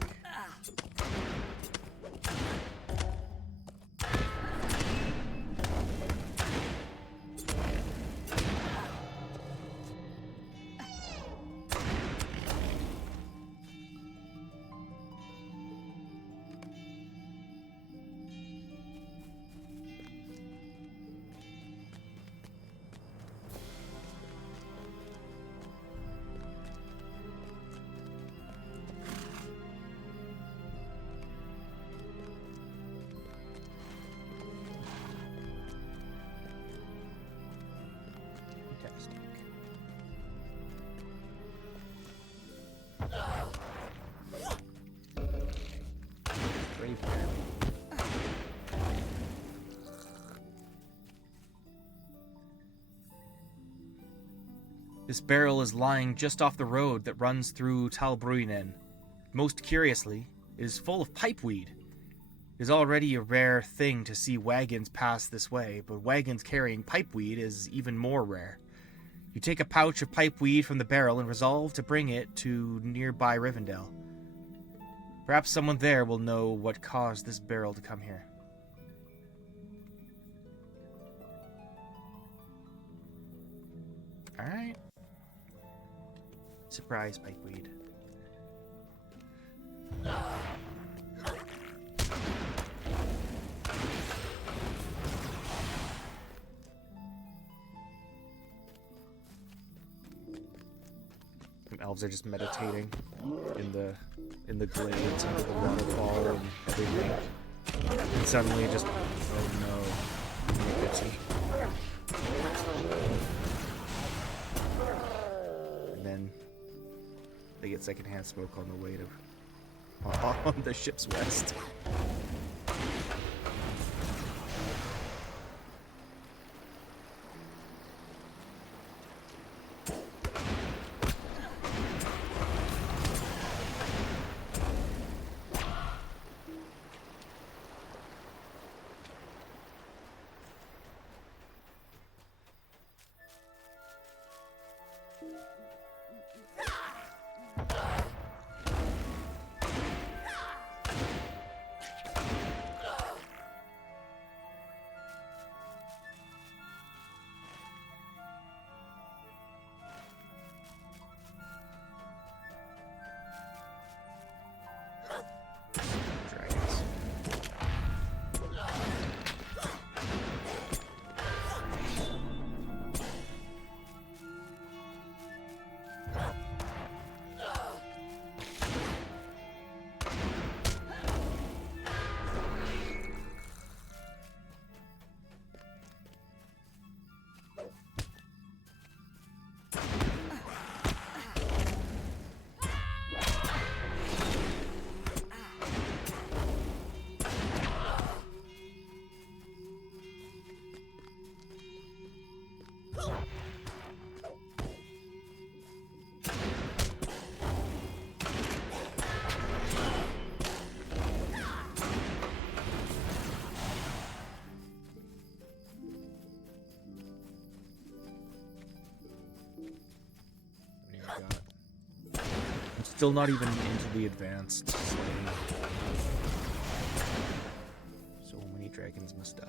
Fantastic. Brave man. This barrel is lying just off the road that runs through Talbruinen. Most curiously, it is full of pipeweed. It is already a rare thing to see wagons pass this way, but wagons carrying pipeweed is even more rare. You take a pouch of pipeweed from the barrel and resolve to bring it to nearby Rivendell. Perhaps someone there will know what caused this barrel to come here. Alright. Surprise pipeweed. Elves are just meditating in the glades under the waterfall and everything. And suddenly just, oh no, Nipity. And then they get secondhand smoke on the way to on the ship's west. Still not even into the advanced slaying. So many dragons must die.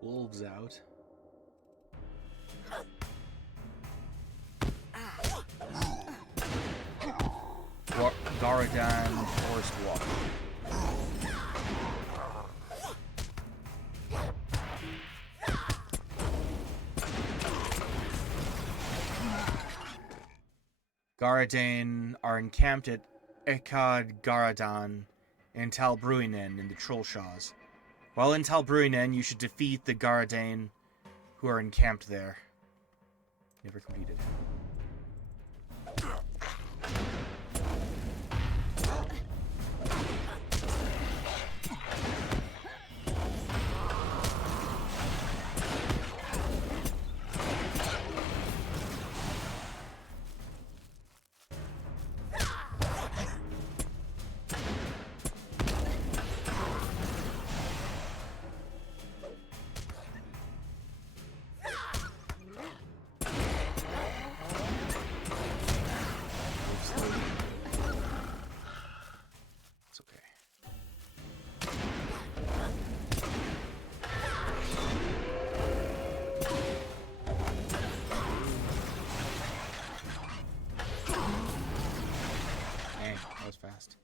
Wolves out. Garadan Forest Walk. Garadane are encamped at Ekad Garadan and Tal Bruinen in the Trollshaws. While in Tal Bruinen, you should defeat the Garadane who are encamped there. Never completed. last.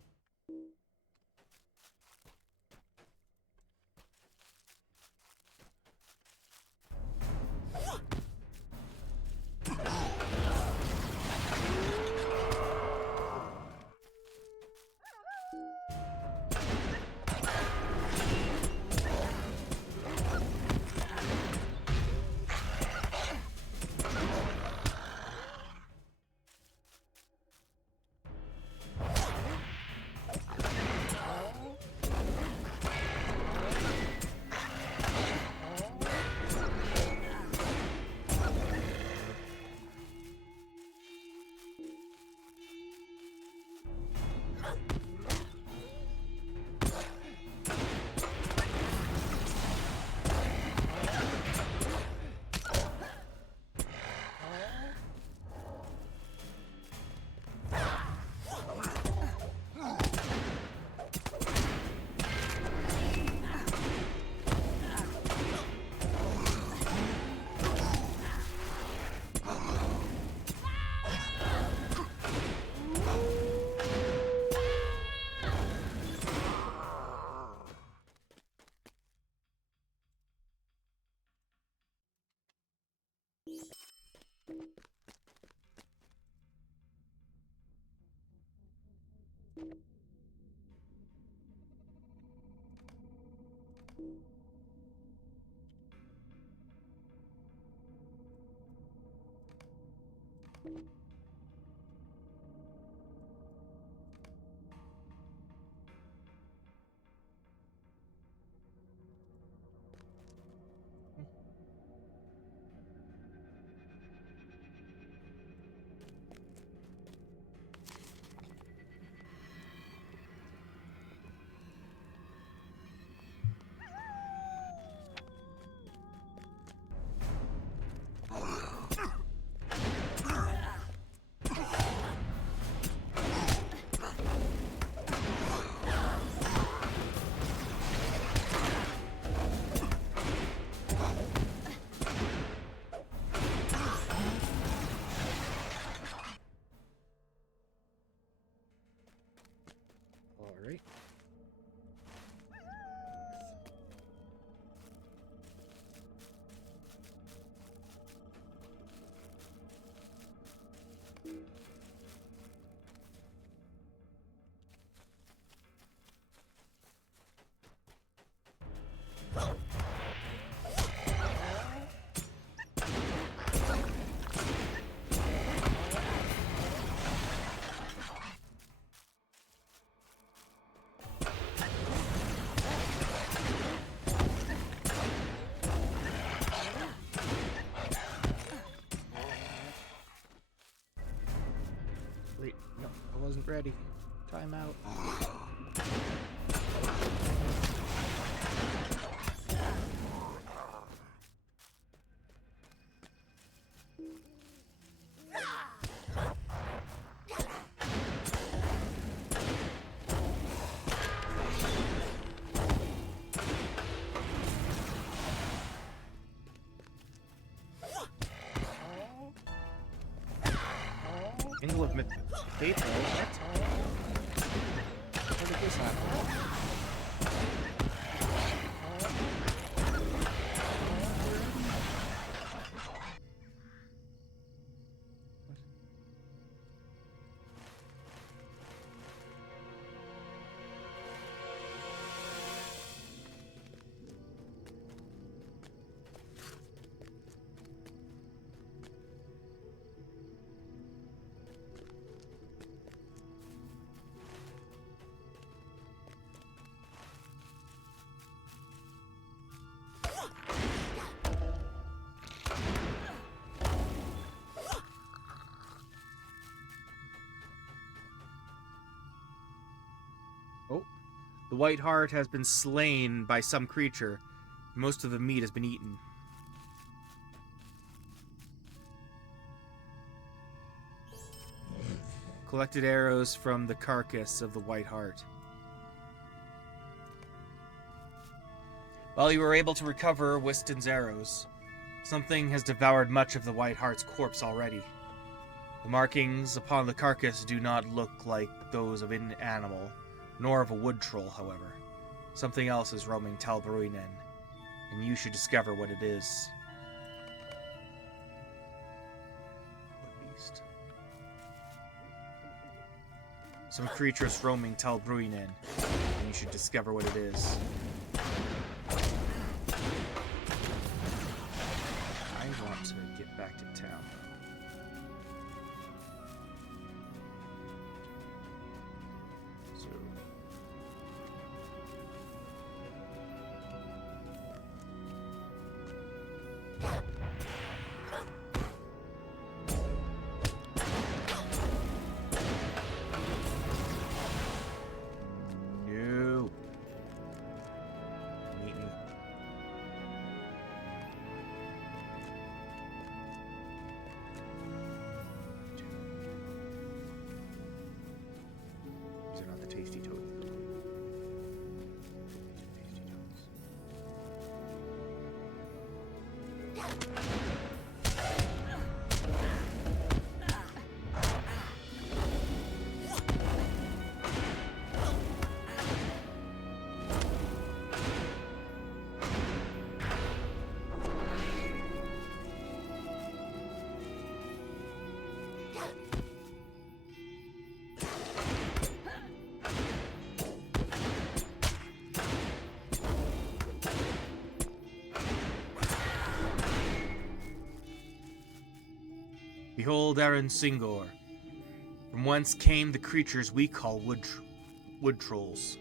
Alright. Wait, no, I wasn't ready. Time out. Angle of Fate, what? How did this happen? Oh, the White Heart has been slain by some creature. Most of the meat has been eaten. Collected arrows from the carcass of the White Heart. While you were able to recover Wyston's arrows, something has devoured much of the White Heart's corpse already. The markings upon the carcass do not look like those of an animal, nor of a wood troll, however. Something else is roaming Talbruinen, and you should discover what it is. What beast? Some creatures roaming Talbruinen, and you should discover what it is. I want to get back to town. So... No. Meet me. These are not the tasty toads. Tasty toads. Behold Aaron Singor, from whence came the creatures we call wood trolls.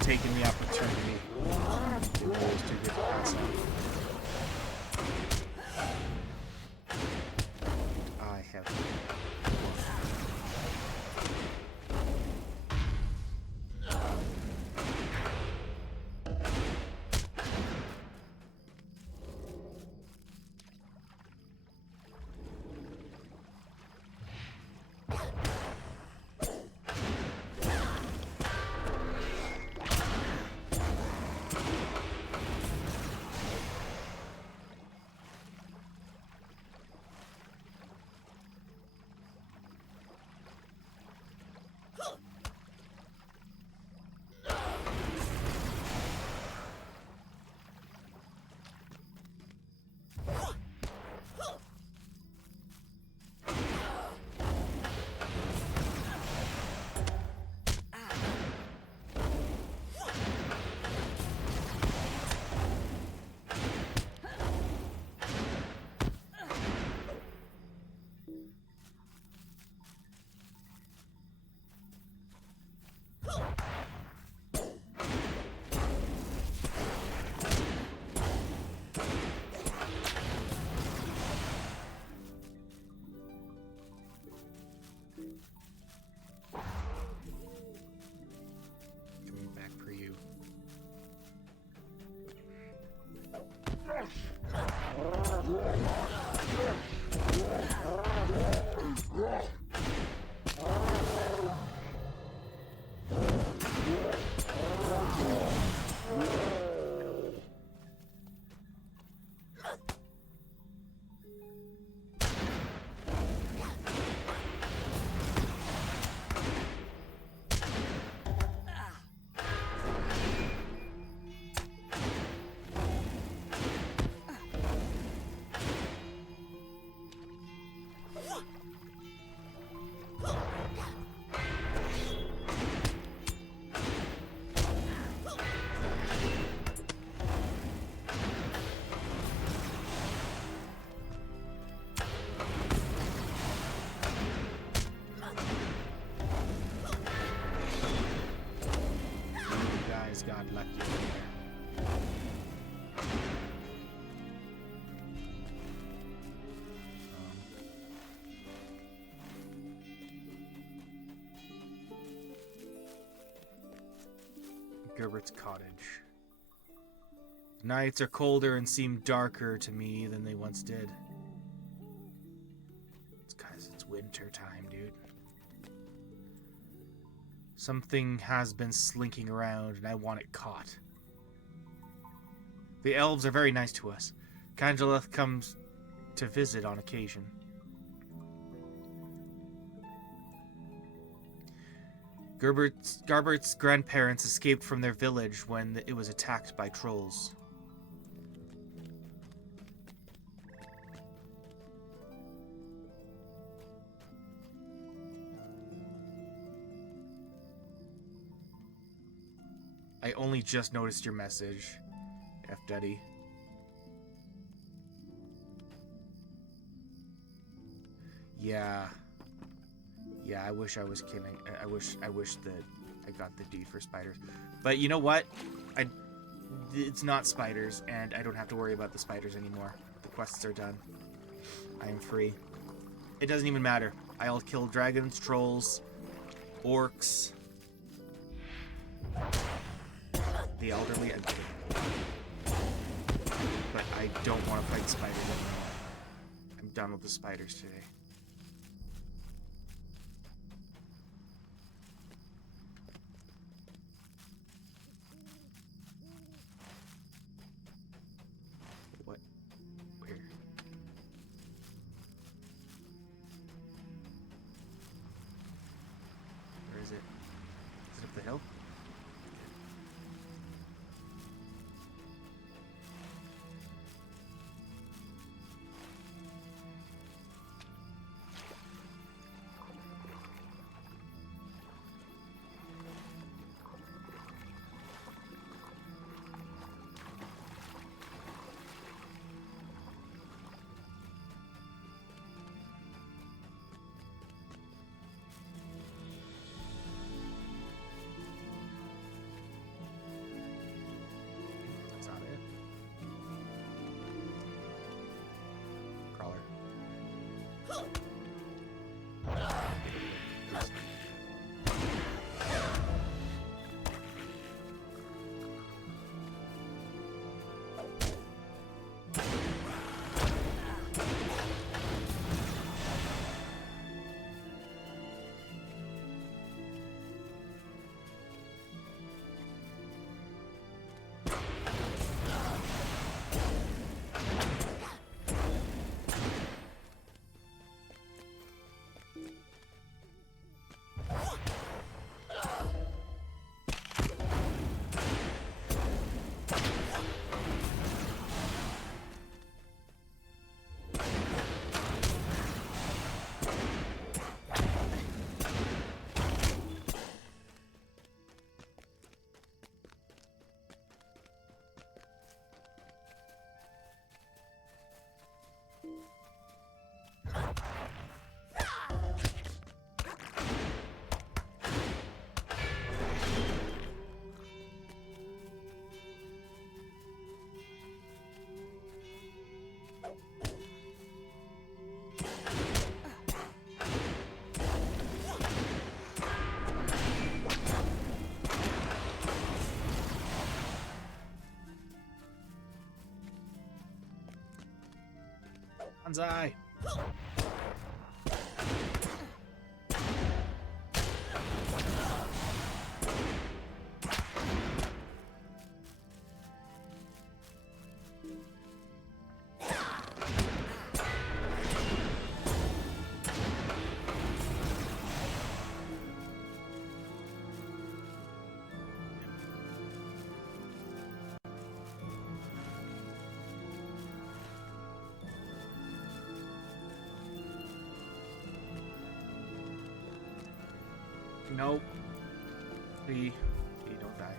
Taking the opportunity. It's too good to pass up. I have. got lucky over there. Gerbert's cottage. Nights are colder and seem darker to me than they once did. It's 'cause it's winter time, dude. Something has been slinking around and I want it caught. The elves are very nice to us. Cangeleth comes to visit on occasion. Garbert's grandparents escaped from their village when it was attacked by trolls. I only just noticed your message, F. Duddy. Yeah, I wish I was kidding. I wish that I got the D for spiders. But you know what? It's not spiders, and I don't have to worry about the spiders anymore. The quests are done. I am free. It doesn't even matter. I'll kill dragons, trolls, orcs, the elderly, but I don't want to fight spiders anymore. I'm done with the spiders today. What? Where? Where is it? Is it up the hill? Banzai! Nope. Please don't die.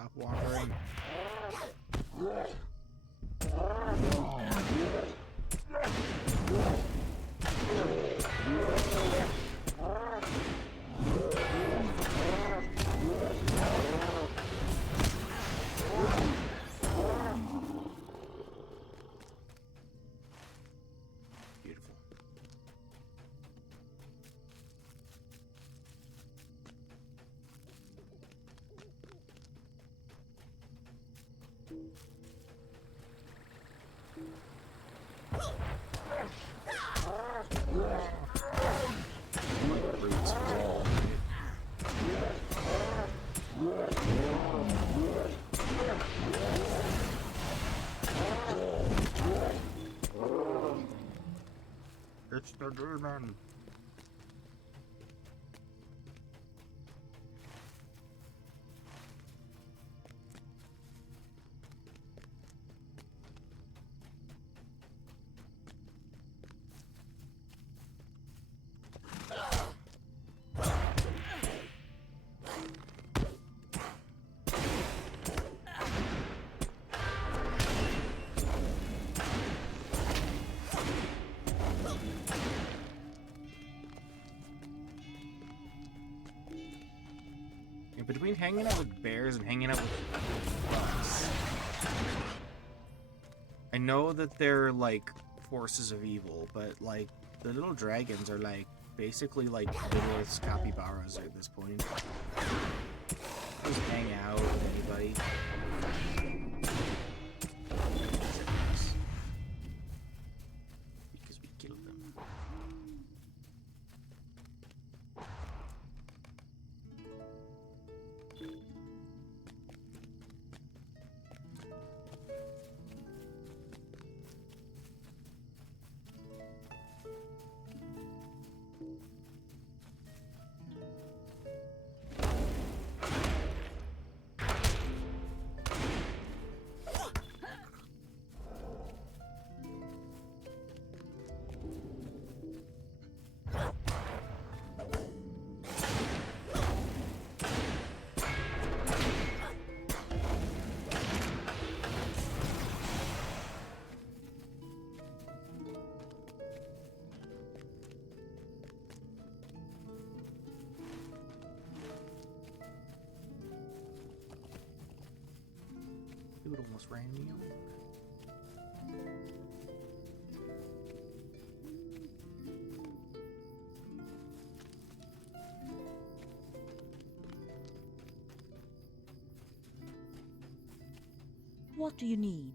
Stop wandering. Beautiful. Roots. It's the demon. Between hanging out with bears and hanging out with bugs, I know that they're like forces of evil, but like the little dragons are like basically like Middle Earth's capybaras at this point. Just hang out with anybody. Because we killed them. It almost ran me over. What do you need?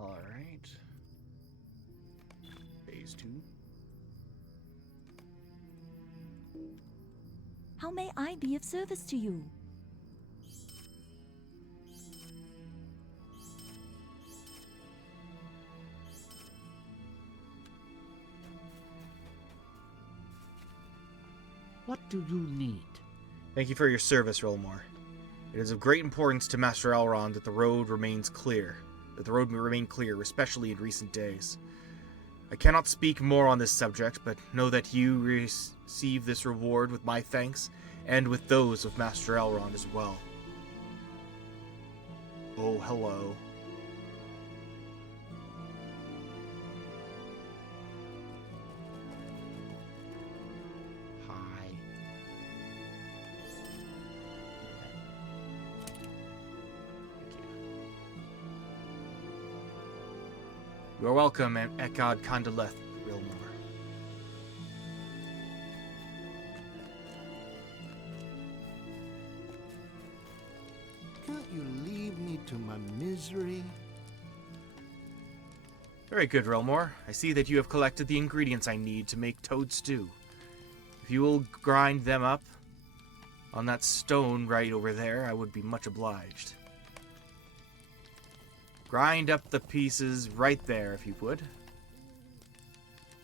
Alright. Phase 2. How may I be of service to you? What do you need? Thank you for your service, Rolmore. It is of great importance to Master Elrond that the road remains clear. That the road may remain clear, especially in recent days. I cannot speak more on this subject, but know that you receive this reward with my thanks, and with those of Master Elrond as well. Oh, hello. Hi. You are welcome, Ekad Kandaleth, Rilmore. Can't you leave me to my misery? Very good, Relmore. I see that you have collected the ingredients I need to make toad stew. If you will grind them up on that stone right over there, I would be much obliged. Grind up the pieces right there, if you would.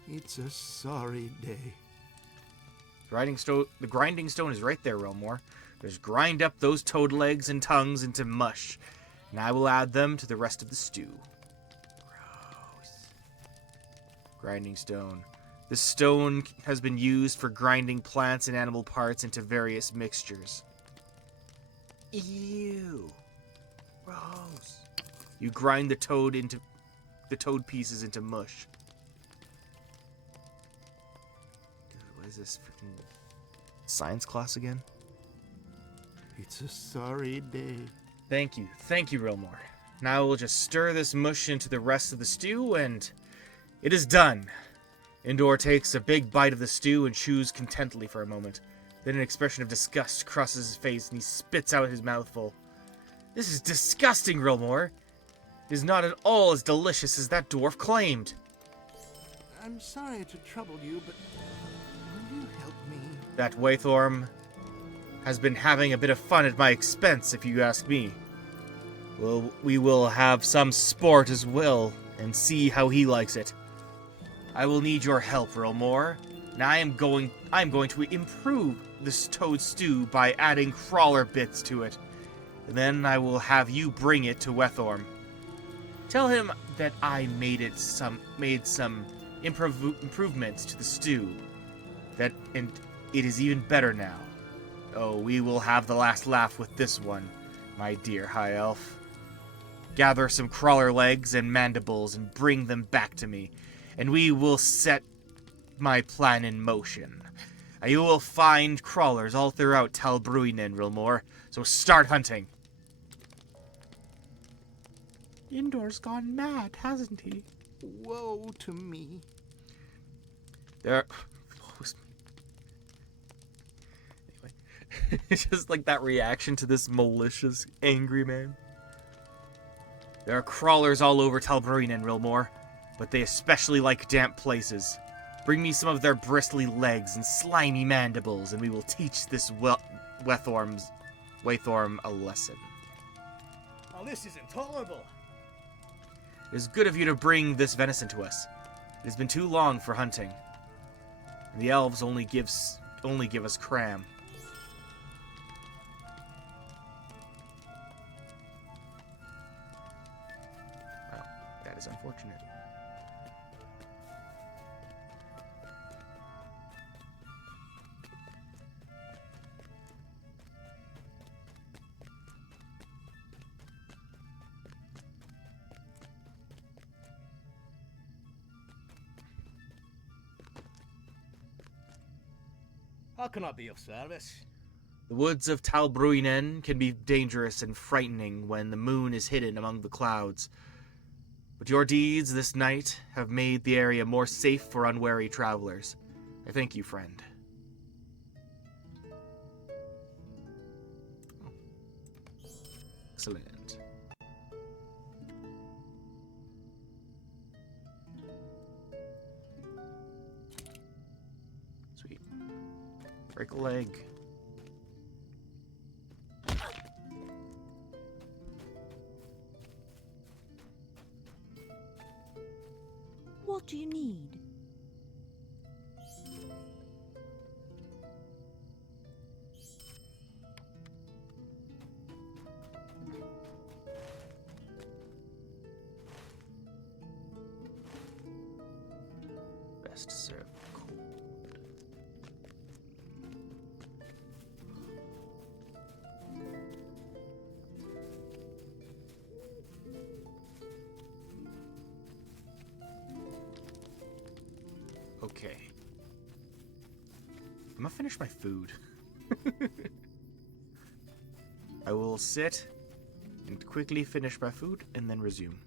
It's a sorry day. The grinding stone is right there, Relmore. Just grind up those toad legs and tongues into mush, and I will add them to the rest of the stew. Gross. Grinding stone. This stone has been used for grinding plants and animal parts into various mixtures. Ew. Gross. You grind the toad pieces into mush. Dude, what is this freaking science class again? It's a sorry day. Thank you, Relmore. Now we'll just stir this mush into the rest of the stew, and it is done. Indor takes a big bite of the stew and chews contentedly for a moment. Then an expression of disgust crosses his face, and he spits out his mouthful. This is disgusting, Relmore. It is not at all as delicious as that dwarf claimed. I'm sorry to trouble you, but will you help me? That Waythorm has been having a bit of fun at my expense, if you ask me. Well, we will have some sport as well, and see how he likes it. I will need your help, Relmore. Now I'm going to improve this toad stew by adding crawler bits to it. And then I will have you bring it to Wethorm. Tell him that I made some improvements to the stew. And it is even better now. Oh, we will have the last laugh with this one, my dear High Elf. Gather some crawler legs and mandibles and bring them back to me, and we will set my plan in motion. You will find crawlers all throughout Talbruinen, Rilmore, so start hunting. Indor's gone mad, hasn't he? Woe to me. It's just like that reaction to this malicious, angry man. There are crawlers all over Talbruinen, Rilmore, but they especially like damp places. Bring me some of their bristly legs and slimy mandibles, and we will teach this Waythorm a lesson. Oh, this is intolerable. It is good of you to bring this venison to us. It has been too long for hunting. And the elves only give us cram. Well, that is unfortunate. How can I be of service? The woods of Talbruinen can be dangerous and frightening when the moon is hidden among the clouds. But your deeds this night have made the area more safe for unwary travelers. I thank you, friend. Excellent. Sweet. Break a leg. What do you need? Best served cold. Okay. I'm gonna finish my food. I will sit and quickly finish my food and then resume.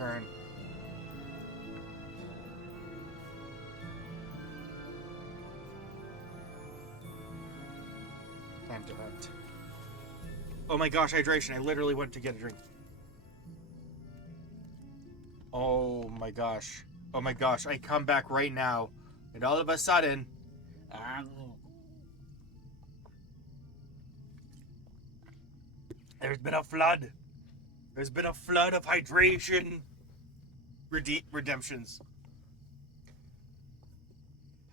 turn. Time to hunt. Oh my gosh, hydration. I literally went to get a drink. Oh my gosh. Oh my gosh, I come back right now, and all of a sudden... There's been a flood. There's been a flood of hydration redemptions.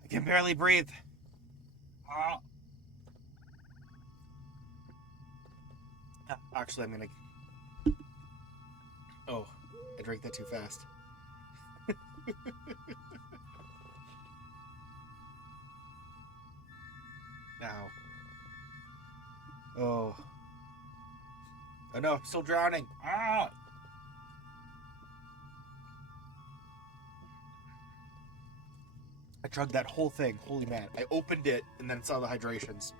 I can barely breathe. Actually, I'm gonna... Oh, I drank that too fast. Now. Oh. Oh no, I'm still drowning. Ah! I drugged that whole thing. Holy man. I opened it and then saw the hydrations.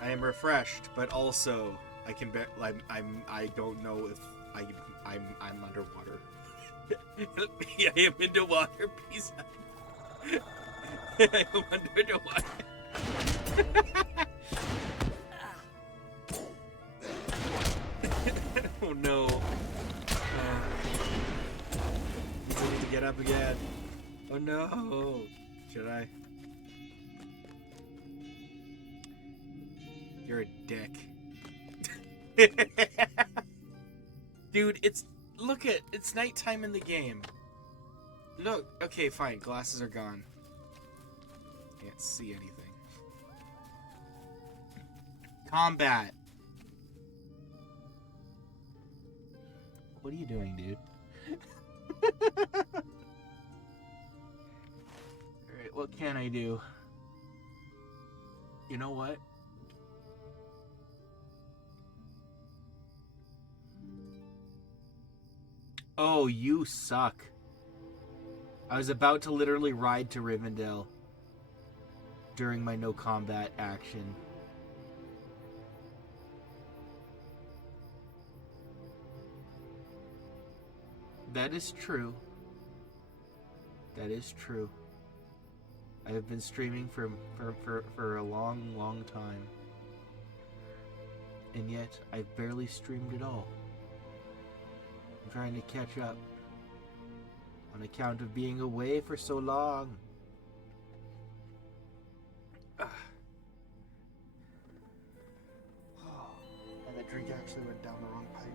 I am refreshed, but also I can bet I don't know if I'm underwater. Yeah, I am underwater, peace out. I am under the water. Oh no. I need to get up again. Oh no. Should I? You're a dick. Dude, it's nighttime in the game. Look, okay, fine. Glasses are gone. Can't see anything. Combat. What are you doing, dude? Alright, what can I do? You know what? Oh, you suck. I was about to literally ride to Rivendell during my no combat action. That is true. That is true. I have been streaming for a long, long time. And yet, I've barely streamed at all. I'm trying to catch up on account of being away for so long. And that drink actually went down the wrong pipe.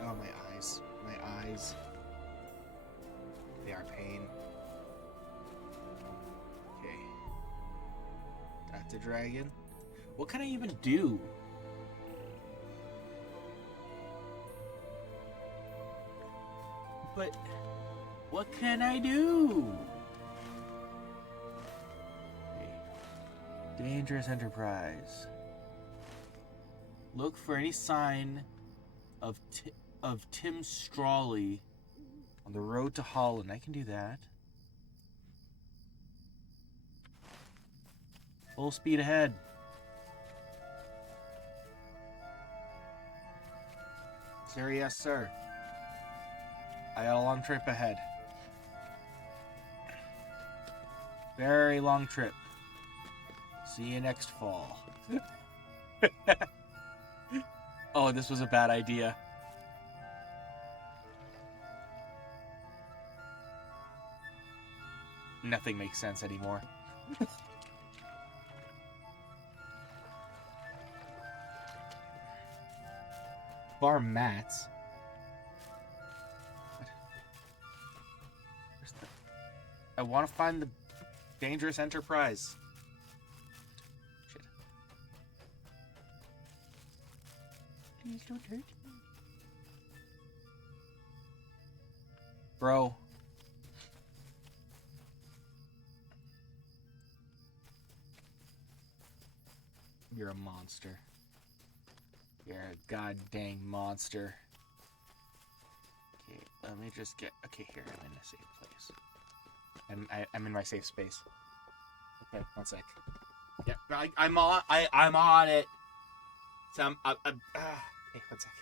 Oh, my eyes. My eyes. They are pain. Okay. That's a dragon. What can I even do? But what can I do? Okay. Dangerous enterprise. Look for any sign of Tim Strawley on the road to Holland. I can do that. Full speed ahead. Sir, yes, sir. I got a long trip ahead. Very long trip. See you next fall. Oh, this was a bad idea. Nothing makes sense anymore. Bar mats. I want to find the dangerous enterprise. Shit. Please don't hurt me. Bro. You're a monster. You're a god dang monster. Let me just get... Okay, here. I'm in a safe place. I'm in my safe space. Okay, one sec. Yeah, I'm on it. So okay, one sec.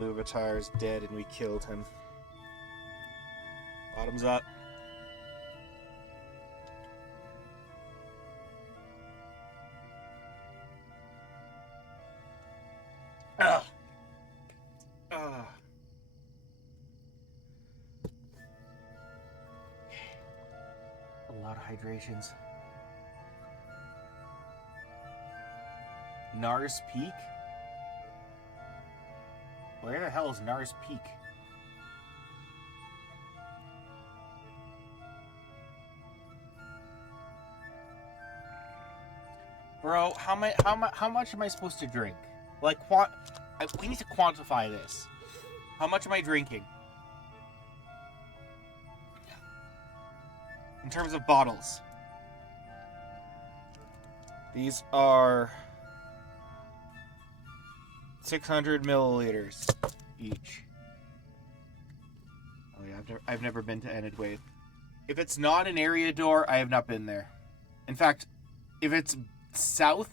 Luvatar's dead and we killed him. Bottoms up. Ugh. Ugh. A lot of hydrations. Nars Peak? Where the hell is Nars Peak? Bro, how much am I supposed to drink? Like, we need to quantify this. How much am I drinking? In terms of bottles. These are 600 milliliters each. Oh yeah, I've never been to Enidwaith. If it's not an area door, I have not been there. In fact, if it's south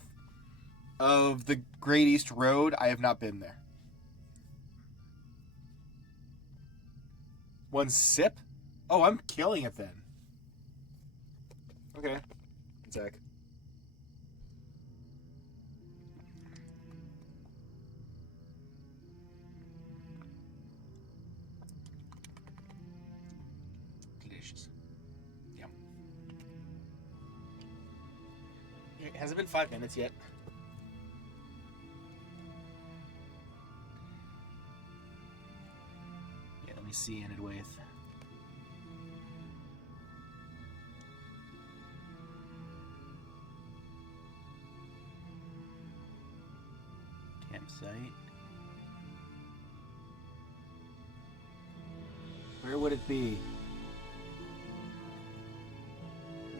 of the Great East Road, I have not been there. One sip? Oh, I'm killing it then. Okay. One sec. Delicious. Yum. It hasn't been 5 minutes yet. Yeah, let me see Enidwaith. Campsite. Where would it be?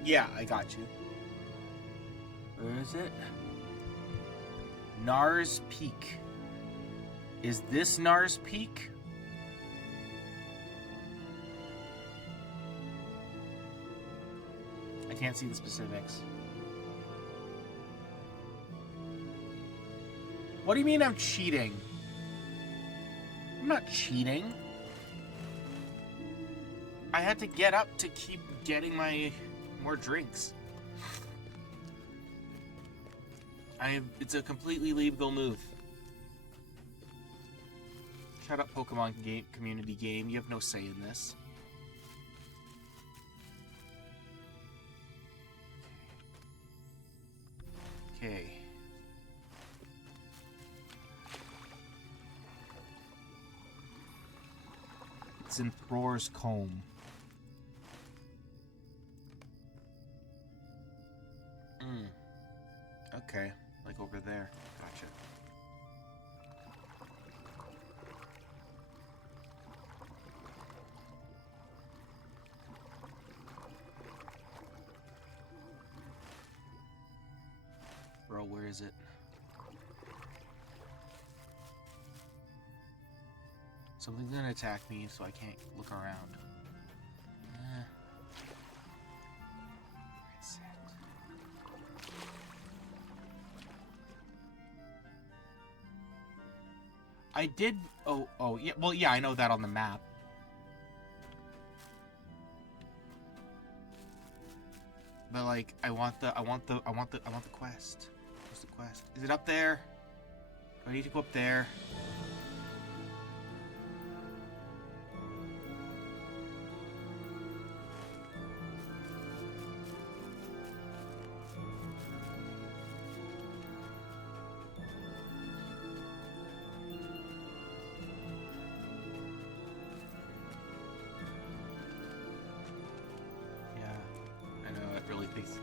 Yeah, I got you. Where is it? Nars Peak. Is this Nars Peak? I can't see the specifics. What do you mean I'm cheating? I'm not cheating. I had to get up to keep getting my more drinks. It's a completely legal move. Shut up, Pokemon community game. You have no say in this. Okay. It's in Thror's Comb. Okay, like over there. Gotcha. Bro, where is it? Something's gonna attack me, so I can't look around. Where is it? I did. Oh, yeah. Well, yeah, I know that on the map. But like, I want the quest. Where's the quest? Is it up there? Do I need to go up there?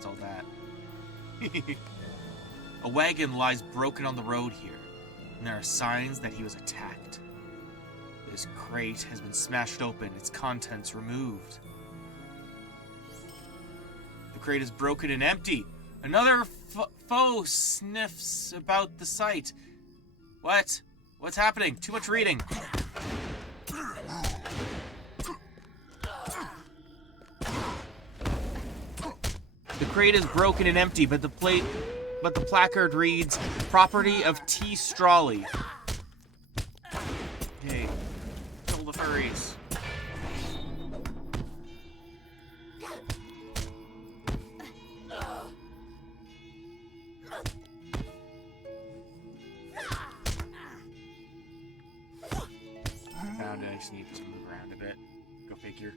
What's all that? A wagon lies broken on the road here, and there are signs that he was attacked. This crate has been smashed open, its contents removed. The crate is broken and empty. Another foe sniffs about the site. What? What's happening? Too much reading. The crate is broken and empty, but the placard reads, "Property of T. Strawley." Hey, kill the furries. Found it. I just need to move around a bit. Go figure.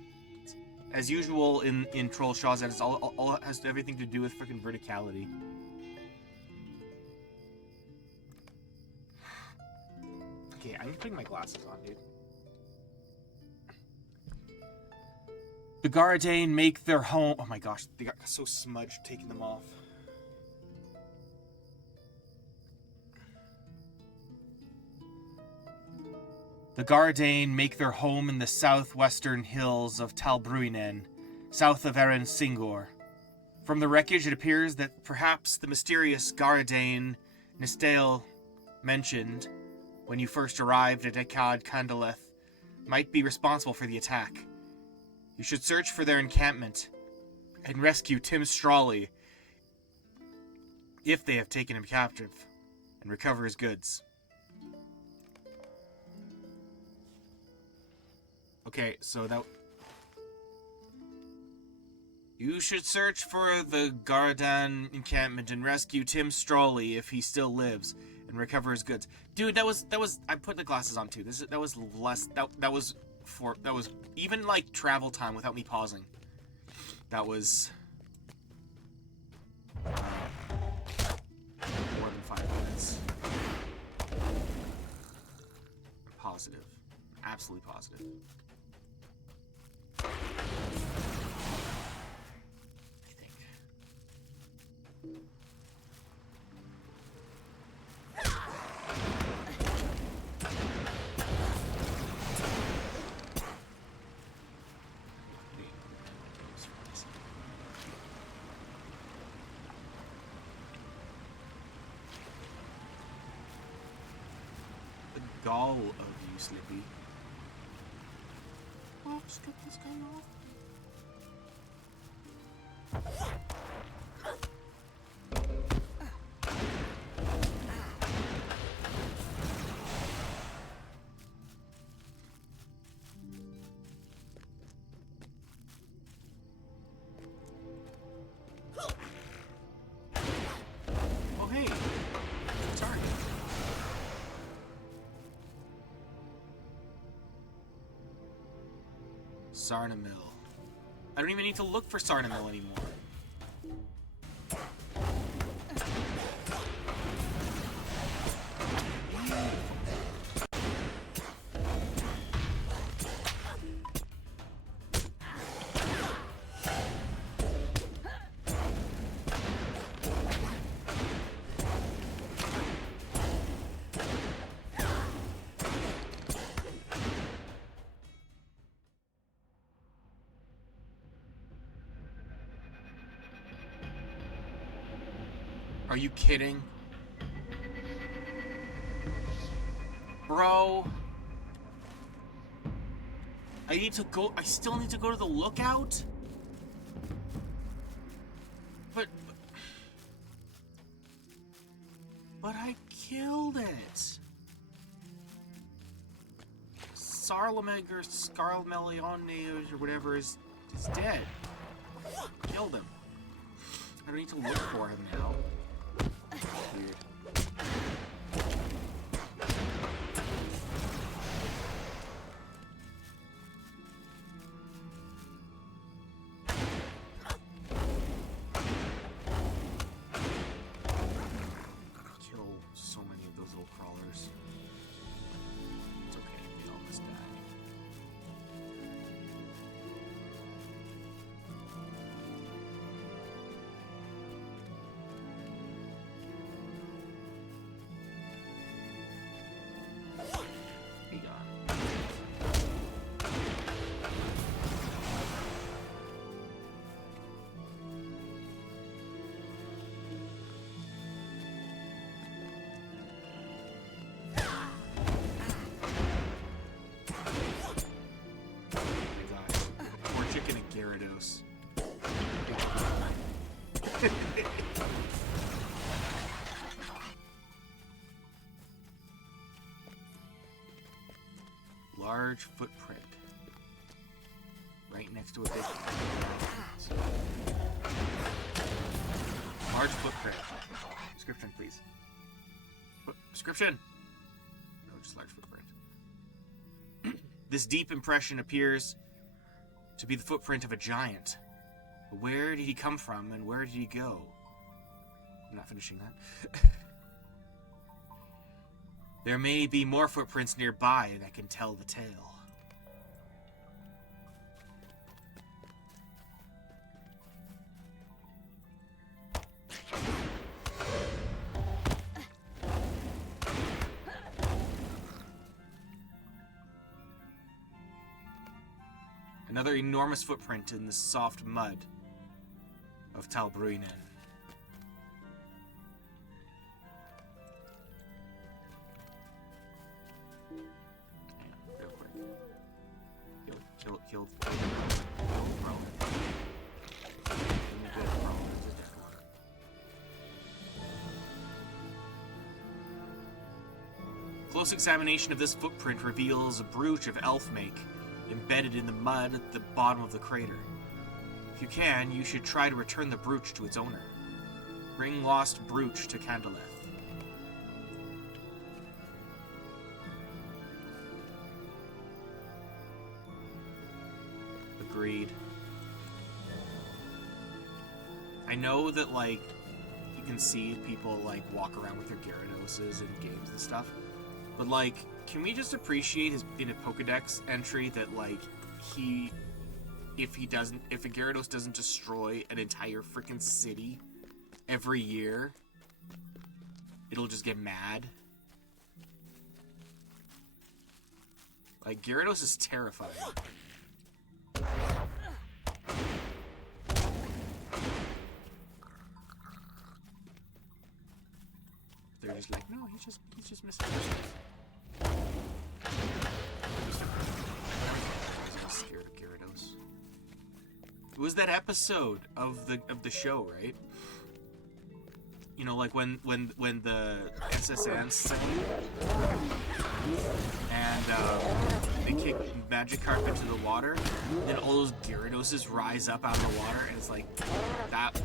As usual in Trollshaws, that is all has everything to do with freaking verticality. Okay, I'm putting my glasses on, dude. The Garadane make their home. Oh my gosh, they got so smudged taking them off. The Garadane make their home in the southwestern hills of Talbruinen, south of Eren Singor. From the wreckage, it appears that perhaps the mysterious Garadane Nistale mentioned when you first arrived at Ekad Kandaleth might be responsible for the attack. You should search for their encampment and rescue Tim Strawley if they have taken him captive and recover his goods. Okay, so that... You should search for the Gardan encampment and rescue Tim Strawley if he still lives and recover his goods. Dude, that was I put the glasses on too. That was less that was even like travel time without me pausing. That was more than 5 minutes. I'm positive. Absolutely positive. Gall of you, Slippy. Oh, strip this guy off. Oh, hey. Sorry. Sarnamil. I don't even need to look for Sarnamil anymore. Are you kidding? Bro. I still need to go to the lookout? But I killed it. Sarlameg or Scarmelione or whatever is dead. Killed him. I don't need to look for him now. Weird. Kill so many of those little crawlers. It's okay, we almost died. Large footprint. Right next to a big... Large footprint. Description, please. Description! No, just large footprint. This deep impression appears to be the footprint of a giant. But where did he come from, and where did he go? I'm not finishing that. There may be more footprints nearby that can tell the tale. Another enormous footprint in the soft mud of Talbruinen. Real quick. Kill Rowan. Close examination of this footprint reveals a brooch of elf make embedded in the mud at the bottom of the crater. If you can, you should try to return the brooch to its owner. Bring lost brooch to Candleth. Agreed. I know that, like, you can see people, like, walk around with their Gyarados in games and stuff, but, like, can we just appreciate his in a Pokedex entry that, like, if a Gyarados doesn't destroy an entire freaking city every year, it'll just get mad? Like, Gyarados is terrifying. They're just like, no, he's just misunderstood. I'm scared of Gyarados. It was that episode of the show, right? You know, like when the SSN sang and they kick Magikarp into the water, and then all those Gyaradoses rise up out of the water, and it's like that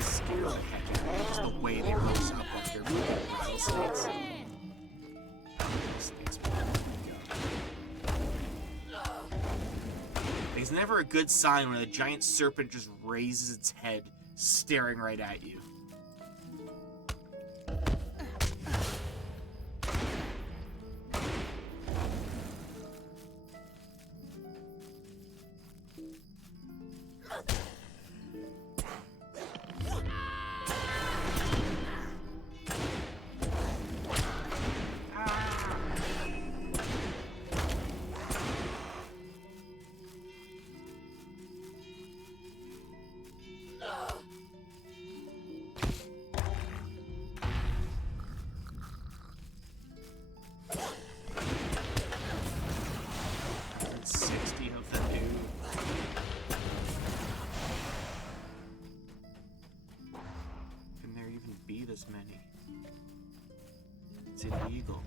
scares the heck out of me. Just the way they rise up like they're rattlesnakes. It's never a good sign when a giant serpent just raises its head, staring right at you. This many. It's illegal.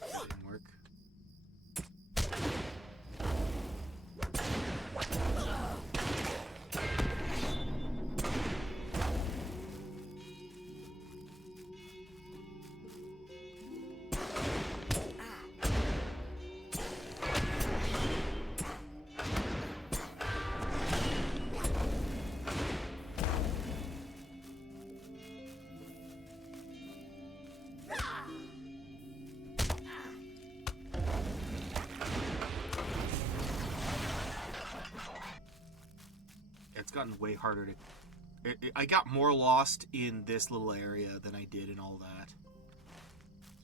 Didn't work. It's gotten way harder to... I got more lost in this little area than I did in all that.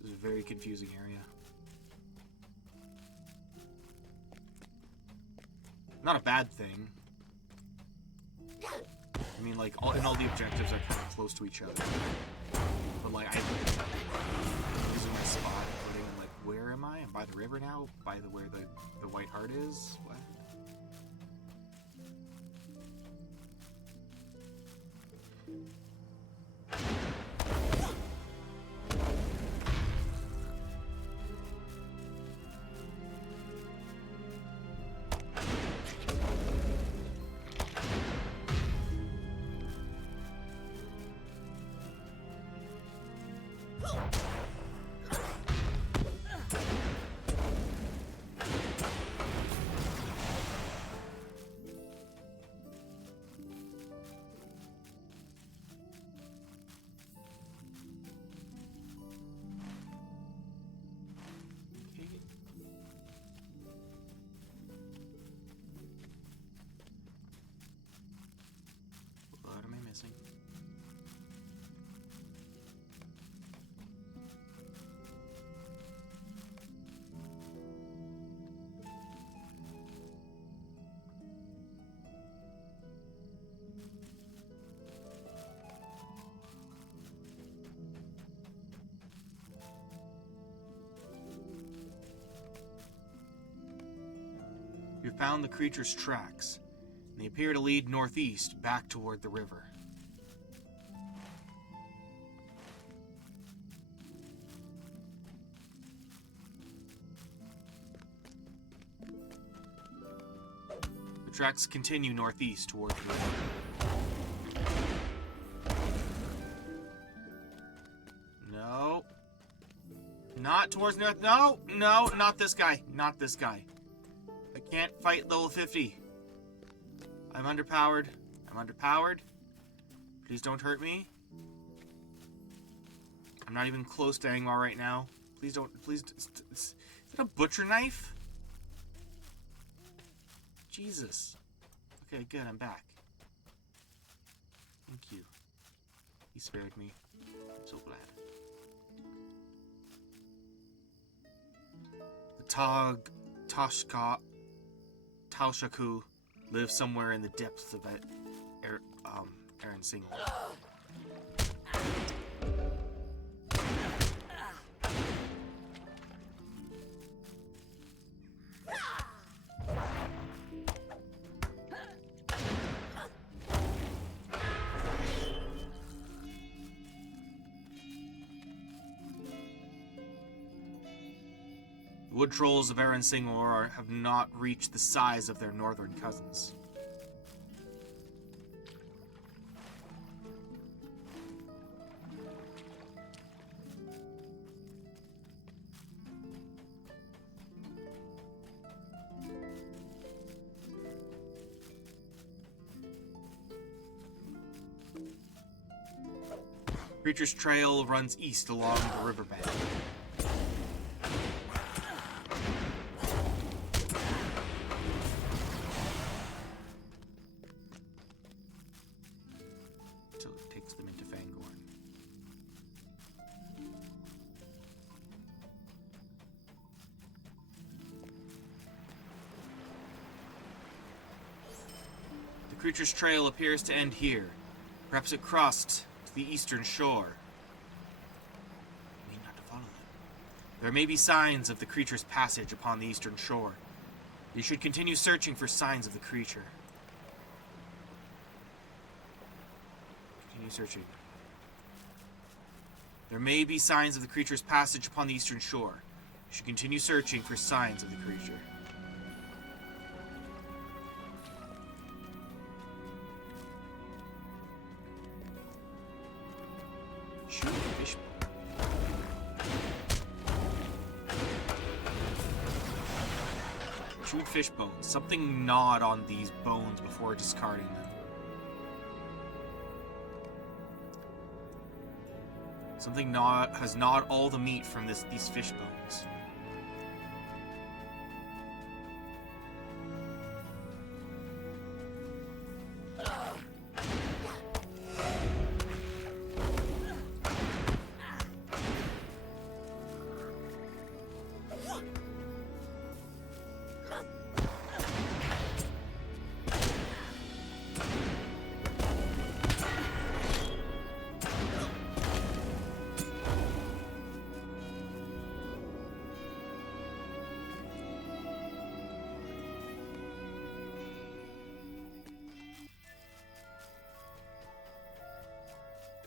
It was a very confusing area. Not a bad thing. I mean, like, all the objectives are kind of close to each other. But, like, I'm using my spot, putting in, like, where am I? I'm by the river now? By where the White Heart is? What? What am I missing? You found the creature's tracks, and they appear to lead northeast back toward the river. The tracks continue northeast toward the river. No. Not towards north. No, no, not this guy. Not this guy. I can't fight level 50. I'm underpowered. I'm underpowered. Please don't hurt me. I'm not even close to Angmar right now. Please don't. Please. Is that a butcher knife? Jesus. Okay, good. I'm back. Thank you. He spared me. I'm so glad. The Taushaku live somewhere in the depths of Aaron Single. The wood trolls of Aaron Single have not reached the size of their northern cousins. Creature's trail runs east along the riverbank. Until it takes them into Fangorn. The creature's trail appears to end here. Perhaps it crossed to the eastern shore. We need not to follow them. There may be signs of the creature's passage upon the eastern shore. You should continue searching for signs of the creature. Continue searching. There may be signs of the creature's passage upon the eastern shore. You should continue searching for signs of the creature. Shoot a fish bone. Chewed fish bones. Something gnawed on these bones before discarding them. Something has gnawed all the meat from these fish bones.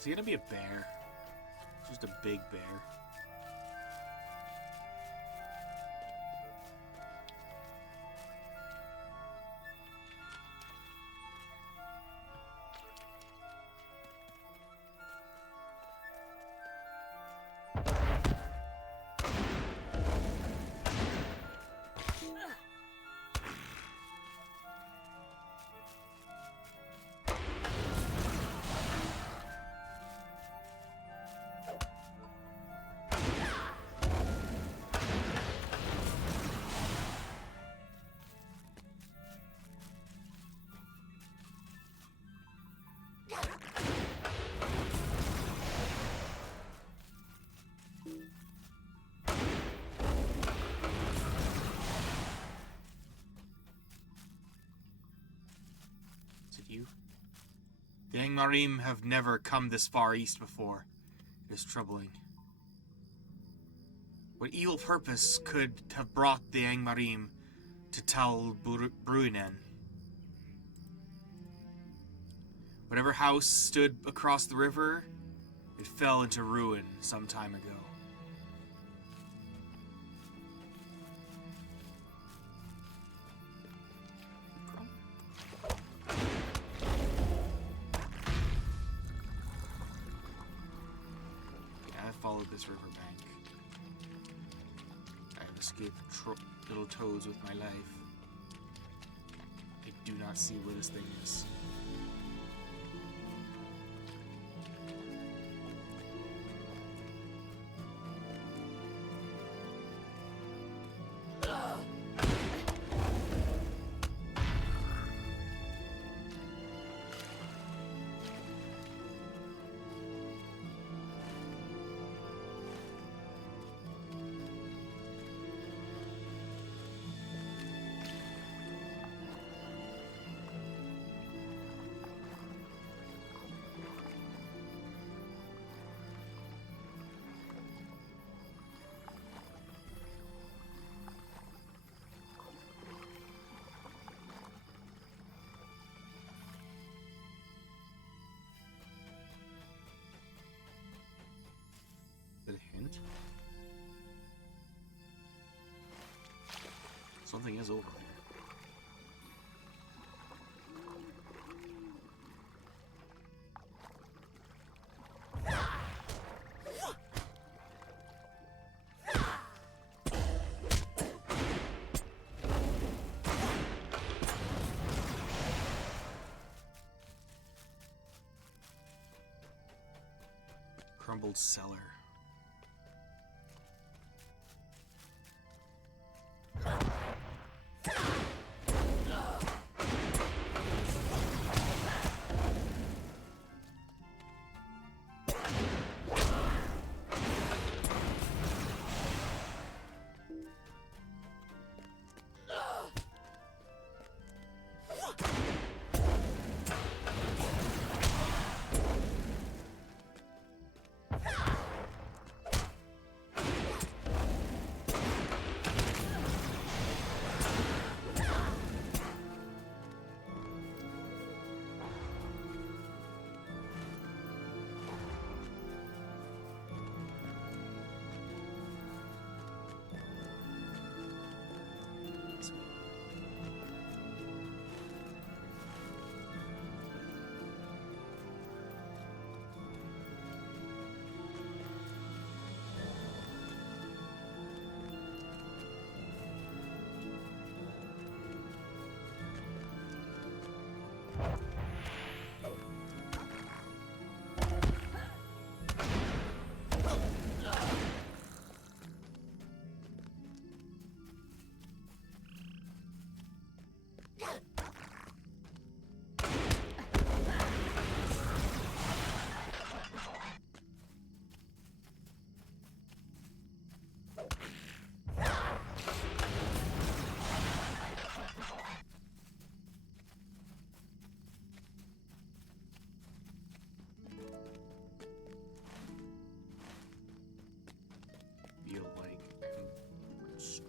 Is he gonna be a bear? Just a big bear. You? The Angmarim have never come this far east before. It is troubling. What evil purpose could have brought the Angmarim to Tal Bruinen? Whatever house stood across the river, it fell into ruin some time ago. Followed this riverbank. I have escaped little toads with my life. I do not see where this thing is. Is it a hint? Something is over there. Crumbled cellar.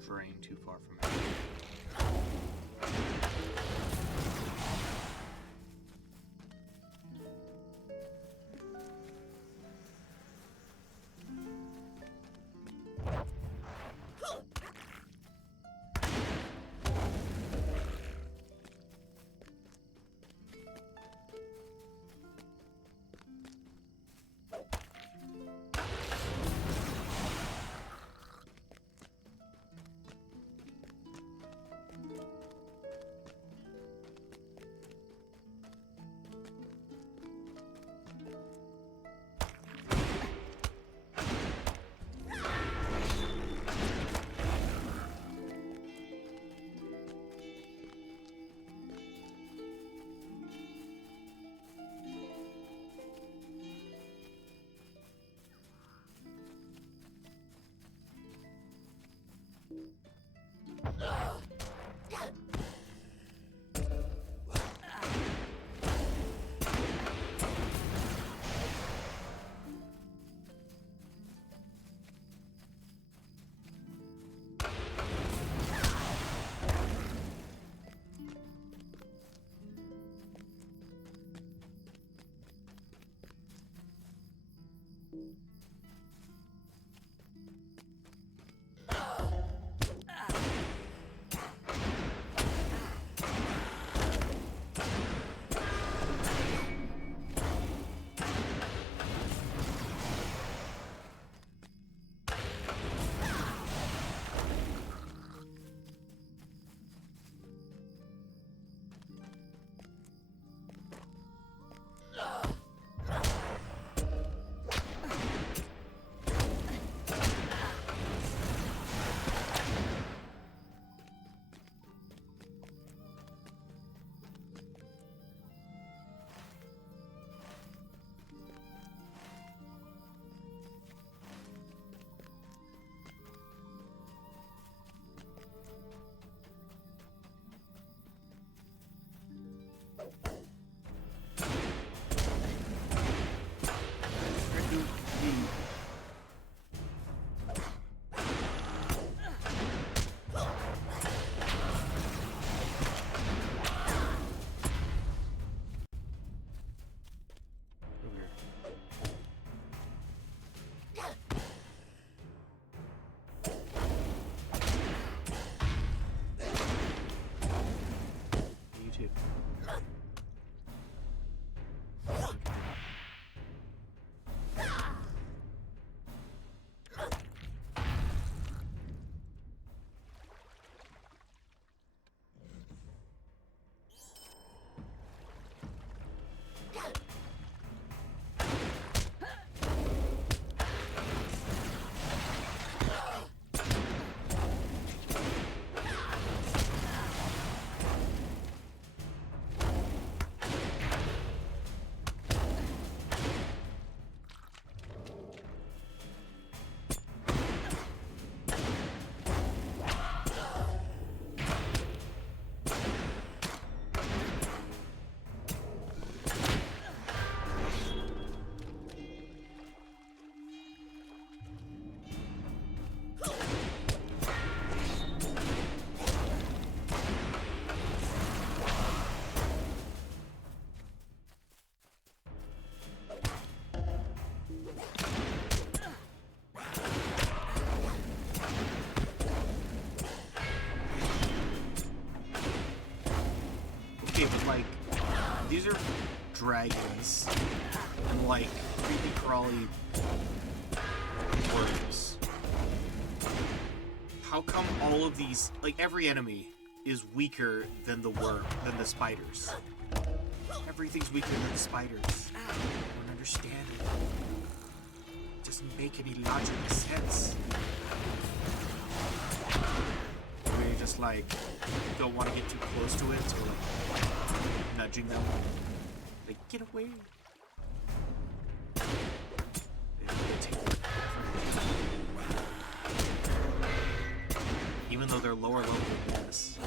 straying too far from it. Okay, but like, these are dragons and like creepy crawly worms. How come all of these, like every enemy is weaker than the spiders? Everything's weaker than the spiders. I don't understand it. It doesn't make any logical sense. We just like don't want to get too close to it, so like nudging them. Like, get away. Even though they're lower level than this.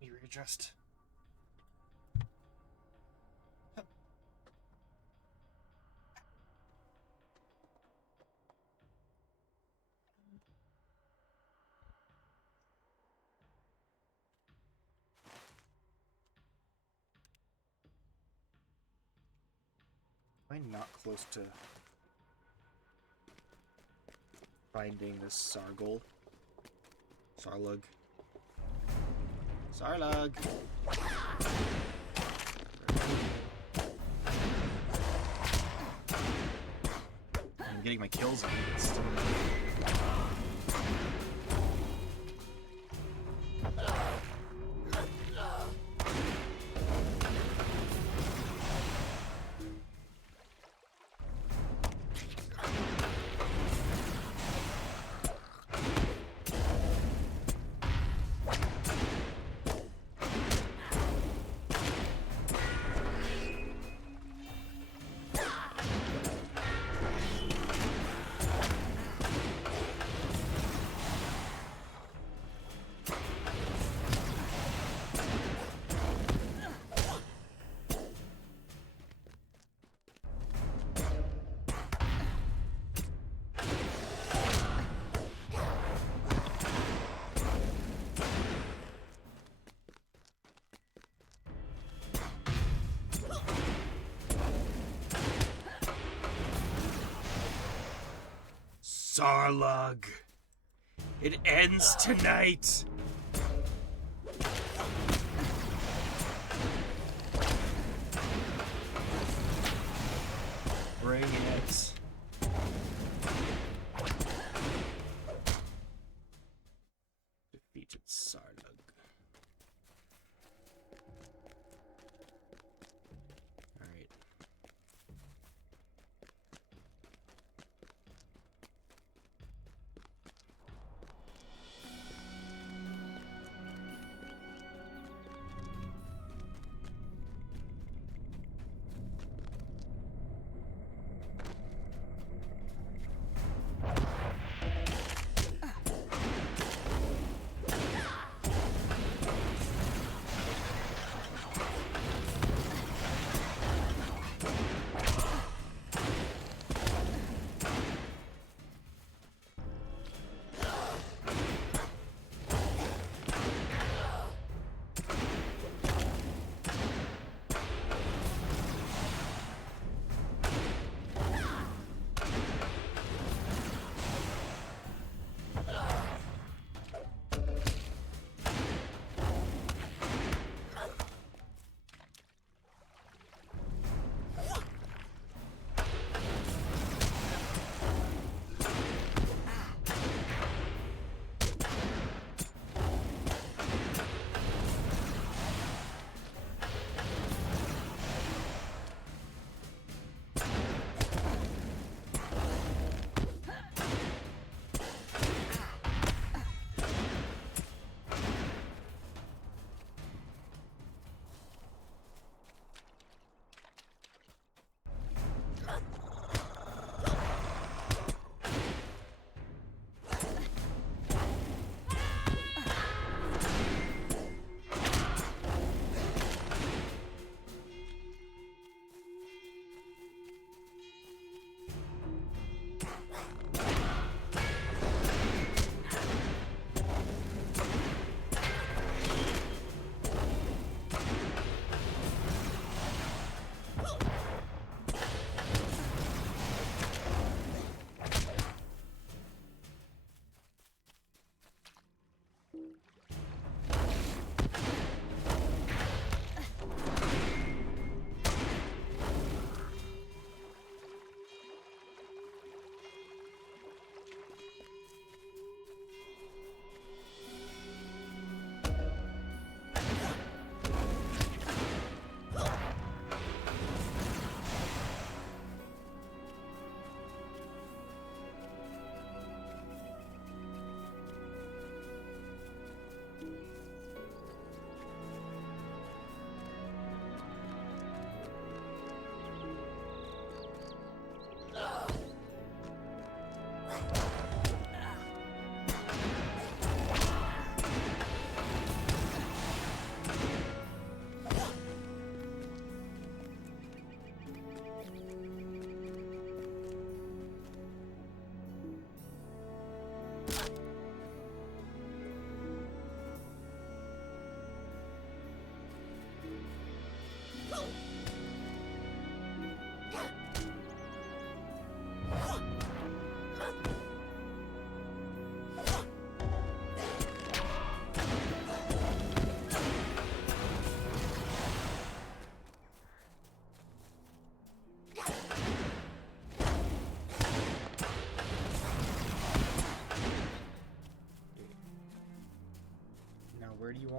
Let me readjust. Am I not close to finding this Sargul? Sarlug. Sarlug! I'm getting my kills on it. Sarlug. It ends tonight. Bring it. Defeated Sarlug. Alright.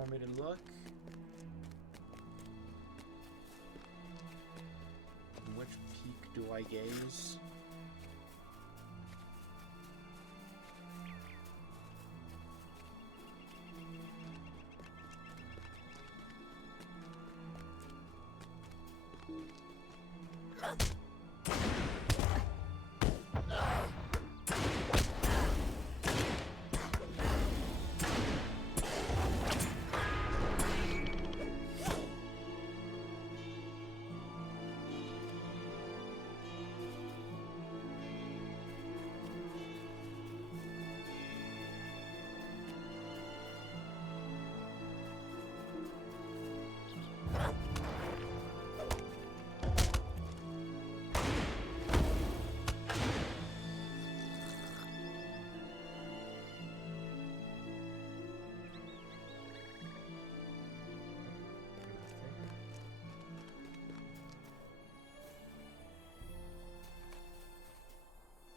want me to look? On which peak do I gaze?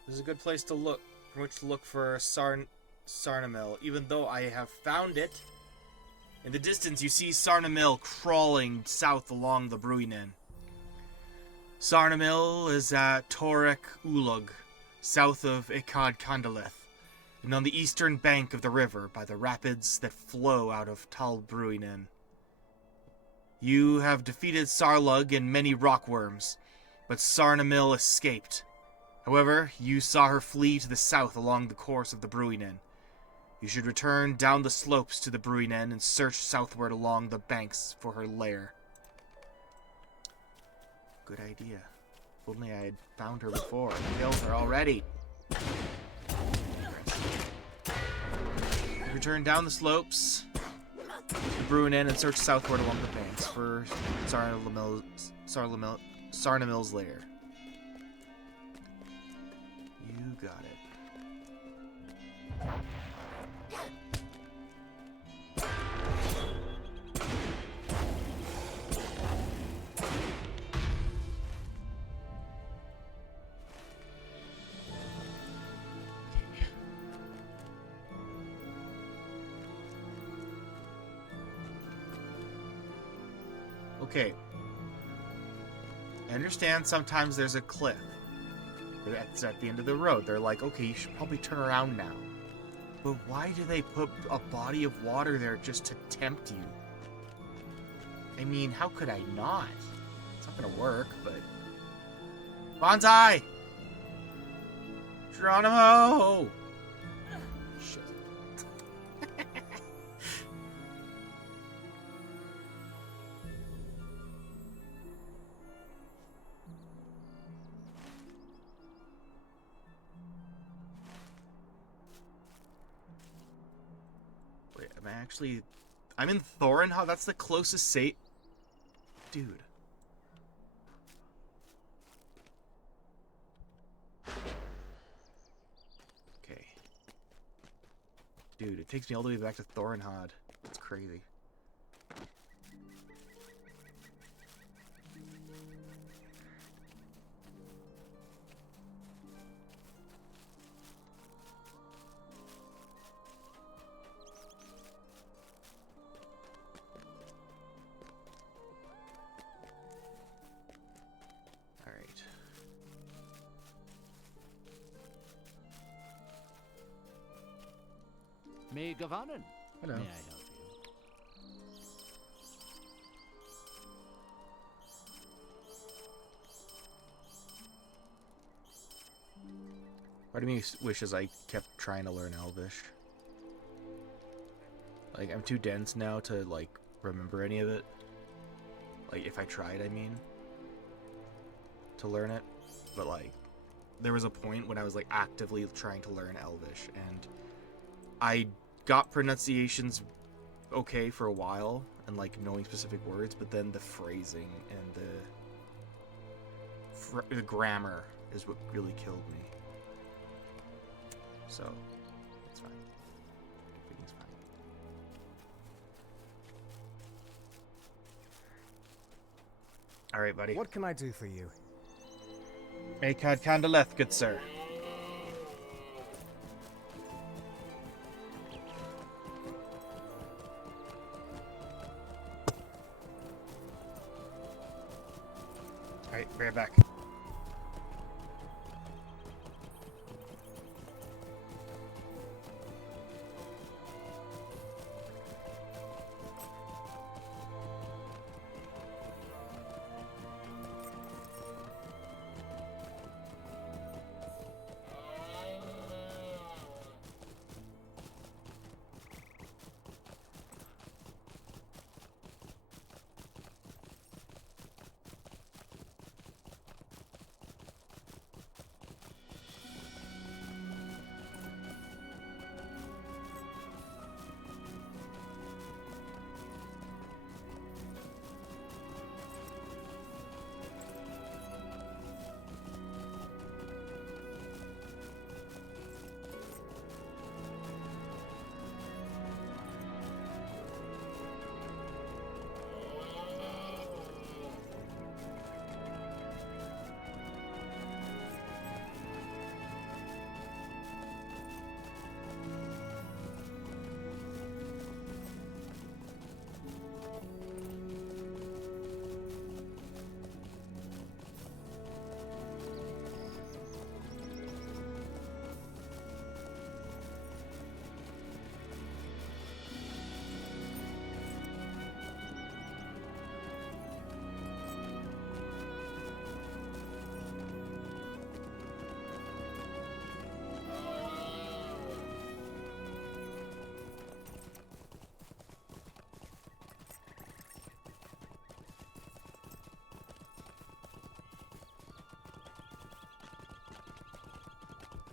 This is a good place to look, from which to look for Sarnamil, even though I have found it. In the distance, you see Sarnamil crawling south along the Bruinen. Sarnamil is at Torek Ulug, south of Ikad Kandaleth, and on the eastern bank of the river by the rapids that flow out of Tal Bruinen. You have defeated Sarlug and many rockworms, but Sarnamil escaped. However, you saw her flee to the south along the course of the Bruinen. You should return down the slopes to the Bruinen and search southward along the banks for her lair. Good idea. If only I had found her before. I killed her already. Return down the slopes to the Bruinen and search southward along the banks for Sarnamil's lair. You got it. Okay. I understand sometimes there's a cliff. It's at the end of the road. They're like, okay, you should probably turn around now. But why do they put a body of water there just to tempt you? I mean, how could I not? It's not gonna work, but... Bonsai! Geronimo! Shit. Wait, am I actually... I'm in Thorinha? That's the closest state... Dude. Okay. Dude, it takes me all the way back to Thorinhad. That's crazy. Alright. May Gavanen. Hello. May I help you? Part of me wishes I kept trying to learn Elvish. Like, I'm too dense now to, like, remember any of it. Like, if I tried, I mean, to learn it. But, like, there was a point when I was, like, actively trying to learn Elvish, and I got pronunciations okay for a while, and, like, knowing specific words, but then the phrasing and the grammar is what really killed me. So, it's fine. Everything's fine. Alright, buddy. What can I do for you? Akad Kandaleth, good sir. Alright, right back.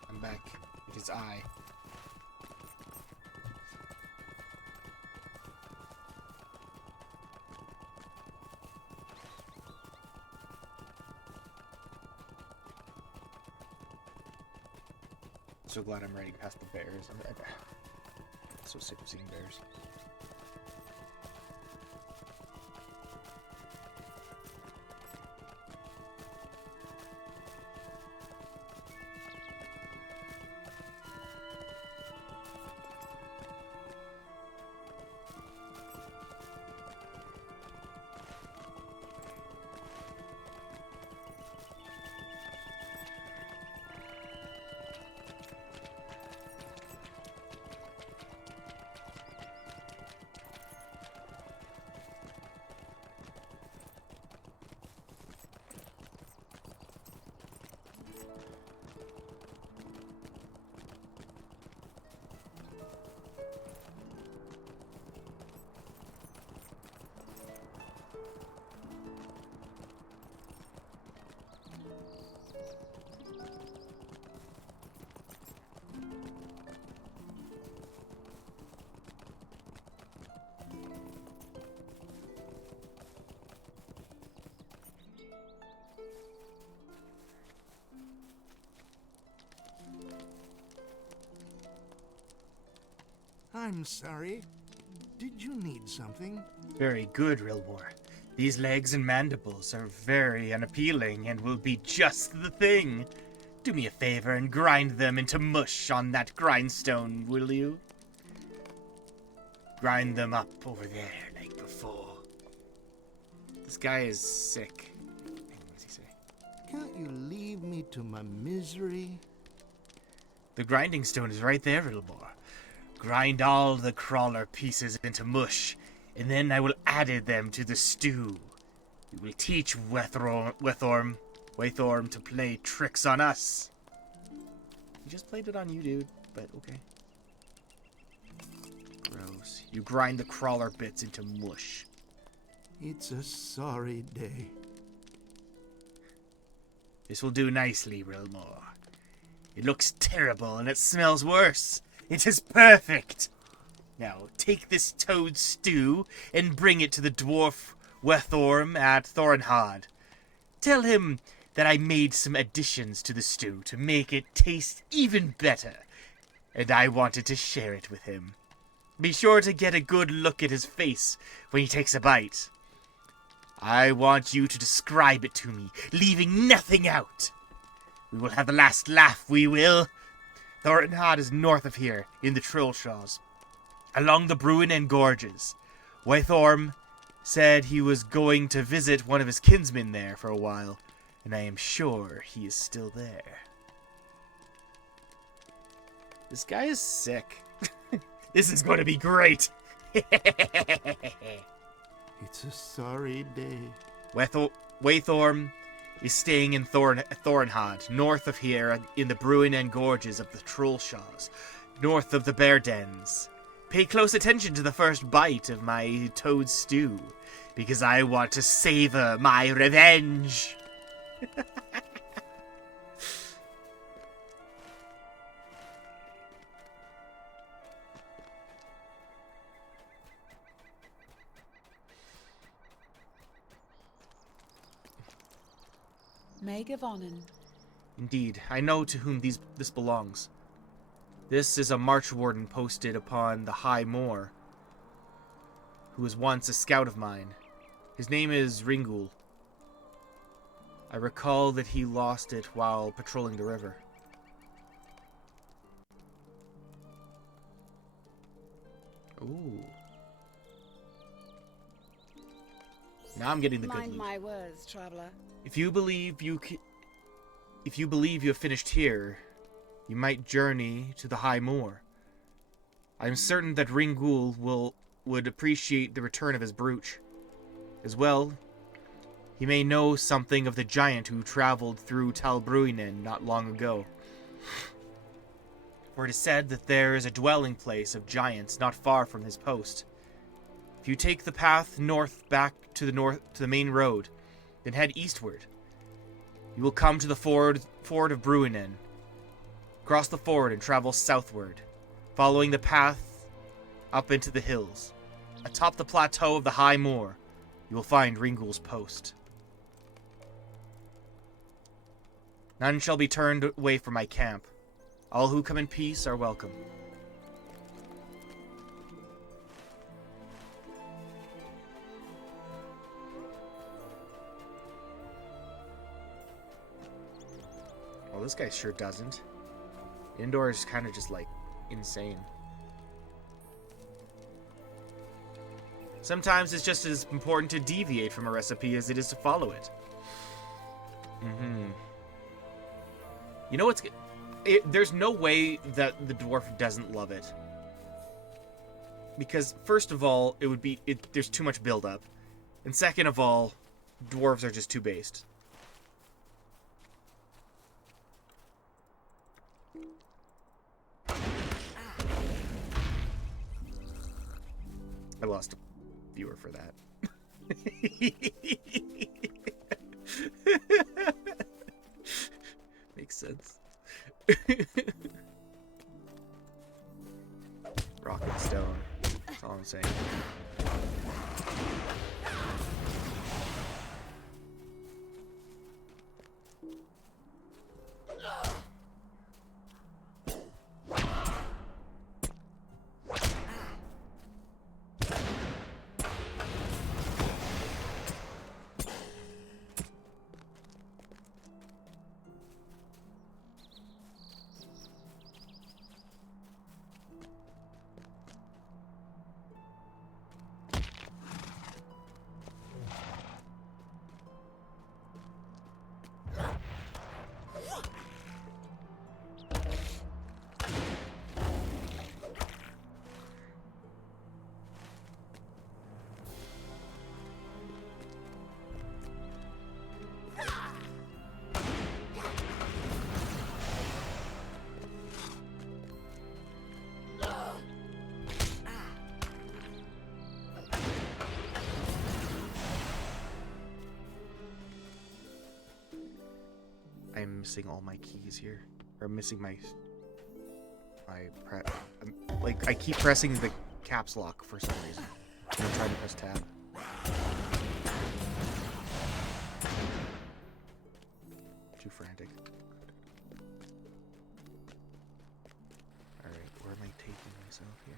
I'm back. It is I. So glad I'm riding past the bears. I'm so sick of seeing bears. I'm sorry. Did you need something? Very good, Rilmore. These legs and mandibles are very unappealing and will be just the thing. Do me a favor and grind them into mush on that grindstone, will you? Grind them up over there like before. This guy is sick. What does he say? Can't you leave me to my misery? The grinding stone is right there, Rilmore. Grind all the crawler pieces into mush, and then I will add them to the stew. We will teach Waithorm to play tricks on us. He just played it on you, dude, but okay. Gross. You grind the crawler bits into mush. It's a sorry day. This will do nicely, Rilmore. It looks terrible and it smells worse. It is perfect. Now, take this toad stew and bring it to the dwarf Waithorm at Thorenhad. Tell him that I made some additions to the stew to make it taste even better, and I wanted to share it with him. Be sure to get a good look at his face when he takes a bite. I want you to describe it to me, leaving nothing out. We will have the last laugh, we will. Thorenhad is north of here, in the Trollshaws, along the Bruin and Gorges. Waithorm said he was going to visit one of his kinsmen there for a while. and I am sure he is still there. This guy is sick. This is going to be great. It's a sorry day. Waythorn is staying in Thornhod, north of here in the Bruinen Gorges of the Trollshaws, north of the Bear Dens. Pay close attention to the first bite of my toad stew, because I want to savor my revenge. May gewonnen. Indeed, I know to whom this belongs. This is a march warden posted upon the high moor, who was once a scout of mine. His name is Ringul. I recall that he lost it while patrolling the river. Ooh. Now I'm getting the good Mind loot. my words, traveler. If you believe you have finished here, you might journey to the High Moor. I am certain that Ringul would appreciate the return of his brooch. As well, he may know something of the giant who traveled through Talbruinen not long ago. For it is said that there is a dwelling place of giants not far from his post. If you take the path north back to the main road, then head eastward. You will come to the ford of Bruinen. Cross the ford and travel southward, following the path up into the hills. Atop the plateau of the High Moor, you will find Ringul's post. None shall be turned away from my camp. All who come in peace are welcome. Well, this guy sure doesn't. Indoor is kind of just, like, insane. Sometimes it's just as important to deviate from a recipe as it is to follow it. You know what's... there's no way that the dwarf doesn't love it. Because, first of all, there's too much build-up. And second of all, dwarves are just too based. I lost a viewer for that. Makes sense. Rock and stone. That's all I'm saying. I'm missing all my keys here. Or I'm missing I keep pressing the caps lock for some reason. I'm trying to press tab. Too frantic. Alright, where am I taking myself here?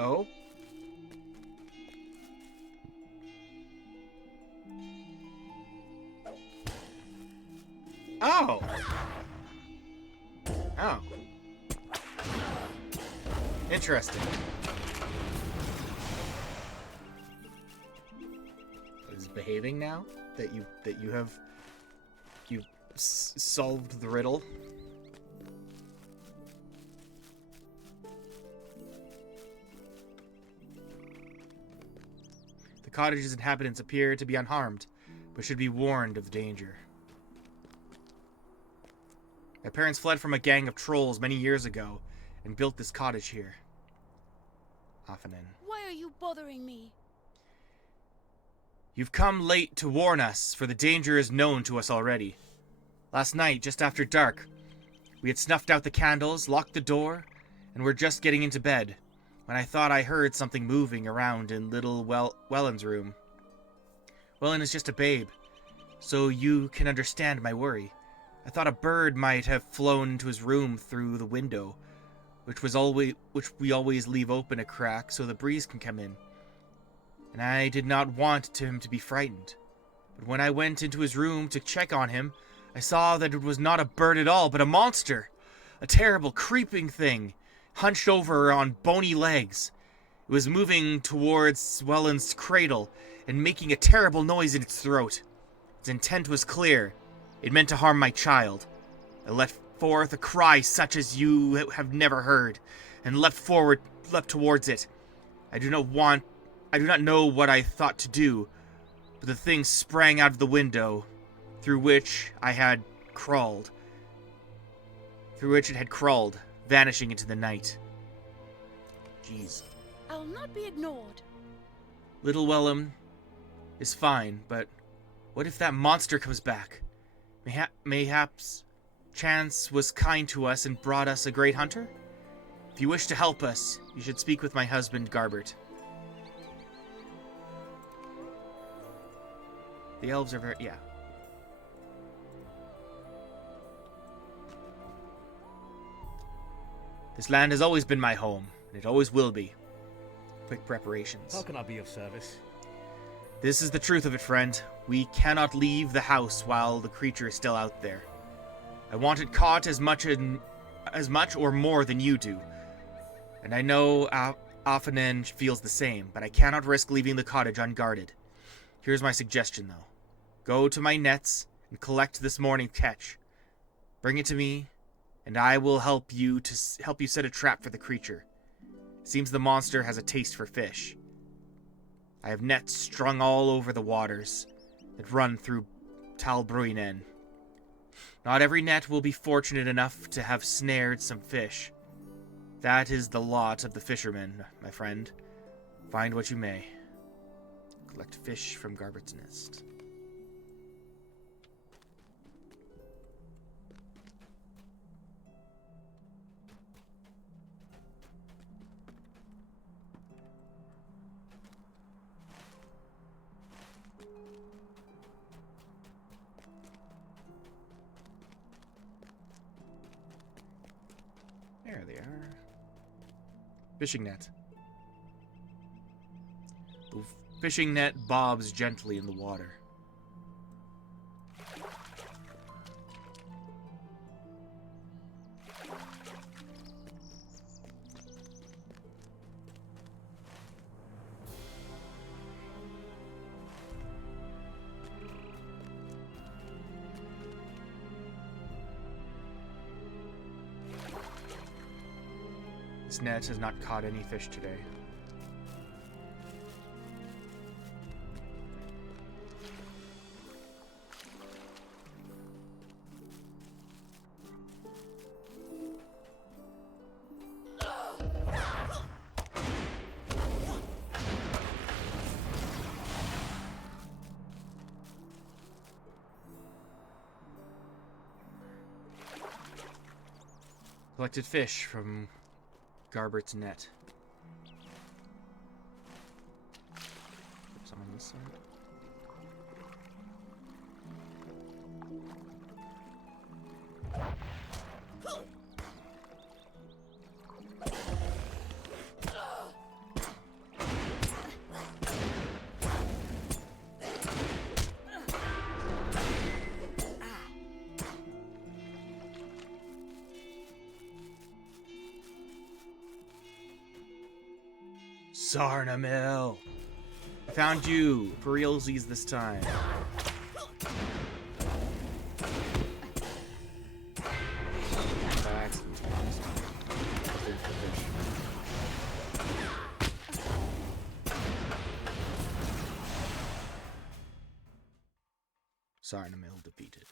Oh? Oh! Oh. Interesting. Is it behaving now that you have solved the riddle? The cottage's inhabitants appear to be unharmed, but should be warned of the danger. My parents fled from a gang of trolls many years ago and built this cottage here. Offenen. Why are you bothering me? You've come late to warn us, for the danger is known to us already. Last night, just after dark, we had snuffed out the candles, locked the door, and were just getting into bed, when I thought I heard something moving around in little Welland's room. Welland is just a babe, so you can understand my worry. I thought a bird might have flown into his room through the window, which we always leave open a crack so the breeze can come in. And I did not want him to be frightened. But when I went into his room to check on him, I saw that it was not a bird at all, but a monster. A terrible, creeping thing, hunched over on bony legs. It was moving towards Welland's cradle and making a terrible noise in its throat. Its intent was clear. It meant to harm my child. I let forth a cry such as you have never heard, and leapt towards it. I do not know what I thought to do, but the thing sprang out of the window through which it had crawled, vanishing into the night. Jeez. I'll not be ignored. Little Welland is fine, but what if that monster comes back? Mayhaps chance was kind to us and brought us a great hunter? If you wish to help us, you should speak with my husband, Garbert. The elves are very... yeah. This land has always been my home, and it always will be. Quick preparations. How can I be of service? This is the truth of it, friend. We cannot leave the house while the creature is still out there. I want it caught as much or more than you do. And I know Offenen feels the same, but I cannot risk leaving the cottage unguarded. Here's my suggestion, though. Go to my nets and collect this morning's catch. Bring it to me, and I will help you set a trap for the creature. Seems the monster has a taste for fish. I have nets strung all over the waters that run through Talbruinen. Not every net will be fortunate enough to have snared some fish. That is the lot of the fishermen, my friend. Find what you may. Collect fish from Garbert's nest. There they are. Fishing net. The fishing net bobs gently in the water. This net has not caught any fish today. Collected fish from Garbert's net. Put some on this side. Sarnamil! I found you, for realsies this time. By accident. Sarnamil defeated.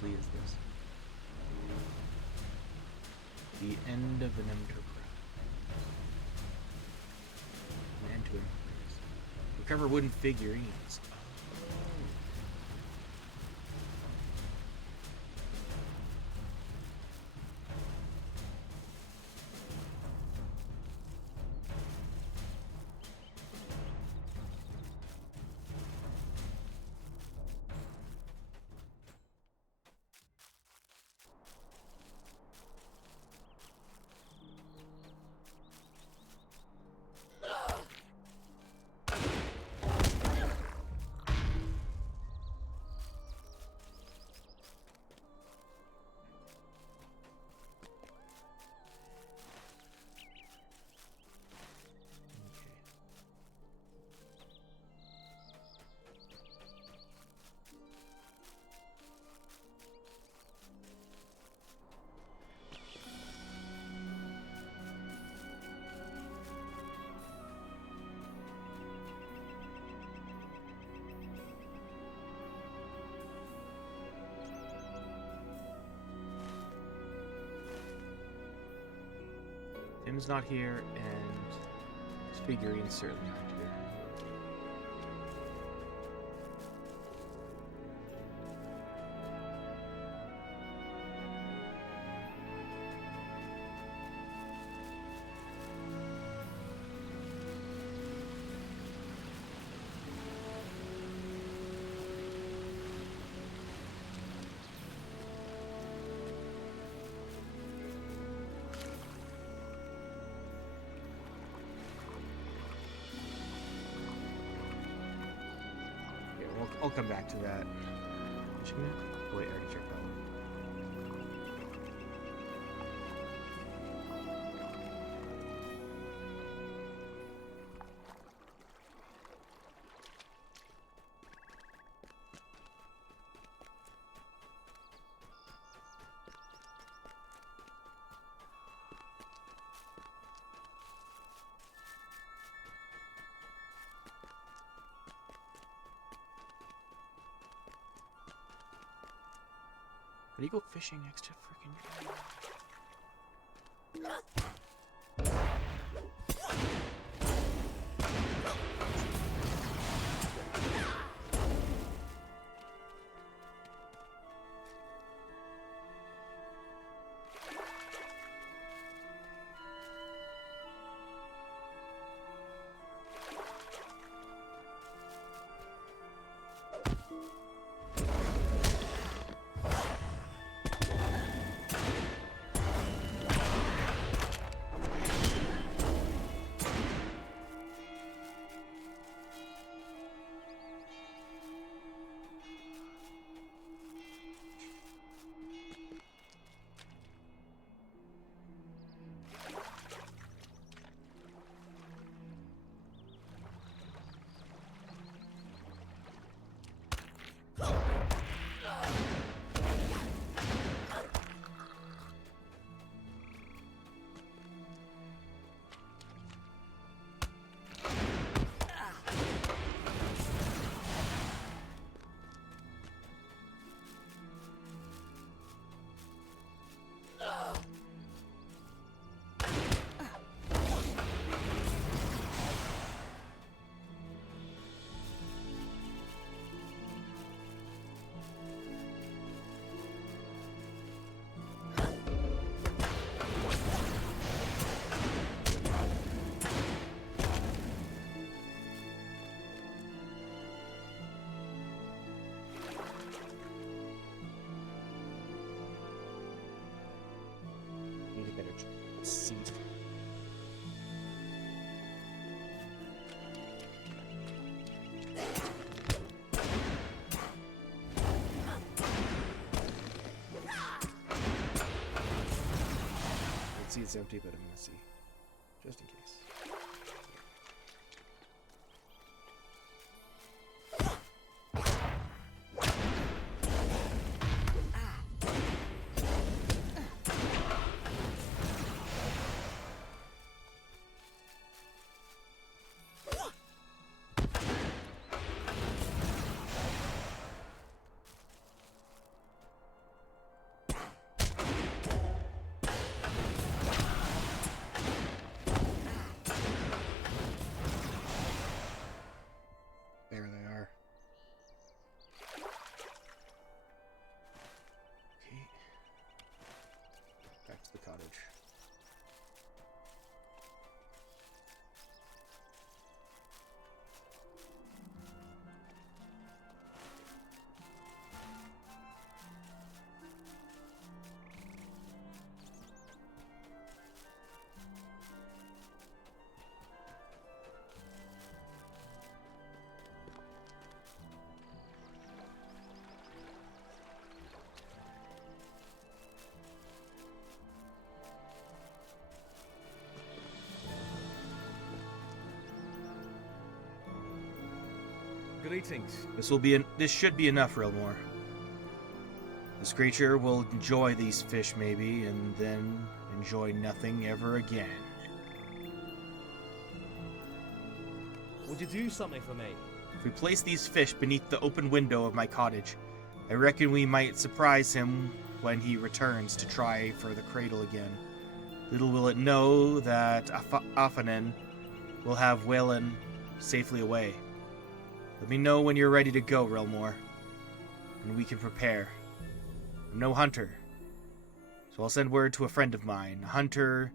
Is this the end of an enterprise? An end to an enterprise. Recover wooden figurines. Tim's not here, and his figurines certainly aren't here. I'll come back to that. Wait, I already checked that one. How do you go fishing next to freaking? seat. Let's see, it's empty, but I'm gonna see. Just in case. There they are. Okay. Back to the cottage. Greetings. This should be enough, Rilmore. This creature will enjoy these fish, maybe, and then enjoy nothing ever again. Would you do something for me? If we place these fish beneath the open window of my cottage, I reckon we might surprise him when he returns to try for the cradle again. Little will it know that Afanen will have Whalen safely away. Let me know when you're ready to go, Relmore, and we can prepare. I'm no hunter, so I'll send word to a friend of mine, a hunter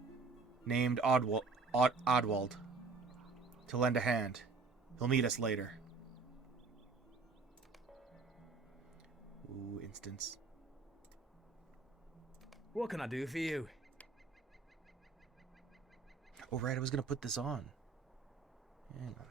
named Oddwald, to lend a hand. He'll meet us later. Ooh, instance. What can I do for you? Oh, right, I was going to put this on. Hang on.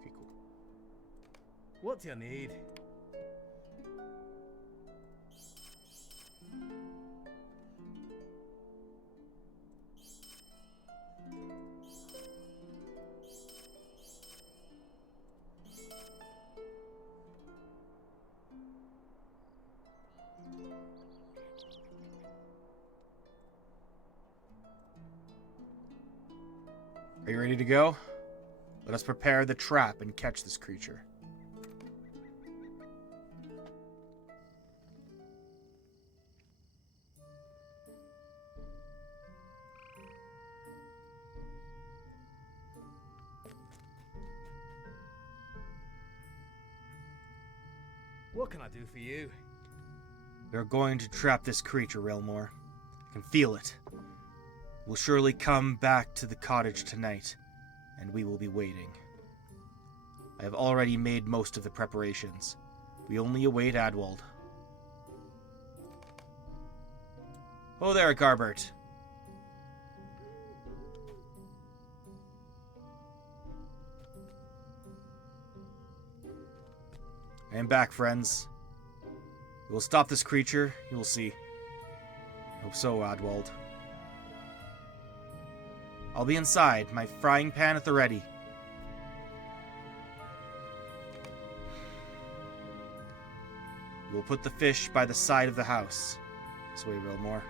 Okay, cool. What do you need? Are you ready to go? Let us prepare the trap and catch this creature. What can I do for you? We are going to trap this creature, Relmore. I can feel it. We'll surely come back to the cottage tonight, and we will be waiting. I have already made most of the preparations. We only await Adwald. Oh there, Garbert. I am back, friends. We will stop this creature, you will see. I hope so, Adwald. I'll be inside, my frying pan at the ready. We will put the fish by the side of the house. This way, Rilmore.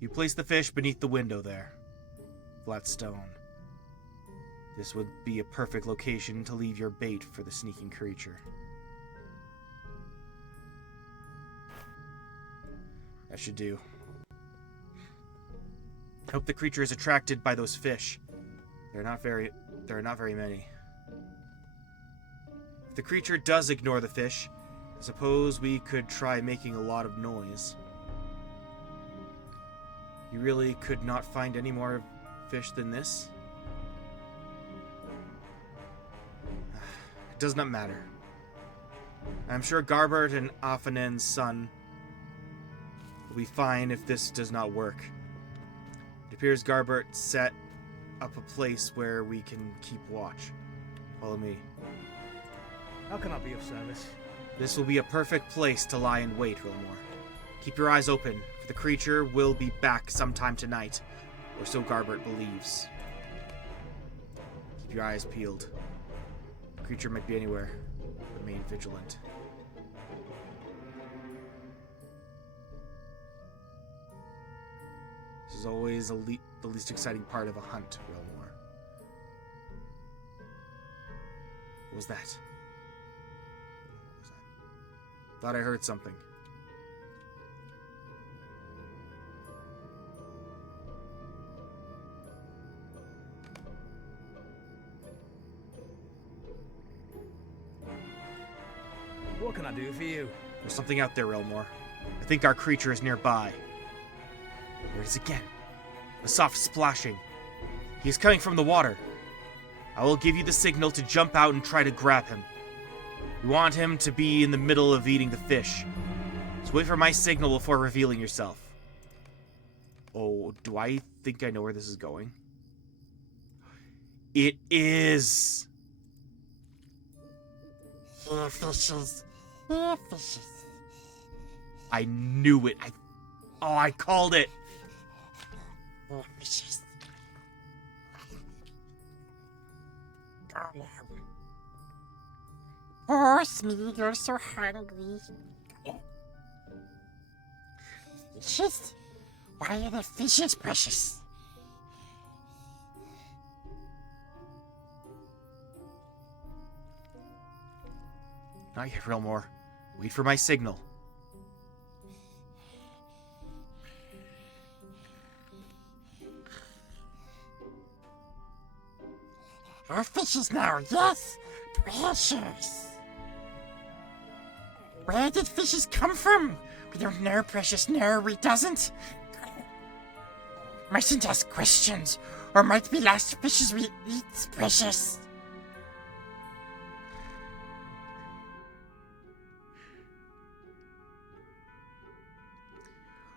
You place the fish beneath the window there. Flat stone. This would be a perfect location to leave your bait for the sneaking creature. That should do. Hope the creature is attracted by those fish. There are not very many. If the creature does ignore the fish, I suppose we could try making a lot of noise. You really could not find any more fish than this? It does not matter. I'm sure Garbert and Afanen's son will be fine if this does not work. It appears Garbert set up a place where we can keep watch. Follow me. How can I be of service? This will be a perfect place to lie in wait, Wilmore. Keep your eyes open, for the creature will be back sometime tonight, or so Garbert believes. Keep your eyes peeled. The creature might be anywhere. Remain vigilant. This is always the least exciting part of a hunt, Wilmore. What was that? Thought I heard something. What can I do for you? There's something out there, Elmore. I think our creature is nearby. There it is again. A soft splashing. He is coming from the water. I will give you the signal to jump out and try to grab him. We want him to be in the middle of eating the fish. So wait for my signal before revealing yourself. Oh, do I think I know where this is going? It is! Here fishes. Here fishes. I knew it. I called it. Here fishes. Go now. Force me, you're so hungry. Fishes? Why are the fishes precious? Not yet, Realmore. Wait for my signal. Our fishes now, yes? Precious. Where did fishes come from? We don't know, precious, no, we doesn't. Mustn't ask questions, or might be last fishes we eat, precious.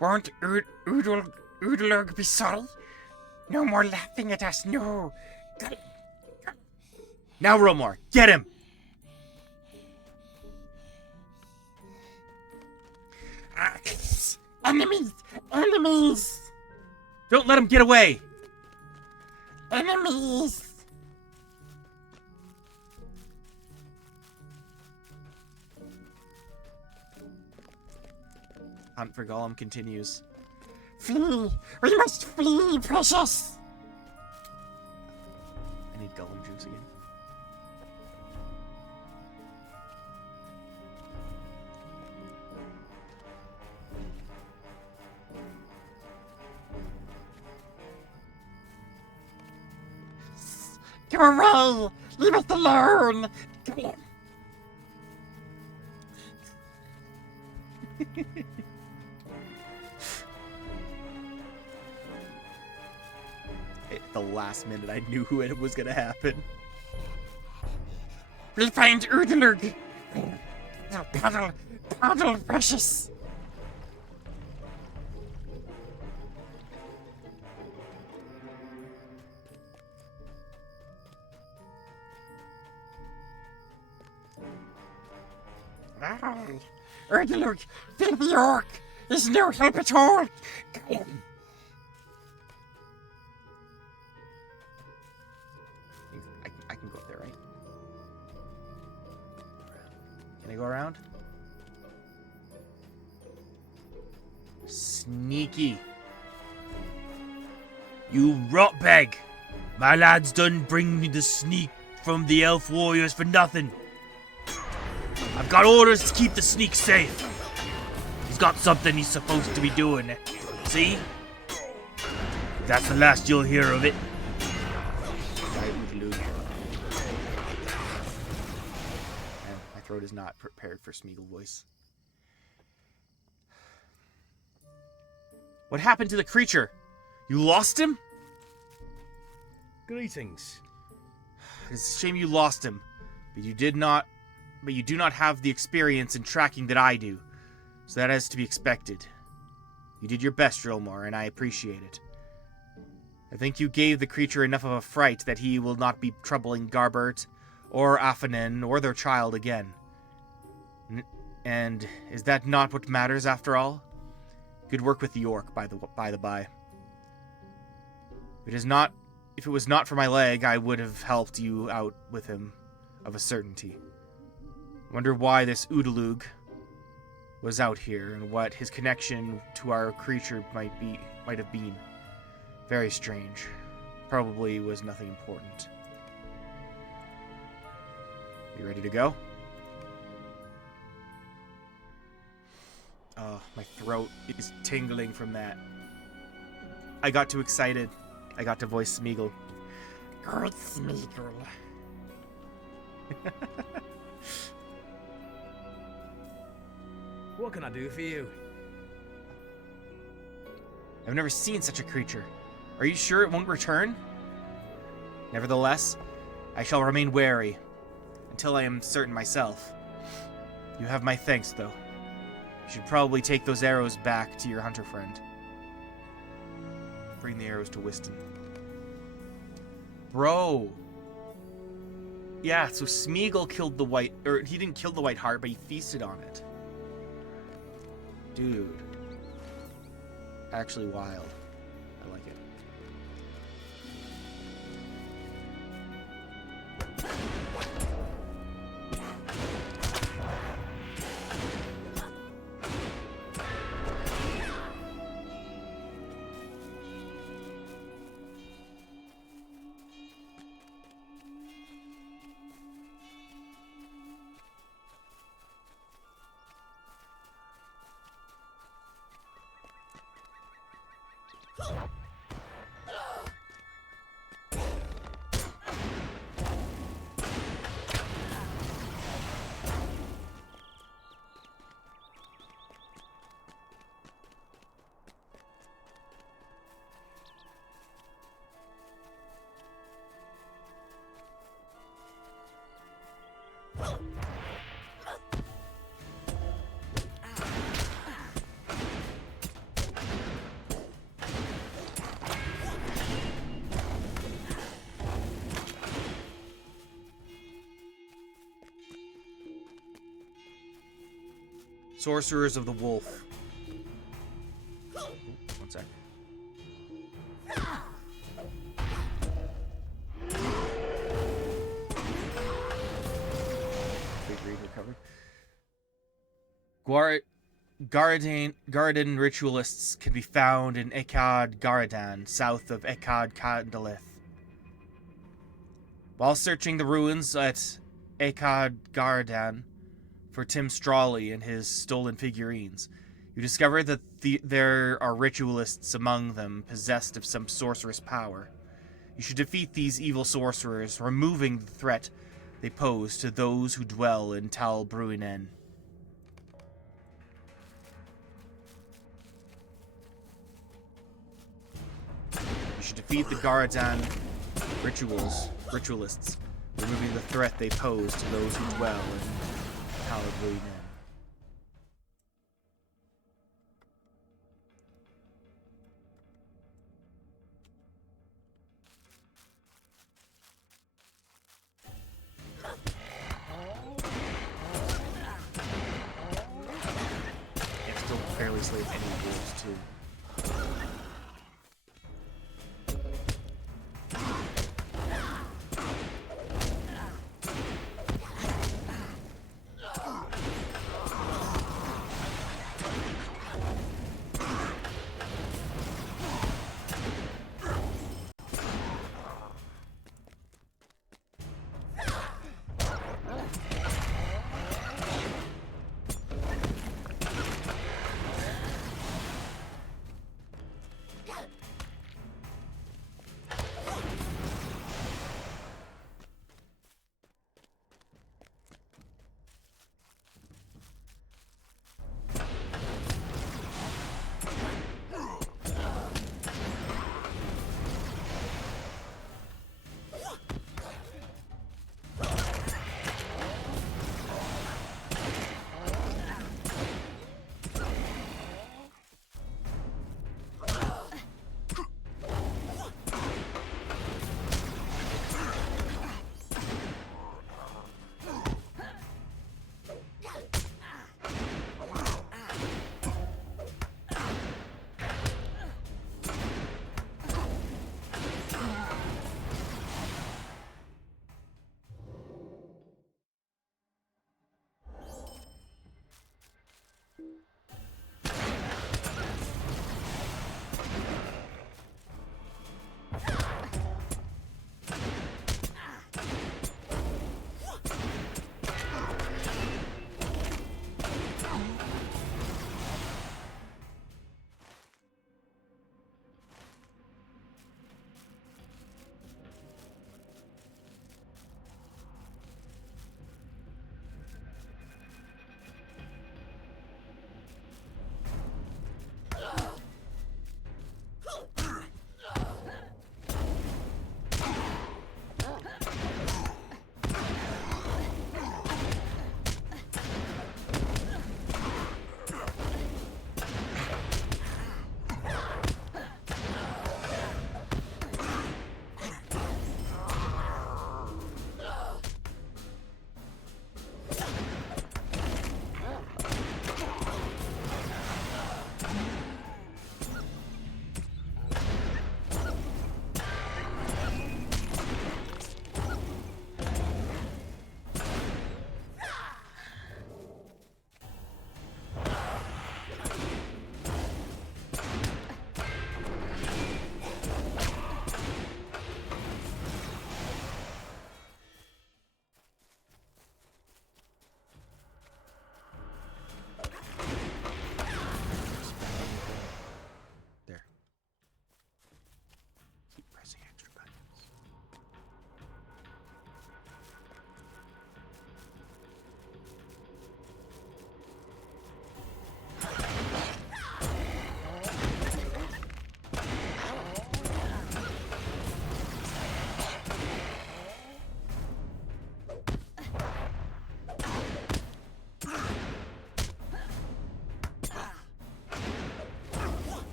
Won't Oodalurg be sorry? No more laughing at us, no. Now, Realmore, get him! Enemies! Enemies! Don't let him get away! Enemies! Hunt for Gollum continues. Flee! We must flee, precious! I need Gollum juice again. Go away! Leave us alone! At the last minute, I knew it was gonna happen. We find Oodalurg! Paddle, precious! Oodalurg, filthy orc! There's no help at all! I can go up there, right? Can I go around? Sneaky. You rotbag! My lads done bring me the sneak from the elf warriors for nothing. I've got orders to keep the sneak safe. He's got something he's supposed to be doing. See? That's the last you'll hear of it. throat is not prepared for Smeagol voice. What happened to the creature? You lost him? Greetings. It's a shame you lost him, but you do not have the experience in tracking that I do, so that is to be expected. You did your best, Drilmore, and I appreciate it. I think you gave the creature enough of a fright that he will not be troubling Garbert, or Affanen, or their child again. And is that not what matters, after all? Good work with the orc, by the by. If it was not for my leg, I would have helped you out with him, of a certainty. Wonder why this Oodalug was out here, and what his connection to our creature might have been. Very strange. Probably was nothing important. You ready to go? Oh, my throat is tingling from that. I got too excited. I got to voice Smeagol. Good Smeagol. What can I do for you? I've never seen such a creature. Are you sure it won't return? Nevertheless, I shall remain wary until I am certain myself. You have my thanks, though. You should probably take those arrows back to your hunter friend. Bring the arrows to Whiston. Bro! Yeah, so Smeagol killed the white... Or, he didn't kill the white hart, but he feasted on it. Dude. Actually wild. I like it. Sorcerers of the Wolf. One sec. Big read recovered. Garden ritualists can be found in Ekad Garadan, south of Ekad Kandalith. While searching the ruins at Ekad Garadan for Tim Strawley and his stolen figurines, you discover that there are ritualists among them possessed of some sorcerous power. You should defeat these evil sorcerers, removing the threat they pose to those who dwell in Tal Bruinen. You should defeat the Garadan ritualists, removing the threat they pose to those who dwell in Tal Bruinen. I'm still fairly slave any wolves too.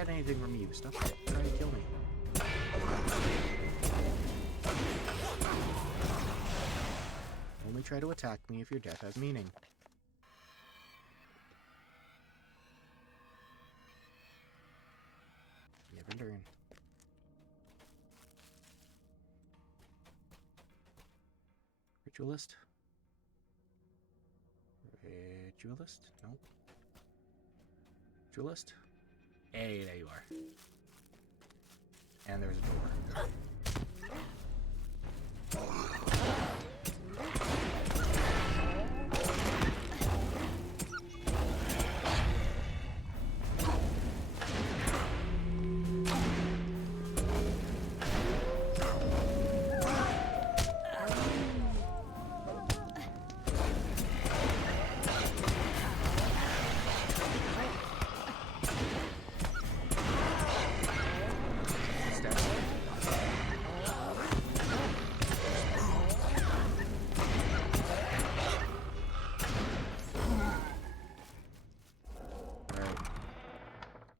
get anything from you. Stop trying to kill me. Only try to attack me if your death has meaning. Never learn. Ritualist? Ritualist? No. Ritualist? Hey, there you are. And there's a door.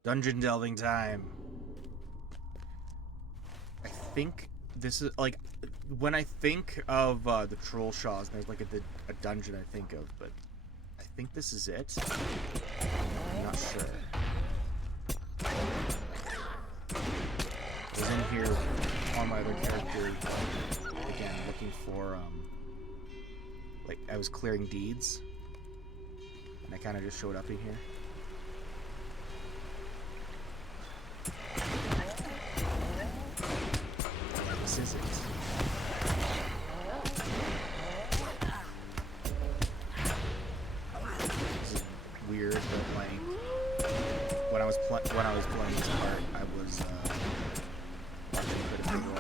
Dungeon delving time. I think this is like when I think of the Trollshaws, there's like a dungeon I think of, but I think this is it. I'm not sure. I was in here on my other character again, looking for like I was clearing deeds, and I kind of just showed up in here. This is it. This is weird, but like when I was playing this part, I was watching Critical Role.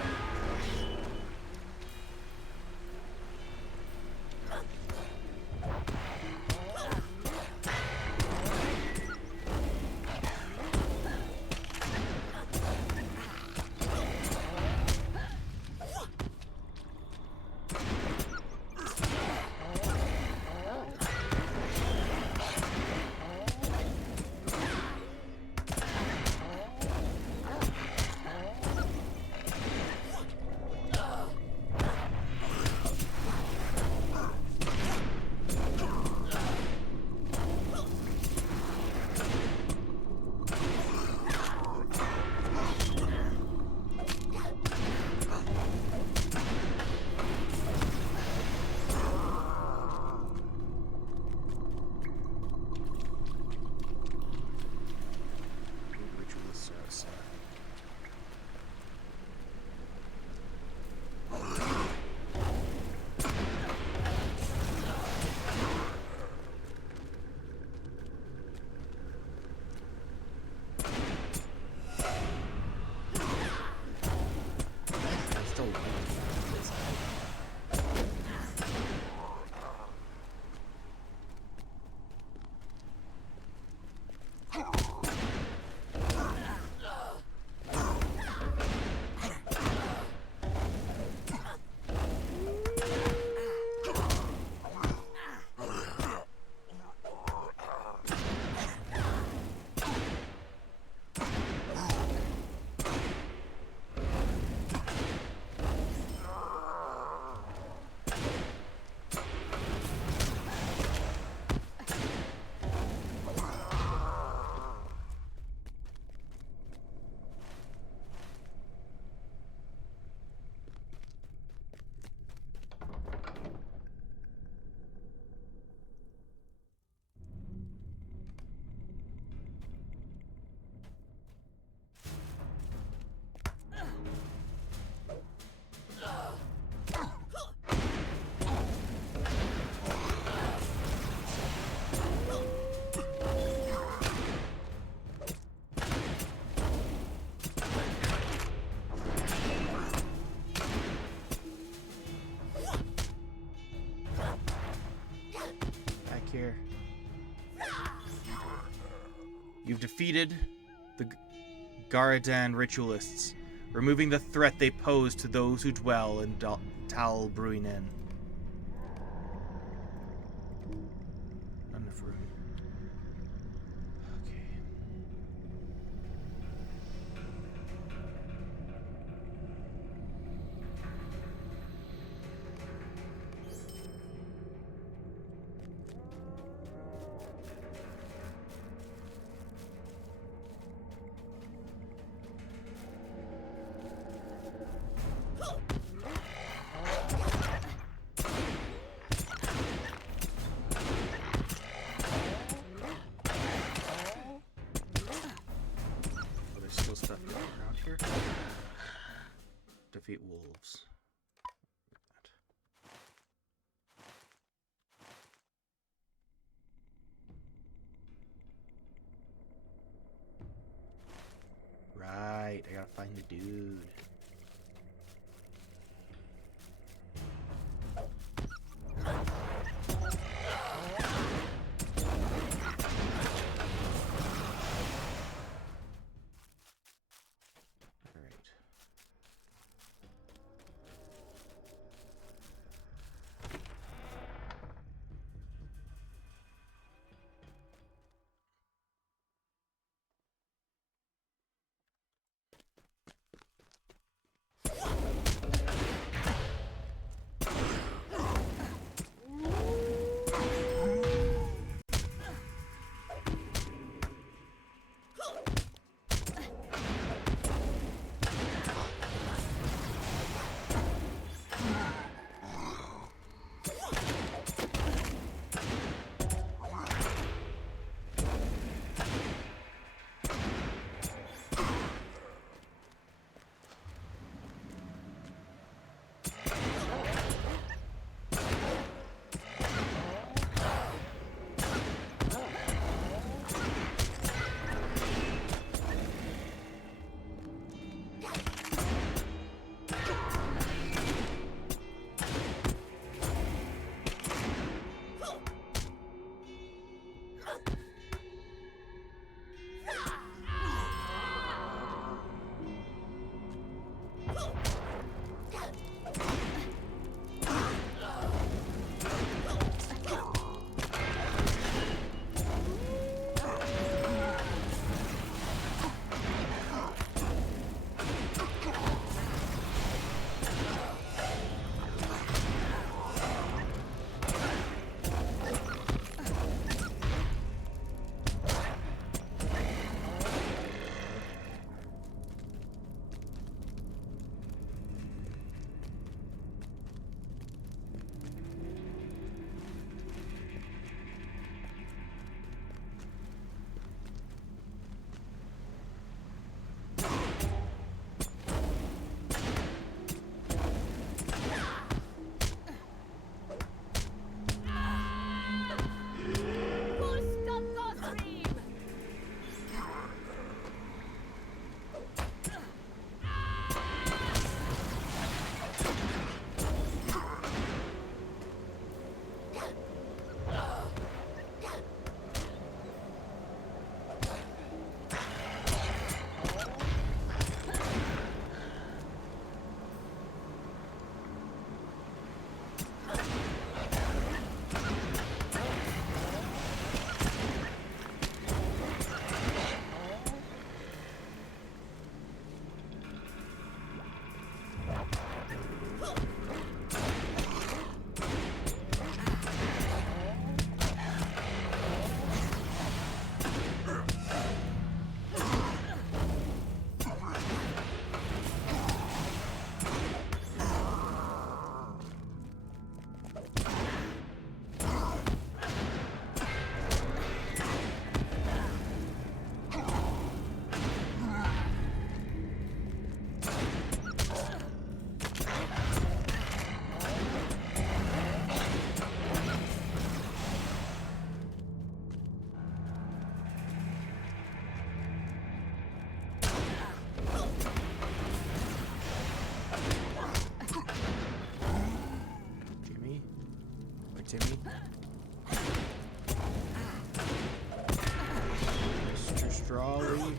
Here. You've defeated the Garadan ritualists, removing the threat they pose to those who dwell in Tal Bruinen. Okay. dude. Timmy. Mr. Strawley.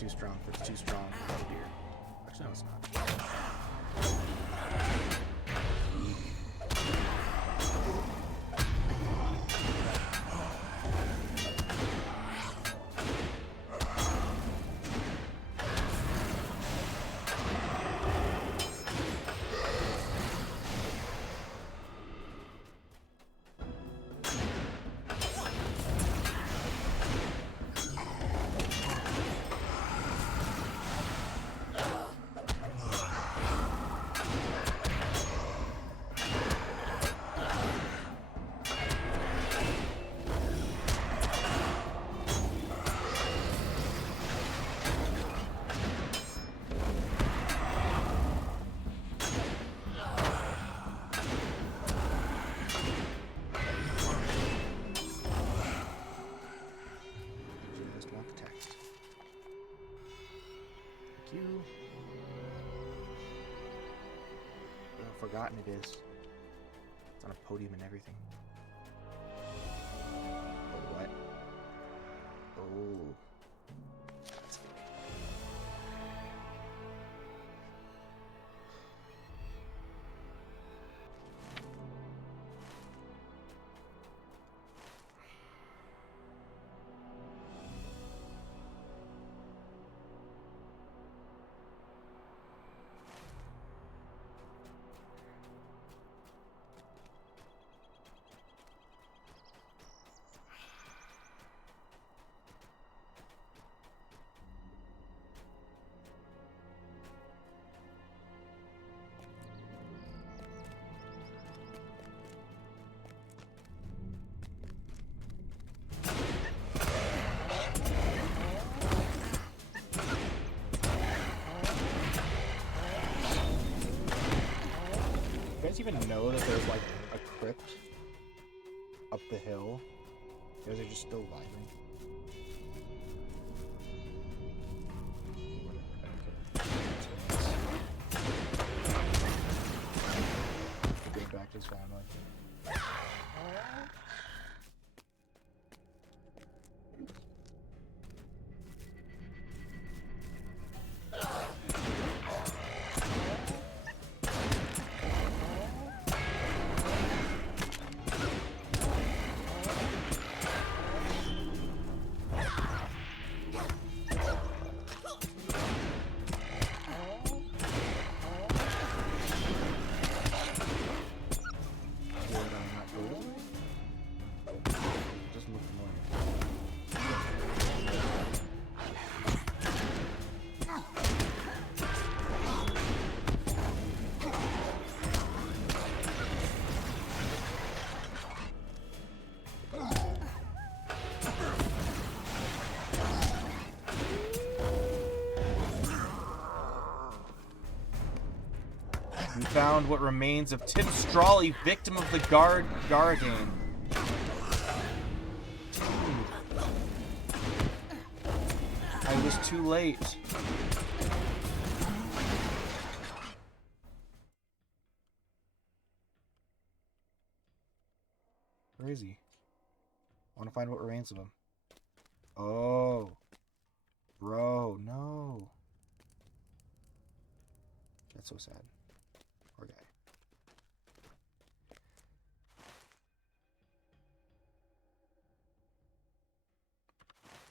too strong. That's too strong right here. Actually, no, it's not. you. How forgotten it is. It's on a podium and everything. Oh, what? Oh. You guys even know that there's like a crypt up the hill? You guys are just still vibing. Go back to his family. We found what remains of Tim Strawley, victim of the Guardian. I was too late. Where is he? I want to find what remains of him. Oh. Bro, no. That's so sad. Poor guy.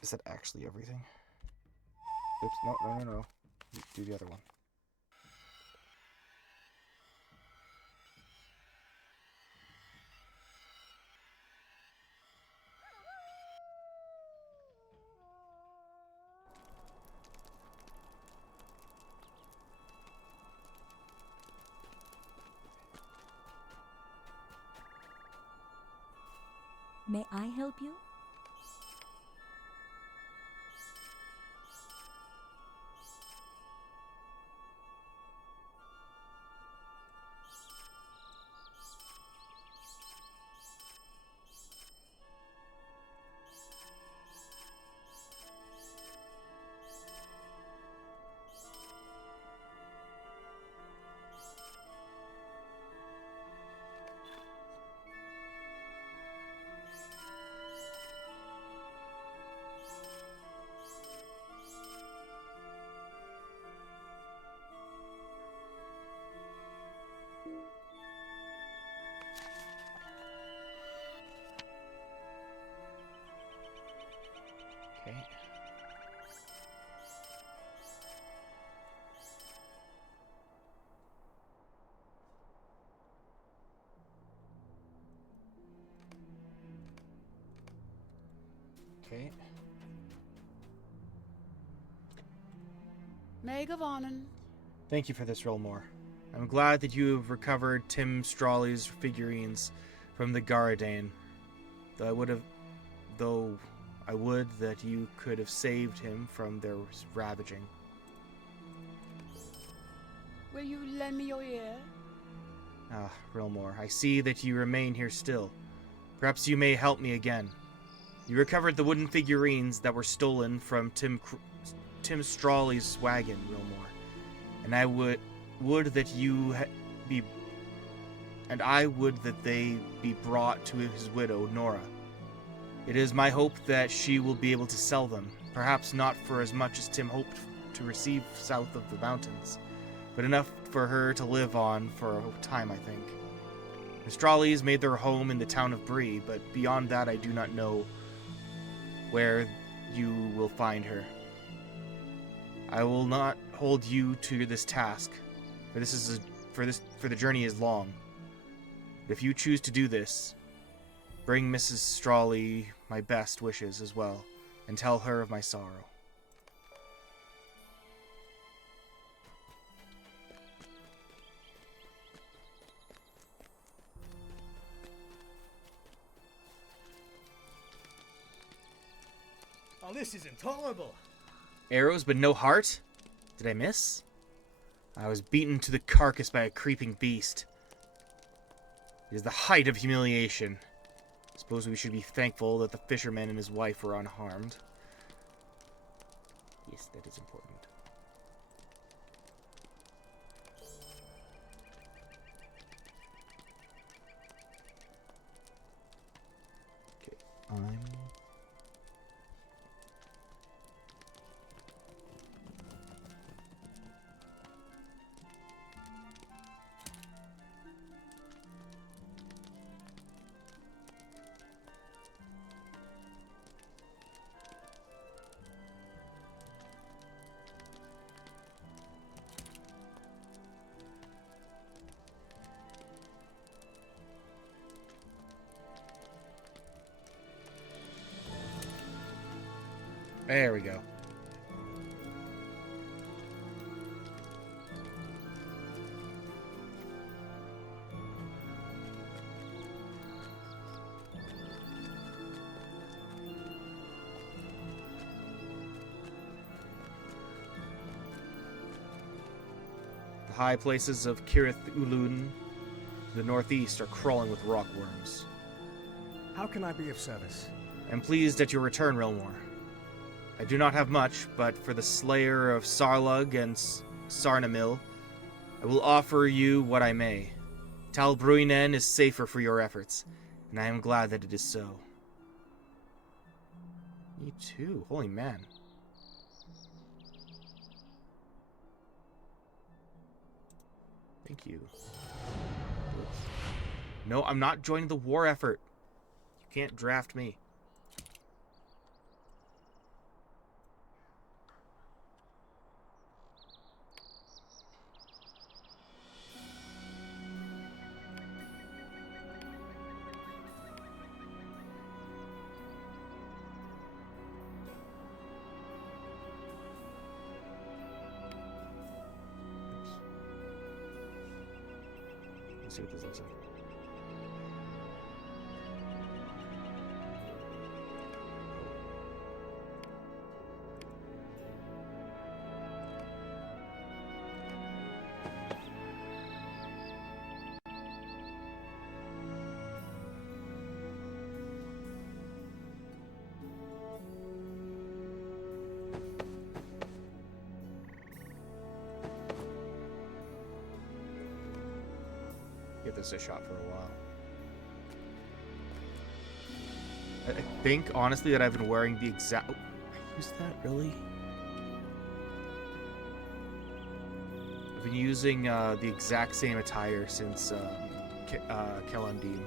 Is that actually everything? Oops, no. Do the other one. May I help you? Okay. Okay. Meg of Arnon. Thank you for this, Rollmore. I'm glad that you have recovered Tim Strawley's figurines from the Garadane. Though I would that you could have saved him from their ravaging. Will you lend me your ear? Ah, Rilmore, I see that you remain here still. Perhaps you may help me again. You recovered the wooden figurines that were stolen from Tim Tim Strawley's wagon, Wilmore, and I would that you be, and I would that they be brought to his widow, Nora. It is my hope that she will be able to sell them, perhaps not for as much as Tim hoped to receive south of the mountains, but enough for her to live on for a time, I think. The Strawleys made their home in the town of Bree, but beyond that I do not know where you will find her. I will not hold you to this task, for the journey is long. But if you choose to do this, bring Mrs. Strawley my best wishes as well, and tell her of my sorrow. Oh, this is intolerable. Arrows, but no heart? Did I miss? I was beaten to the carcass by a creeping beast. It is the height of humiliation. Suppose we should be thankful that the fisherman and his wife were unharmed. Yes, that is important. Okay, there we go. The high places of Kirith Ulun to the northeast are crawling with rockworms. How can I be of service? I'm pleased at your return, Rilmore. I do not have much, but for the slayer of Sarlug and Sarnamil, I will offer you what I may. Tal Bruinen is safer for your efforts, and I am glad that it is so. Me too, holy man. Thank you. No, I'm not joining the war effort. You can't draft me. Let's see what this looks like. Give this a shot for a while. I think, honestly, that I've been wearing the exact... Oh, I used that, really? I've been using the exact same attire since Kelundine.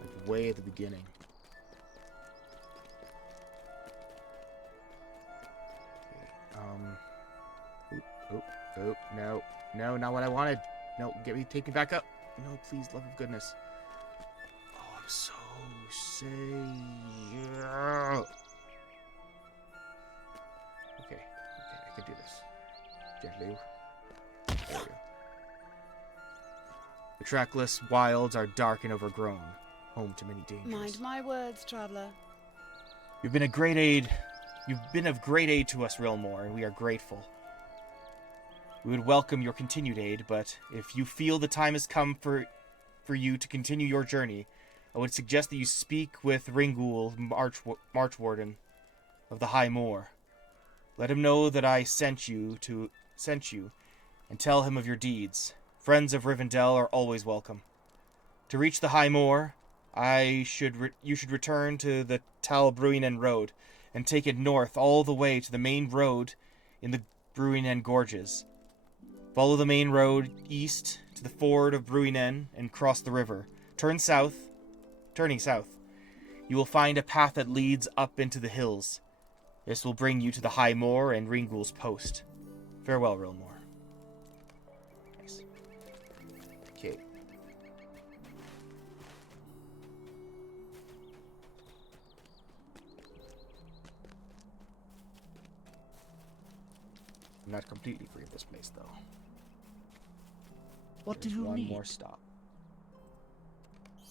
Like, way at the beginning. Okay, oh, no. No, not what I wanted. No, take me back up. No, please, love of goodness. Oh, I'm so sick. Okay, I can do this. Gently. There we go. The trackless wilds are dark and overgrown, home to many dangers. Mind my words, traveler. You've been a great aid. You've been of great aid to us, Rilmore, and we are grateful. We would welcome your continued aid, but if you feel the time has come for you to continue your journey, I would suggest that you speak with Ringul, Marchwarden of the High Moor. Let him know that I sent you, and tell him of your deeds. Friends of Rivendell are always welcome. To reach the High Moor, you should return to the Tal-Bruinen Road and take it north all the way to the main road in the Bruinen Gorges. Follow the main road east to the ford of Bruinen and cross the river. Turning south, you will find a path that leads up into the hills. This will bring you to the High Moor and Ringul's post. Farewell, Rilmore. Nice. Okay. I'm not completely free of this place, though. What do There's you one need? more stop.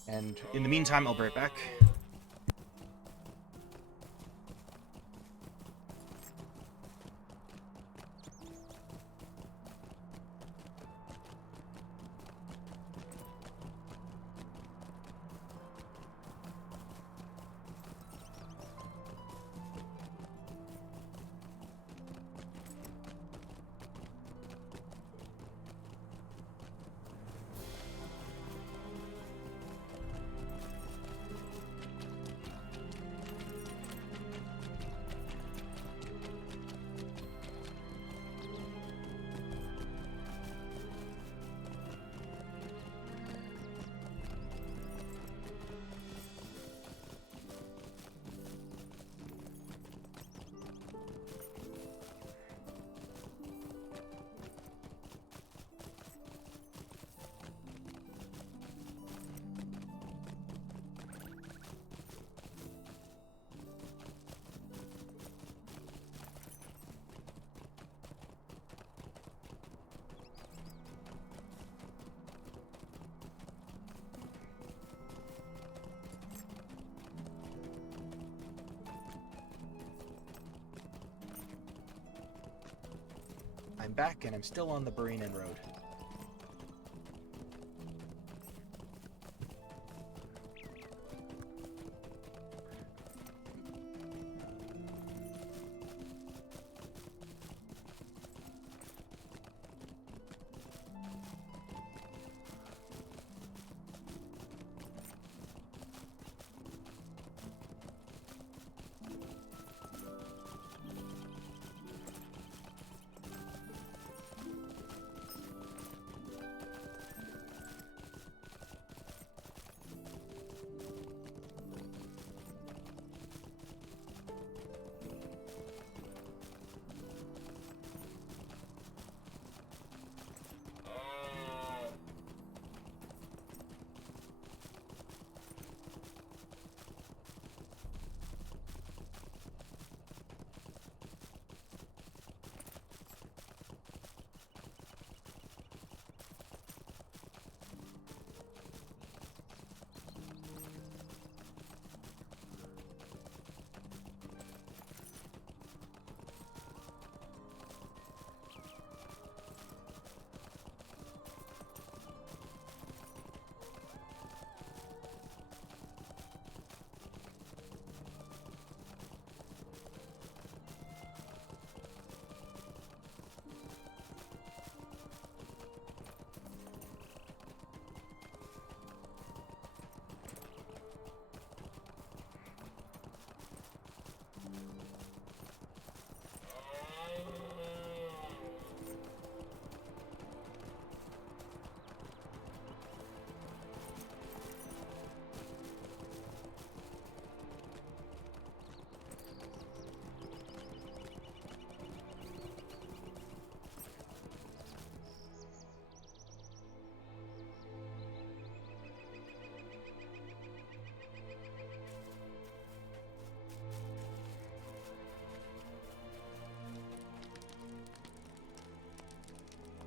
And in the meantime, I'll be right back. I'm back, and I'm still on the Bruinen Road.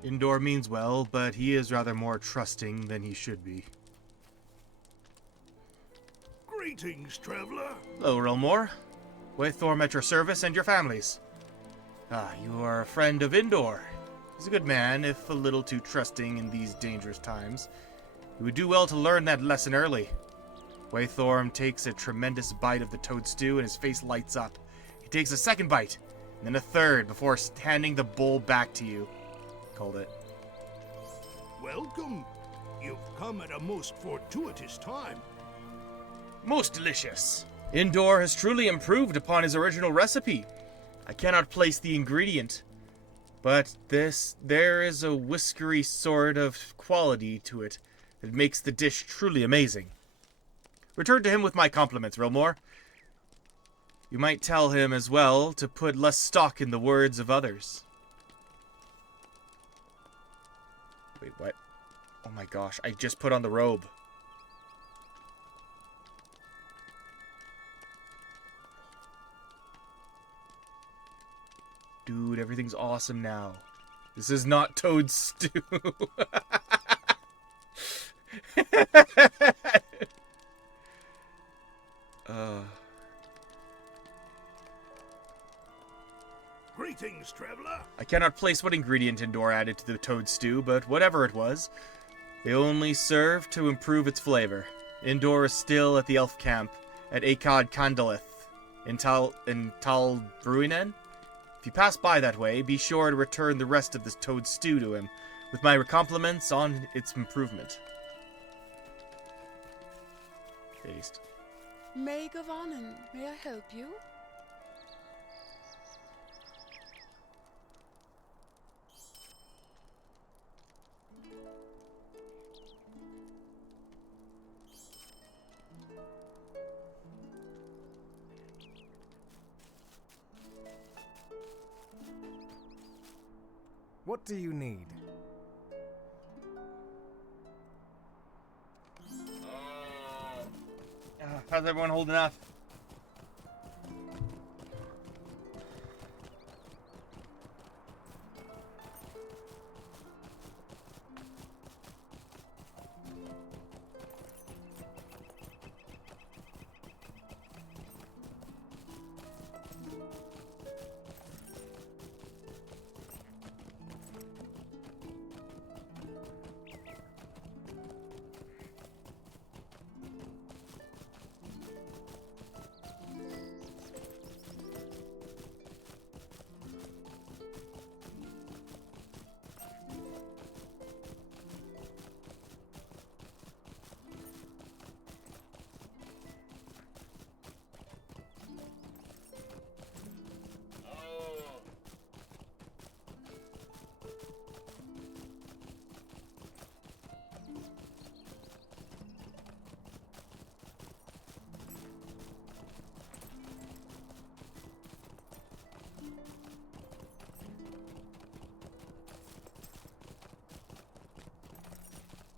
Indoor means well, but he is rather more trusting than he should be. Greetings, traveler. Hello, Rilmore. Waithorm at your service and your family's. Ah, you are a friend of Indor. He's a good man, if a little too trusting in these dangerous times. You would do well to learn that lesson early. Waithorm takes a tremendous bite of the toad stew and his face lights up. He takes a second bite, and then a third before handing the bowl back to you. Called it. Welcome. You've come at a most fortuitous time. Most delicious. Indor has truly improved upon his original recipe. I cannot place the ingredient, but there is a whiskery sort of quality to it that makes the dish truly amazing. Return to him with my compliments, Rilmore. You might tell him as well to put less stock in the words of others. Wait, what? Oh my gosh, I just put on the robe. Dude, everything's awesome now. This is not Toad Stew. Greetings, traveler. I cannot place what ingredient Indor added to the Toad Stew, but whatever it was, they only served to improve its flavor. Indor is still at the elf camp at Akad Kandalith in Tal Bruinen. If you pass by that way, be sure to return the rest of this Toad Stew to him, with my compliments on its improvement. Paste. Maid of Annan, may I help you? What do you need? How's everyone holding up?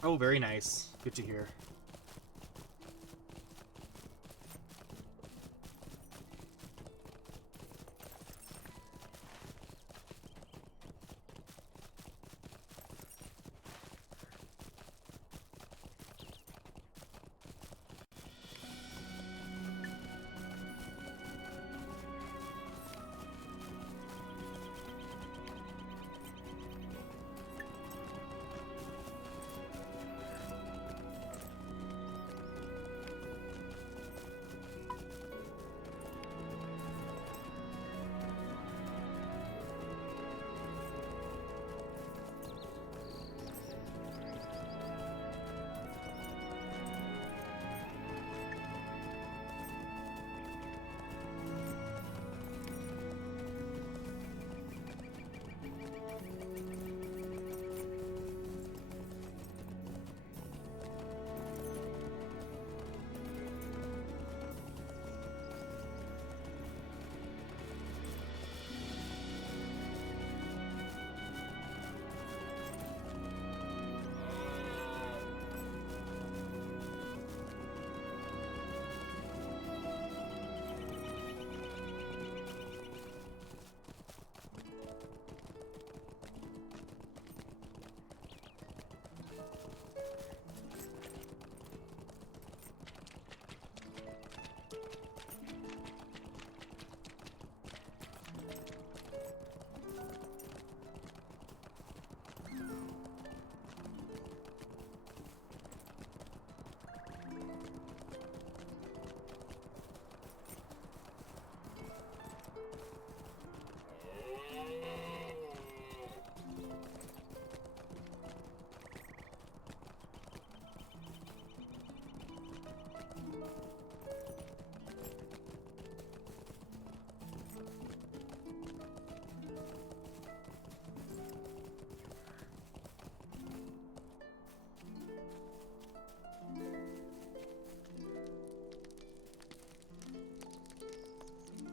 Oh, very nice. Good to hear.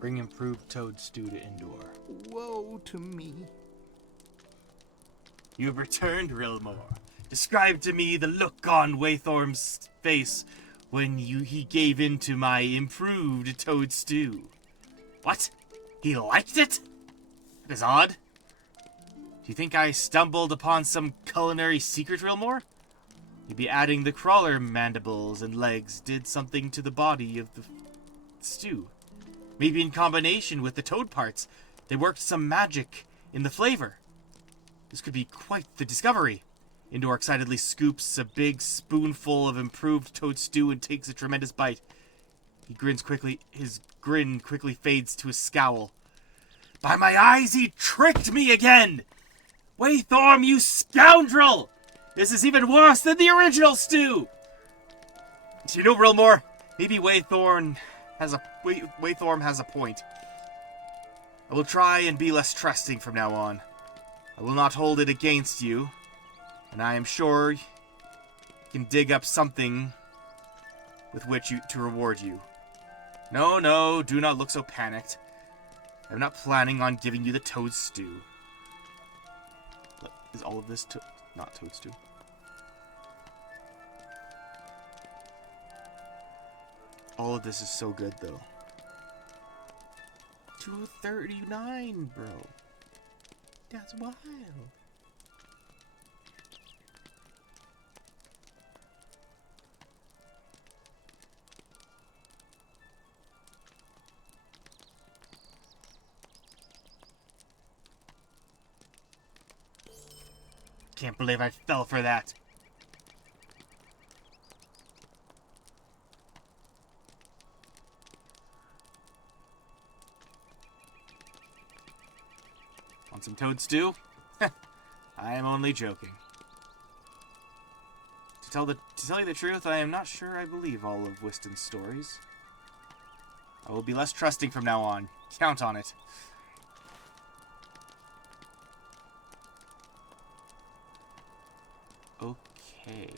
Bring improved toad stew to Endor. Woe to me. You have returned, Rilmore. Describe to me the look on Waythorm's face when he gave in to my improved toad stew. What? He liked it? That is odd. Do you think I stumbled upon some culinary secret, Rilmore? Maybe adding the crawler mandibles and legs did something to the body of the stew. Maybe in combination with the toad parts, they worked some magic in the flavor. This could be quite the discovery. Endor excitedly scoops a big spoonful of improved toad stew and takes a tremendous bite. He grins quickly. His grin quickly fades to a scowl. By my eyes, he tricked me again! Waythorm, you scoundrel! This is even worse than the original stew! You know, Rilmore, maybe Waythorm has a point. I will try and be less trusting from now on. I will not hold it against you, and I am sure you can dig up something with which to reward you. No, do not look so panicked. I'm not planning on giving you the toad stew. Is all of this not toad stew? All of this is so good, though. 239, bro. That's wild. Can't believe I fell for that. Want some toad stew? I am only joking. To tell you the truth, I am not sure I believe all of Wyston's stories. I will be less trusting from now on. Count on it. Okay.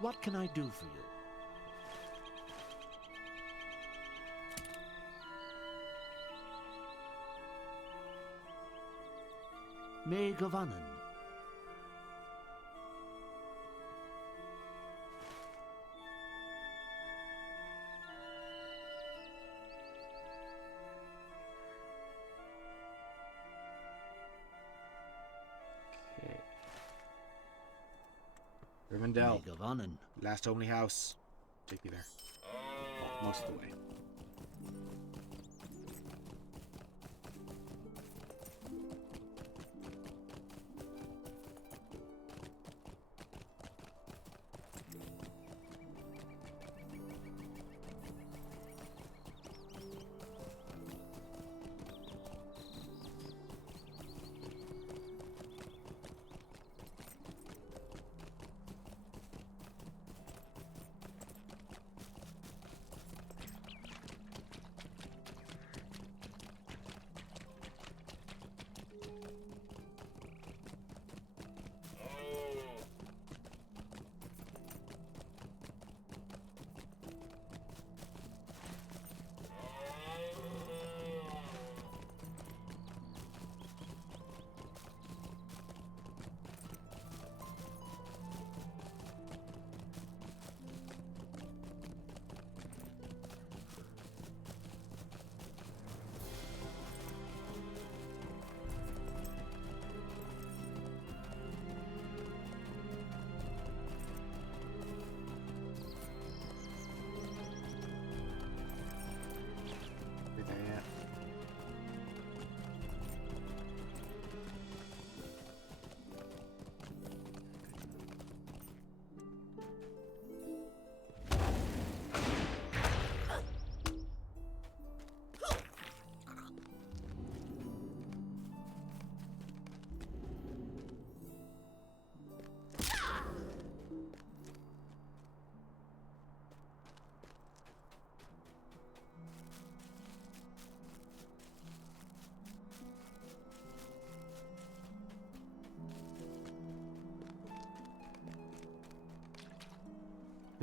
What can I do for you? May Gavanen. Rivendell. Gavanen. Last only house. Take me there. Well, most of the way.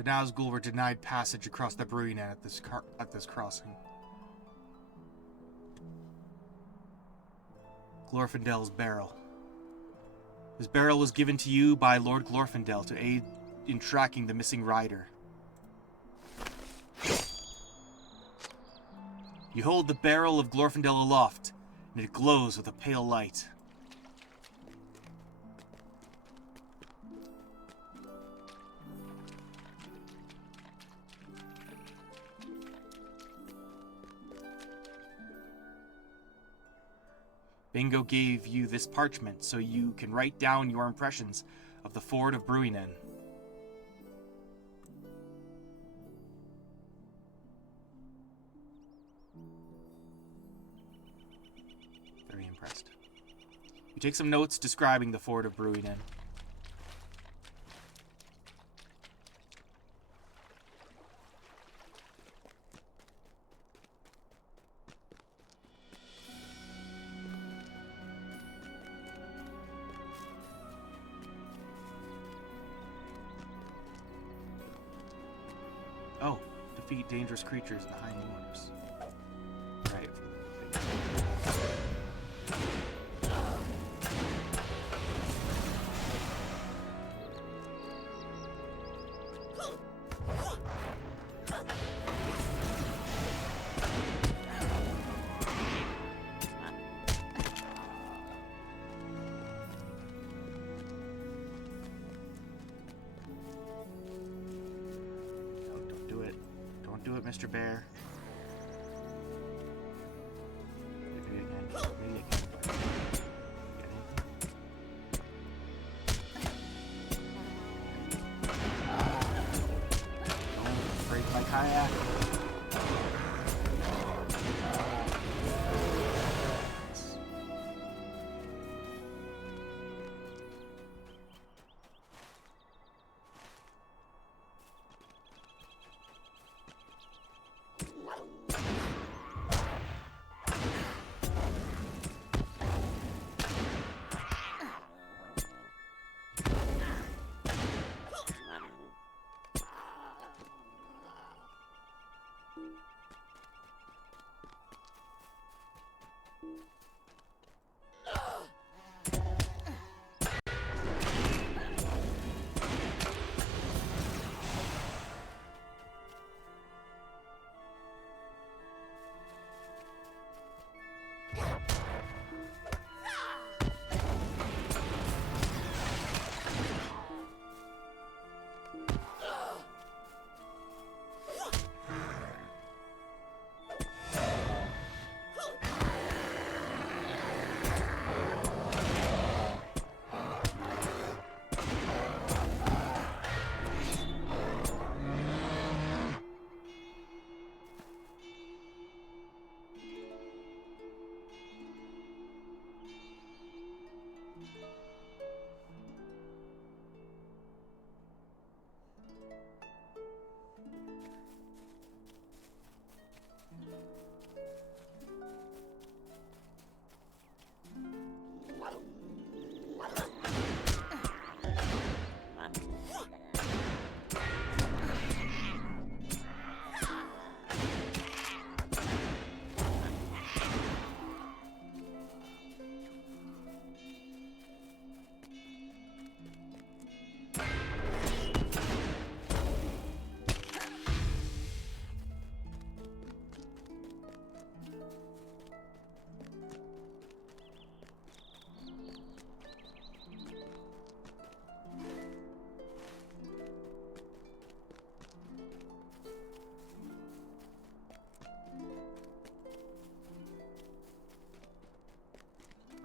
The Nazgul were denied passage across the Bruinen at this crossing. Glorfindel's barrel. This barrel was given to you by Lord Glorfindel to aid in tracking the missing rider. You hold the barrel of Glorfindel aloft, and it glows with a pale light. Bingo gave you this parchment so you can write down your impressions of the ford of Bruinen. Very impressed. You take some notes describing the ford of Bruinen. Oh, defeat dangerous creatures in the high moors. Right. Don't do it, Mr. Bear. Maybe again. Maybe again. Get anything? Don't break my kayak.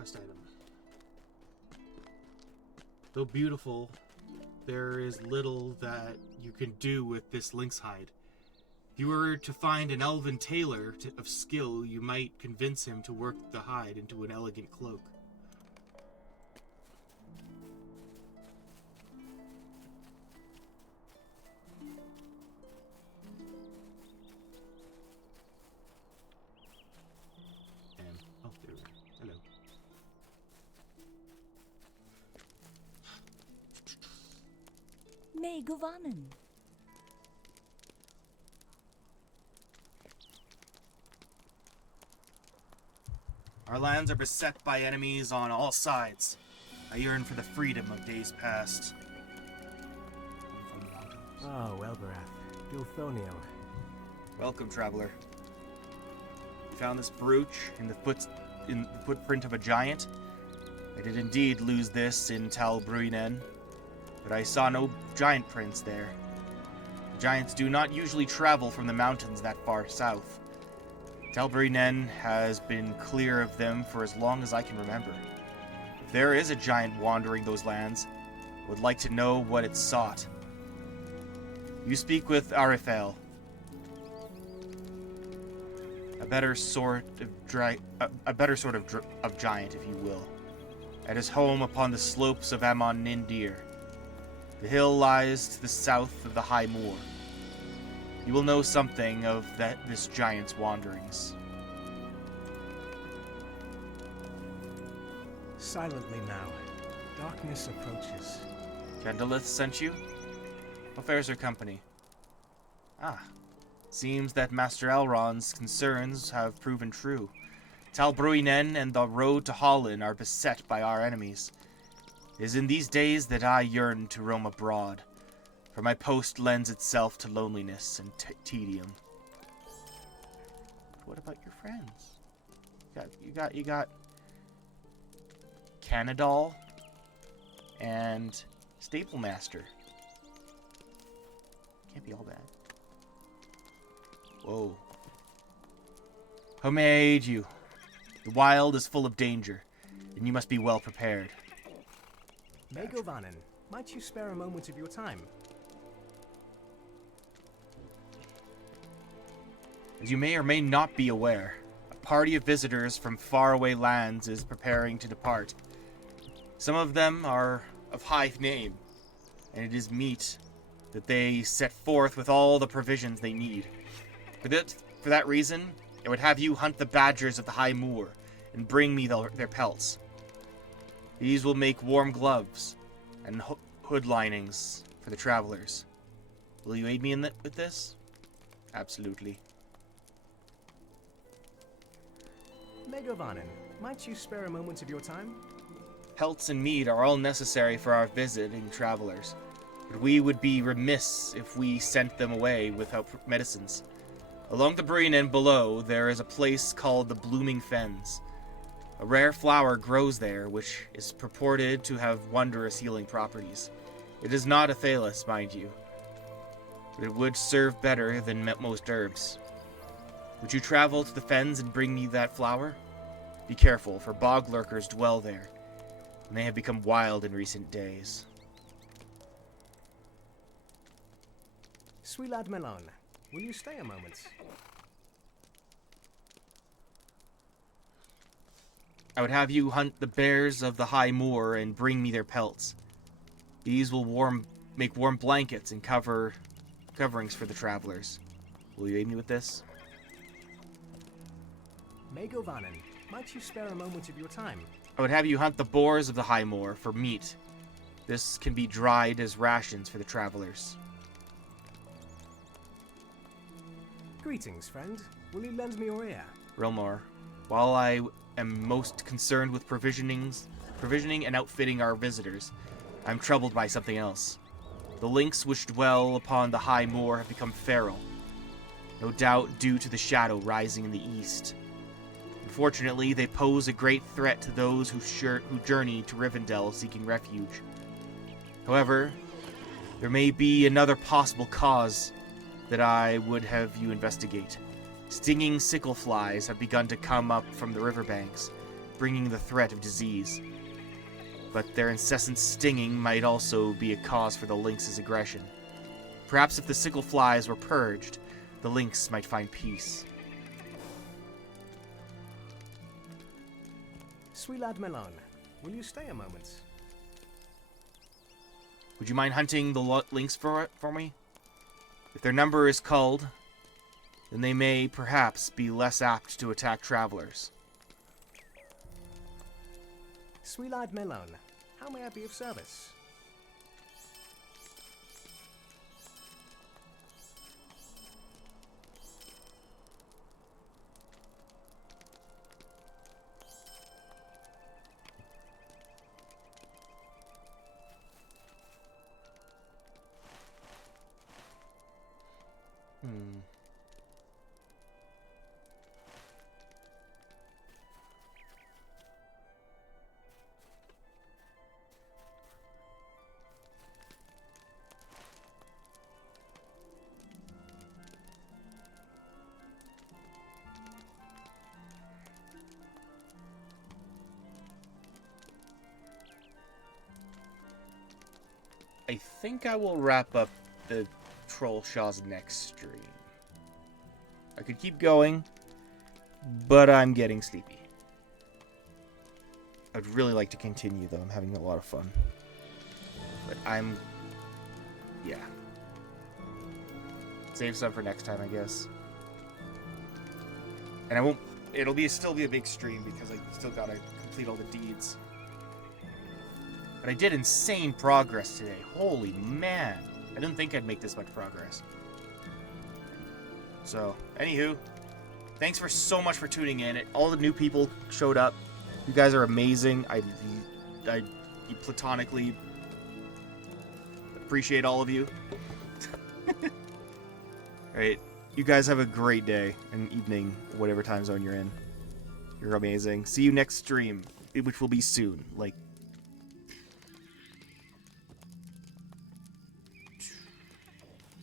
Item. Though beautiful, there is little that you can do with this lynx hide. If you were to find an elven tailor of skill, you might convince him to work the hide into an elegant cloak. And, oh, there we go. Hello. May Govanen. Our lands are beset by enemies on all sides. I yearn for the freedom of days past. Oh, Elbarath. Gilthoniel. Welcome, traveler. You found this brooch in the footprint of a giant? I did indeed lose this in Tal Bruinen, but I saw no giant prints there. The giants do not usually travel from the mountains that far south. Tal Bruinen has been clear of them for as long as I can remember. If there is a giant wandering those lands, I would like to know what it sought. You speak with Arifel, a better sort of giant, if you will, at his home upon the slopes of Amon Nindir. The hill lies to the south of the High Moor. You will know something of this giant's wanderings. Silently now. Darkness approaches. Kendalith sent you? What fares her company? Ah, seems that Master Elrond's concerns have proven true. Tal Bruinen and the road to Hollin are beset by our enemies. It is in these days that I yearn to roam abroad, for my post lends itself to loneliness and tedium. What about your friends? You got Canadal and Staplemaster. Can't be all bad. Whoa. How may I aid you? The wild is full of danger, and you must be well prepared. Megovanen, might you spare a moment of your time? As you may or may not be aware, a party of visitors from faraway lands is preparing to depart. Some of them are of high name, and it is meet that they set forth with all the provisions they need. For that reason, I would have you hunt the badgers of the High Moor and bring me their pelts. These will make warm gloves and hood linings for the travelers. Will you aid me with this? Absolutely. Megovanen, might you spare a moment of your time? Pelts and meat are all necessary for our visiting travelers, but we would be remiss if we sent them away without medicines. Along the Breen and below, there is a place called the Blooming Fens. A rare flower grows there, which is purported to have wondrous healing properties. It is not a thallus, mind you, but it would serve better than most herbs. Would you travel to the fens and bring me that flower? Be careful, for bog lurkers dwell there, and they have become wild in recent days. Sweelad Melon, will you stay a moment? I would have you hunt the bears of the High Moor and bring me their pelts. These will make warm blankets and coverings for the travelers. Will you aid me with this? Megovanen, might you spare a moment of your time? I would have you hunt the boars of the High Moor for meat. This can be dried as rations for the travelers. Greetings, friend. Will you lend me your ear? Rilmor, while I am most concerned with provisioning and outfitting our visitors, I am troubled by something else. The lynx which dwell upon the High Moor have become feral, no doubt due to the shadow rising in the east. Unfortunately, they pose a great threat to those who journey to Rivendell seeking refuge. However, there may be another possible cause that I would have you investigate. Stinging sickle flies have begun to come up from the riverbanks, bringing the threat of disease. But their incessant stinging might also be a cause for the lynx's aggression. Perhaps if the sickle flies were purged, the lynx might find peace. Sweelad Melon, will you stay a moment? Would you mind hunting the lynx for me? If their number is culled, then they may perhaps be less apt to attack travelers. Sweelad Melon, how may I be of service? I think I will wrap up the Trollshaws next stream. I could keep going, but I'm getting sleepy. I'd really like to continue, though. I'm having a lot of fun. But yeah. Save some for next time, I guess. And I won't... It'll still be a big stream, because I still gotta complete all the deeds. But I did insane progress today. Holy man. I didn't think I'd make this much progress. So, anywho, thanks for so much for tuning in. All the new people showed up. You guys are amazing. I platonically appreciate all of you. Alright, you guys have a great day and evening, whatever time zone you're in. You're amazing. See you next stream, which will be soon. Like,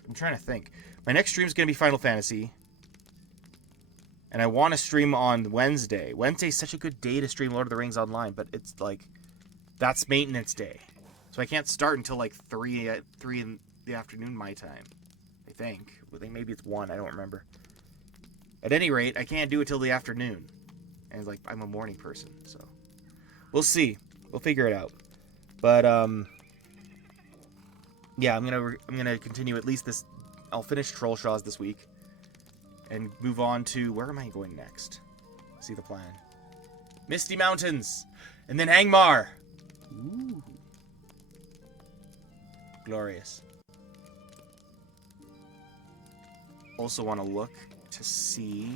I'm trying to think. My next stream is going to be Final Fantasy. And I want to stream on Wednesday. Wednesday's such a good day to stream Lord of the Rings online, but it's like, that's maintenance day. So I can't start until like 3 in the afternoon my time. I think. Maybe it's 1, I don't remember. At any rate, I can't do it till the afternoon. And like, I'm a morning person, so. We'll see. We'll figure it out. But, yeah, I'm gonna continue at least this. I'll finish Trollshaws this week, and move on to where am I going next? See the plan. Misty Mountains, and then Angmar. Ooh, glorious. Also want to look to see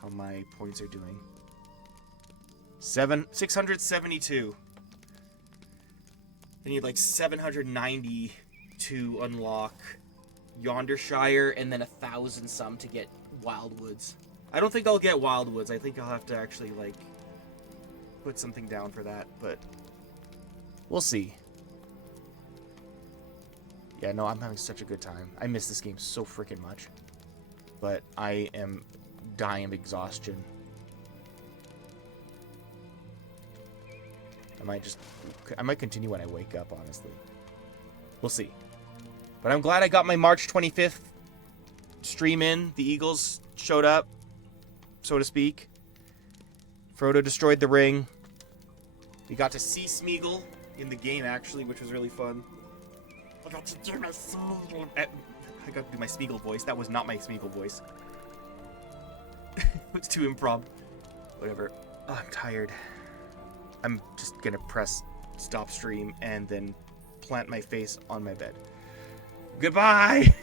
how my points are doing. 672. I need like 790 to unlock Yondershire, and then 1,000 some to get Wildwoods. I don't think I'll get Wildwoods. I think I'll have to actually like put something down for that, but we'll see. Yeah, no, I'm having such a good time. I miss this game so freaking much, but I am dying of exhaustion. I might continue when I wake up, honestly. We'll see. But I'm glad I got my March 25th stream in. The Eagles showed up, so to speak. Frodo destroyed the ring. We got to see Smeagol in the game, actually, which was really fun. I got to do my Smeagol. I got to do my Smeagol voice. That was not my Smeagol voice. It's too improv. Whatever. Oh, I'm tired. I'm just gonna press stop stream and then plant my face on my bed. Goodbye!